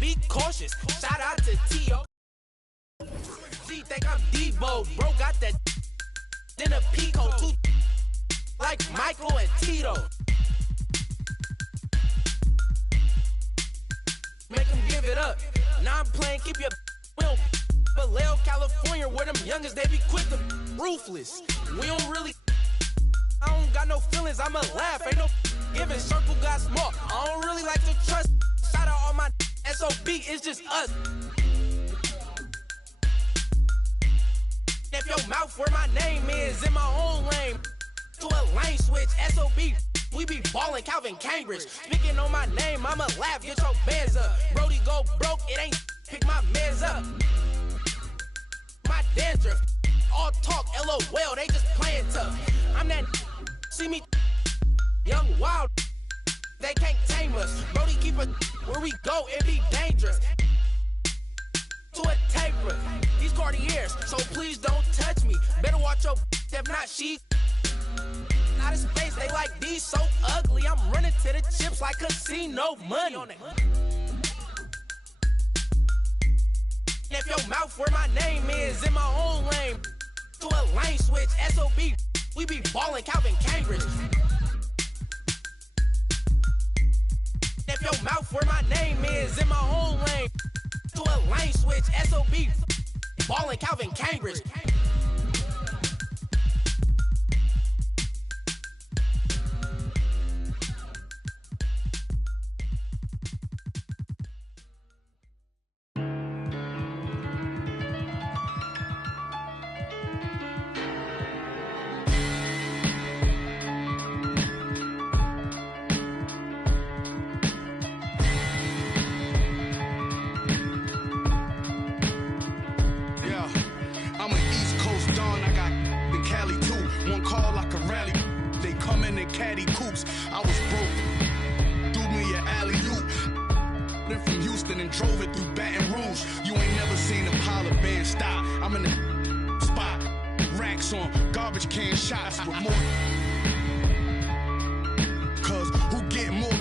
Be cautious. Shout out to T.O. G think I'm Debo. Bro got that. Then a Pico. Two like Michael and Tito. Make them give it up. Now I'm playing, keep your will. Vallejo, California, where them youngest, they be quick to ruthless. We don't really, I don't got no feelings, I'ma laugh. Ain't no giving, circle got small. I don't really like to trust. Shout out all my SOB, it's just us. If your mouth where my name is, in my own lane. To a lane switch, SOB, we be ballin' Calvin Cambridge. Speaking on my name, I'ma laugh, get your bands up. Brody go broke, it ain't pick my mans up. My dandruff, all talk, LOL, they just playin' tough. I'm that, see me, young wild. They can't tame us. Brody keep us where we go, it be dangerous. To a taper, these Cartiers, so please don't touch me. Better watch your if not she. Out of space, they like these so ugly. I'm running to the chips like casino money. If your mouth where my name is, in my own lane. To a lane switch, SOB, we be ballin' Calvin Cambridge. If your mouth where my name is, in my own lane. To a lane switch, SOB, ballin' Calvin Cambridge. Caddy coops, I was broke. Threw me an alley-oop. Then from Houston and drove it through Baton Rouge. You ain't never seen a Impala band stop. I'm in the spot. Racks on garbage can shots with more. Cause who get more?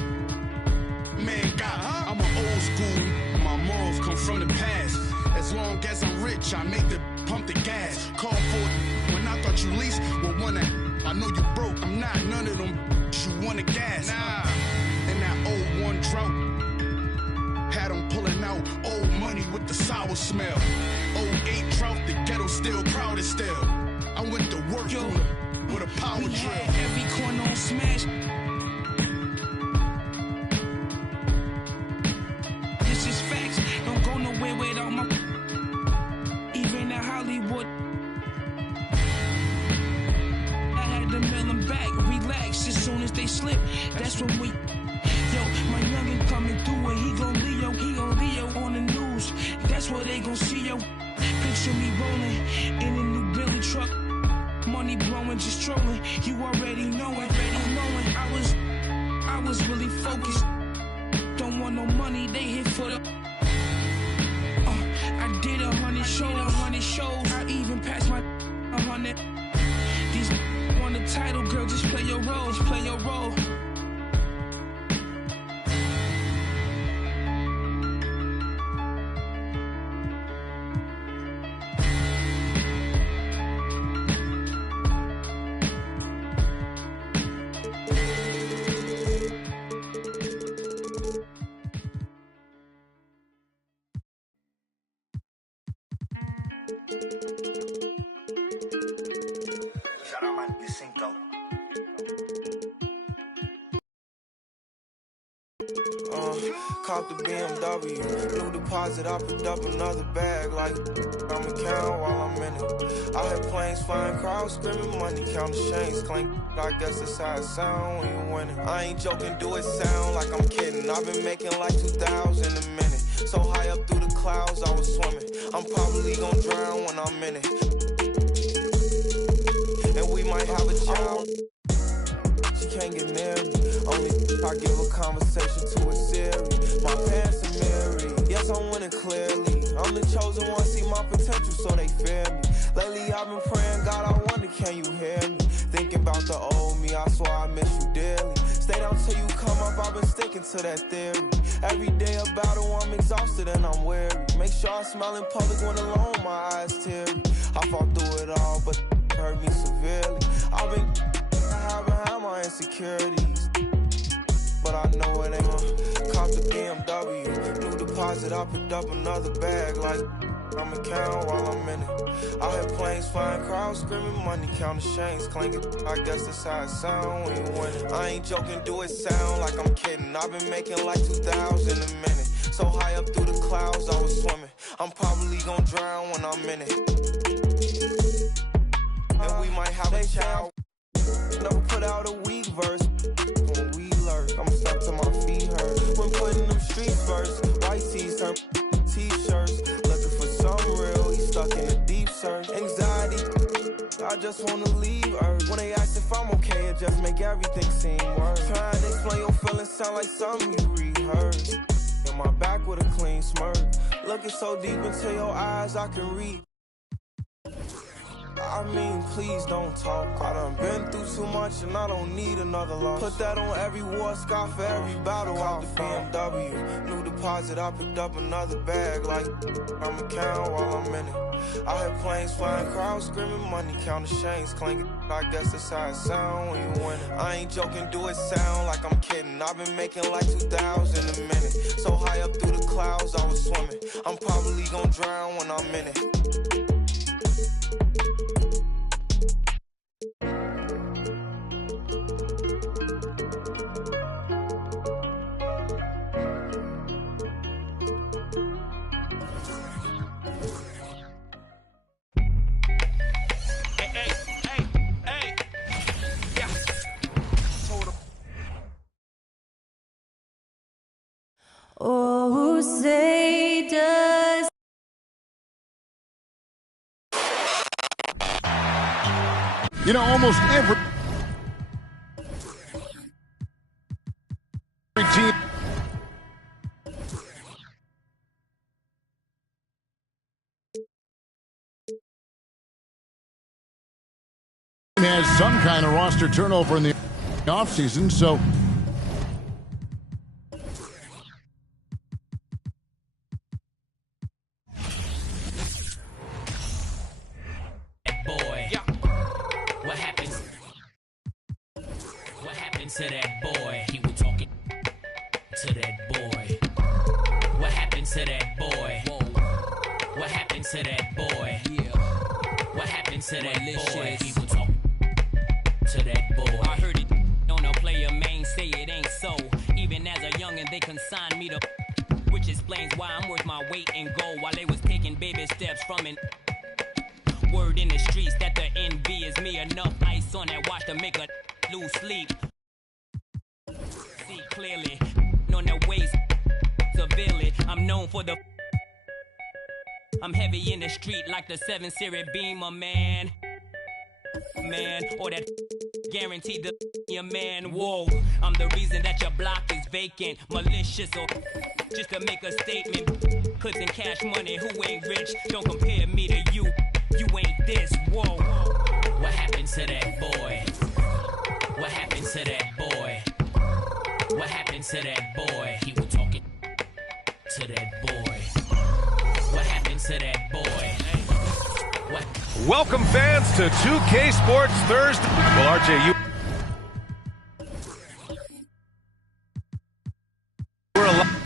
Man got. I'm an old school. My morals come from the past. As long as I'm rich, I make the pump the gas. Call for it when I thought you least were one that. I know you broke, I'm not none of them. You want a gas, nah. And that 01 drought had them pulling out old money with the sour smell. 08 drought, the ghetto still crowded still. I went to work with a power drill. Every corner on smash. This is facts, don't go nowhere without my. Even in Hollywood. The mail back, relax as soon as they slip. That's when we. Yo, my youngin' coming through and he gon' Leo on the news. That's what they gon' see, yo. Picture me rolling in a new Billy truck. Money blowing, just trolling. You already know it. I was really focused. Don't want no money, they hit for the. I did 100 shows. I even passed my 100. These. The title, girl, just play your role, Shout out my nigga Cinco. Caught the BMW, new deposit, I picked up another bag like I'm a count while I'm in it. I hear planes flying, crowds screaming, money, count the chains, clink. I guess that's how it sound when you winning. I ain't joking, do it sound like I'm kidding. I've been making like 2,000 a minute. So high up through the clouds, I was swimming. I'm probably gonna drown when I'm in it. And we might have a child. She can't get near me. Only I give a conversation to a Siri. My pants are married. Yes, I'm winning clearly. I'm the chosen one, see my potential, so they fear me. Lately, I've been praying, God, I wonder, can you hear me? Thinking about the old me, I swear I miss you dearly. Stay down till you come up, I've been sticking to that theory. Every day a battle, I'm exhausted and I'm weary. Make sure I smile in public when alone, my eyes teary. I fought through it all, but it hurt me severely. I've been behind my insecurities, but I know it ain't. Caught the BMW, new deposit, I picked up another bag like I'm a count while I'm in it. I hear planes flying, crowds screaming, money, count the chains clinking. I guess that's how it sound when you winning. I ain't joking, do it sound like I'm kidding. I've been making like 2,000 a minute. So high up through the clouds, I was swimming. I'm probably gonna drown when I'm in it. And we might have a child. Never put out a weak verse. When we lurk, I'm stuck to my feet hurt. When putting them streets first, white tees turn t-shirts. Looking for some real, he's stuck in a deep search. Anxiety, I just wanna leave Earth. When they ask if if I'm okay, it just make everything seem worse. Trying to explain your feelings sound like something you rehearsed. In my back with a clean smirk, looking so deep into your eyes I can read. I mean, please don't talk. I done been through too much and I don't need another loss. Put that on every war scar for every battle out the BMW. New deposit, I picked up another bag like I'ma count while I'm in it. I hear planes flying, crowds screaming, money counting, chains clanking. I guess that's how it sound when you win it. I ain't joking, do it sound like I'm kidding. I've been making like 2,000 a minute. So high up through the clouds, I was swimming. I'm probably gonna drown when I'm in it. Oh, say does You know, almost every team has some kind of roster turnover in the offseason, so boy. What happens? What happened to that boy? He was talking to that boy. What happened to that boy? Whoa. What happened to that boy? Yeah. What happened to that boy? He was talking to that boy. I heard it on a player main say it ain't so. Even as a youngin', they consigned me to, which explains why I'm worth my weight in gold while they was taking baby steps from an word in the streets that the envy is me. Enough ice on that watch to make a lose sleep. See clearly on their waist severely. I'm known for the I'm heavy in the street like the 7 Series Beamer, man. Or that guaranteed the your man. Whoa, I'm the reason that your block is vacant. Malicious or just to make a statement. Clips and cash money, who ain't rich? Don't compare me to you. You ain't this. Whoa. What happened to that boy? What happened to that boy? What happened to that boy? He was talking to that boy. What happened to that boy? What? Welcome, fans, to 2K Sports Thursday. Well, RJ, you were alive.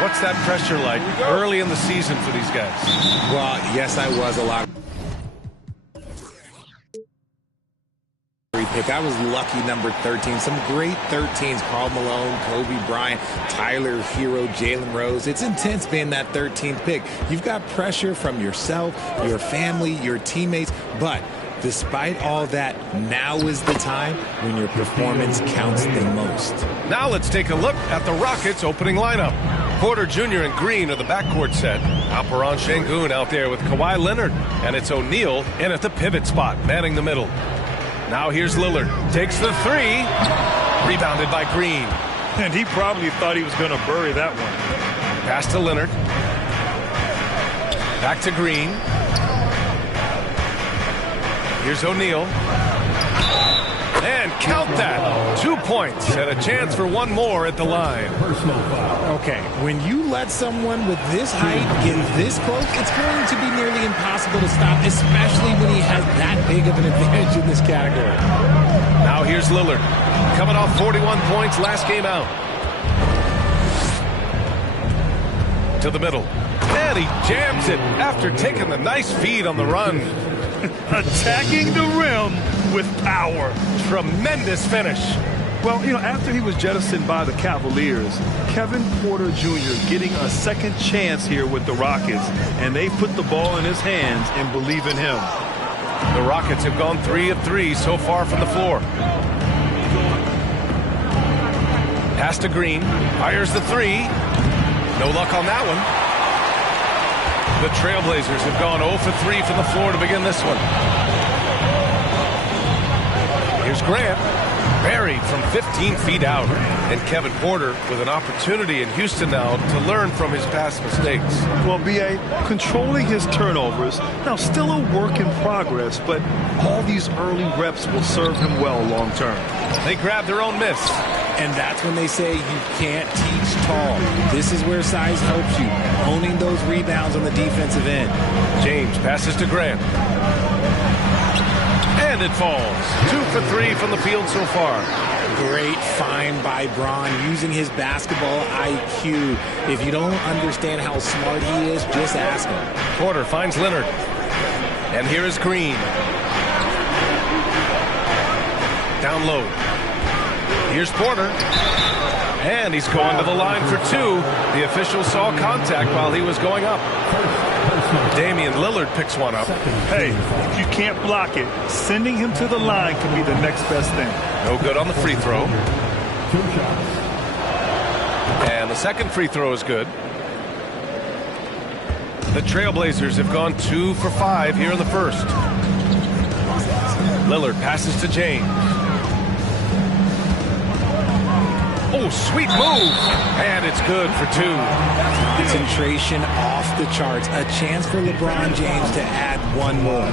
What's that pressure like early in the season for these guys? Well, yes, I was a lot. Pick. I was lucky number 13. Some great 13s. Karl Malone, Kobe Bryant, Tyler Hero, Jalen Rose. It's intense being that 13th pick. You've got pressure from yourself, your family, your teammates, but despite all that, now is the time when your performance counts the most. Now let's take a look at the Rockets' opening lineup. Porter Jr. and Green are the backcourt set. Alperon Şengün out there with Kawhi Leonard. And it's O'Neal in at the pivot spot, manning the middle. Now here's Lillard. Takes the three. Rebounded by Green. And he probably thought he was going to bury that one. Pass to Leonard. Back to Green. Here's O'Neal. And count that. 2 points and a chance for one more at the line. Okay, when you let someone with this height get this close, it's going to be nearly impossible to stop, especially when he has that big of an advantage in this category. Now here's Lillard. Coming off 41 points last game out. To the middle. And he jams it after taking the nice feed on the run. Attacking the rim with power. Tremendous finish. Well, you know, after he was jettisoned by the Cavaliers, Kevin Porter Jr. getting a second chance here with the Rockets, and they put the ball in his hands and believe in him. The Rockets have gone 3 of 3 so far from the floor. Pass to Green. Fires the three. No luck on that one. The Trailblazers have gone 0 for 3 from the floor to begin this one. Here's Grant, buried from 15 feet out. And Kevin Porter with an opportunity in Houston now to learn from his past mistakes. Well, B.A., controlling his turnovers, now still a work in progress, but all these early reps will serve him well long term. They grab their own miss. And that's when they say you can't teach tall. This is where size helps you, owning those rebounds on the defensive end. James passes to Grant. And it falls. 2 for 3 from the field so far. Great find by Braun, using his basketball IQ. If you don't understand how smart he is, just ask him. Porter finds Leonard. And here is Green. Down low. Here's Porter. And he's going to the line for 2. The official saw contact while he was going up. Damian Lillard picks one up. Hey, if you can't block it, sending him to the line can be the next best thing. No good on the free throw. And the second free throw is good. The Trailblazers have gone 2 for 5 here in the first. Lillard passes to James. Oh, sweet move. And it's good for 2. Concentration off the charts. A chance for LeBron James to add one more.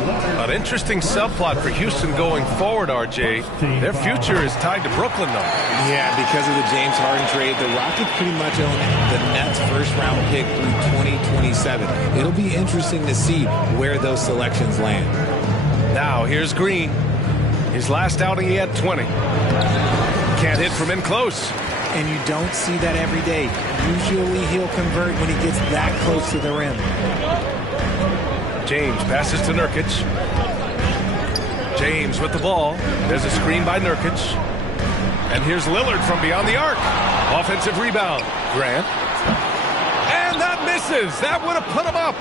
An interesting subplot for Houston going forward, RJ. Their future is tied to Brooklyn, though. Yeah, because of the James Harden trade, the Rockets pretty much own the Nets' first-round pick through 2027. It'll be interesting to see where those selections land. Now, here's Green. His last outing, he had 20. Can't hit from in close. And you don't see that every day. Usually he'll convert when he gets that close to the rim. James passes to Nurkic. James with the ball. There's a screen by Nurkic. And here's Lillard from beyond the arc. Offensive rebound. Grant. And that misses. That would have put him up.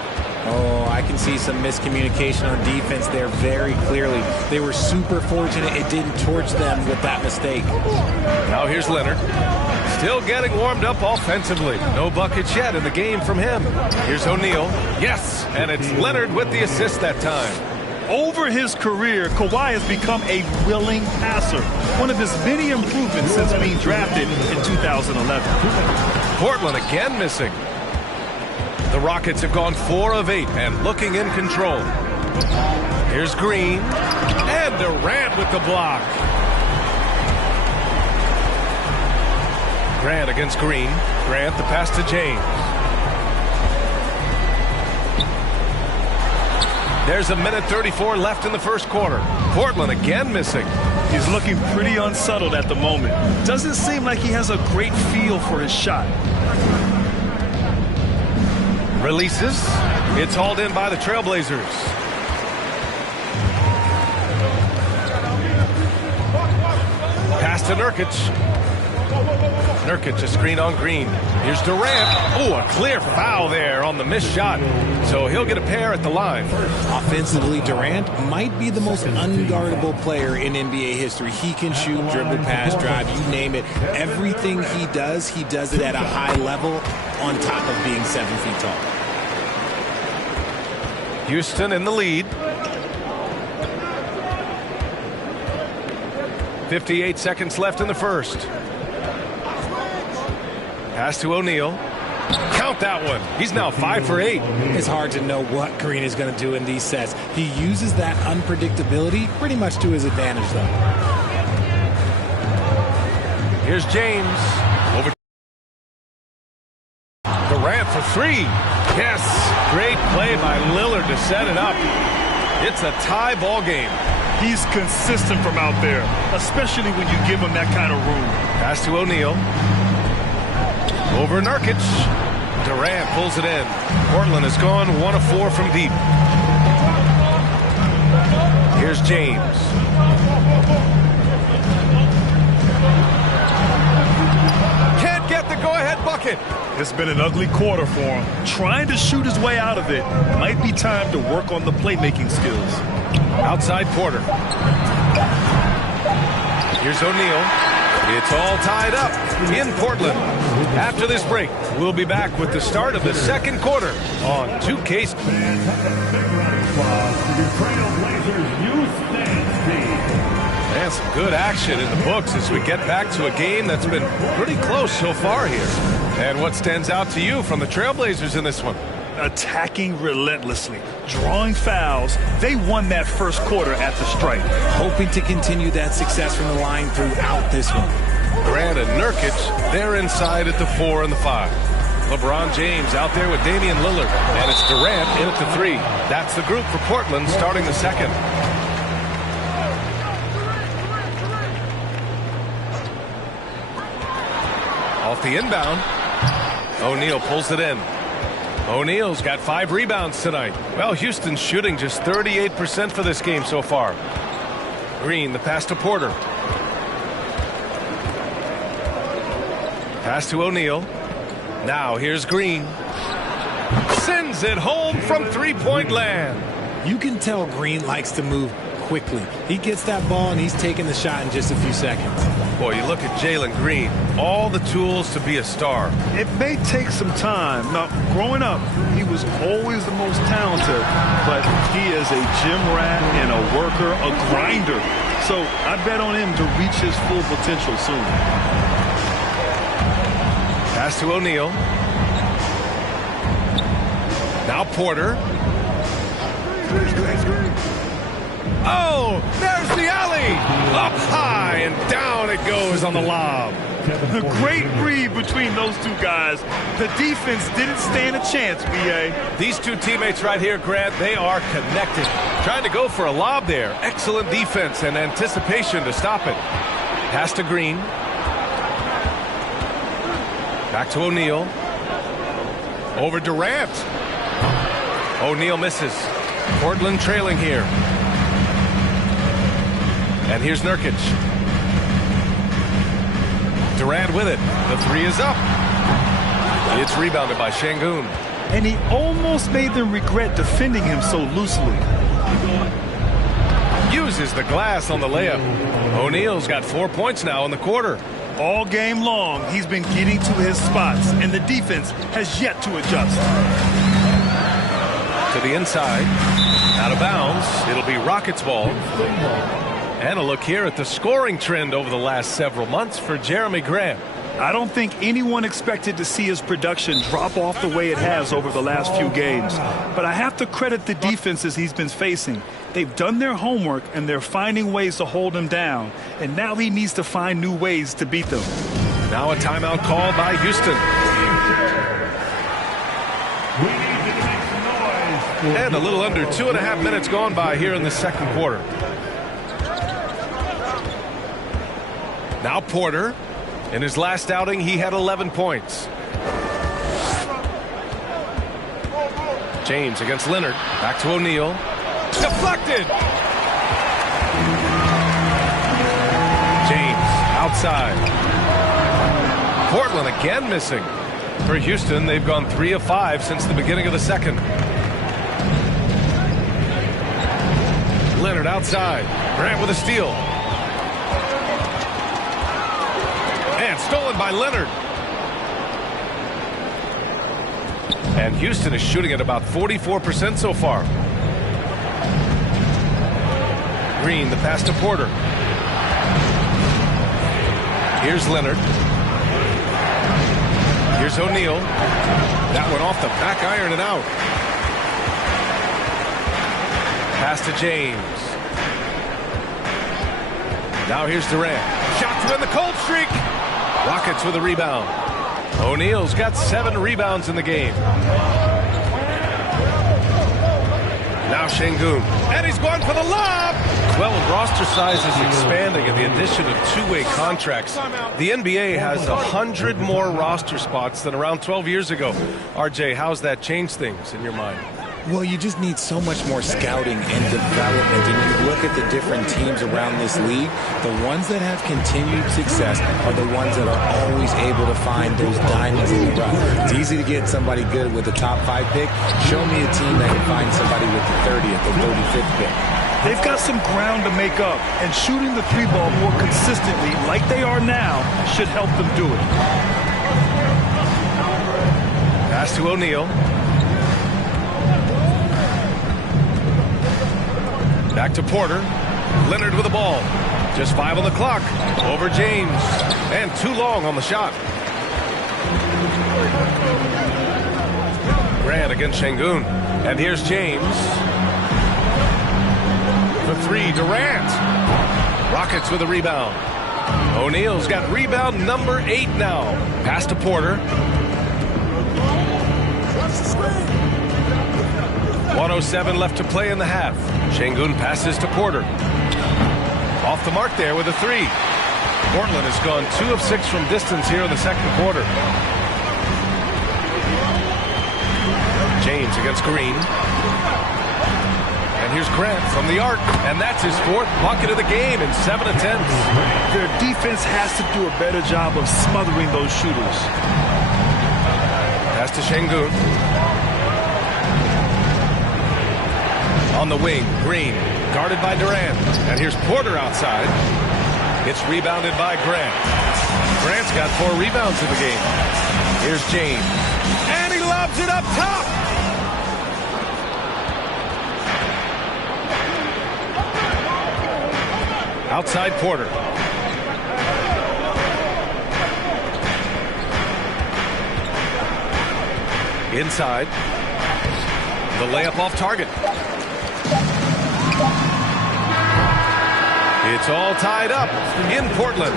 Oh, I can see some miscommunication on defense there very clearly. They were super fortunate it didn't torch them with that mistake. Now here's Leonard. Still getting warmed up offensively. No buckets yet in the game from him. Here's O'Neal. Yes, and it's Leonard with the assist that time. Over his career, Kawhi has become a willing passer. One of his many improvements since being drafted in 2011. Portland again missing. The Rockets have gone 4 of 8 and looking in control. Here's Green. And Durant with the block. Grant against Green. Grant the pass to James. There's a minute 34 left in the first quarter. Portland again missing. He's looking pretty unsettled at the moment. Doesn't seem like he has a great feel for his shot. Releases. It's hauled in by the Trailblazers. Pass to Nurkic. Nurkic, a screen on Green. Here's Durant. Oh, a clear foul there on the missed shot. So he'll get a pair at the line. Offensively, Durant might be the most unguardable player in NBA history. He can shoot, dribble, pass, drive, you name it. Everything he does it at a high level on top of being 7 feet tall. Houston in the lead. 58 seconds left in the first. Pass to O'Neal. Count that one. He's now 5 for 8. It's hard to know what Green is going to do in these sets. He uses that unpredictability pretty much to his advantage, though. Here's James. Over. Durant for 3. Yes. Great play by Lillard to set it up. It's a tie ball game. He's consistent from out there, especially when you give him that kind of room. Pass to O'Neal. Over Nurkic. Durant pulls it in. Portland has gone 1 of 4 from deep. Here's James. Can't get the go-ahead bucket. It's been an ugly quarter for him. Trying to shoot his way out of it. Might be time to work on the playmaking skills. Outside Porter. Here's O'Neal. It's all tied up in Portland. After this break, we'll be back with the start of the second quarter on 2K. And some good action in the books as we get back to a game that's been pretty close so far here. And what stands out to you from the Trailblazers in this one? Attacking relentlessly, drawing fouls. They won that first quarter at the stripe. Hoping to continue that success from the line throughout this one. Durant and Nurkic, they're inside at the 4 and the 5. LeBron James out there with Damian Lillard. And it's Durant in at the 3. That's the group for Portland starting the second. Off the inbound. O'Neal pulls it in. O'Neal's got 5 rebounds tonight. Well, Houston's shooting just 38% for this game so far. Green, the pass to Porter. Pass to O'Neal. Now here's Green. Sends it home from three-point land. You can tell Green likes to move quickly. He gets that ball and he's taking the shot in just a few seconds. Boy, you look at Jalen Green, all the tools to be a star. It may take some time. Now, growing up, he was always the most talented, but he is a gym rat and a worker, a grinder. So I bet on him to reach his full potential soon. Pass to O'Neal. Now Porter. Oh, there's the alley. Up high and down it goes on the lob. A great read between those two guys. The defense didn't stand a chance, B.A. These two teammates right here, Grant, they are connected. Trying to go for a lob there. Excellent defense and anticipation to stop it. Pass to Green. Back to O'Neal. Over Durant. O'Neal misses. Portland trailing here. And here's Nurkic. Durant with it. The 3 is up. It's rebounded by Şengün. And he almost made them regret defending him so loosely. Uses the glass on the layup. O'Neal's got 4 points now in the quarter. All game long, he's been getting to his spots, and the defense has yet to adjust. To the inside. Out of bounds. It'll be Rockets ball. And a look here at the scoring trend over the last several months for Jeremy Grant. I don't think anyone expected to see his production drop off the way it has over the last few games. But I have to credit the defenses he's been facing. They've done their homework, and they're finding ways to hold him down. And now he needs to find new ways to beat them. Now a timeout called by Houston. And a little under 2.5 minutes gone by here in the second quarter. Now Porter. In his last outing, he had 11 points. James against Leonard. Back to O'Neal. Deflected. James outside. Portland again missing. For Houston, they've gone 3 of 5 since the beginning of the second. Leonard outside. Grant with a steal. And stolen by Leonard. And Houston is shooting at about 44% so far. Green, the pass to Porter. Here's Leonard. Here's O'Neal. That went off the back iron and out. Pass to James. Now here's Durant. Shot to end the cold streak. Rockets with a rebound. O'Neal's got 7 rebounds in the game. Now Şengün. And he's going for the lob. Well, roster size is expanding and the addition of two-way contracts. The NBA has 100 more roster spots than around 12 years ago. RJ, how's that changed things in your mind? Well, you just need so much more scouting and development. And you look at the different teams around this league, the ones that have continued success are the ones that are always able to find those diamonds in the rough. It's easy to get somebody good with the top 5 pick. Show me a team that can find somebody with the 30th or 35th pick. They've got some ground to make up, and shooting the 3-ball more consistently, like they are now, should help them do it. Pass to O'Neal. Back to Porter. Leonard with the ball. Just 5 on the clock. Over James. And too long on the shot. Grant against Şengün. And here's James. For 3, Durant. Rockets with a rebound. O'Neal's got rebound number 8 now. Pass to Porter. 1:07 left to play in the half. Şengün passes to Porter. Off the mark there with a 3. Portland has gone 2 of 6 from distance here in the second quarter. James against Green. And here's Grant from the arc. And that's his 4th bucket of the game in 7 attempts. Their defense has to do a better job of smothering those shooters. Pass to Şengün. On the wing, Green, guarded by Durant. And here's Porter outside. It's rebounded by Grant. Grant's got 4 rebounds in the game. Here's James. And he lobs it up top. Outside Porter. Inside. The layup off target. It's all tied up in Portland.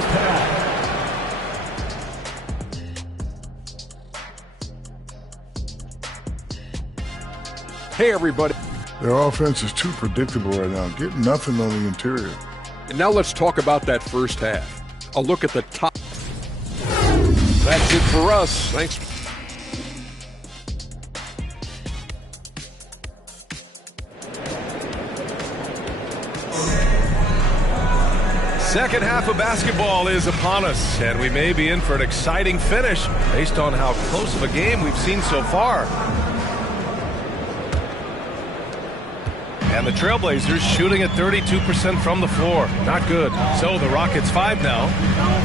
Hey, everybody. Their offense is too predictable right now. Get nothing on the interior. And now let's talk about that first half. A look at the top. That's it for us. Thanks. Second half of basketball is upon us, and we may be in for an exciting finish based on how close of a game we've seen so far. And the Trailblazers shooting at 32% from the floor. Not good. So the Rockets 5 now.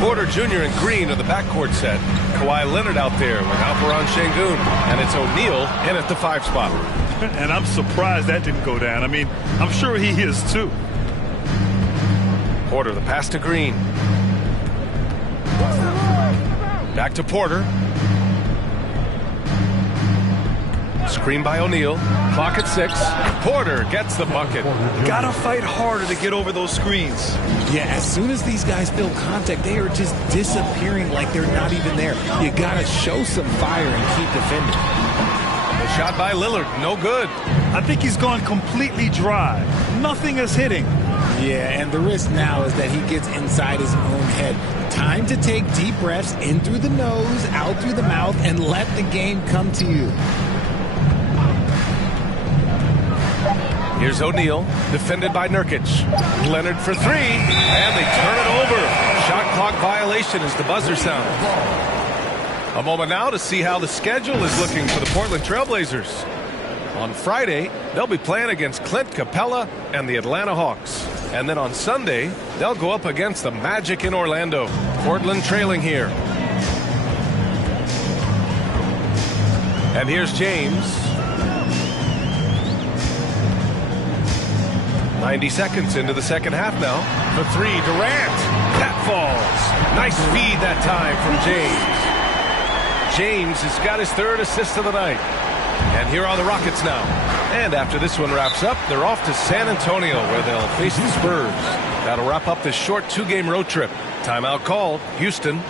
Porter Jr. and Green are the backcourt set. Kawhi Leonard out there with Alperen Şengün. And it's O'Neal in at the 5 spot. And I'm surprised that didn't go down. I mean, I'm sure he is too. Porter, the pass to Green. Back to Porter. Screen by O'Neal. Clock at 6. Porter gets the bucket. Gotta fight harder to get over those screens. Yeah, as soon as these guys feel contact, they are just disappearing like they're not even there. You gotta show some fire and keep defending. The shot by Lillard, no good. I think he's gone completely dry. Nothing is hitting. Yeah, and the risk now is that he gets inside his own head. Time to take deep breaths in through the nose, out through the mouth, and let the game come to you. Here's O'Neal, defended by Nurkic. Leonard for three, and they turn it over. Shot clock violation as the buzzer sounds. A moment now to see how the schedule is looking for the Portland Trailblazers. On Friday, they'll be playing against Clint Capella and the Atlanta Hawks. And then on Sunday, they'll go up against the Magic in Orlando. Portland trailing here. And here's James. 90 seconds into the second half now. For three, Durant. That falls. Nice feed that time from James. James has got his third assist of the night. And here are the Rockets now. And after this one wraps up, they're off to San Antonio where they'll face the Spurs. That'll wrap up this short two-game road trip. Timeout called. Houston.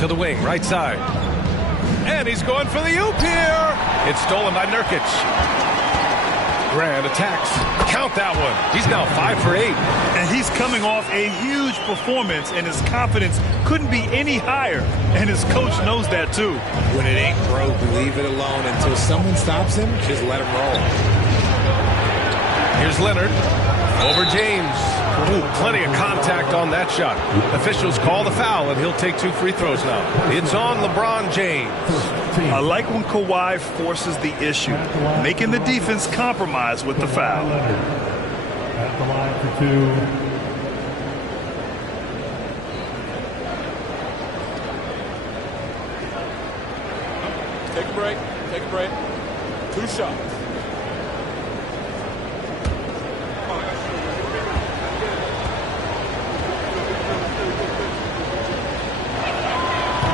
To the wing, right side. And he's going for the oop here. It's stolen by Nurkic. Grant attacks. Count that one. He's now 5 for 8. And he's coming off a huge performance, and his confidence couldn't be any higher. And his coach knows that, too. When it ain't broke, leave it alone. Until someone stops him, just let him roll. Here's Leonard. Over James. Ooh, plenty of contact on that shot. Officials call the foul, and he'll take 2 free throws now. It's on LeBron James. I like when Kawhi forces the issue, making the defense compromise with the foul. At the line for 2. Take a break. Take a break. 2 shots.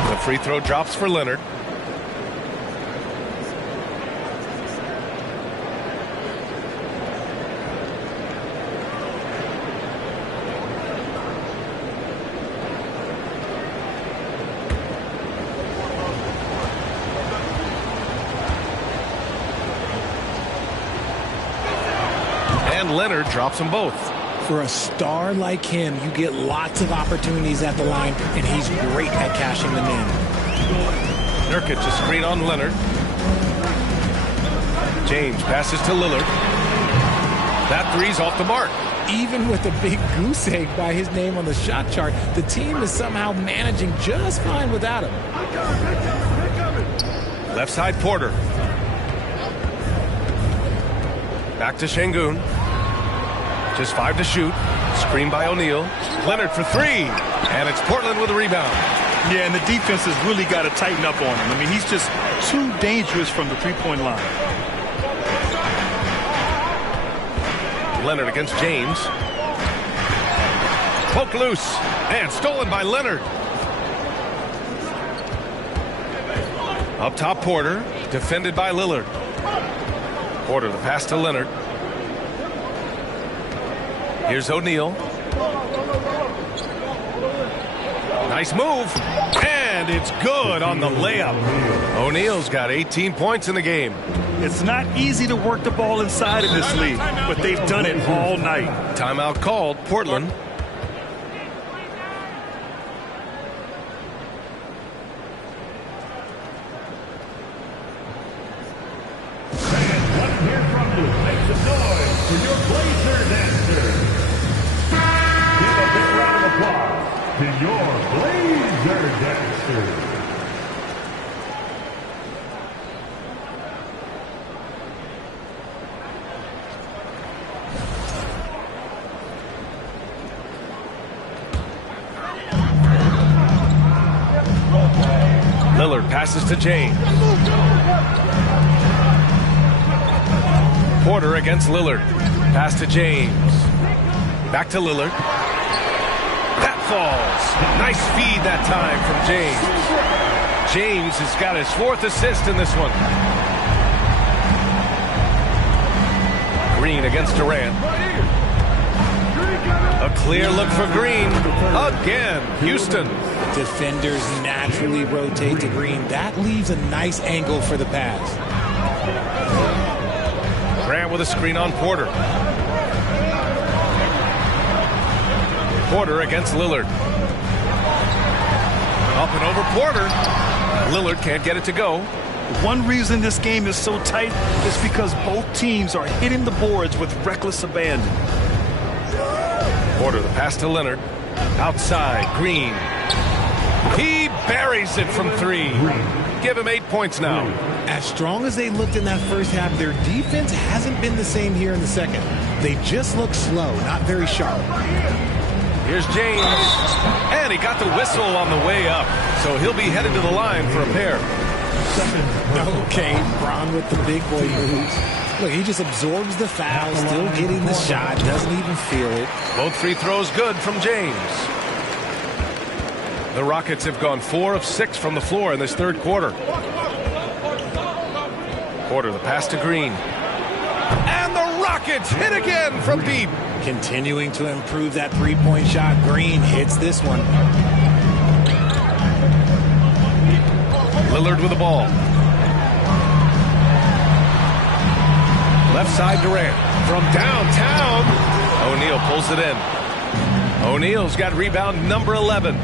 The free throw drops for Leonard. And Leonard drops them both. For a star like him, you get lots of opportunities at the line, and he's great at cashing them in. Nurkic a screen on Leonard. James passes to Lillard. That three's off the mark. Even with a big goose egg by his name on the shot chart, the team is somehow managing just fine without him. Left side Porter. Back to Şengün. Just 5 to shoot. Screen by O'Neal. Leonard for 3. And it's Portland with a rebound. Yeah, and the defense has really got to tighten up on him. I mean, he's just too dangerous from the three-point line. Leonard against James. Poked loose. And stolen by Leonard. Up top, Porter, defended by Lillard. Porter, the pass to Leonard. Here's O'Neal. Nice move, and it's good on the layup. O'Neal's got 18 points in the game. It's not easy to work the ball inside in this league, but they've done it all night. Timeout called, Portland. For your Blazer dancers. Give a big round of applause to your Blazer dancers. Lillard passes to James. Porter against Lillard. Pass to James. Back to Lillard. That falls. Nice feed that time from James. James has got his 4th assist in this one. Green against Durant. A clear look for Green. Again, Houston. Defenders naturally rotate to Green. That leaves a nice angle for the pass. Grant with a screen on Porter. Porter against Lillard. Up and over Porter. Lillard can't get it to go. One reason this game is so tight is because both teams are hitting the boards with reckless abandon. Porter, the pass to Leonard. Outside, Green. He buries it from 3. Give him 8 points now. As strong as they looked in that first half, their defense hasn't been the same here in the second. They just look slow, not very sharp. Here's James. And he got the whistle on the way up. So he'll be headed to the line for a pair. Okay, Bron with the big boy moves. Look, he just absorbs the foul, still getting the shot, doesn't even feel it. Both free throws good from James. The Rockets have gone 4 of 6 from the floor in this third quarter. Porter, the pass to Green. And the Rockets hit again from deep. Continuing to improve that three-point shot. Green hits this one. Lillard with the ball. Left side Durant. From downtown. O'Neal pulls it in. O'Neal's got rebound number 11.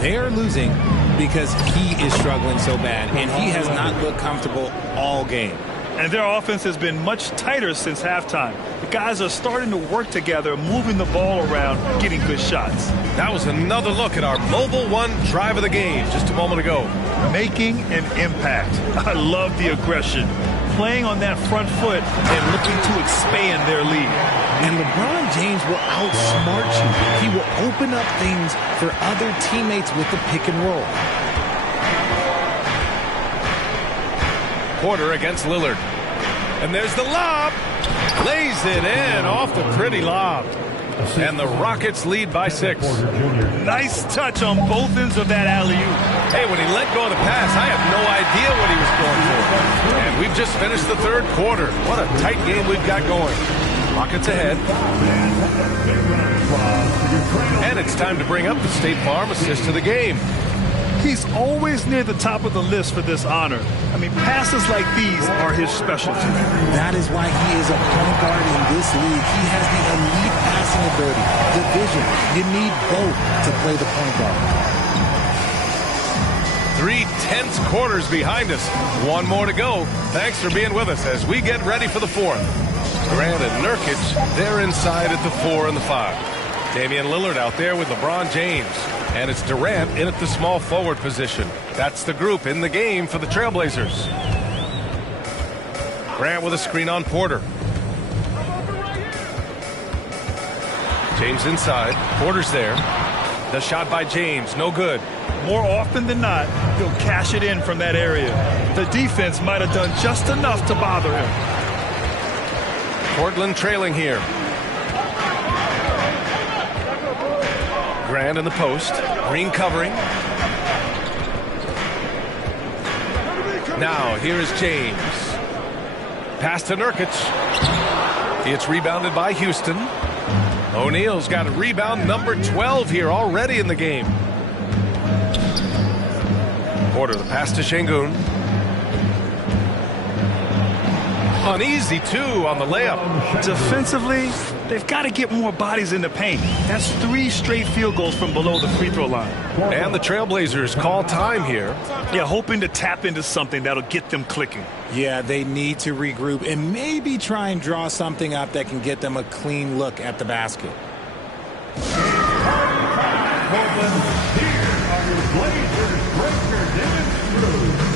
They are losing because he is struggling so bad, and he has not looked comfortable all game. And their offense has been much tighter since halftime. The guys are starting to work together, moving the ball around, getting good shots. That was another look at our Mobile One drive of the game just a moment ago. Making an impact. I love the aggression. Playing on that front foot and looking to expand their lead. And LeBron James will outsmart you. He will open up things for other teammates with the pick and roll. Porter against Lillard. And there's the lob. Lays it in off the pretty lob. And the Rockets lead by 6. Nice touch on both ends of that alley-oop. Hey, when he let go of the pass, I have no idea what he was going for. And we've just finished the third quarter. What a tight game we've got going. Rockets ahead. And it's time to bring up the State Farm assist of the game. He's always near the top of the list for this honor. I mean, passes like these are his specialty. That is why he is a point guard in this league. He has the elite passing ability, the vision. You need both to play the point guard. 3 tense quarters behind us. One more to go. Thanks for being with us as we get ready for the fourth. Grant and Nurkic, they're inside at the 4 and the 5. Damian Lillard out there with LeBron James. And it's Durant in at the small forward position. That's the group in the game for the Trailblazers. Grant with a screen on Porter. James inside. Porter's there. The shot by James, no good. More often than not, he'll cash it in from that area. The defense might have done just enough to bother him. Portland trailing here. Grant in the post. Green covering. Now, here is James. Pass to Nurkic. It's rebounded by Houston. O'Neal's got a rebound number 12 here already in the game. Porter, the pass to Şengün. Uneasy, too, on the layup. Defensively, they've got to get more bodies in the paint. That's 3 straight field goals from below the free throw line. And the Trailblazers call time here. Yeah, hoping to tap into something that'll get them clicking. Yeah, they need to regroup and maybe try and draw something up that can get them a clean look at the basket. Here are your Blazers breakers and screws.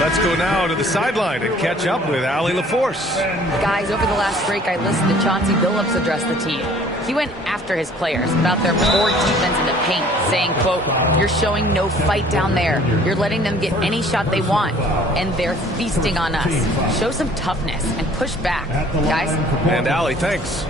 Let's go now to the sideline and catch up with Allie LaForce. Guys, over the last break, I listened to Chauncey Billups address the team. He went after his players about their poor defense in the paint, saying, quote, "You're showing no fight down there. You're letting them get any shot they want, and they're feasting on us. Show some toughness and push back, guys." And Allie, thanks.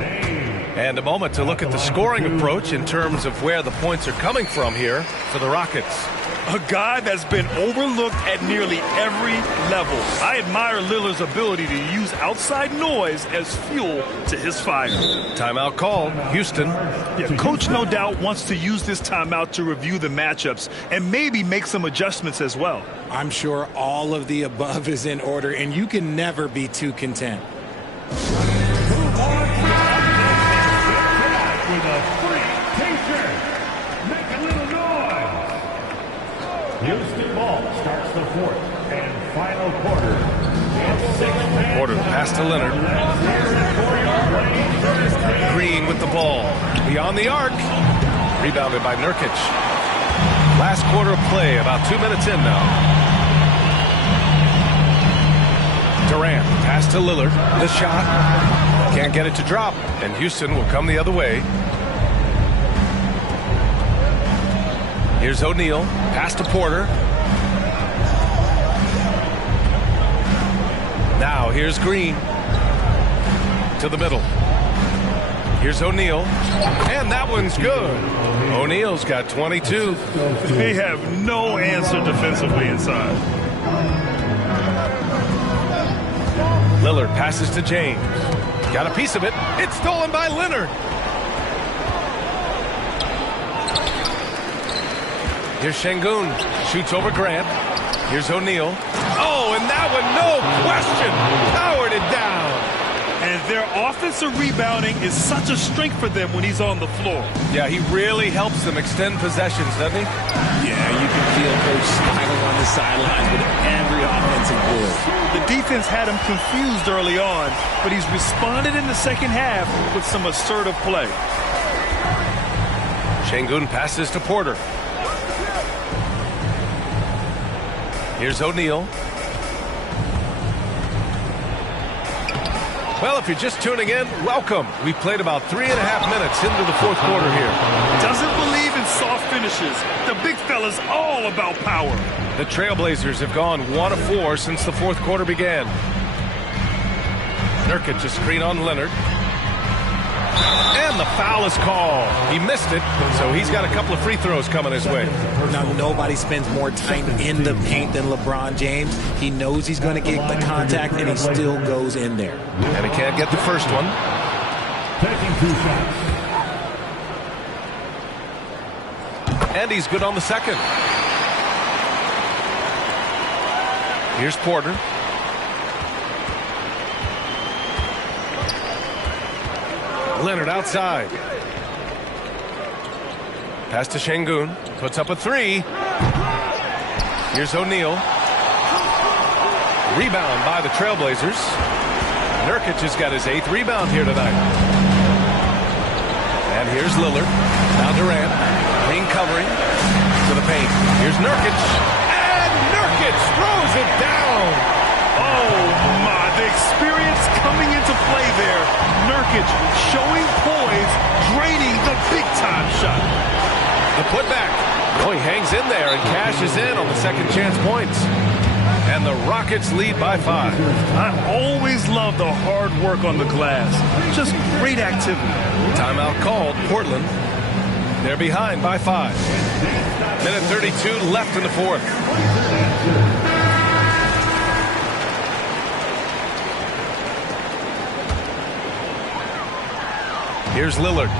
And a moment to look at the scoring approach in terms of where the points are coming from here for the Rockets. A guy that's been overlooked at nearly every level. I admire Lillard's ability to use outside noise as fuel to his fire. Timeout called. Houston. Yeah, coach no doubt wants to use this timeout to review the matchups and maybe make some adjustments as well. I'm sure all of the above is in order, and you can never be too content. With a free t-shirt. Make a little noise. Houston ball starts the fourth and final quarter. Porter pass to Leonard. Green with the ball. Beyond the arc. Rebounded by Nurkic. Last quarter of play, about 2 minutes in now. Durant pass to Lillard. The shot. Can't get it to drop. And Houston will come the other way. Here's O'Neal. Pass to Porter. Now here's Green. To the middle. Here's O'Neal. And that one's good. O'Neal's got 22. They have no answer defensively inside. Lillard passes to James. Got a piece of it. It's stolen by Leonard. Here's Şengün. Shoots over Grant. Here's O'Neal. Oh, and that one, no question, powered it down. And their offensive rebounding is such a strength for them when he's on the floor. Yeah, he really helps them extend possessions, doesn't he? Yeah, you can feel Coach smiling on the sidelines with every offensive board. The defense had him confused early on, but he's responded in the second half with some assertive play. Şengün passes to Porter. Here's O'Neal. Well, if you're just tuning in, welcome. We played about 3.5 minutes into the fourth quarter here. Doesn't believe in soft finishes. The big fella's all about power. The Trailblazers have gone 1 of 4 since the fourth quarter began. Nurkic, a screen on Leonard. And the foul is called. He missed it, so he's got a couple of free throws coming his way. Now, nobody spends more time in the paint than LeBron James. He knows he's going to get the contact, and he still goes in there. And he can't get the first one. Taking 2 shots. And he's good on the second. Here's Porter. Leonard outside. Pass to Şengün. Puts up a 3. Here's O'Neal. Rebound by the Trailblazers. Nurkic has got his 8th rebound here tonight. And here's Lillard. Now Durant. Green covering to the paint. Here's Nurkic. And Nurkic throws it down. Oh, my. The experience coming into play there. Nurkic showing poise, draining the big-time shot. The putback. Oh, he hangs in there and cashes in on the second chance points. And the Rockets lead by 5. I always love the hard work on the glass. Just great activity. Timeout called. Portland. They're behind by 5. Minute 32 left in the fourth. Here's Lillard.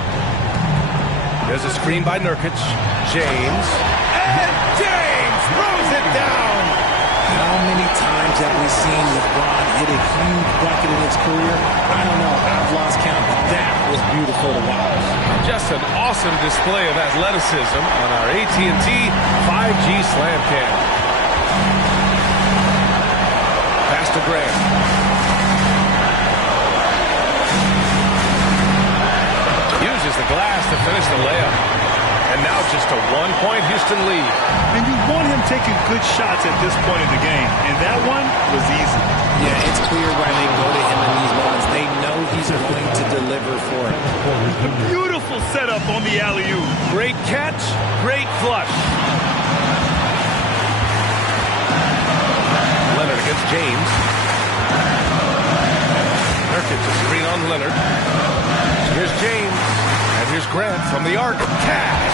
There's a screen by Nurkic. James. And James throws it down. How many times have we seen LeBron hit a huge bucket in his career? I don't know. I've lost count, but that was beautiful to watch. Just an awesome display of athleticism on our AT&T 5G Slam Cam. Pass to Grant. Uses the glass to finish the layup. And now just a 1-point Houston lead. And you want him taking good shots at this point in the game. And that one was easy. Yeah, it's clear why they go to him in these moments. They know he's going to deliver for it. A beautiful setup on the alley-oop. Great catch, great flush. Leonard against James. Nurkic a screen on Leonard. Here's James. And here's Grant from the arc. Cash.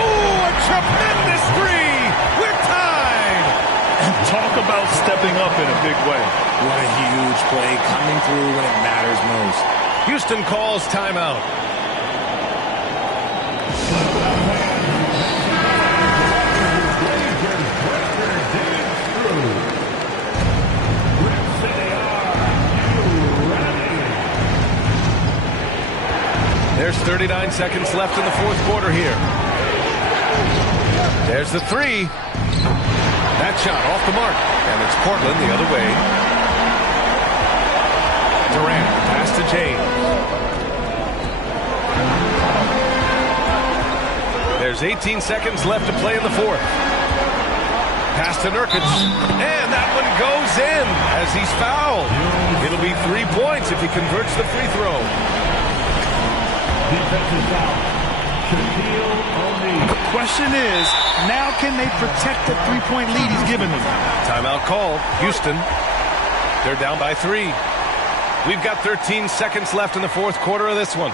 Oh, a tremendous three. We're tied. And talk about stepping up in a big way. What a huge play coming through when it matters most. Houston calls timeout. There's 39 seconds left in the fourth quarter here. There's the three. That shot off the mark. And it's Portland the other way. Durant, pass to James. There's 18 seconds left to play in the fourth. Pass to Nurkic. And that one goes in as he's fouled. It'll be 3 points if he converts the free throw. Defensive foul. The question is, now can they protect the three-point lead he's given them? Timeout called. Houston. They're down by 3. We've got 13 seconds left in the fourth quarter of this one.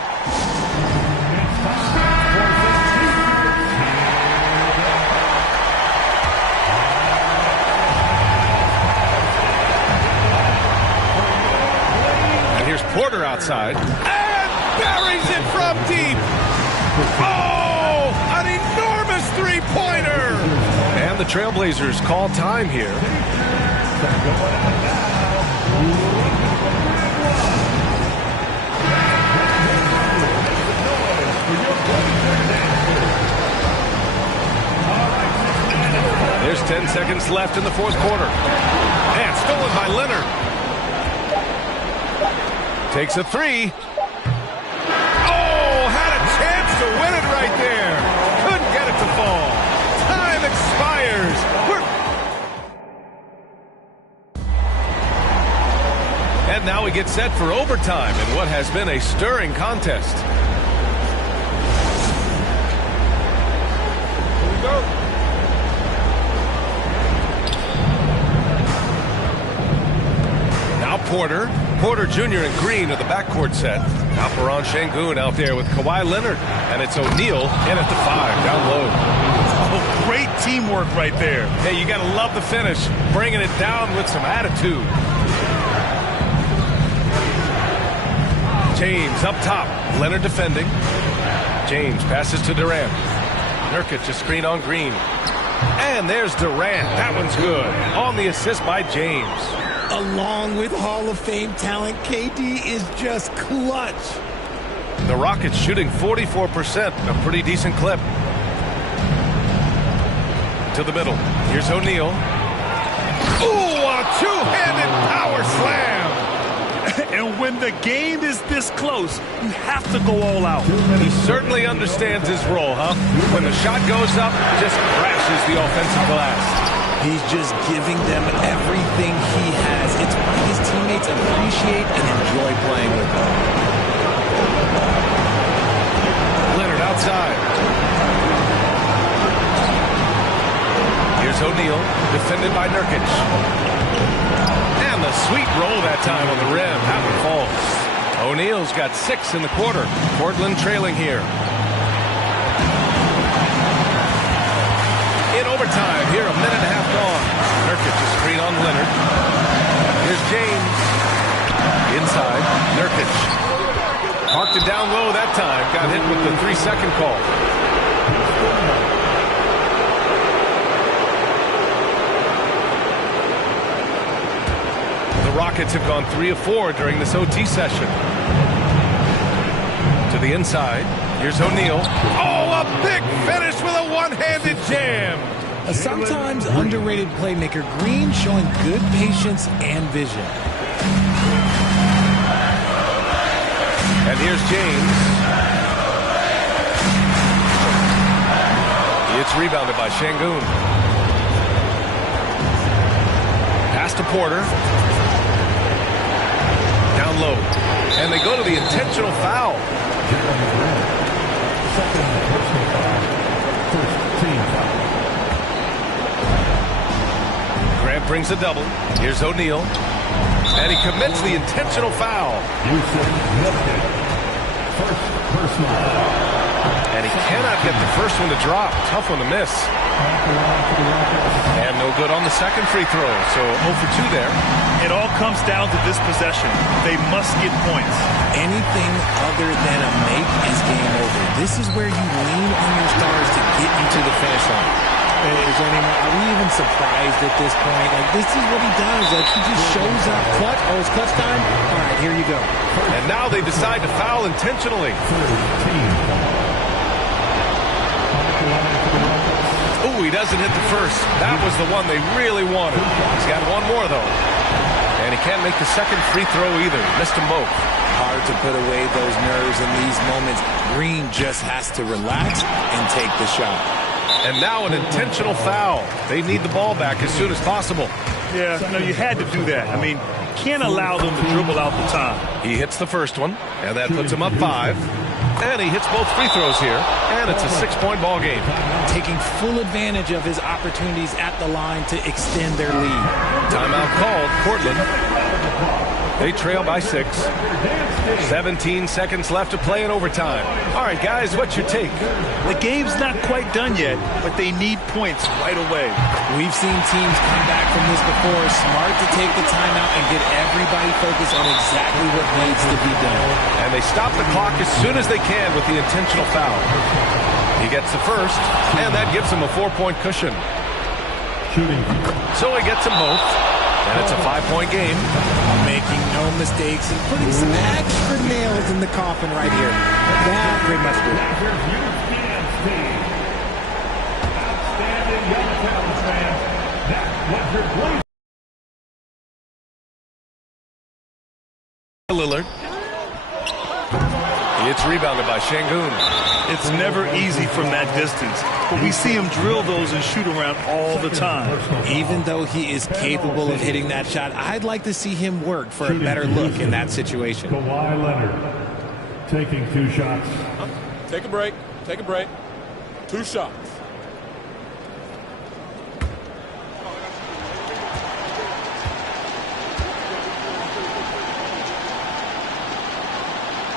And here's Porter outside. Buries it from deep. Oh, an enormous three-pointer. And the Trailblazers call time here. There's 10 seconds left in the fourth quarter. And stolen by Leonard. Takes a three. To win it right there. Couldn't get it to fall. Time expires. And now we get set for overtime in what has been a stirring contest. Here we go. Now Porter. Porter Jr. and Green are the backcourt set. Alperon Şengün out there with Kawhi Leonard. And it's O'Neal in at the 5, down low. Oh, great teamwork right there. Hey, you got to love the finish. Bringing it down with some attitude. James up top. Leonard defending. James passes to Durant. Nurkic a screen on Green. And there's Durant. That one's good. On the assist by James. Along with Hall of Fame talent, KD is just clutch. The Rockets shooting 44%, a pretty decent clip. To the middle. Here's O'Neal. Ooh, a two-handed power slam. And when when the game is this close, you have to go all out. He certainly understands his role, huh? When the shot goes up, just crashes the offensive glass. He's just giving them everything he has. It's why his teammates appreciate and enjoy playing with him. Leonard outside. Here's O'Neal, defended by Nurkic. And the sweet roll that time on the rim. Half it falls. O'Neal's got 6 in the quarter. Portland trailing here. In overtime, here a minute and a half gone. Nurkic is screen on Leonard. Here's James. Inside, Nurkic. Marked it down low that time. Got hit with the 3-second call. The Rockets have gone 3 of 4 during this OT session. To the inside. Here's O'Neal. Oh, a big finish with a one-handed jam. A sometimes underrated playmaker, Green showing good patience and vision. And here's James. It's rebounded by Şengün. Pass to Porter. Down low. And they go to the intentional foul. Grant brings a double. Here's O'Neal. And he commits the intentional foul. And he cannot get the first one to drop. Tough one to miss. And no good on the second free throw. So 0 for 2 there. It all comes down to this possession. They must get points. Anything other than a make is game over. This is where you lean on your stars to get you to the finish line. Are we even surprised at this point? Like, this is what he does. Like, he just shows up. Clutch. Oh, it's clutch time? All right, here you go. And now they decide to foul intentionally. Oh, he doesn't hit the first. That was the one they really wanted. He's got one more, though. And he can't make the second free throw either. Missed them both. Hard to put away those nerves in these moments. Green just has to relax and take the shot. And now an intentional foul. They need the ball back as soon as possible. Yeah, no, you had to do that. I mean, you can't allow them to dribble out the time. He hits the first one, and that puts him up 5. And he hits both free throws here, and it's a 6-point ball game. Taking full advantage of his opportunities at the line to extend their lead. Timeout called, Portland. They trail by 6. 17 seconds left to play in overtime. All right, guys, what's your take? The game's not quite done yet, but they need points right away. We've seen teams come back from this before. Smart to take the timeout and get everybody focused on exactly what needs to be done. And they stop the clock as soon as they can with the intentional foul. He gets the first, and that gives him a 4-point cushion. So he gets them both, and it's a 5-point game. Making no mistakes and putting some extra nails in the coffin right here. That very much good. Outstanding young talent, fans. That was your play. Lillard. It's rebounded by Şengün. It's never easy from that distance, but we see him drill those and shoot around all the time. Even though he is capable of hitting that shot, I'd like to see him work for a better look in that situation. Kawhi Leonard taking 2 shots. Take a break. Take a break. 2 shots.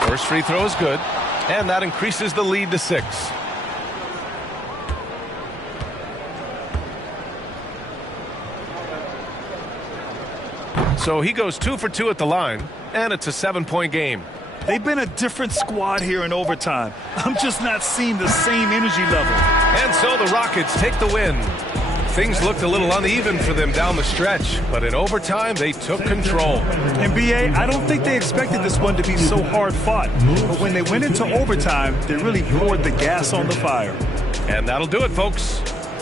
First free throw is good, and that increases the lead to 6. So he goes 2 for 2 at the line, and it's a 7-point game. They've been a different squad here in overtime. I'm just not seeing the same energy level. And so the Rockets take the win. Things looked a little uneven for them down the stretch, but in overtime, they took control. And B.A., I don't think they expected this one to be so hard-fought. But when they went into overtime, they really poured the gas on the fire. And that'll do it, folks.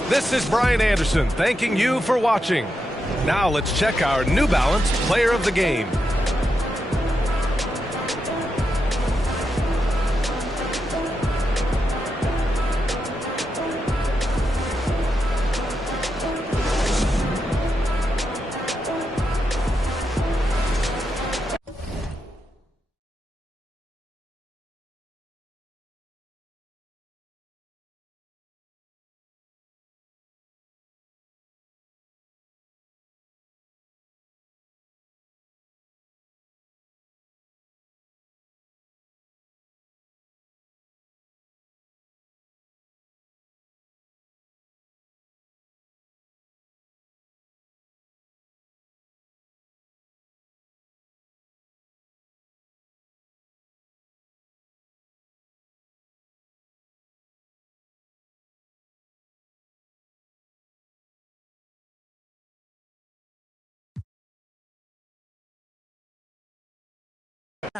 This is Brian Anderson thanking you for watching. Now let's check our New Balance Player of the Game.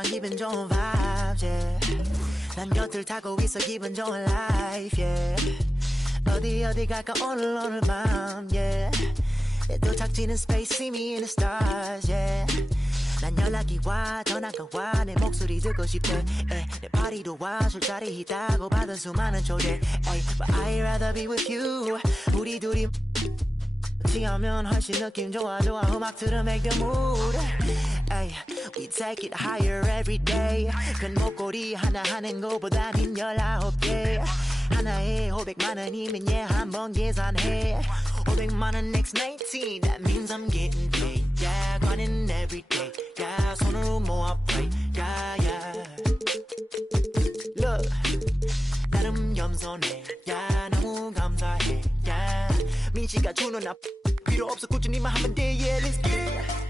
기분 좋은 vibes, yeah. 난 곁을 타고 있어 기분 좋은 life, yeah. 어디 갈까 오늘 밤, yeah. 내 도착지는 space, see me in the stars, yeah. 난 연락이 와 전화가 와 내 목소리 듣고 싶대 내 파티도 와 술자리 있다고 받은 수많은 초대 But I'd rather be with you 우리 둘이 취하면 훨씬 느낌 좋아 음악 들어 make the mood We take it higher every day 큰 목걸이 하나 하는 거보단 힘 19개 하나에 500만 원이면 한번 계산해 500만 원 next 19 That means I'm getting paid Yeah grinding every day Yeah 손으로 모아 play Yeah yeah Look 나름 겸손해 Yeah 너무 감사해 Yeah 민씨가 주는 나 필요 없어 꾸준히만 하면 돼 Yeah let's get it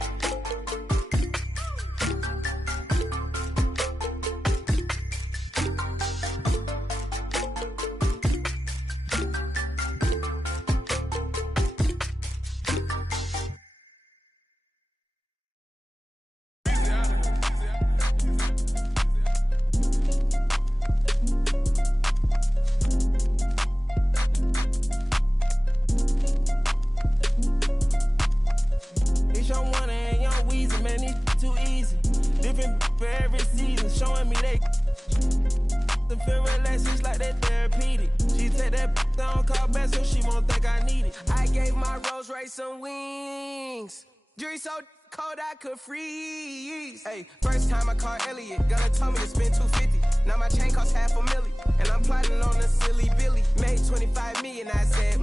could freeze. Hey, first time I called Elliot, gonna tell me to spend $250. Now my chain costs $500,000, and I'm plotting on a silly Billy. Made $25 million, I said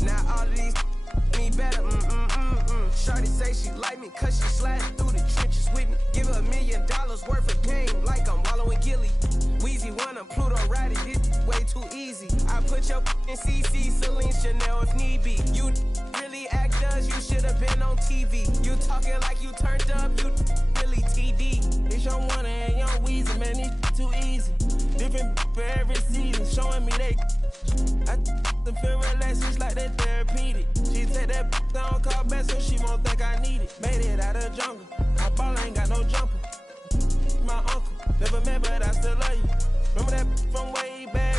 Now all of these me better Shorty say she like me, cause she sliding through the trenches with me. Give her $1 million worth of game, like I'm wallowing Gilly. Weezy wanna Pluto ride it, this way too easy. I put your in CC, Celine, Chanel if need be. You really actors, you should've been on TV. You talking like you turned up, you really TD. It's your one and young Weezy, man, it's too easy. Different for every season, showing me they I feel relaxed, it's like that therapeutic. She take that down, call back so she won't think I need it. Made it out of the jungle, my ball ain't got no jumper. My uncle, never met but I still love you. Remember that from way back?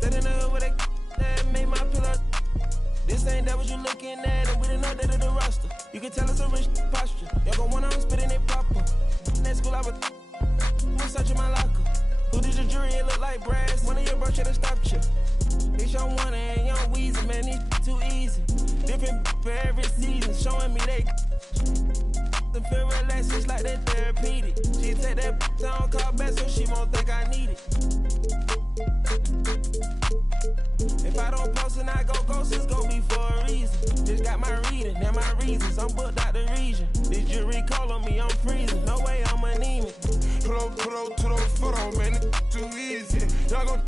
That in the hood with that made my pillow. This ain't that what you looking at, and we didn't know that of the roster. You can tell it's a rich posture. Y'all gon' want on spitting it proper. That school I was searching my locker. Who did your jury? It look like brass. One of your bro should've stopped you. It's your one and young Weezy, man, it's too easy. Different for every season, showing me they feel relaxed, it's like that therapeutic. She take that down, call back so she won't think I need it. If I don't post and I go ghost, it's gon' be for a reason. Just got my reading and my reasons. I'm booked out the region. This jury call on me, I'm freezing. No way I'm anemic. Put on to those foot on, man. It's too easy. Y'all gon'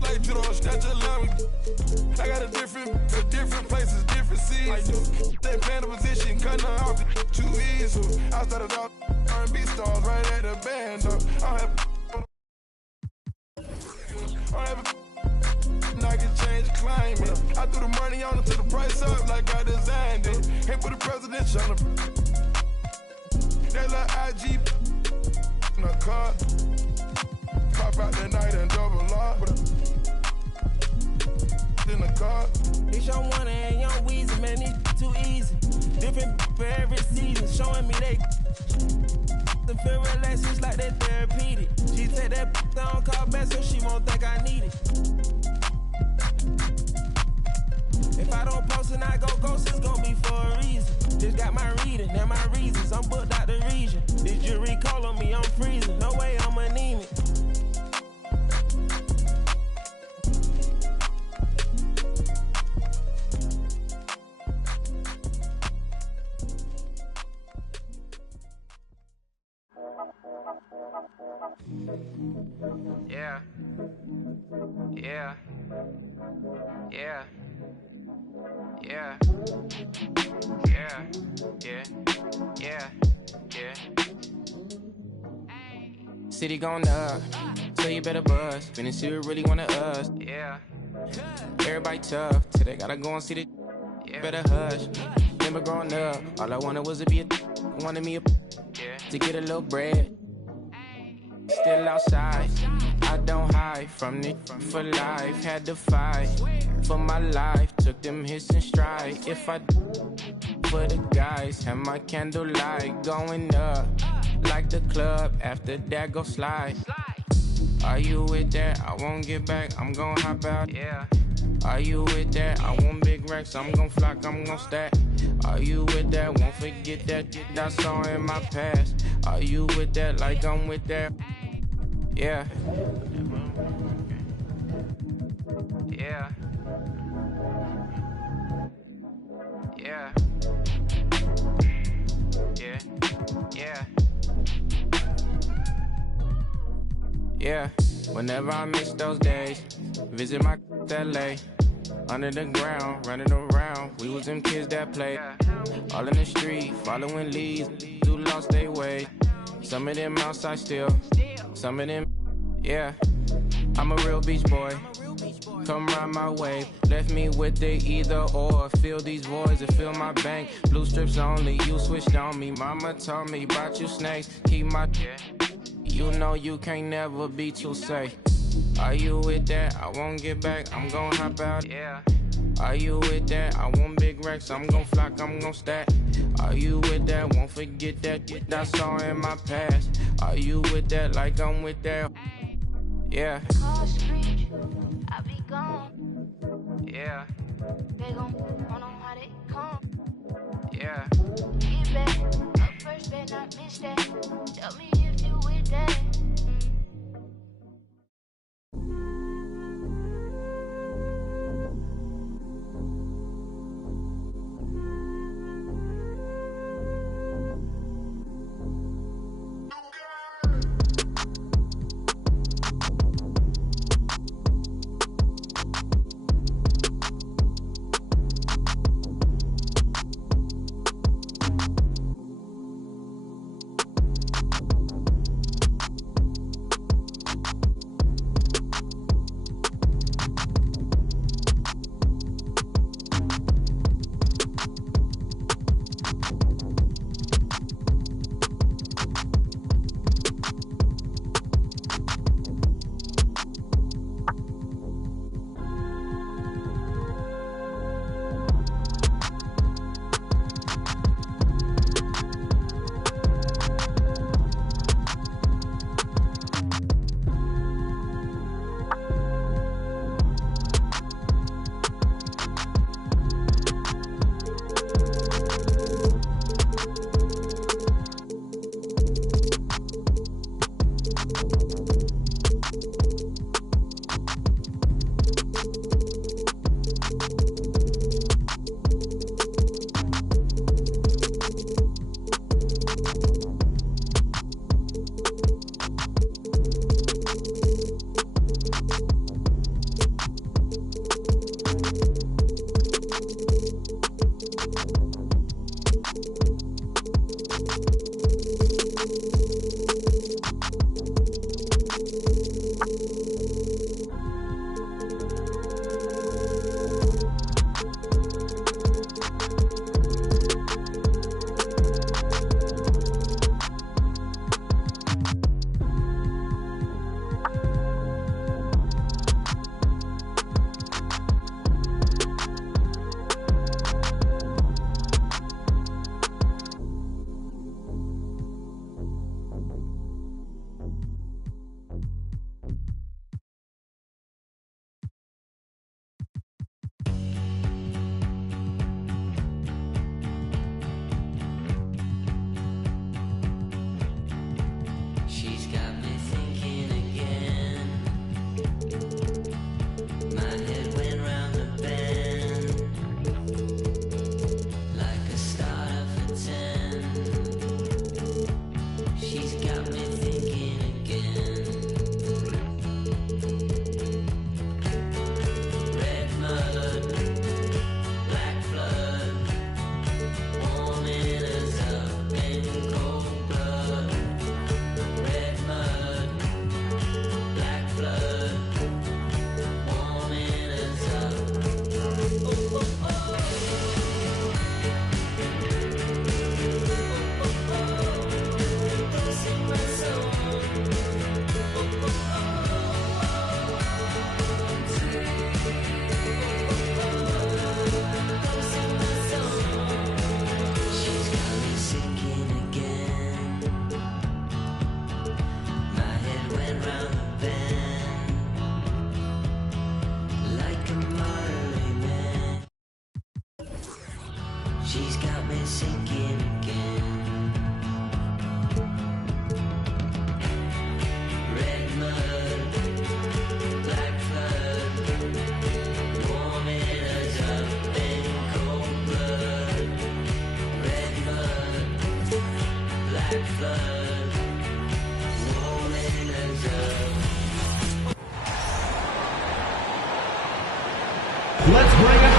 like judo, snatch a line. I got a different places, different seasons. They playing the position, cutting her off too easy. I started off R&B stars right at the band. I have I can change climate. I threw the money on it to the price up like I designed it. Hey, put the presidential on the that little IG in a car. Pop out the night and double lock. In the car. It's your one and young Weezy, man, it's too easy. Different for every season, showing me they feel relaxed, it's like that therapeutic. She take that down, call back so she won't think I need it. If I don't post and I go ghost, it's gon' be for a reason. Just got my reading and my reasons. I'm booked out the region. This jury call on me, I'm freezing. No way I'm anemic. Yeah. Yeah. Yeah. Yeah. Yeah. Yeah. Yeah. Yeah. City going up, so you better buzz. Finna see who really wanna us. Yeah. Everybody tough, till they gotta go and see the. Better hush. Remember growing up, all I wanted was to be a. Wanted me a. to get a little bread. Still outside, I don't hide from it for life. Had to fight for my life, took them hits in stride. If I for the guys, have my candlelight going up like the club. After that, go slide. Are you with that? I won't get back, I'm gon' hop out. Yeah. Are you with that? I want big racks, I'm gon' flock, I'm gon' stack. Are you with that? Won't forget that I saw in my past. Are you with that? Like I'm with that? Yeah. Yeah. Yeah. Yeah. Yeah. Yeah. Whenever I miss those days, visit my LA. Under the ground, running around. We was them kids that played. All in the street, following leads, who lost their way. Some of them outside still, some of them, yeah. I'm a real beach boy. Come ride my wave. Left me with the either or. Fill these voids and fill my bank. Blue strips only, you switched on me. Mama told me about you snakes. Keep my, you know you can't never be too safe. Are you with that? I won't get back, I'm gon' hop out. Yeah. Are you with that? I want big racks, I'm gon' flock, I'm gon' stack. Are you with that? Won't forget that I saw in my past. Are you with that? Like I'm with that? Yeah. Call screech, I be gone. Yeah. They gon' run on how they come. Yeah. Get back, up first, better not miss that. Tell me if you with that. like floods. Rolling as Let's bring it.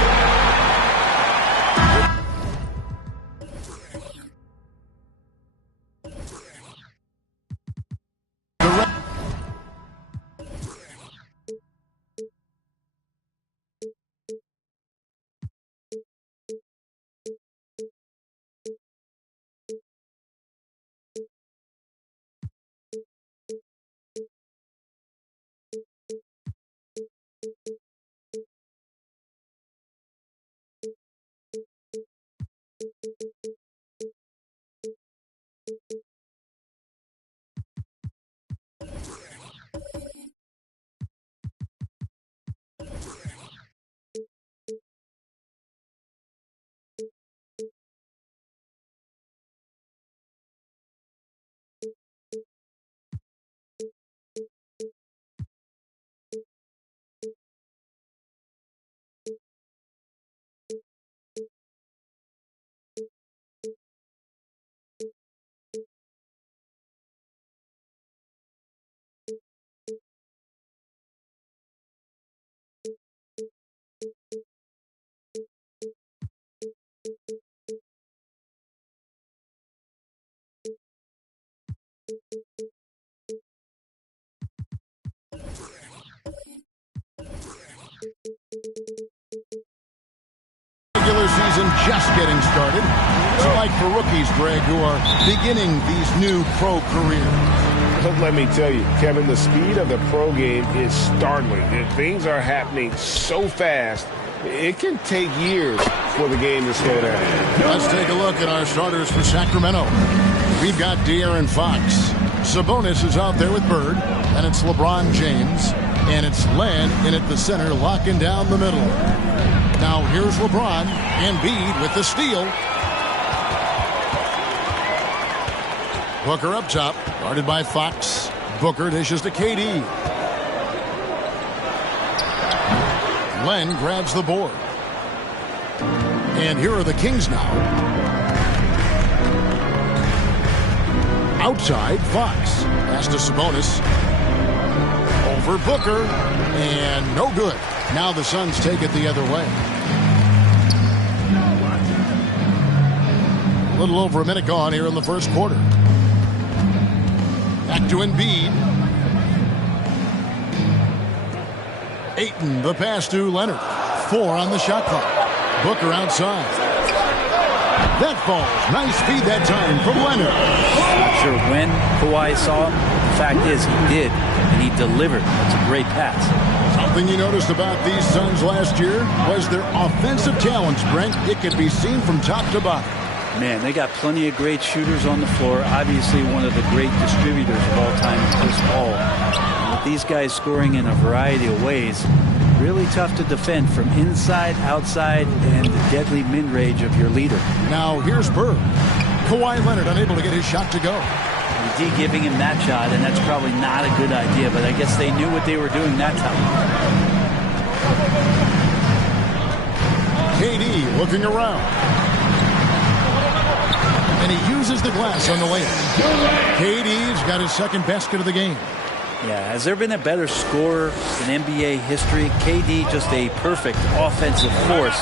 Regular season just getting started. It's like for rookies, Greg, who are beginning these new pro careers. Let me tell you, Kevin, the speed of the pro game is startling. Things are happening so fast, it can take years for the game to slow down. Let's take a look at our starters for Sacramento. We've got De'Aaron Fox. Sabonis is out there with Bird, and it's LeBron James, and it's Len in at the center, locking down the middle. Now here's LeBron, Embiid with the steal. Booker up top, guarded by Fox. Booker dishes to KD. Len grabs the board. And here are the Kings now. Outside, Fox. Pass to Sabonis. Over Booker. And no good. Now the Suns take it the other way. A little over a minute gone here in the first quarter. Back to Embiid. Ayton, the pass to Leonard. 4 on the shot clock. Booker outside. That falls. Nice feed that time from Leonard. Not sure when Kawhi saw him. The fact is he did, and he delivered. It's a great pass. Something you noticed about these Suns last year was their offensive talents, Brent. It could be seen from top to bottom. Man, they got plenty of great shooters on the floor. Obviously one of the great distributors of all time is Chris Paul. And with these guys scoring in a variety of ways, really tough to defend from inside, outside, and the deadly mid-range of your leader. Now here's Bird. Kawhi Leonard unable to get his shot to go. D giving him that shot, and that's probably not a good idea, but I guess they knew what they were doing that time. KD looking around. And he uses the glass on the layup. KD's got his second basket of the game. Yeah, has there been a better scorer in NBA history? KD just a perfect offensive force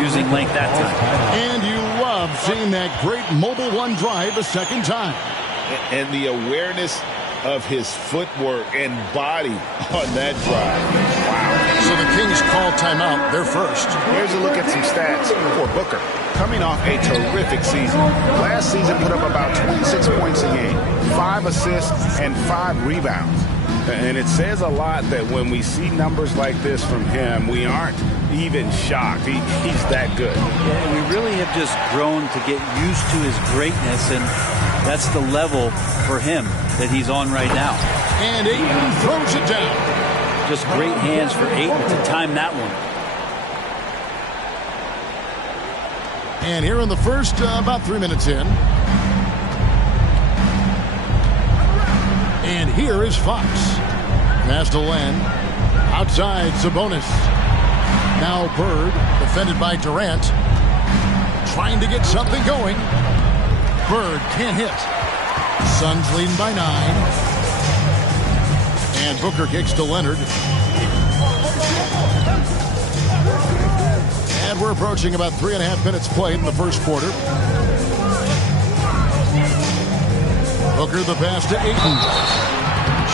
using length that time. And you love seeing that great mobile one drive a second time. And the awareness of his footwork and body on that drive. Wow. So the Kings call timeout. They're first. Here's a look at some stats for Booker. Coming off a terrific season. Last season put up about 26 points a game, 5 assists, and 5 rebounds. And it says a lot that when we see numbers like this from him, we aren't even shocked. He's that good. Yeah, we really have just grown to get used to his greatness, and that's the level for him that he's on right now. And Ayton throws it down. Just great hands for Ayton to time that one. And here in the first, about 3 minutes in. And here is Fox. Pass to Len. Outside, Sabonis. Now Bird, defended by Durant. Trying to get something going. Bird can't hit. Suns leading by 9. And Booker kicks to Leonard. And we're approaching about 3.5 minutes played in the first quarter. Booker the pass to Ayton.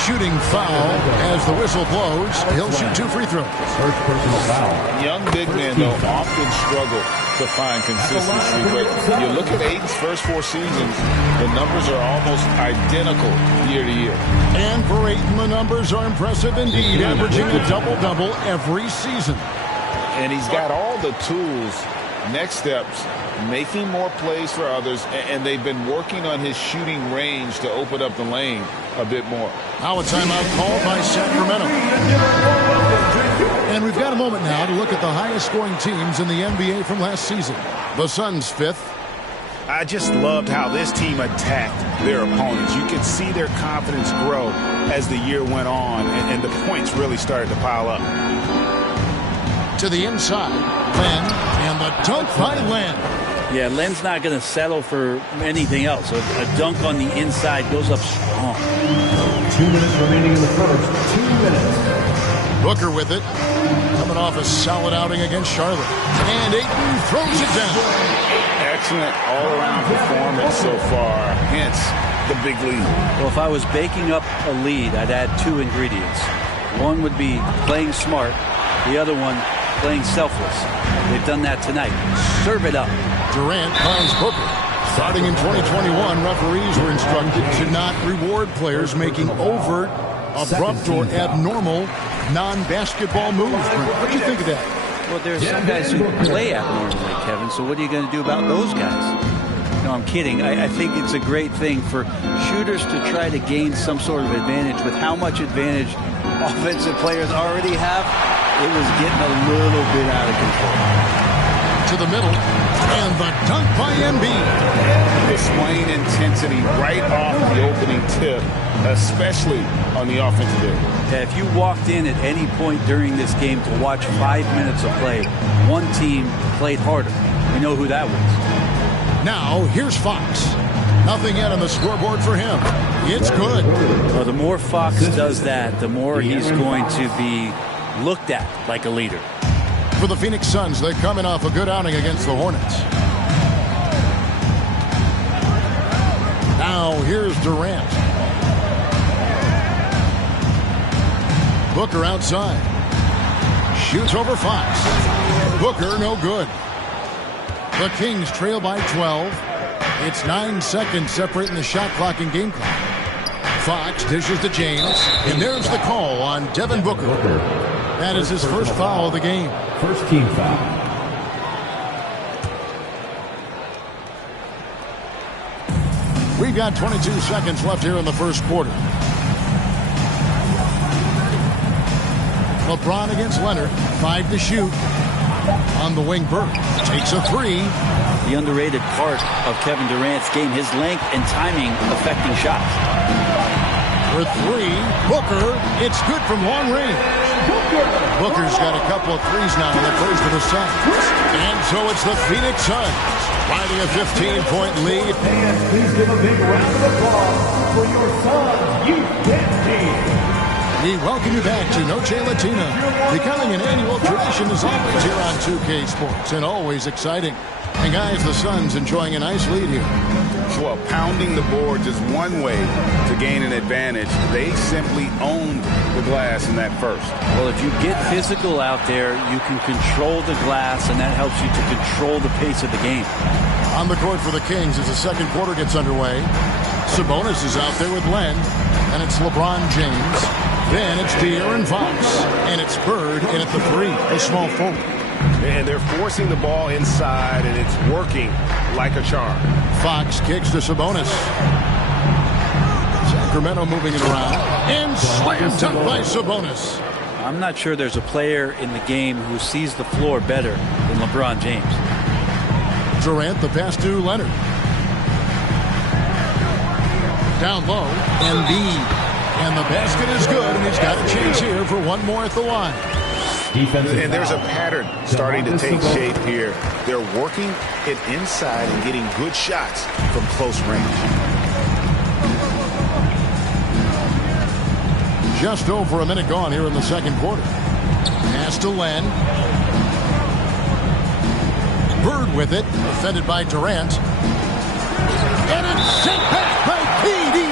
Shooting foul as the whistle blows. He'll shoot 2 free throws. First personal foul. Young big men, though, often struggle to find consistency. But you look at Ayton's first 4 seasons, the numbers are almost identical year to year. And for Ayton, the numbers are impressive indeed, averaging a double-double every season. And he's got all the tools, next steps, making more plays for others, and they've been working on his shooting range to open up the lane a bit more. Now a timeout called by Sacramento. And we've got a moment now to look at the highest scoring teams in the NBA from last season. The Suns 5th. I just loved how this team attacked their opponents. You could see their confidence grow as the year went on, and the points really started to pile up. To the inside, Len, and the dunk by Len. Yeah, Len's not going to settle for anything else. A dunk on the inside goes up strong. 2 minutes remaining in the first. 2 minutes. Booker with it. Coming off a solid outing against Charlotte. And Ayton throws it down. Excellent all-around performance so far. Hence the big lead. Well, if I was baking up a lead, I'd add 2 ingredients. One would be playing smart. The other one, playing selfless. They've done that tonight. Serve it up. Durant finds Booker. Starting in 2021, referees were instructed to not reward players making overt, abrupt, or abnormal non-basketball moves. What do you think of that? Well, there's some guys who play abnormally, Kevin, so what are you going to do about those guys? No, I'm kidding. I think it's a great thing for shooters to try to gain some sort of advantage. With how much advantage offensive players already have, it was getting a little bit out of control. To the middle, and the dunk by Embiid. Displaying intensity right off the opening tip, especially on the offensive end. Yeah, if you walked in at any point during this game to watch 5 minutes of play, one team played harder. We know who that was. Now, here's Fox. Nothing yet on the scoreboard for him. It's good. Well, the more Fox does that, the more he's going to be looked at like a leader. For the Phoenix Suns, they're coming off a good outing against the Hornets. Now, here's Durant. Booker outside. Shoots over Fox. Booker, no good. The Kings trail by 12. It's 9 seconds separating the shot clock and game clock. Fox dishes to James, and there's the call on Devin Booker. That is his first foul of the game. First team foul. We've got 22 seconds left here in the first quarter. LeBron against Leonard. 5 to shoot. On the wing, Burke takes a 3. The underrated part of Kevin Durant's game, his length and timing affecting shots. For 3, Booker. It's good from long range. Booker's got a couple of threes now in the first for the Suns. And so it's the Phoenix Suns riding a 15-point lead. And please give a big round of applause for your Suns youth dance team. We welcome you back to Noche Latina, becoming an annual tradition as always here on 2K Sports, and always exciting. And guys, the Suns enjoying a nice lead here. Well, pounding the boards is one way to gain an advantage. They simply owned the glass in that first. Well, if you get physical out there, you can control the glass, and that helps you to control the pace of the game. On the court for the Kings as the second quarter gets underway. Sabonis is out there with Len, and it's LeBron James. Then it's De'Aaron Fox, and it's Bird in at the 3, a small forward. And they're forcing the ball inside, and it's working like a charm. Fox kicks to Sabonis. Sacramento moving it around, and slam dunk by Sabonis. I'm not sure there's a player in the game who sees the floor better than LeBron James. Durant, the pass to Leonard. Down low, Embiid. And the basket is good, and he's got a chance here for one more at the line. And there's a pattern starting to take shape here. They're working it inside and getting good shots from close range. just over a minute gone here in the second quarter. Pass to Len. Bird with it, defended by Durant. And it's sent back by KD.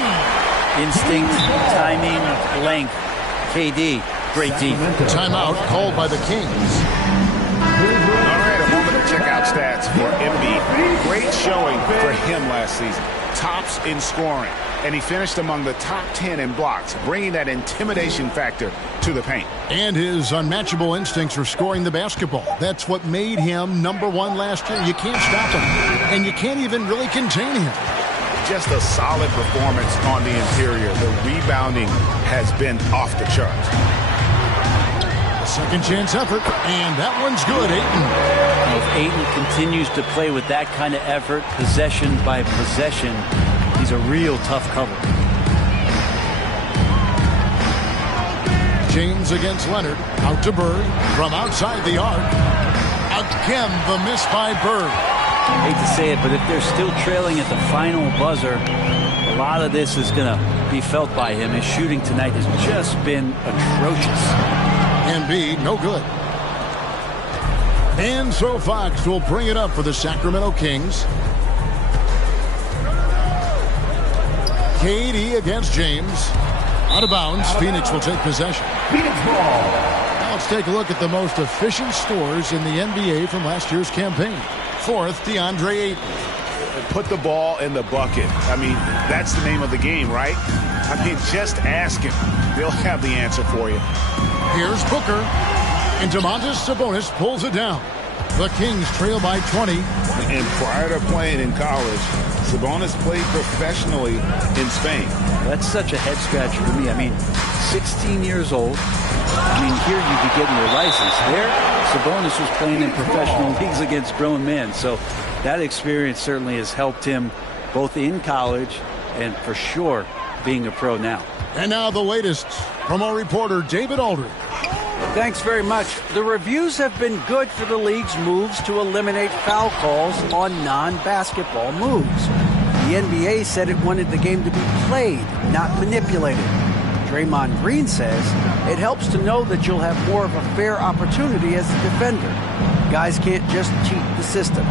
Instinct, timing, length. KD, great defense. Timeout called by the Kings. All right, a moment to check out stats for Embiid. Great showing for him last season. Tops in scoring. And he finished among the top 10 in blocks, bringing that intimidation factor to the paint. And his unmatchable instincts for scoring the basketball. That's what made him #1 last year. You can't stop him. And you can't even really contain him. Just a solid performance on the interior. The rebounding has been off the charts. A second chance effort, and that one's good, Ayton. If Ayton continues to play with that kind of effort, possession by possession, he's a real tough cover. James against Leonard. Out to Bird from outside the arc. Again, the miss by Bird. I hate to say it, but if they're still trailing at the final buzzer, a lot of this is going to be felt by him. His shooting tonight has just been atrocious. Embiid, no good. And so Fox will bring it up for the Sacramento Kings. KD against James. Out of bounds. Phoenix will take possession. Phoenix ball. Now let's take a look at the most efficient scores in the NBA from last year's campaign. Fourth, DeAndre Ayton. Put the ball in the bucket. I mean, that's the name of the game, right? I mean, just ask him. They'll have the answer for you. Here's Booker. And Domantas Sabonis pulls it down. The Kings trail by 20. And prior to playing in college, Sabonis played professionally in Spain. That's such a head scratcher for me. I mean, 16 years old. I mean, here you'd be getting your license. There, Sabonis was playing in professional leagues against grown men. So that experience certainly has helped him both in college and for sure being a pro now. And now the latest from our reporter, David Aldridge. Thanks very much. The reviews have been good for the league's moves to eliminate foul calls on non-basketball moves. The NBA said it wanted the game to be played, not manipulated. Draymond Green says it helps to know that you'll have more of a fair opportunity as a defender. Guys can't just cheat the system.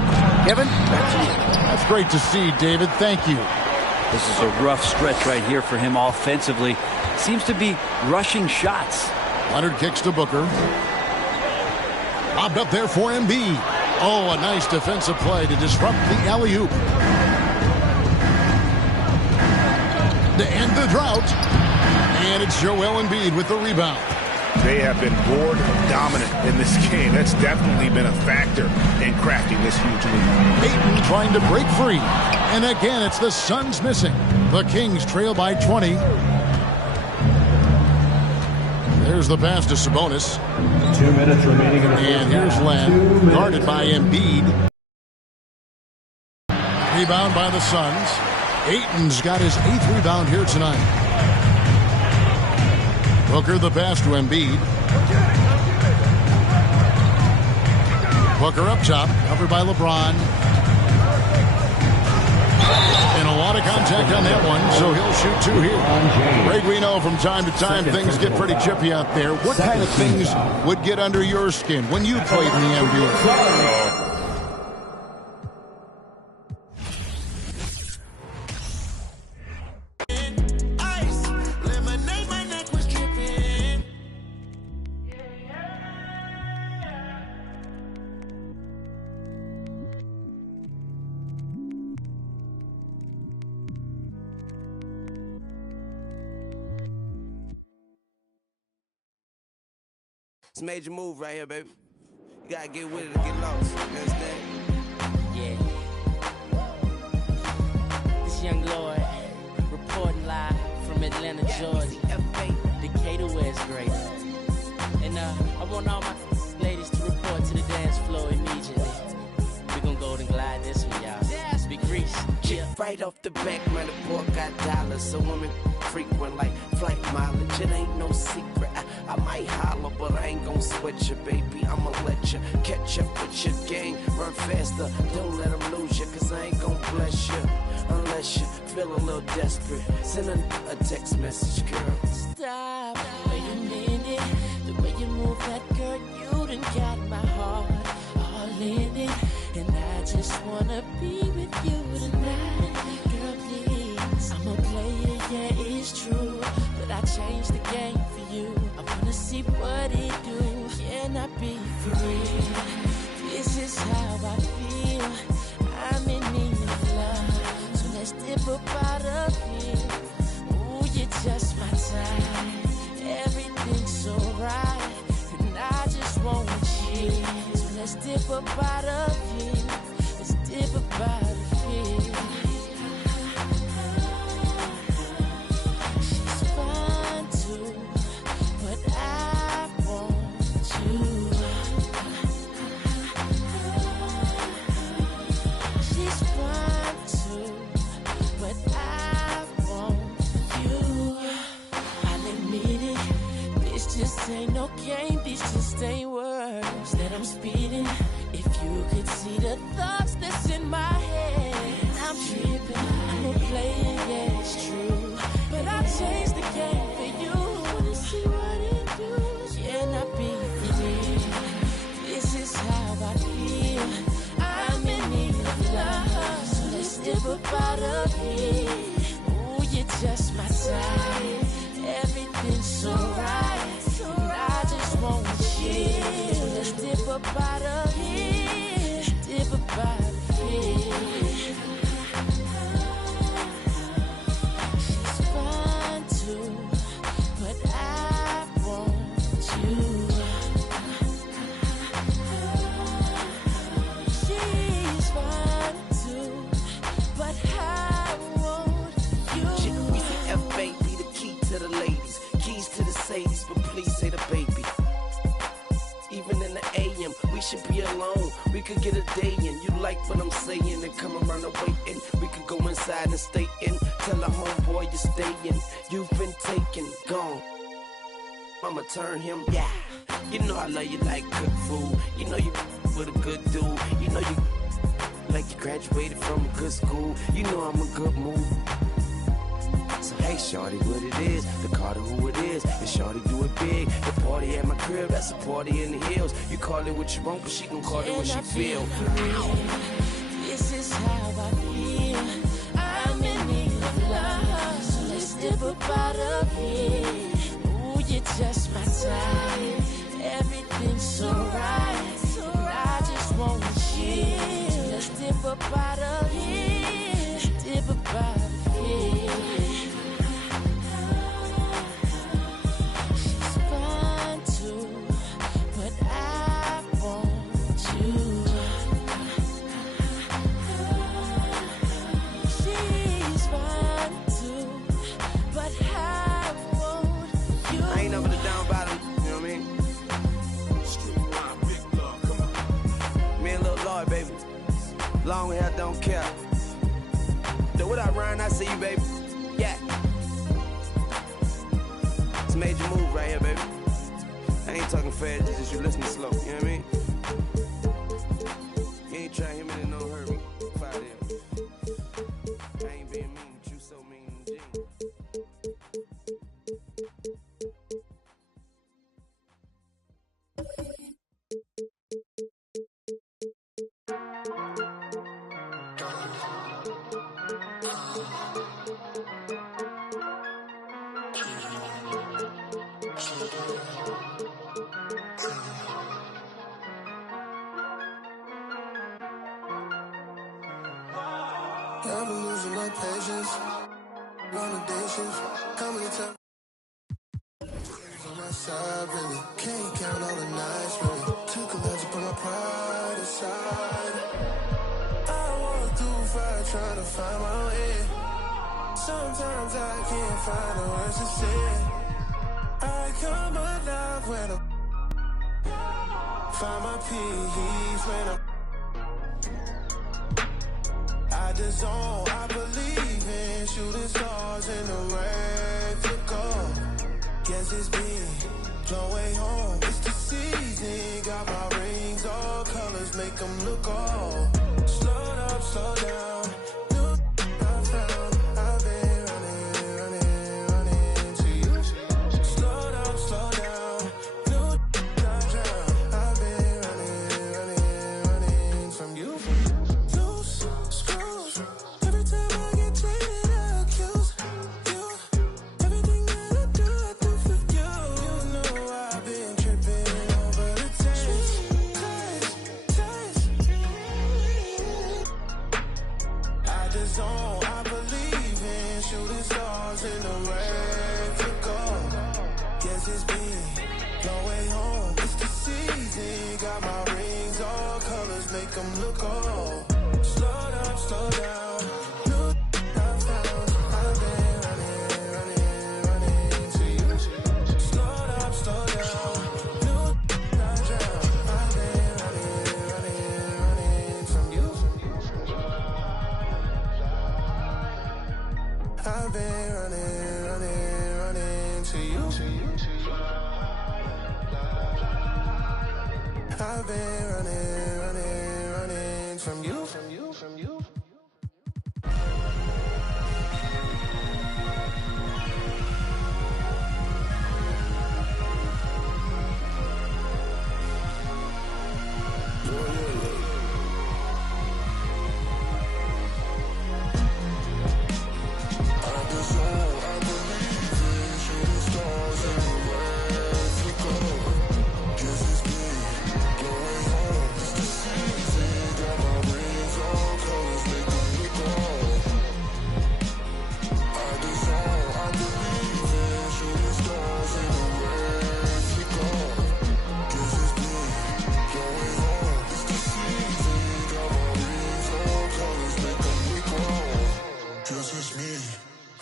Kevin, back to you. That's great to see, David. Thank you. This is a rough stretch right here for him offensively. Seems to be rushing shots. Leonard kicks to Booker. Lobbed up there for Embiid. Oh, a nice defensive play to disrupt the alley-oop. To end the drought. And it's Joel Embiid with the rebound. They have been board dominant in this game. That's definitely been a factor in crafting this huge lead. Ayton trying to break free. And again, it's the Suns missing. The Kings trail by 20. There's the pass to Sabonis. 2 minutes remaining in the And here's Len, guarded by Embiid. Rebound by the Suns. Ayton's got his 8th rebound here tonight. Booker the pass to Embiid. Booker up top, covered by LeBron. And a lot of contact on that one, so he'll shoot 2 here. Greg, we know from time to time things get pretty chippy out there. What kind of things would get under your skin when you played in the NBA? It's a major move right here, baby. You gotta get with it or get lost. You understand? Yeah. This young Lord reporting live from Atlanta, Georgia. Decatur, where it's great. And I want all my ladies to report to the dance floor immediately. We gon' golden glide this one, y'all. Big Reese. Yeah. Right off the back, man, the boy got dollars. So women frequent like flight mileage. It ain't no secret. I might holler, but I ain't gon' sweat you, baby. I'ma let you catch up with your gang. Run faster, don't let them lose you, cause I ain't gon' bless you unless you feel a little desperate. Send a text message, girl. stop. Wait a minute, the way you move that girl, you done got my heart all in it. And I just wanna be with you tonight. Girl, please, I'm a player, yeah, it's true. But I changed the game for you. I wanna see what it do. Can I be free? This is how I feel. I'm in need of love. So let's dip up out of here. Ooh, you're just my time. Everything's so right. And I just want you. So let's dip up out of here. Let's dip up out of here. She's fine too, but I want you. She's fine too, but I want you. I'll admit it, this just ain't no game, this just ain't words that I'm speeding. If you could see the thoughts that's in my head, I'm tripping, I'm a player, yeah, it's true. But I changed the game for you. Wanna see what it do? Can I be free? This is how I feel. I'm in need of love. So let's dip up out of here. Ooh, you're just my type. Everything's so right. And I just want you. So let's dip up out of here. Dip up out of here. She's fine too, but I want you. She's fine too, but I want you. We say F baby, the key to the ladies, keys to the Sadies, but please say the baby. Even in the AM, we should be alone. We could get a day in. You like what I'm saying and come around the waiting. We could go inside and stay in. Tell the homeboy you're staying. You've been taken, gone. I'ma turn him, yeah. You know I love you like cook food. You know you with a good dude. You know you like you graduated from a good school. You know I'm a good mood. So hey, shorty, what it is, the Carter who it is, and shorty do it big. The party at my crib, that's a party in the hills. You call it what you want, but she gon' call it what she feel. This is how I feel. I'm in need of love. So let's dip up out of here. Ooh, you're just my type. Everything's so right. And I just want you. So let's dip up out of here. Dip up out of here. She's fine too, but I want you. She's fine too, but I want you. I ain't never the down bottom, you know what I mean? Me and Lil Lloyd, baby. Long hair, don't care. So what up, Ryan? I see you, baby. Yeah. It's a major move right here, baby. I ain't talking fast, just you listening slow, you know what I mean? You ain't trying to hit me in no hurry. Fight it. I ain't being mean, but you so mean and G. I've been losing my patience. Long day shifts. How many times on my side, really? Can't count all the nights, really. Took a lot to put my pride aside. I walk through fire trying to find my way. Sometimes I can't find the words to say. I come alive when I find my peace when I just zone. I believe in shooting stars in the rain to go. Guess it's been long way home. It's the season. Got my rings, all colors, make them look all. Slow up, slow down. New I found. I've been running to you. stars in the red flick off. Guess it's me, no way home. It's the season, got my rings, all colors make them look old. Slow down, slow down. New I found, I've been running to you. Slow down, slow down. New I drown, I've been running from you. I've been running to you. I've been running from you.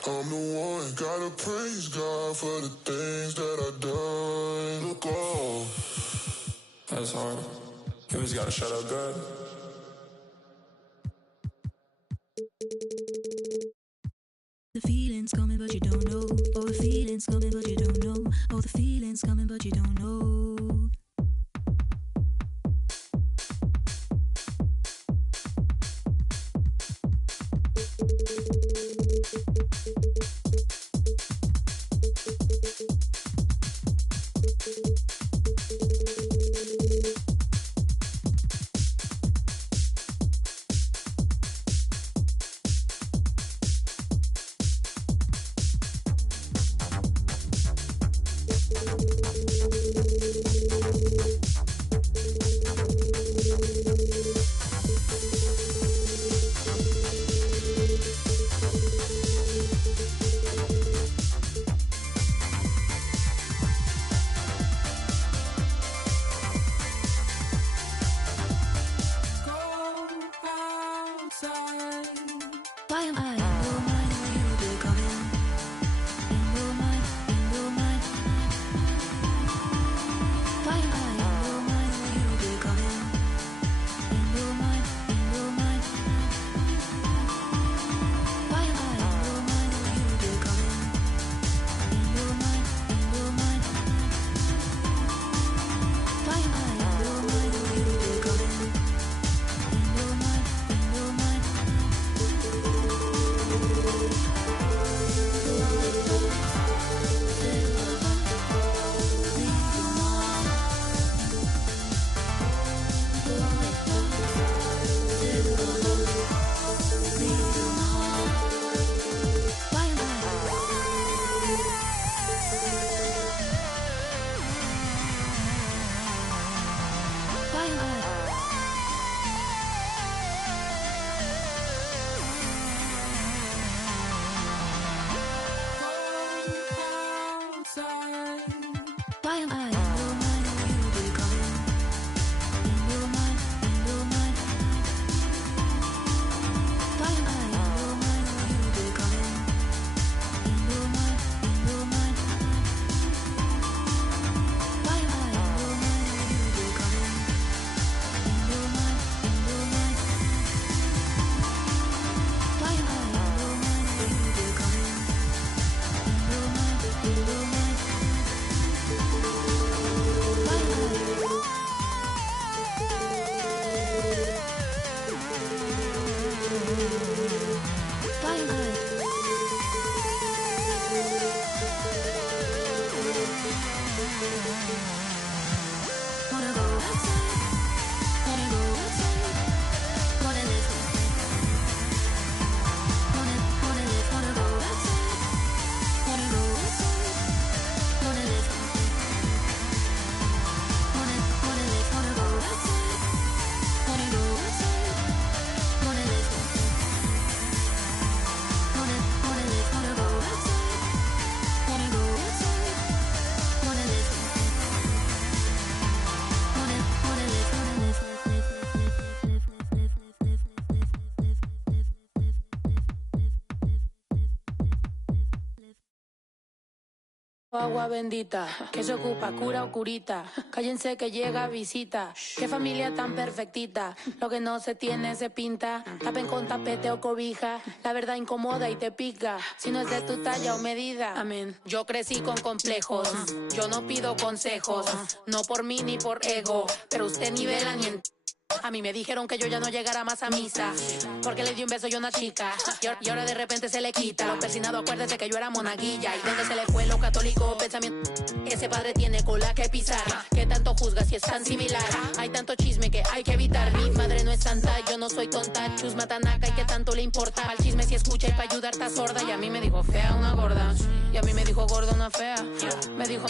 I'm the one, gotta praise God for the things that I done. Look off. That's hard. You always gotta shut up God. The feeling's coming but you don't know. Oh, the feeling's coming but you don't know. Oh, the feeling's coming but you don't know. Why am I in your mind when you do come in? In your mind, in your mind. Why am I in your mind when you do come in? In your mind, in your mind. Why am I in your mind when you do come in? In your mind, in your mind. Why am I in your mind when you do come in? In your mind, in your mind. Why am I in your mind when you do come in? In your mind, in your mind. Why am I in your mind when you do come in? In your mind, in your mind. Why am I in your mind when you do come in? In your mind, in your mind. Why am I in your mind when you do come in? In your mind. Agua bendita, que se ocupa, cura o curita. Cállense que llega visita. Qué familia tan perfectita. Lo que no se tiene se pinta. Tapen con tapete o cobija. La verdad incomoda y te pica. Si no es de tu talla o medida. Amén. Yo crecí con complejos. Yo no pido consejos. No por mí ni por ego. Pero usted nivela ni en... A mí me dijeron que yo ya no llegara más a misa, porque le di un beso yo a una chica, y ahora de repente se le quita. Lo persinado, acuérdese que yo era monaguilla. ¿Y dónde se le fue lo católico pensamiento? Ese padre tiene cola que pisar. ¿Qué tanto juzga si es tan similar? Hay tanto chisme que hay que evitar. Mi madre no es santa, yo no soy tonta. Chusma tanaca y qué tanto le importa. Al chisme si escucha y para ayudar está sorda. Y a mí me dijo fea una gorda, y a mí me dijo gorda una fea. Me dijo,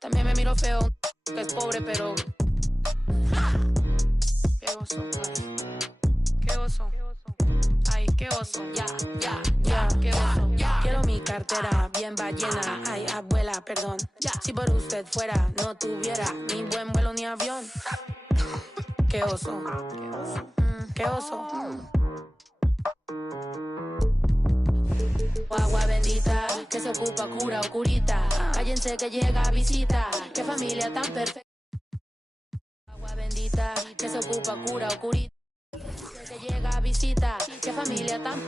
también me miró feo, que es pobre pero... Qué oso, ay. Qué oso. Ay, qué oso. Ya, qué oso. Quiero mi cartera bien ballena. Ay, abuela, perdón. Si por usted fuera, no tuviera ni buen vuelo ni avión. Qué oso. Qué oso. Agua bendita, que se ocupa, cura o curita. Cállense que llega visita. Qué familia tan perfecta. Bendita, que se ocupa, cura o curita, que llega a visita, qué familia tan...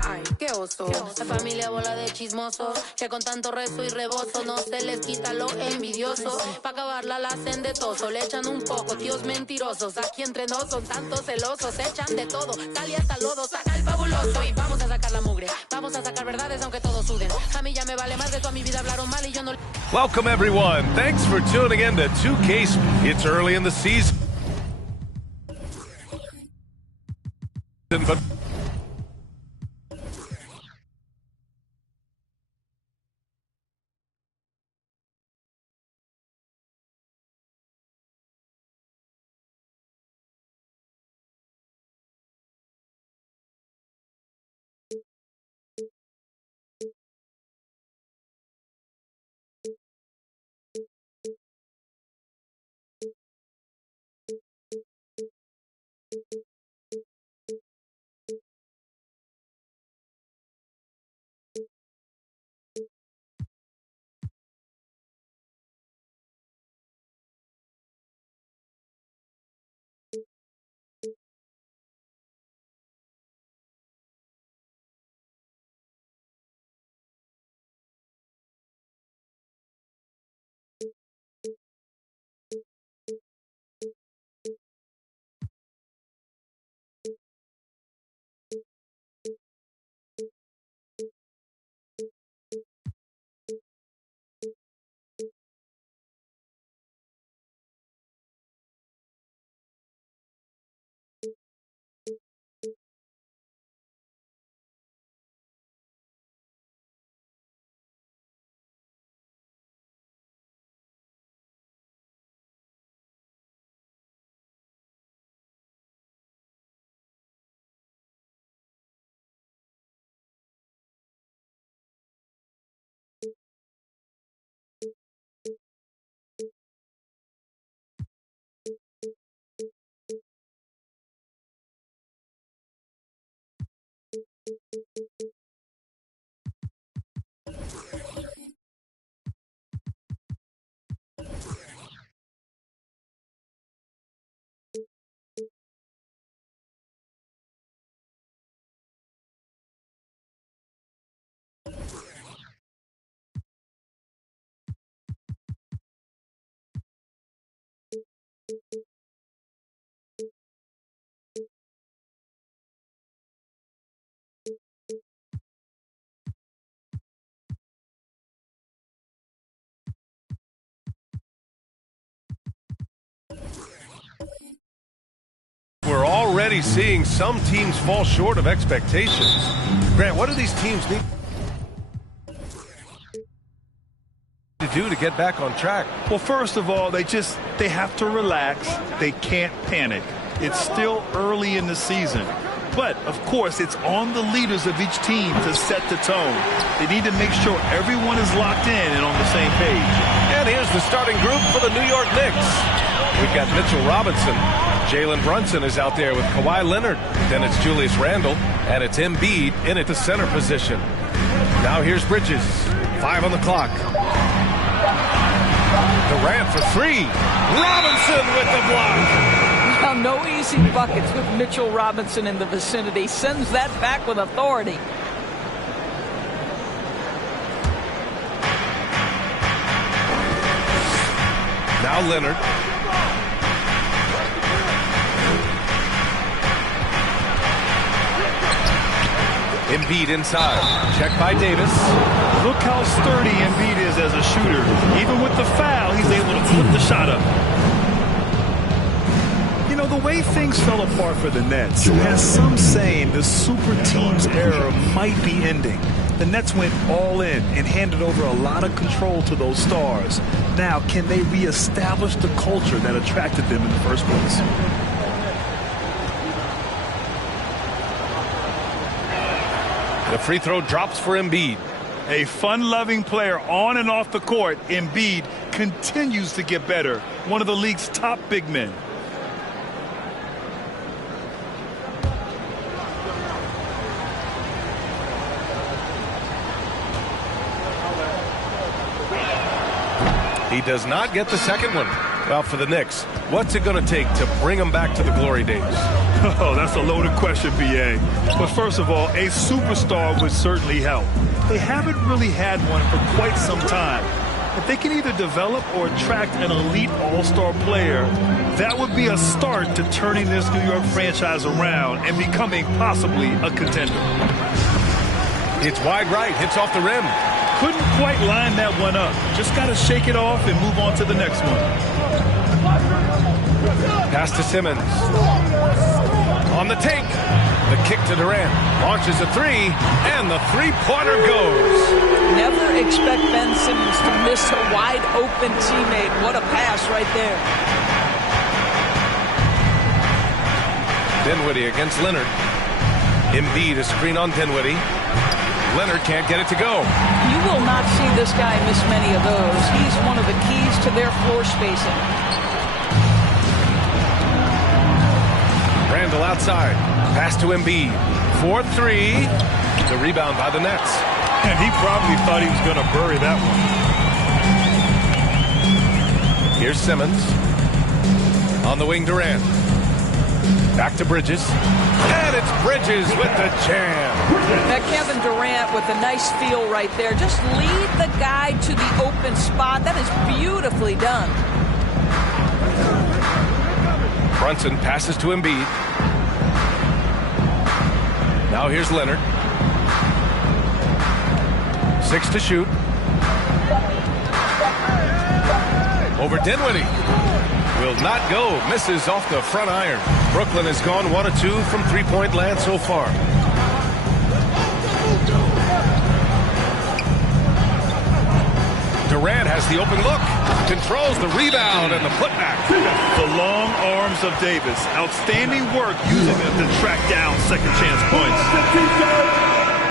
Ay, qué oso, la familia bola de chismosos, que con tanto rezo y rebozo no se les quita lo envidioso, pa' acabarla la hacen de toso, le echan un poco, tíos mentirosos, aquí entre nos son tantos celosos, echan de todo, sal y hasta lodo, saca el fabuloso, y vamos a sacar la mugre, vamos a sacar verdades aunque todos suden, a mí ya me vale más de toda mi vida hablaron mal y yo no... Welcome everyone, thanks for tuning in to 2K. It's early in the season, but we're already seeing some teams fall short of expectations. Grant, what do these teams need to do to get back on track? Well, first of all, they have to relax. They can't panic. It's still early in the season. But, of course, it's on the leaders of each team to set the tone. They need to make sure everyone is locked in and on the same page. And here's the starting group for the New York Knicks. We've got Mitchell Robinson. Jalen Brunson is out there with Kawhi Leonard. Then it's Julius Randle. And it's Embiid in at the center position. Now here's Bridges. 5 on the clock. Durant for 3. Robinson with the block. Now, no easy buckets with Mitchell Robinson in the vicinity. Sends that back with authority. Now Leonard. Embiid inside. Check by Davis. Look how sturdy Embiid is as a shooter. Even with the foul, he's able to put the shot up. You know, the way things fell apart for the Nets has some saying the super team's era might be ending. The Nets went all in and handed over a lot of control to those stars. Now, can they reestablish the culture that attracted them in the first place? The free throw drops for Embiid. A fun-loving player on and off the court, Embiid continues to get better. One of the league's top big men. He does not get the second one. Well, for the Knicks, what's it going to take to bring them back to the glory days? Oh, that's a loaded question, B.A. But first of all, a superstar would certainly help. They haven't really had one for quite some time. If they can either develop or attract an elite all-star player, that would be a start to turning this New York franchise around and becoming possibly a contender. It's wide right, hits off the rim. Couldn't quite line that one up. Just got to shake it off and move on to the next one. Pass to Simmons. On the take. The kick to Durant. Launches a 3, and the three-pointer goes. Never expect Ben Simmons to miss a wide-open teammate. What a pass right there. Dinwiddie against Leonard. Embiid, a screen on Dinwiddie. Leonard can't get it to go. You will not see this guy miss many of those. He's one of the keys to their floor spacing. Randall outside. Pass to Embiid. 4-3. The rebound by the Nets. And he probably thought he was going to bury that one. Here's Simmons. On the wing, Durant. Back to Bridges. And it's Bridges with the jam. That Kevin Durant with a nice feel right there. Just lead the guy to the open spot. That is beautifully done. Brunson passes to Embiid. Now here's Leonard. 6 to shoot. Over Dinwiddie. Will not go. Misses off the front iron. Brooklyn has gone 1 of 2 from three-point land so far. Durant has the open look. Controls the rebound and the putback. The long arms of Davis. Outstanding work using them to track down second chance points.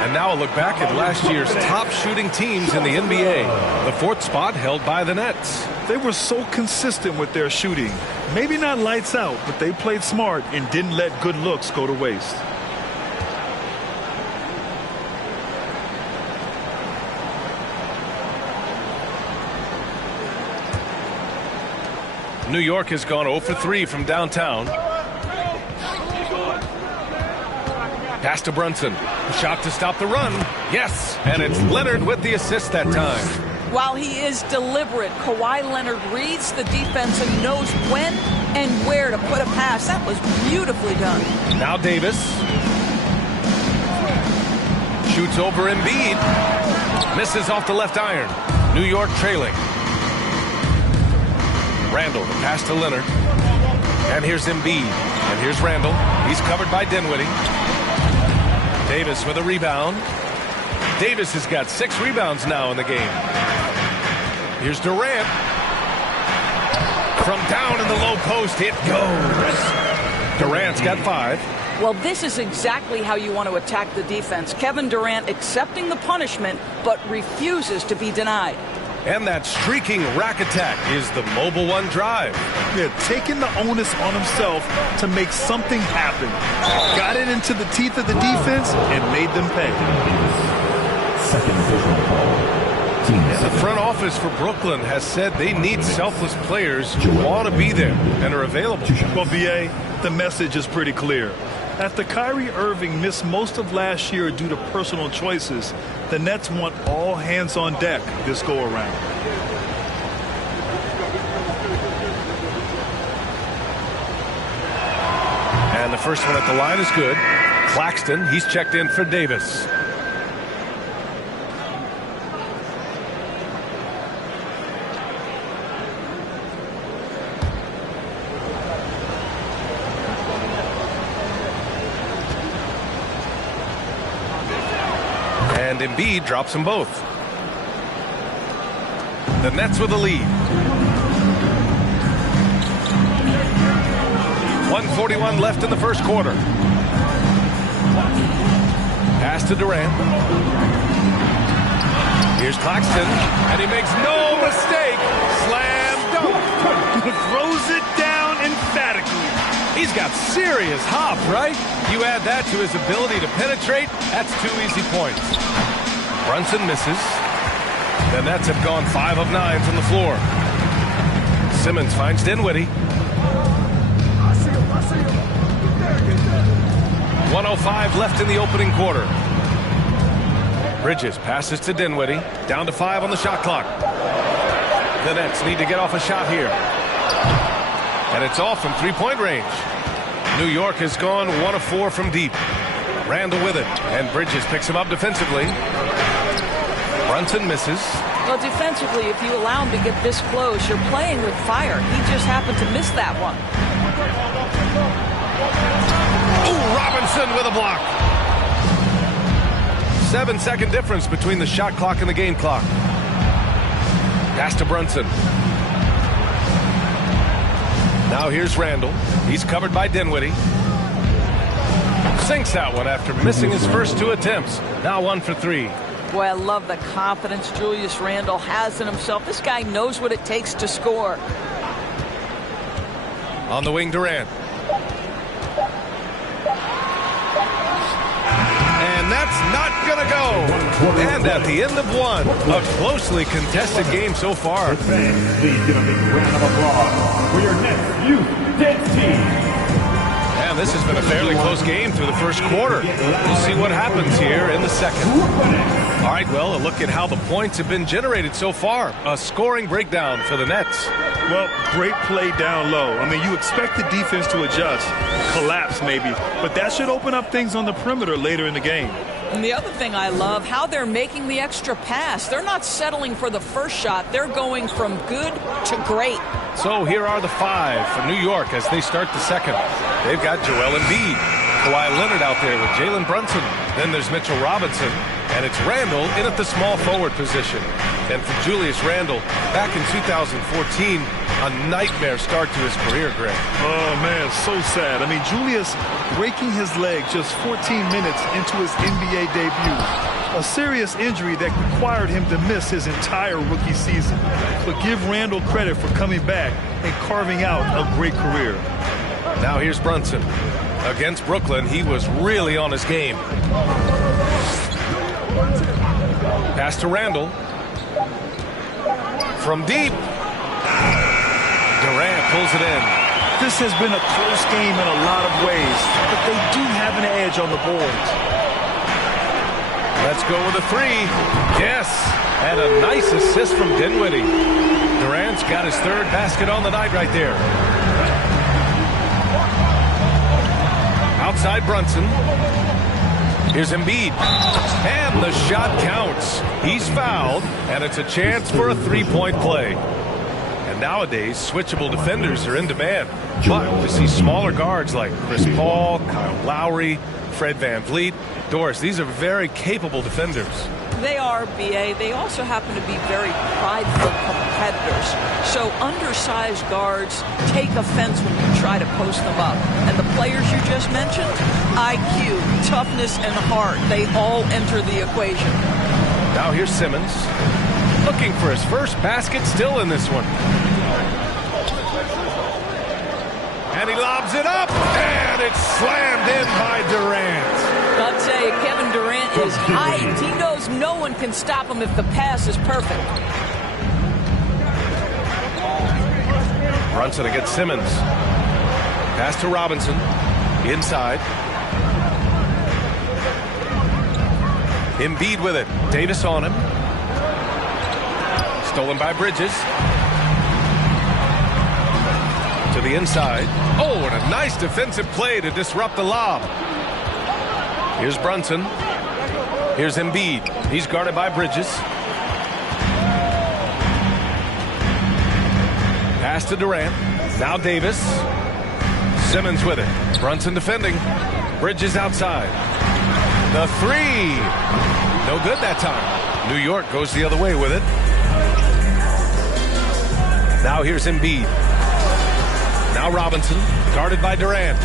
And now a look back at last year's top shooting teams in the NBA. The 4th spot held by the Nets. They were so consistent with their shooting. Maybe not lights out, but they played smart and didn't let good looks go to waste. New York has gone 0 for 3 from downtown. Pass to Brunson. Shot to stop the run. Yes, and it's Leonard with the assist that time. While he is deliberate, Kawhi Leonard reads the defense and knows when and where to put a pass. That was beautifully done. Now Davis. Shoots over Embiid. Misses off the left iron. New York trailing. Randall, the pass to Leonard. And here's Embiid. And here's Randall. He's covered by Dinwiddie. Davis with a rebound. Davis has got 6 rebounds now in the game. Here's Durant. From down in the low post, it goes. Durant's got 5. Well, this is exactly how you want to attack the defense. Kevin Durant accepting the punishment, but refuses to be denied. And that streaking rack attack is the Mobile One drive. Yeah, taking the onus on himself to make something happen. Got it into the teeth of the defense and made them pay. Second official call. The front office for Brooklyn has said they need selfless players who want to be there and are available. Well, B.A., the message is pretty clear. After Kyrie Irving missed most of last year due to personal choices, the Nets want all hands on deck this go-around. And the first one at the line is good. Claxton, he's checked in for Davis. And Embiid drops them both. The Nets with the lead. 1:41 left in the first quarter. Pass to Durant. Here's Claxton, and he makes no mistake. Slam dunk. Throws it down emphatically. He's got serious hop, right? You add that to his ability to penetrate, that's 2 easy points. Brunson misses. The Nets have gone 5 of 9 from the floor. Simmons finds Dinwiddie. 1:05 left in the opening quarter. Bridges passes to Dinwiddie. Down to 5 on the shot clock. The Nets need to get off a shot here. And it's off from three-point range. New York has gone 1 of 4 from deep. Randall with it. And Bridges picks him up defensively. Brunson misses. Well, defensively, if you allow him to get this close, you're playing with fire. He just happened to miss that one. Ooh, Robinson with a block. 7-second difference between the shot clock and the game clock. Pass to Brunson. Now here's Randall. He's covered by Dinwiddie. Sinks that one after missing his first 2 attempts. Now 1 for 3. Boy, I love the confidence Julius Randle has in himself. This guy knows what it takes to score. On the wing, Durant. And that's not going to go. And at the end of 1, a closely contested game so far. Fans, please give a big round of applause for your next youth dance team. And this has been a fairly close game through the first quarter. We'll see what happens here in the second. All right, well, a look at how the points have been generated so far. A scoring breakdown for the Nets. Well, great play down low. I mean, you expect the defense to adjust, collapse maybe, but that should open up things on the perimeter later in the game. And the other thing I love, how they're making the extra pass. They're not settling for the first shot. They're going from good to great. So here are the 5 for New York as they start the second. They've got Joel Embiid, Kawhi Leonard out there with Jalen Brunson. Then there's Mitchell Robinson, and it's Randall in at the small forward position. And for Julius Randle, back in 2014, a nightmare start to his career, Greg. Oh, man, so sad. I mean, Julius breaking his leg just 14 minutes into his NBA debut. A serious injury that required him to miss his entire rookie season. But give Randall credit for coming back and carving out a great career. Now here's Brunson. Against Brooklyn, he was really on his game. Pass to Randall. From deep. Durant pulls it in. This has been a close game in a lot of ways, but they do have an edge on the boards. Let's go with a 3. Yes, and a nice assist from Dinwiddie. Durant's got his 3rd basket on the night right there. Outside Brunson. Here's Embiid. And the shot counts. He's fouled, and it's a chance for a 3-point play. And nowadays, switchable defenders are in demand. But to see smaller guards like Chris Paul, Kyle Lowry, Fred VanVleet, Doris, these are very capable defenders. They are, B.A. They also happen to be very prideful competitors. So undersized guards take offense when you try to post them up. And the players you just mentioned, IQ, toughness, and heart, they all enter the equation. Now here's Simmons. Looking for his first basket, still in this one. And he lobs it up, and it's slammed in by Durant. I'll tell you, Kevin Durant is hyped. He knows no one one can stop him if the pass is perfect. Brunson against Simmons. Pass to Robinson. Inside. Embiid with it. Davis on him. Stolen by Bridges. To the inside. Oh, and a nice defensive play to disrupt the lob. Here's Brunson. Here's Embiid. He's guarded by Bridges. Pass to Durant. Now Davis. Simmons with it. Brunson defending. Bridges outside. The three. No good that time. New York goes the other way with it. Now here's Embiid. Now Robinson. Guarded by Durant.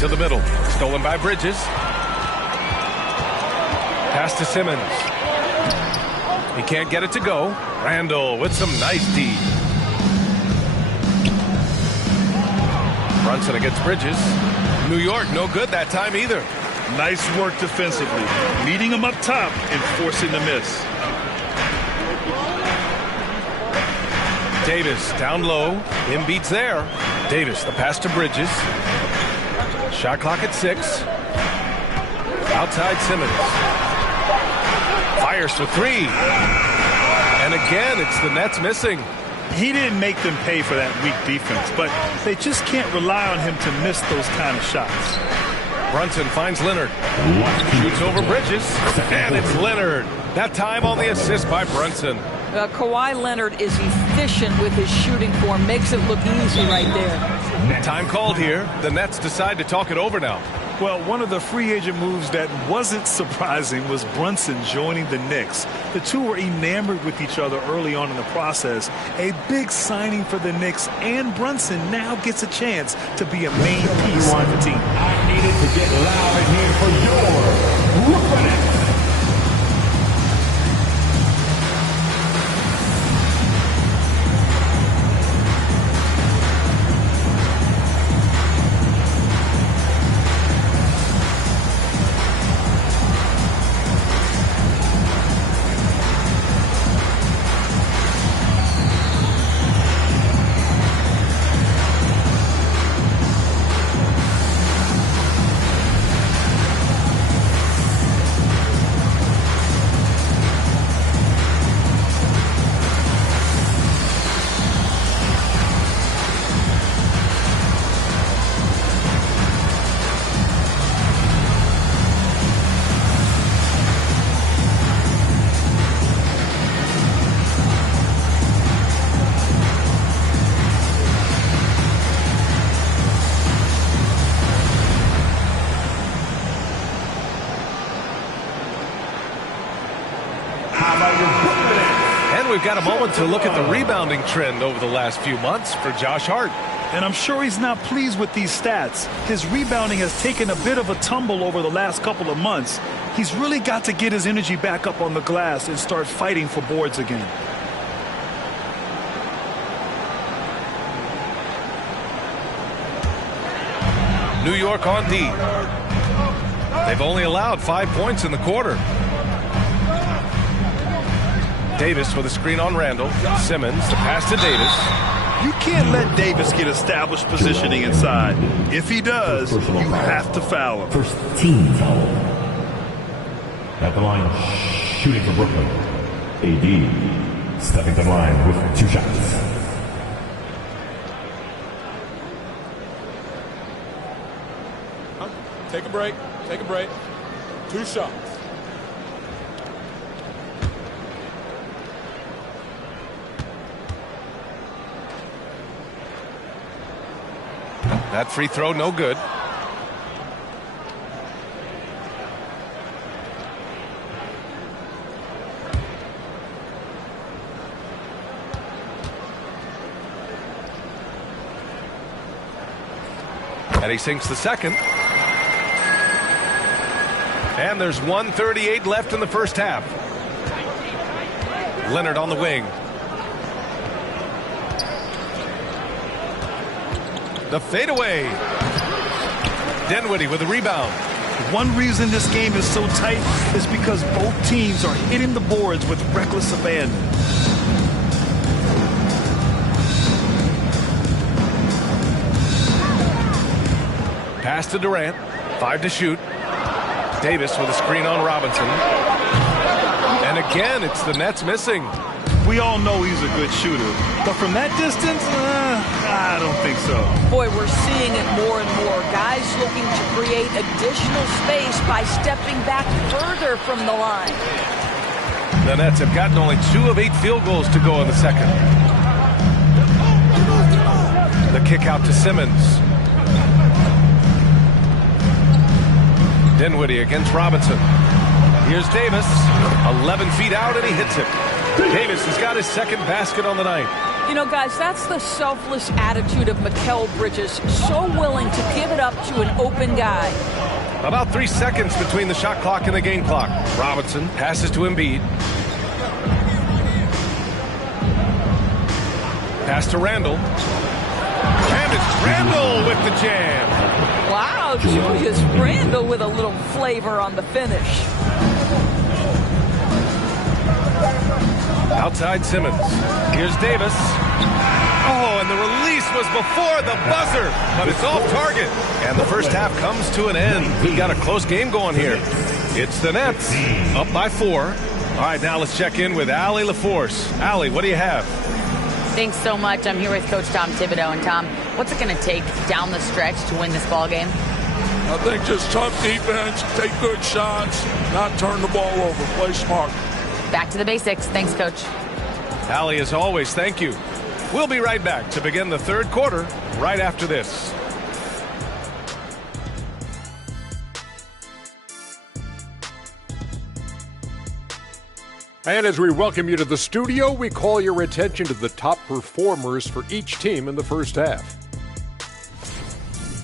To the middle. Stolen by Bridges. Pass to Simmons. He can't get it to go. Randall with some nice D. Brunson against Bridges. New York no good that time either. Nice work defensively. Meeting him up top and forcing the miss. Davis down low. Embiid's there. Davis, the pass to Bridges. Shot clock at 6. Outside Simmons. Fires for 3. And again, it's the Nets missing. He didn't make them pay for that weak defense, but they just can't rely on him to miss those kind of shots. Brunson finds Leonard. Shoots over Bridges. And it's Leonard. That time on the assist by Brunson. Kawhi Leonard is efficient with his shooting form. Makes it look easy right there. Time called here. The Nets decide to talk it over now. Well, one of the free agent moves that wasn't surprising was Brunson joining the Knicks. The two were enamored with each other early on in the process. A big signing for the Knicks, and Brunson now gets a chance to be a main piece of the team. I needed to get loud in here for your Brooklyn Nets. We've got a moment to look at the rebounding trend over the last few months for Josh Hart. And I'm sure he's not pleased with these stats. His rebounding has taken a bit of a tumble over the last couple of months. He's really got to get his energy back up on the glass and start fighting for boards again. New York on D. They've only allowed 5 points in the quarter. Davis with a screen on Randall. Simmons, the pass to Davis. You can't let Davis get established positioning inside. If he does, you have to foul him. First team foul. At the line, shooting for Brooklyn. AD stepping to the line with 2 shots. Take a break. Take a break. 2 shots. That free throw, no good. And he sinks the second. And there's 1:38 left in the first half. Leonard on the wing. The fadeaway. Dinwiddie with the rebound. One reason this game is so tight is because both teams are hitting the boards with reckless abandon. Pass to Durant. 5 to shoot. Davis with a screen on Robinson. And again, it's the Nets missing. We all know he's a good shooter, but from that distance, I don't think so. Boy, we're seeing it more and more. Guys looking to create additional space by stepping back further from the line. The Nets have gotten only 2 of 8 field goals to go in the second. The kick out to Simmons. Dinwiddie against Robinson. Here's Davis. 11 feet out, and he hits it. Davis has got his second basket on the night. You know, guys, that's the selfless attitude of Mikal Bridges. So willing to give it up to an open guy. About 3 seconds between the shot clock and the game clock. Robinson passes to Embiid. Pass to Randall. And it's Randall with the jam. Wow, Julius Randall with a little flavor on the finish. Outside Simmons. Here's Davis. Oh, and the release was before the buzzer, but it's off target. And the first half comes to an end. We got a close game going here. It's the Nets up by 4. All right, now let's check in with Allie LaForce. Allie, what do you have? Thanks so much. I'm here with Coach Tom Thibodeau. And Tom, what's it going to take down the stretch to win this ball game? I think just tough defense, take good shots, not turn the ball over, play smart. Back to the basics. Thanks, Coach. Allie, as always, thank you. We'll be right back to begin the third quarter right after this. And as we welcome you to the studio, we call your attention to the top performers for each team in the first half.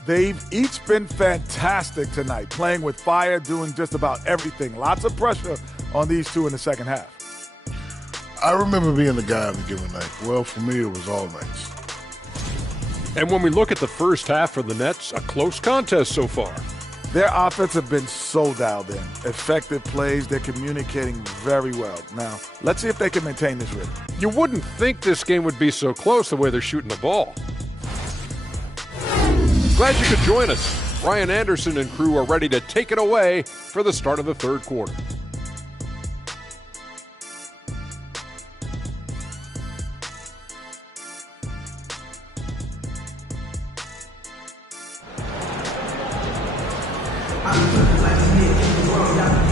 They've each been fantastic tonight, playing with fire, doing just about everything. Lots of pressure on these two in the second half. I remember being the guy on a given night. Well, for me, it was all nights. And when we look at the first half for the Nets, a close contest so far. Their offense have been so dialed in. Effective plays, they're communicating very well. Now, let's see if they can maintain this rhythm. You wouldn't think this game would be so close the way they're shooting the ball. Glad you could join us. Ryan Anderson and crew are ready to take it away for the start of the third quarter.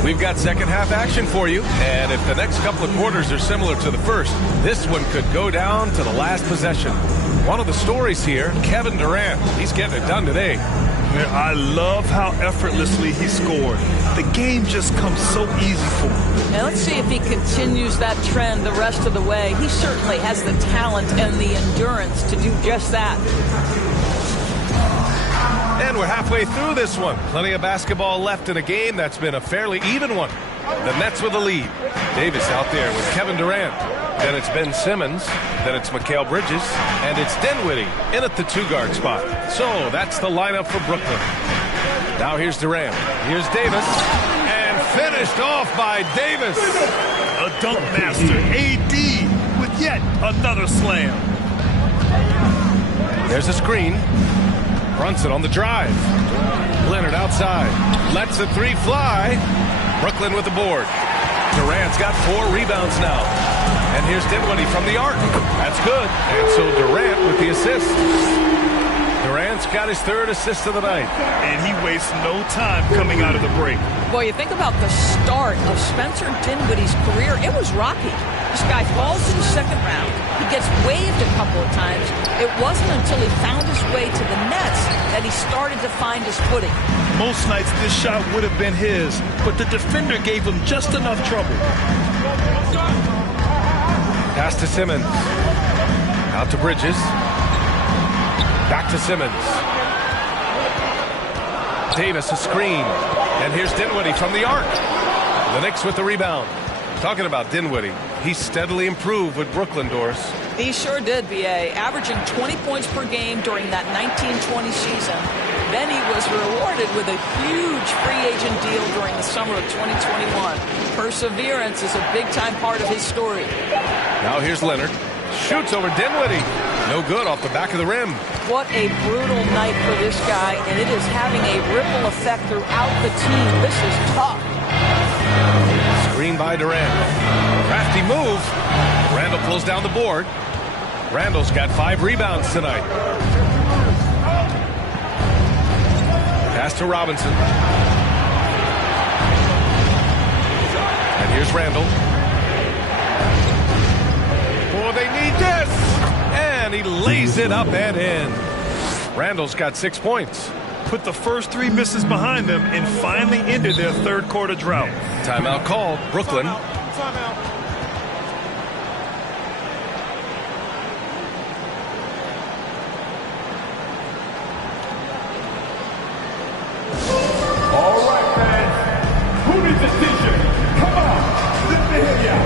We've got second half action for you, and if the next couple of quarters are similar to the first, this one could go down to the last possession. One of the stories here, Kevin Durant. He's getting it done today. Man, I love how effortlessly he scored. The game just comes so easy for him. Now let's see if he continues that trend the rest of the way. He certainly has the talent and the endurance to do just that. And we're halfway through this one. Plenty of basketball left in a game that's been a fairly even one. The Nets with the lead. Davis out there with Kevin Durant. Then it's Ben Simmons. Then it's Mikal Bridges. And it's Dinwiddie in at the 2-guard spot. So that's the lineup for Brooklyn. Now here's Durant. Here's Davis. And finished off by Davis. A dunk master, AD, with yet another slam. There's a screen. Brunson on the drive. Leonard outside. Lets the 3 fly. Brooklyn with the board. Durant's got 4 rebounds now. And here's Dinwiddie from the arc. That's good. And so Durant with the assist. Durant's got his 3rd assist of the night. And he wastes no time coming out of the break. Boy, you think about the start of Spencer Dinwiddie's career. It was rocky. This guy falls to the second round. He gets waived a couple of times. It wasn't until he found his way to the Nets that he started to find his footing. Most nights this shot would have been his, but the defender gave him just enough trouble. Pass to Simmons. Out to Bridges. Back to Simmons. Davis a screen. And here's Dinwiddie from the arc. The Knicks with the rebound. Talking about Dinwiddie, he steadily improved with Brooklyn, Doris. He sure did, B.A., averaging 20 points per game during that 19-20 season. Then he was rewarded with a huge free agent deal during the summer of 2021. Perseverance is a big-time part of his story. Now here's Leonard. Shoots over Dinwiddie. No good off the back of the rim. What a brutal night for this guy, and it is having a ripple effect throughout the team. This is tough. Screen by Durant. Crafty move. Randall pulls down the board. Randall's got 5 rebounds tonight. Pass to Robinson. And here's Randall. Oh, they need this! And he lays it up and in. Randall's got 6 points. Put the first 3 misses behind them and finally ended their third quarter drought. Timeout called. Brooklyn. Timeout. All right, fans. Who needs a t-shirt? Come on, let me hear ya.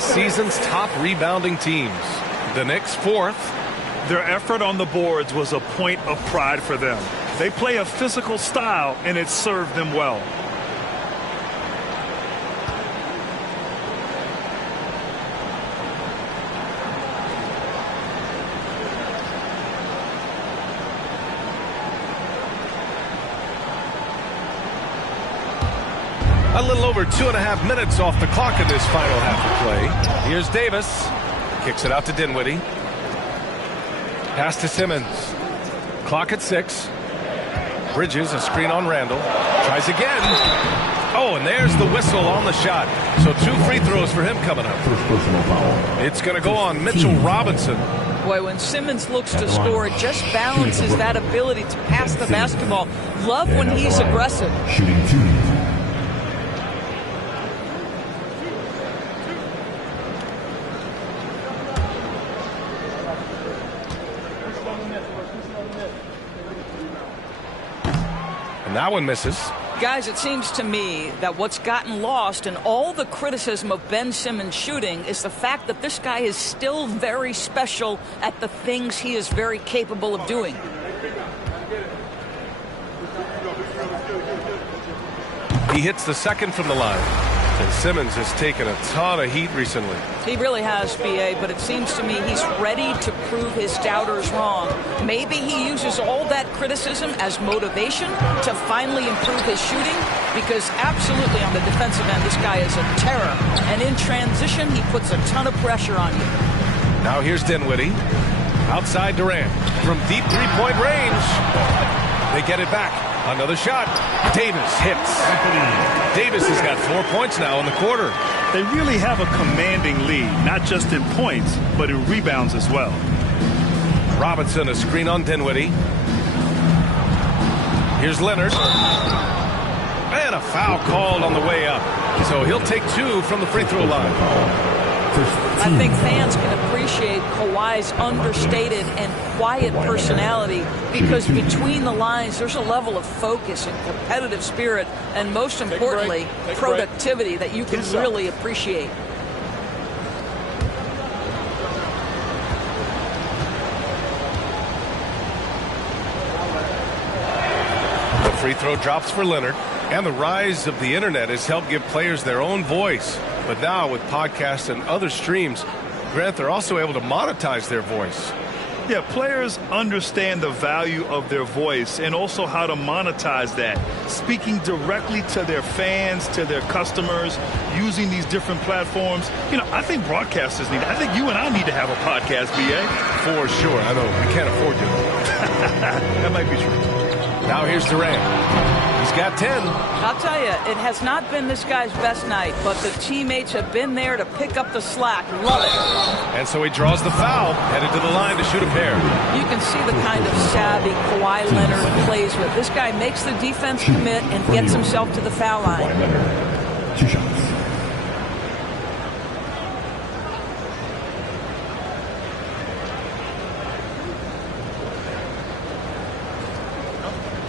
Season's top rebounding teams. The Knicks 4th. Their effort on the boards was a point of pride for them. They play a physical style, and it served them well. A little over 2.5 minutes off the clock in this final half of play. Here's Davis. Kicks it out to Dinwiddie. Pass to Simmons. Clock at 6. Bridges, a screen on Randall. Tries again. Oh, and there's the whistle on the shot. So 2 free throws for him coming up. First personal foul. It's going to go on Mitchell Robinson. Boy, when Simmons looks to score, it just balances that ability to pass the basketball. Love when he's aggressive. Shooting 2. And that one misses. Guys, it seems to me that what's gotten lost in all the criticism of Ben Simmons shooting is the fact that this guy is still very special at the things he is very capable of doing. He hits the second from the line. And Simmons has taken a ton of heat recently. He really has, B.A., but it seems to me he's ready to prove his doubters wrong. Maybe he uses all that criticism as motivation to finally improve his shooting, because absolutely on the defensive end, this guy is a terror. And in transition, he puts a ton of pressure on you. Now here's Dinwiddie. Outside Durant. From deep three-point range. They get it back. Another shot. Davis hits. Davis has got 4 points now in the quarter. They really have a commanding lead, not just in points, but in rebounds as well. Robinson, a screen on Dinwiddie. Here's Leonard. And a foul called on the way up. So he'll take 2 from the free throw line. I think fans can appreciate Kawhi's understated and quiet personality, because between the lines there's a level of focus and competitive spirit, and most importantly, productivity that you can really appreciate. The free throw drops for Leonard. And the rise of the internet has helped give players their own voice. But now with podcasts and other streams, Grant, they're also able to monetize their voice. Yeah, players understand the value of their voice and also how to monetize that. Speaking directly to their fans, to their customers, using these different platforms. You know, I think broadcasters need, I think you and I need to have a podcast, BA. For sure. I know we can't afford to. That might be true. Now here's Durant. He's got 10. I'll tell you, it has not been this guy's best night, but the teammates have been there to pick up the slack. Love it. And so he draws the foul, headed to the line to shoot a pair. You can see the kind of savvy Kawhi Leonard plays with. This guy makes the defense commit and gets himself to the foul line. Kawhi Leonard, 2 shots.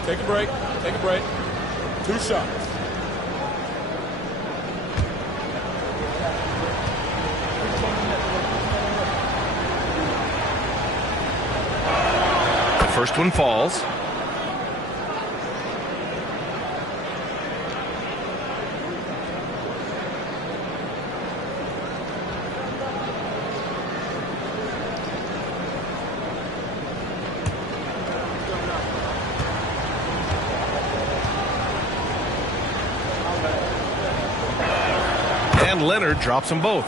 Take a break. Take a break. 2 shots. The first one falls. And Leonard drops them both.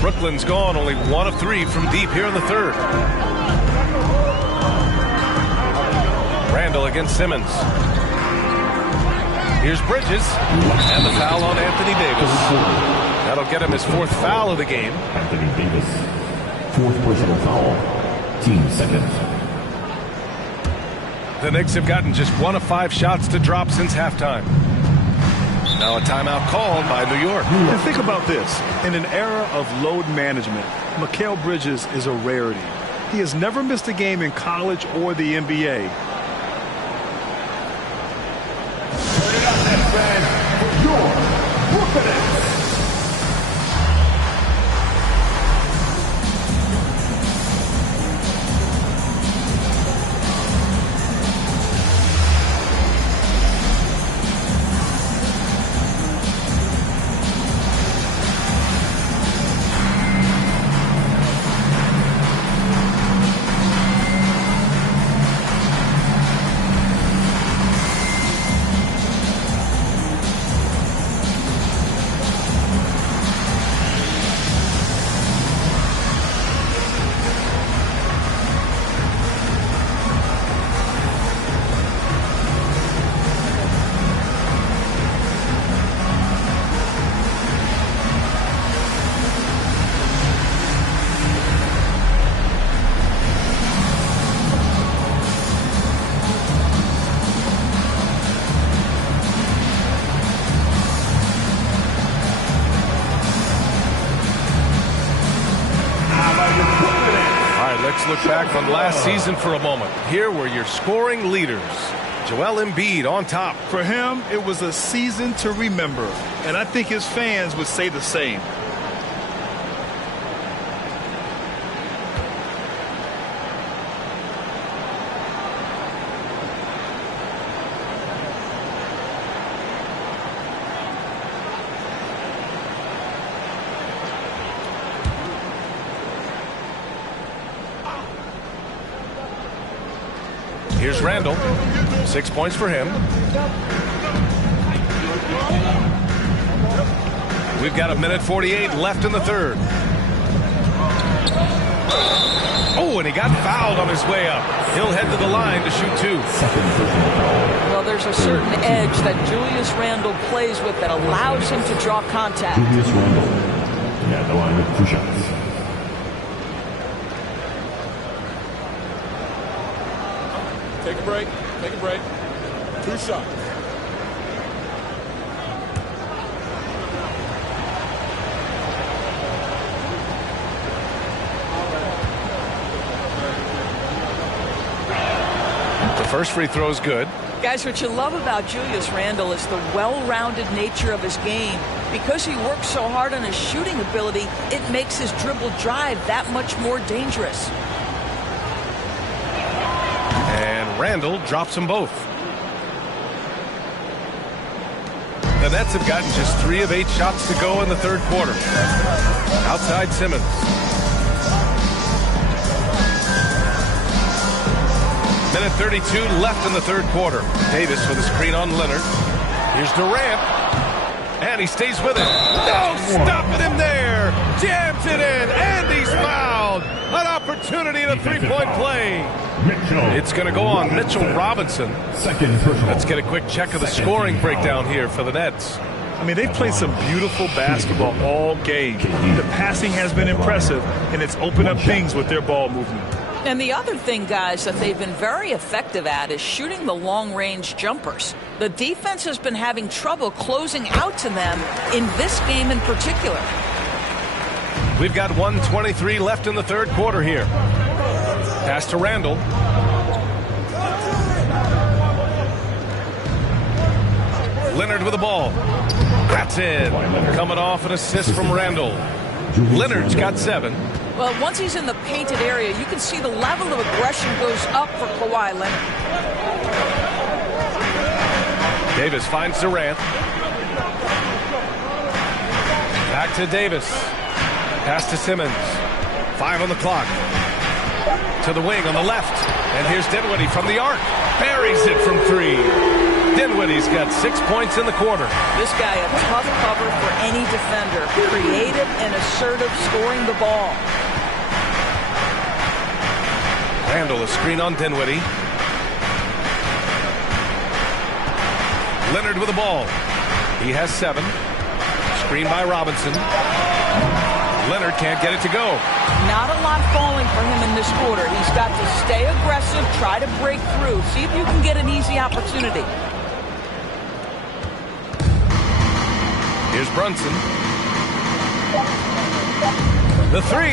Brooklyn's gone only 1 of 3 from deep here in the third. Randall against Simmons. Here's Bridges. And the foul on Anthony Davis. That'll get him his 4th foul of the game. Anthony Davis, 4th personal foul, team second. The Knicks have gotten just 1 of 5 shots to drop since halftime. Now a timeout called by New York. And think about this. In an era of load management, Mikal Bridges is a rarity. He has never missed a game in college or the NBA. Turn it up, Nets fans, for your Brooklyn Nets. Look back on last season for a moment. Here were your scoring leaders. Joel Embiid on top. For him, it was a season to remember, and I think his fans would say the same. Here's Randall. 6 points for him. We've got 1:48 left in the third. Oh, and he got fouled on his way up. He'll head to the line to shoot 2. Well, there's a certain edge that Julius Randle plays with that allows him to draw contact. Julius Randle, at the line with 2 shots. Take a break. Take a break. 2 shots. The first free throw is good. Guys, what you love about Julius Randle is the well-rounded nature of his game. Because he works so hard on his shooting ability, it makes his dribble drive that much more dangerous. And Randall drops them both. The Nets have gotten just 3 of 8 shots to go in the third quarter. Outside Simmons. Minute 32 left in the third quarter. Davis with a screen on Leonard. Here's Durant. And he stays with it. No, stopping him there. Jams it in. And he's fouled. An opportunity in a three-point play. It's going to go on Mitchell Robinson. Let's get a quick check of the scoring breakdown here for the Nets. I mean, they've played some beautiful basketball all game. The passing has been impressive, and it's opened up things with their ball movement. And the other thing, guys, that they've been very effective at is shooting the long-range jumpers. The defense has been having trouble closing out to them in this game in particular. We've got 1:23 left in the third quarter here. Pass to Randall. Leonard with the ball. That's in. Coming off an assist from Randall. Leonard's got 7. Well, once he's in the painted area, you can see the level of aggression goes up for Kawhi Leonard. Davis finds Durant. Back to Davis. Pass to Simmons. 5 on the clock. To the wing on the left. And here's Dinwiddie from the arc. Buries it from 3. Dinwiddie's got 6 points in the quarter. This guy a tough cover for any defender. Creative and assertive scoring the ball. Randall a screen on Dinwiddie. Leonard with the ball. He has 7. Screen by Robinson. Leonard can't get it to go. Not a lot falling for him in this quarter. He's got to stay aggressive, try to break through, see if you can get an easy opportunity. Here's Brunson. The 3.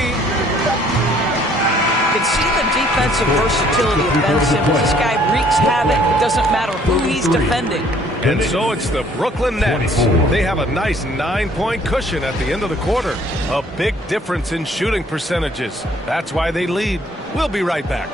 You can see the defensive versatility of Ben Simmons. This guy wreaks havoc. It doesn't matter who he's defending. And so it's the Brooklyn Nets. They have a nice 9-point cushion at the end of the quarter. A big difference in shooting percentages. That's why they lead. We'll be right back.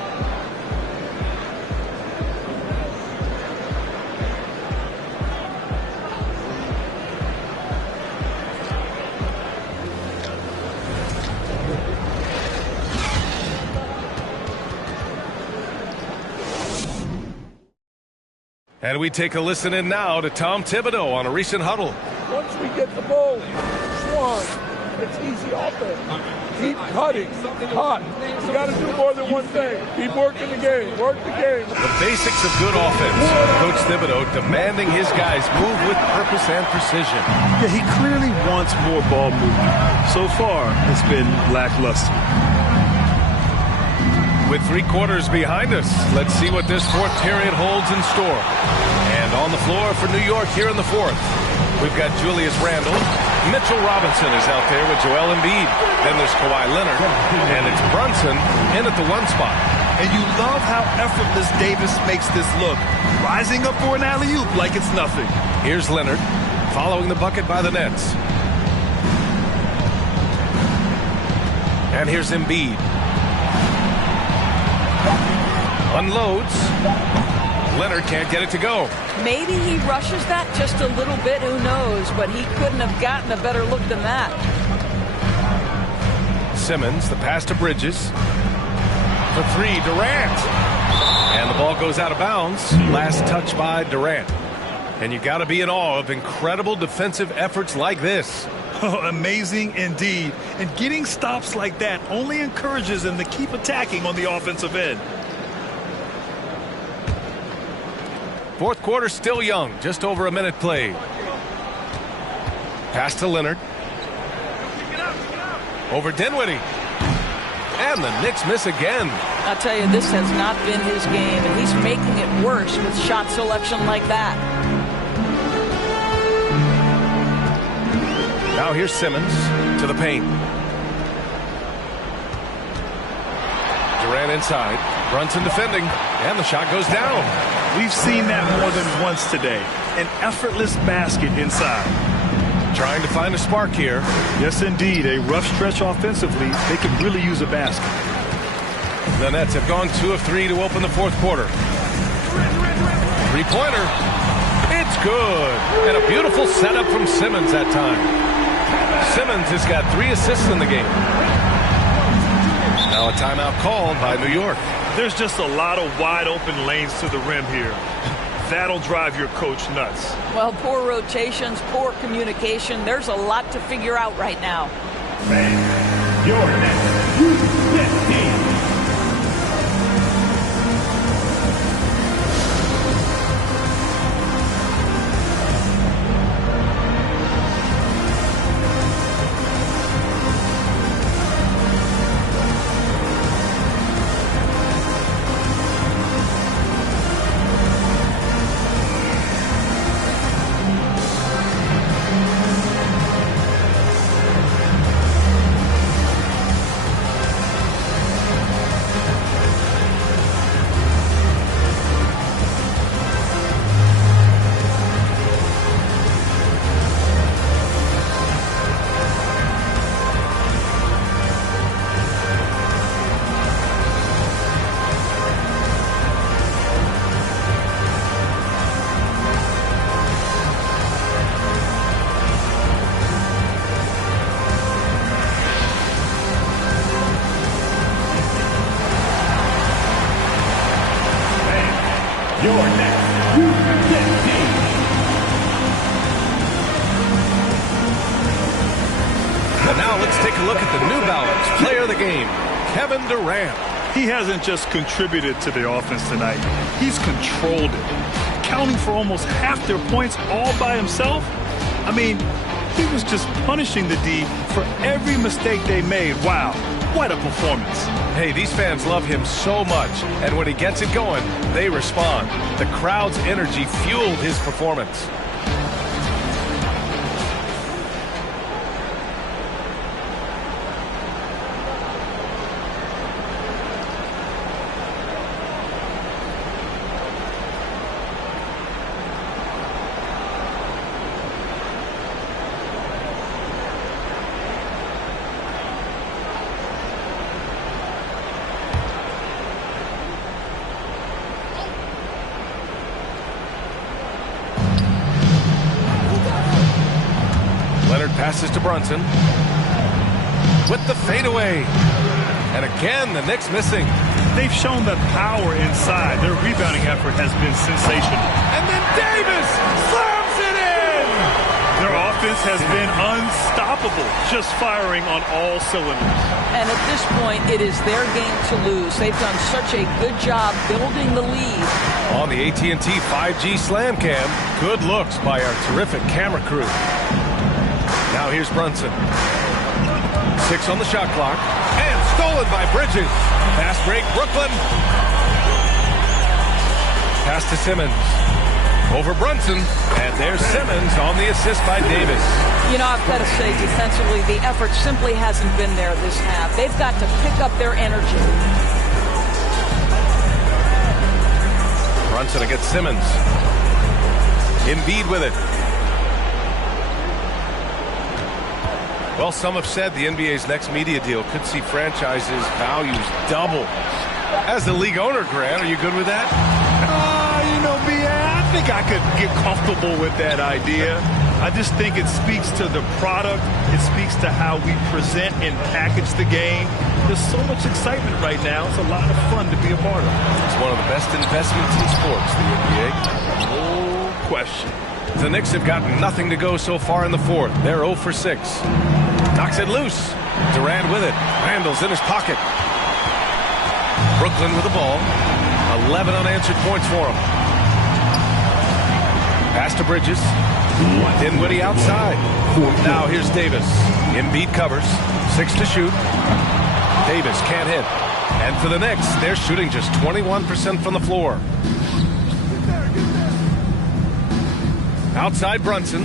And we take a listen in now to Tom Thibodeau on a recent huddle. Once we get the ball, Swan, it's easy offense. Keep cutting, cut. You got to do more than one thing. Keep working the game, work the game. The basics of good offense. Coach Thibodeau demanding his guys move with purpose and precision. Yeah, he clearly wants more ball movement. So far, it's been lackluster. With 3 quarters behind us, let's see what this fourth period holds in store. And on the floor for New York here in the fourth, we've got Julius Randle. Mitchell Robinson is out there with Joel Embiid. Then there's Kawhi Leonard. And it's Brunson in at the 1 spot. And you love how effortless Davis makes this look. Rising up for an alley-oop like it's nothing. Here's Leonard, following the bucket by the Nets. And here's Embiid. Unloads. Leonard can't get it to go. Maybe he rushes that just a little bit, who knows, but he couldn't have gotten a better look than that. Simmons, the pass to Bridges. For 3, Durant. And the ball goes out of bounds. Last touch by Durant. And you got to be in awe of incredible defensive efforts like this. Oh, amazing indeed. And getting stops like that only encourages them to keep attacking on the offensive end. Fourth quarter still young, just over a minute played. Pass to Leonard. Over Dinwiddie. And the Knicks miss again. I'll tell you, this has not been his game, and he's making it worse with shot selection like that. Now here's Simmons to the paint. Durant inside. Brunson defending. And the shot goes down. We've seen that more than once today. An effortless basket inside. Trying to find a spark here. Yes, indeed. A rough stretch offensively. They could really use a basket. The Nets have gone 2 of 3 to open the fourth quarter. 3-pointer. It's good. And a beautiful setup from Simmons that time. Simmons has got 3 assists in the game. Now a timeout called by New York. There's just a lot of wide open lanes to the rim here. That'll drive your coach nuts. Well, poor rotations, poor communication. There's a lot to figure out right now. Your next 15. Your next 15. And now let's take a look at the New Balance player of the game, Kevin Durant. He hasn't just contributed to the offense tonight. He's controlled it, accounting for almost half their points all by himself. I mean, he was just punishing the D for every mistake they made. Wow, what a performance. Hey, these fans love him so much, and when he gets it going, they respond. The crowd's energy fueled his performance. Passes to Brunson. With the fadeaway. And again, the Knicks missing. They've shown that power inside. Their rebounding effort has been sensational. And then Davis slams it in! Their offense has been unstoppable, just firing on all cylinders. And at this point, it is their game to lose. They've done such a good job building the lead. On the AT&T 5G Slam Cam, good looks by our terrific camera crew. Now here's Brunson. 6 on the shot clock. And stolen by Bridges. Fast break, Brooklyn. Pass to Simmons. Over Brunson. And there's Simmons on the assist by Davis. You know, I've got to say, defensively, the effort simply hasn't been there this half. They've got to pick up their energy. Brunson against Simmons. Embiid with it. Well, some have said the NBA's next media deal could see franchises' values double. As the league owner, Grant, are you good with that? You know, B.A., I think I could get comfortable with that idea. I just think it speaks to the product. It speaks to how we present and package the game. There's so much excitement right now. It's a lot of fun to be a part of. It's one of the best investments in sports, the NBA. No question. The Knicks have gotten nothing to go so far in the fourth. They're 0 for 6. Knocks it loose. Durant with it. Randall's in his pocket. Brooklyn with the ball. 11 unanswered points for him. Pass to Bridges. Dinwiddie outside. Now here's Davis. Embiid covers. 6 to shoot. Davis can't hit. And for the Knicks, they're shooting just 21% from the floor. Outside Brunson.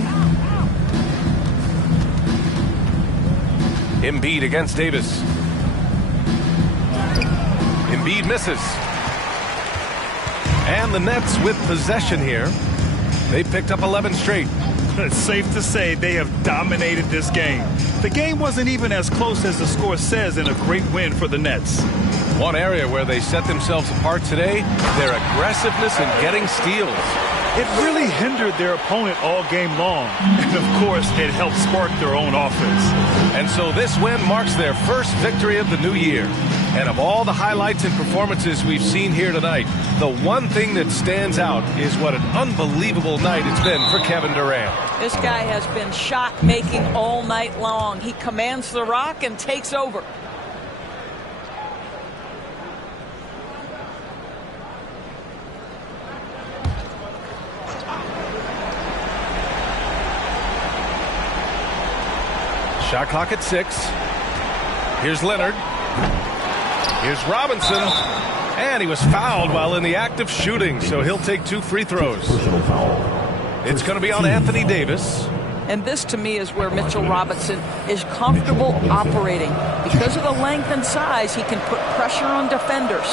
Embiid against Davis. Embiid misses. And the Nets with possession here. They picked up 11 straight. It's safe to say they have dominated this game. The game wasn't even as close as the score says in a great win for the Nets. One area where they set themselves apart today, their aggressiveness in getting steals. It really hindered their opponent all game long. And, of course, it helped spark their own offense. And so this win marks their first victory of the new year. And of all the highlights and performances we've seen here tonight, the one thing that stands out is what an unbelievable night it's been for Kevin Durant. This guy has been shot-making all night long. He commands the rock and takes over. Shot clock at 6. Here's Leonard. Here's Robinson. And he was fouled while in the act of shooting, so he'll take 2 free throws. It's going to be on Anthony Davis. And this, to me, is where Mitchell Robinson is comfortable operating. Because of the length and size, he can put pressure on defenders.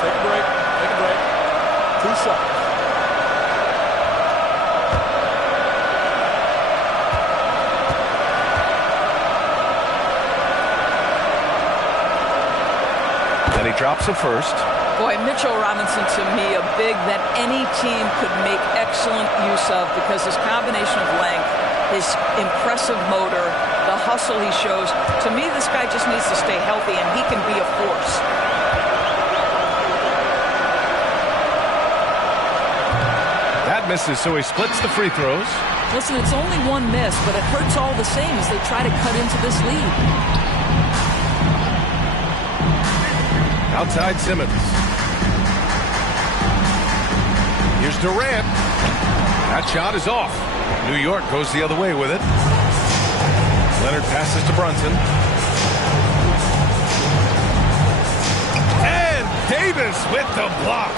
Take a break. Take a break. 2 shots. And he drops a first. Boy, Mitchell Robinson, to me, a big that any team could make excellent use of because his combination of length, his impressive motor, the hustle he shows. To me, this guy just needs to stay healthy, and he can be a force. That misses, so he splits the free throws. Listen, it's only one miss, but it hurts all the same as they try to cut into this lead. Outside Simmons. Here's Durant. That shot is off. New York goes the other way with it. Leonard passes to Brunson. And Davis with the block.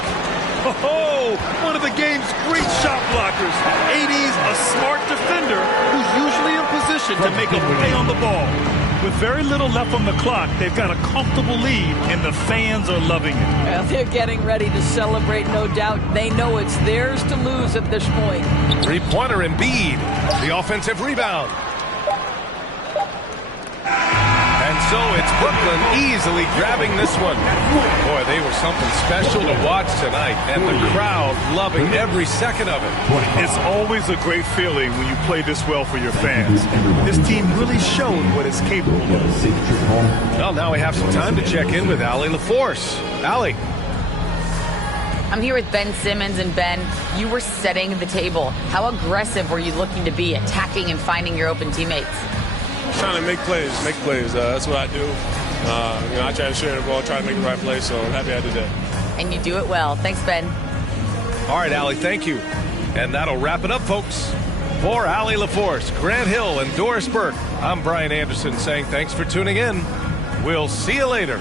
Oh, one of the game's great shot blockers. AD's a smart defender who's usually in position to make a play on the ball. With very little left on the clock, they've got a comfortable lead, and the fans are loving it. Well, they're getting ready to celebrate, no doubt. They know it's theirs to lose at this point. Three-pointer Embiid. The offensive rebound. And so it's Brooklyn easily grabbing this one. Boy, they were something special to watch tonight, and the crowd loving every second of it. It's always a great feeling when you play this well for your fans. This team really showed what it's capable of. Well, now we have some time to check in with Allie LaForce. Allie. I'm here with Ben Simmons, and Ben, you were setting the table. How aggressive were you looking to be, attacking and finding your open teammates? Trying to make plays. That's what I do. I try to share the ball, try to make the right play, so I'm happy I did that. And you do it well. Thanks, Ben. All right, Allie, thank you. And that'll wrap it up, folks. For Allie LaForce, Grant Hill, and Doris Burke, I'm Brian Anderson saying thanks for tuning in. We'll see you later.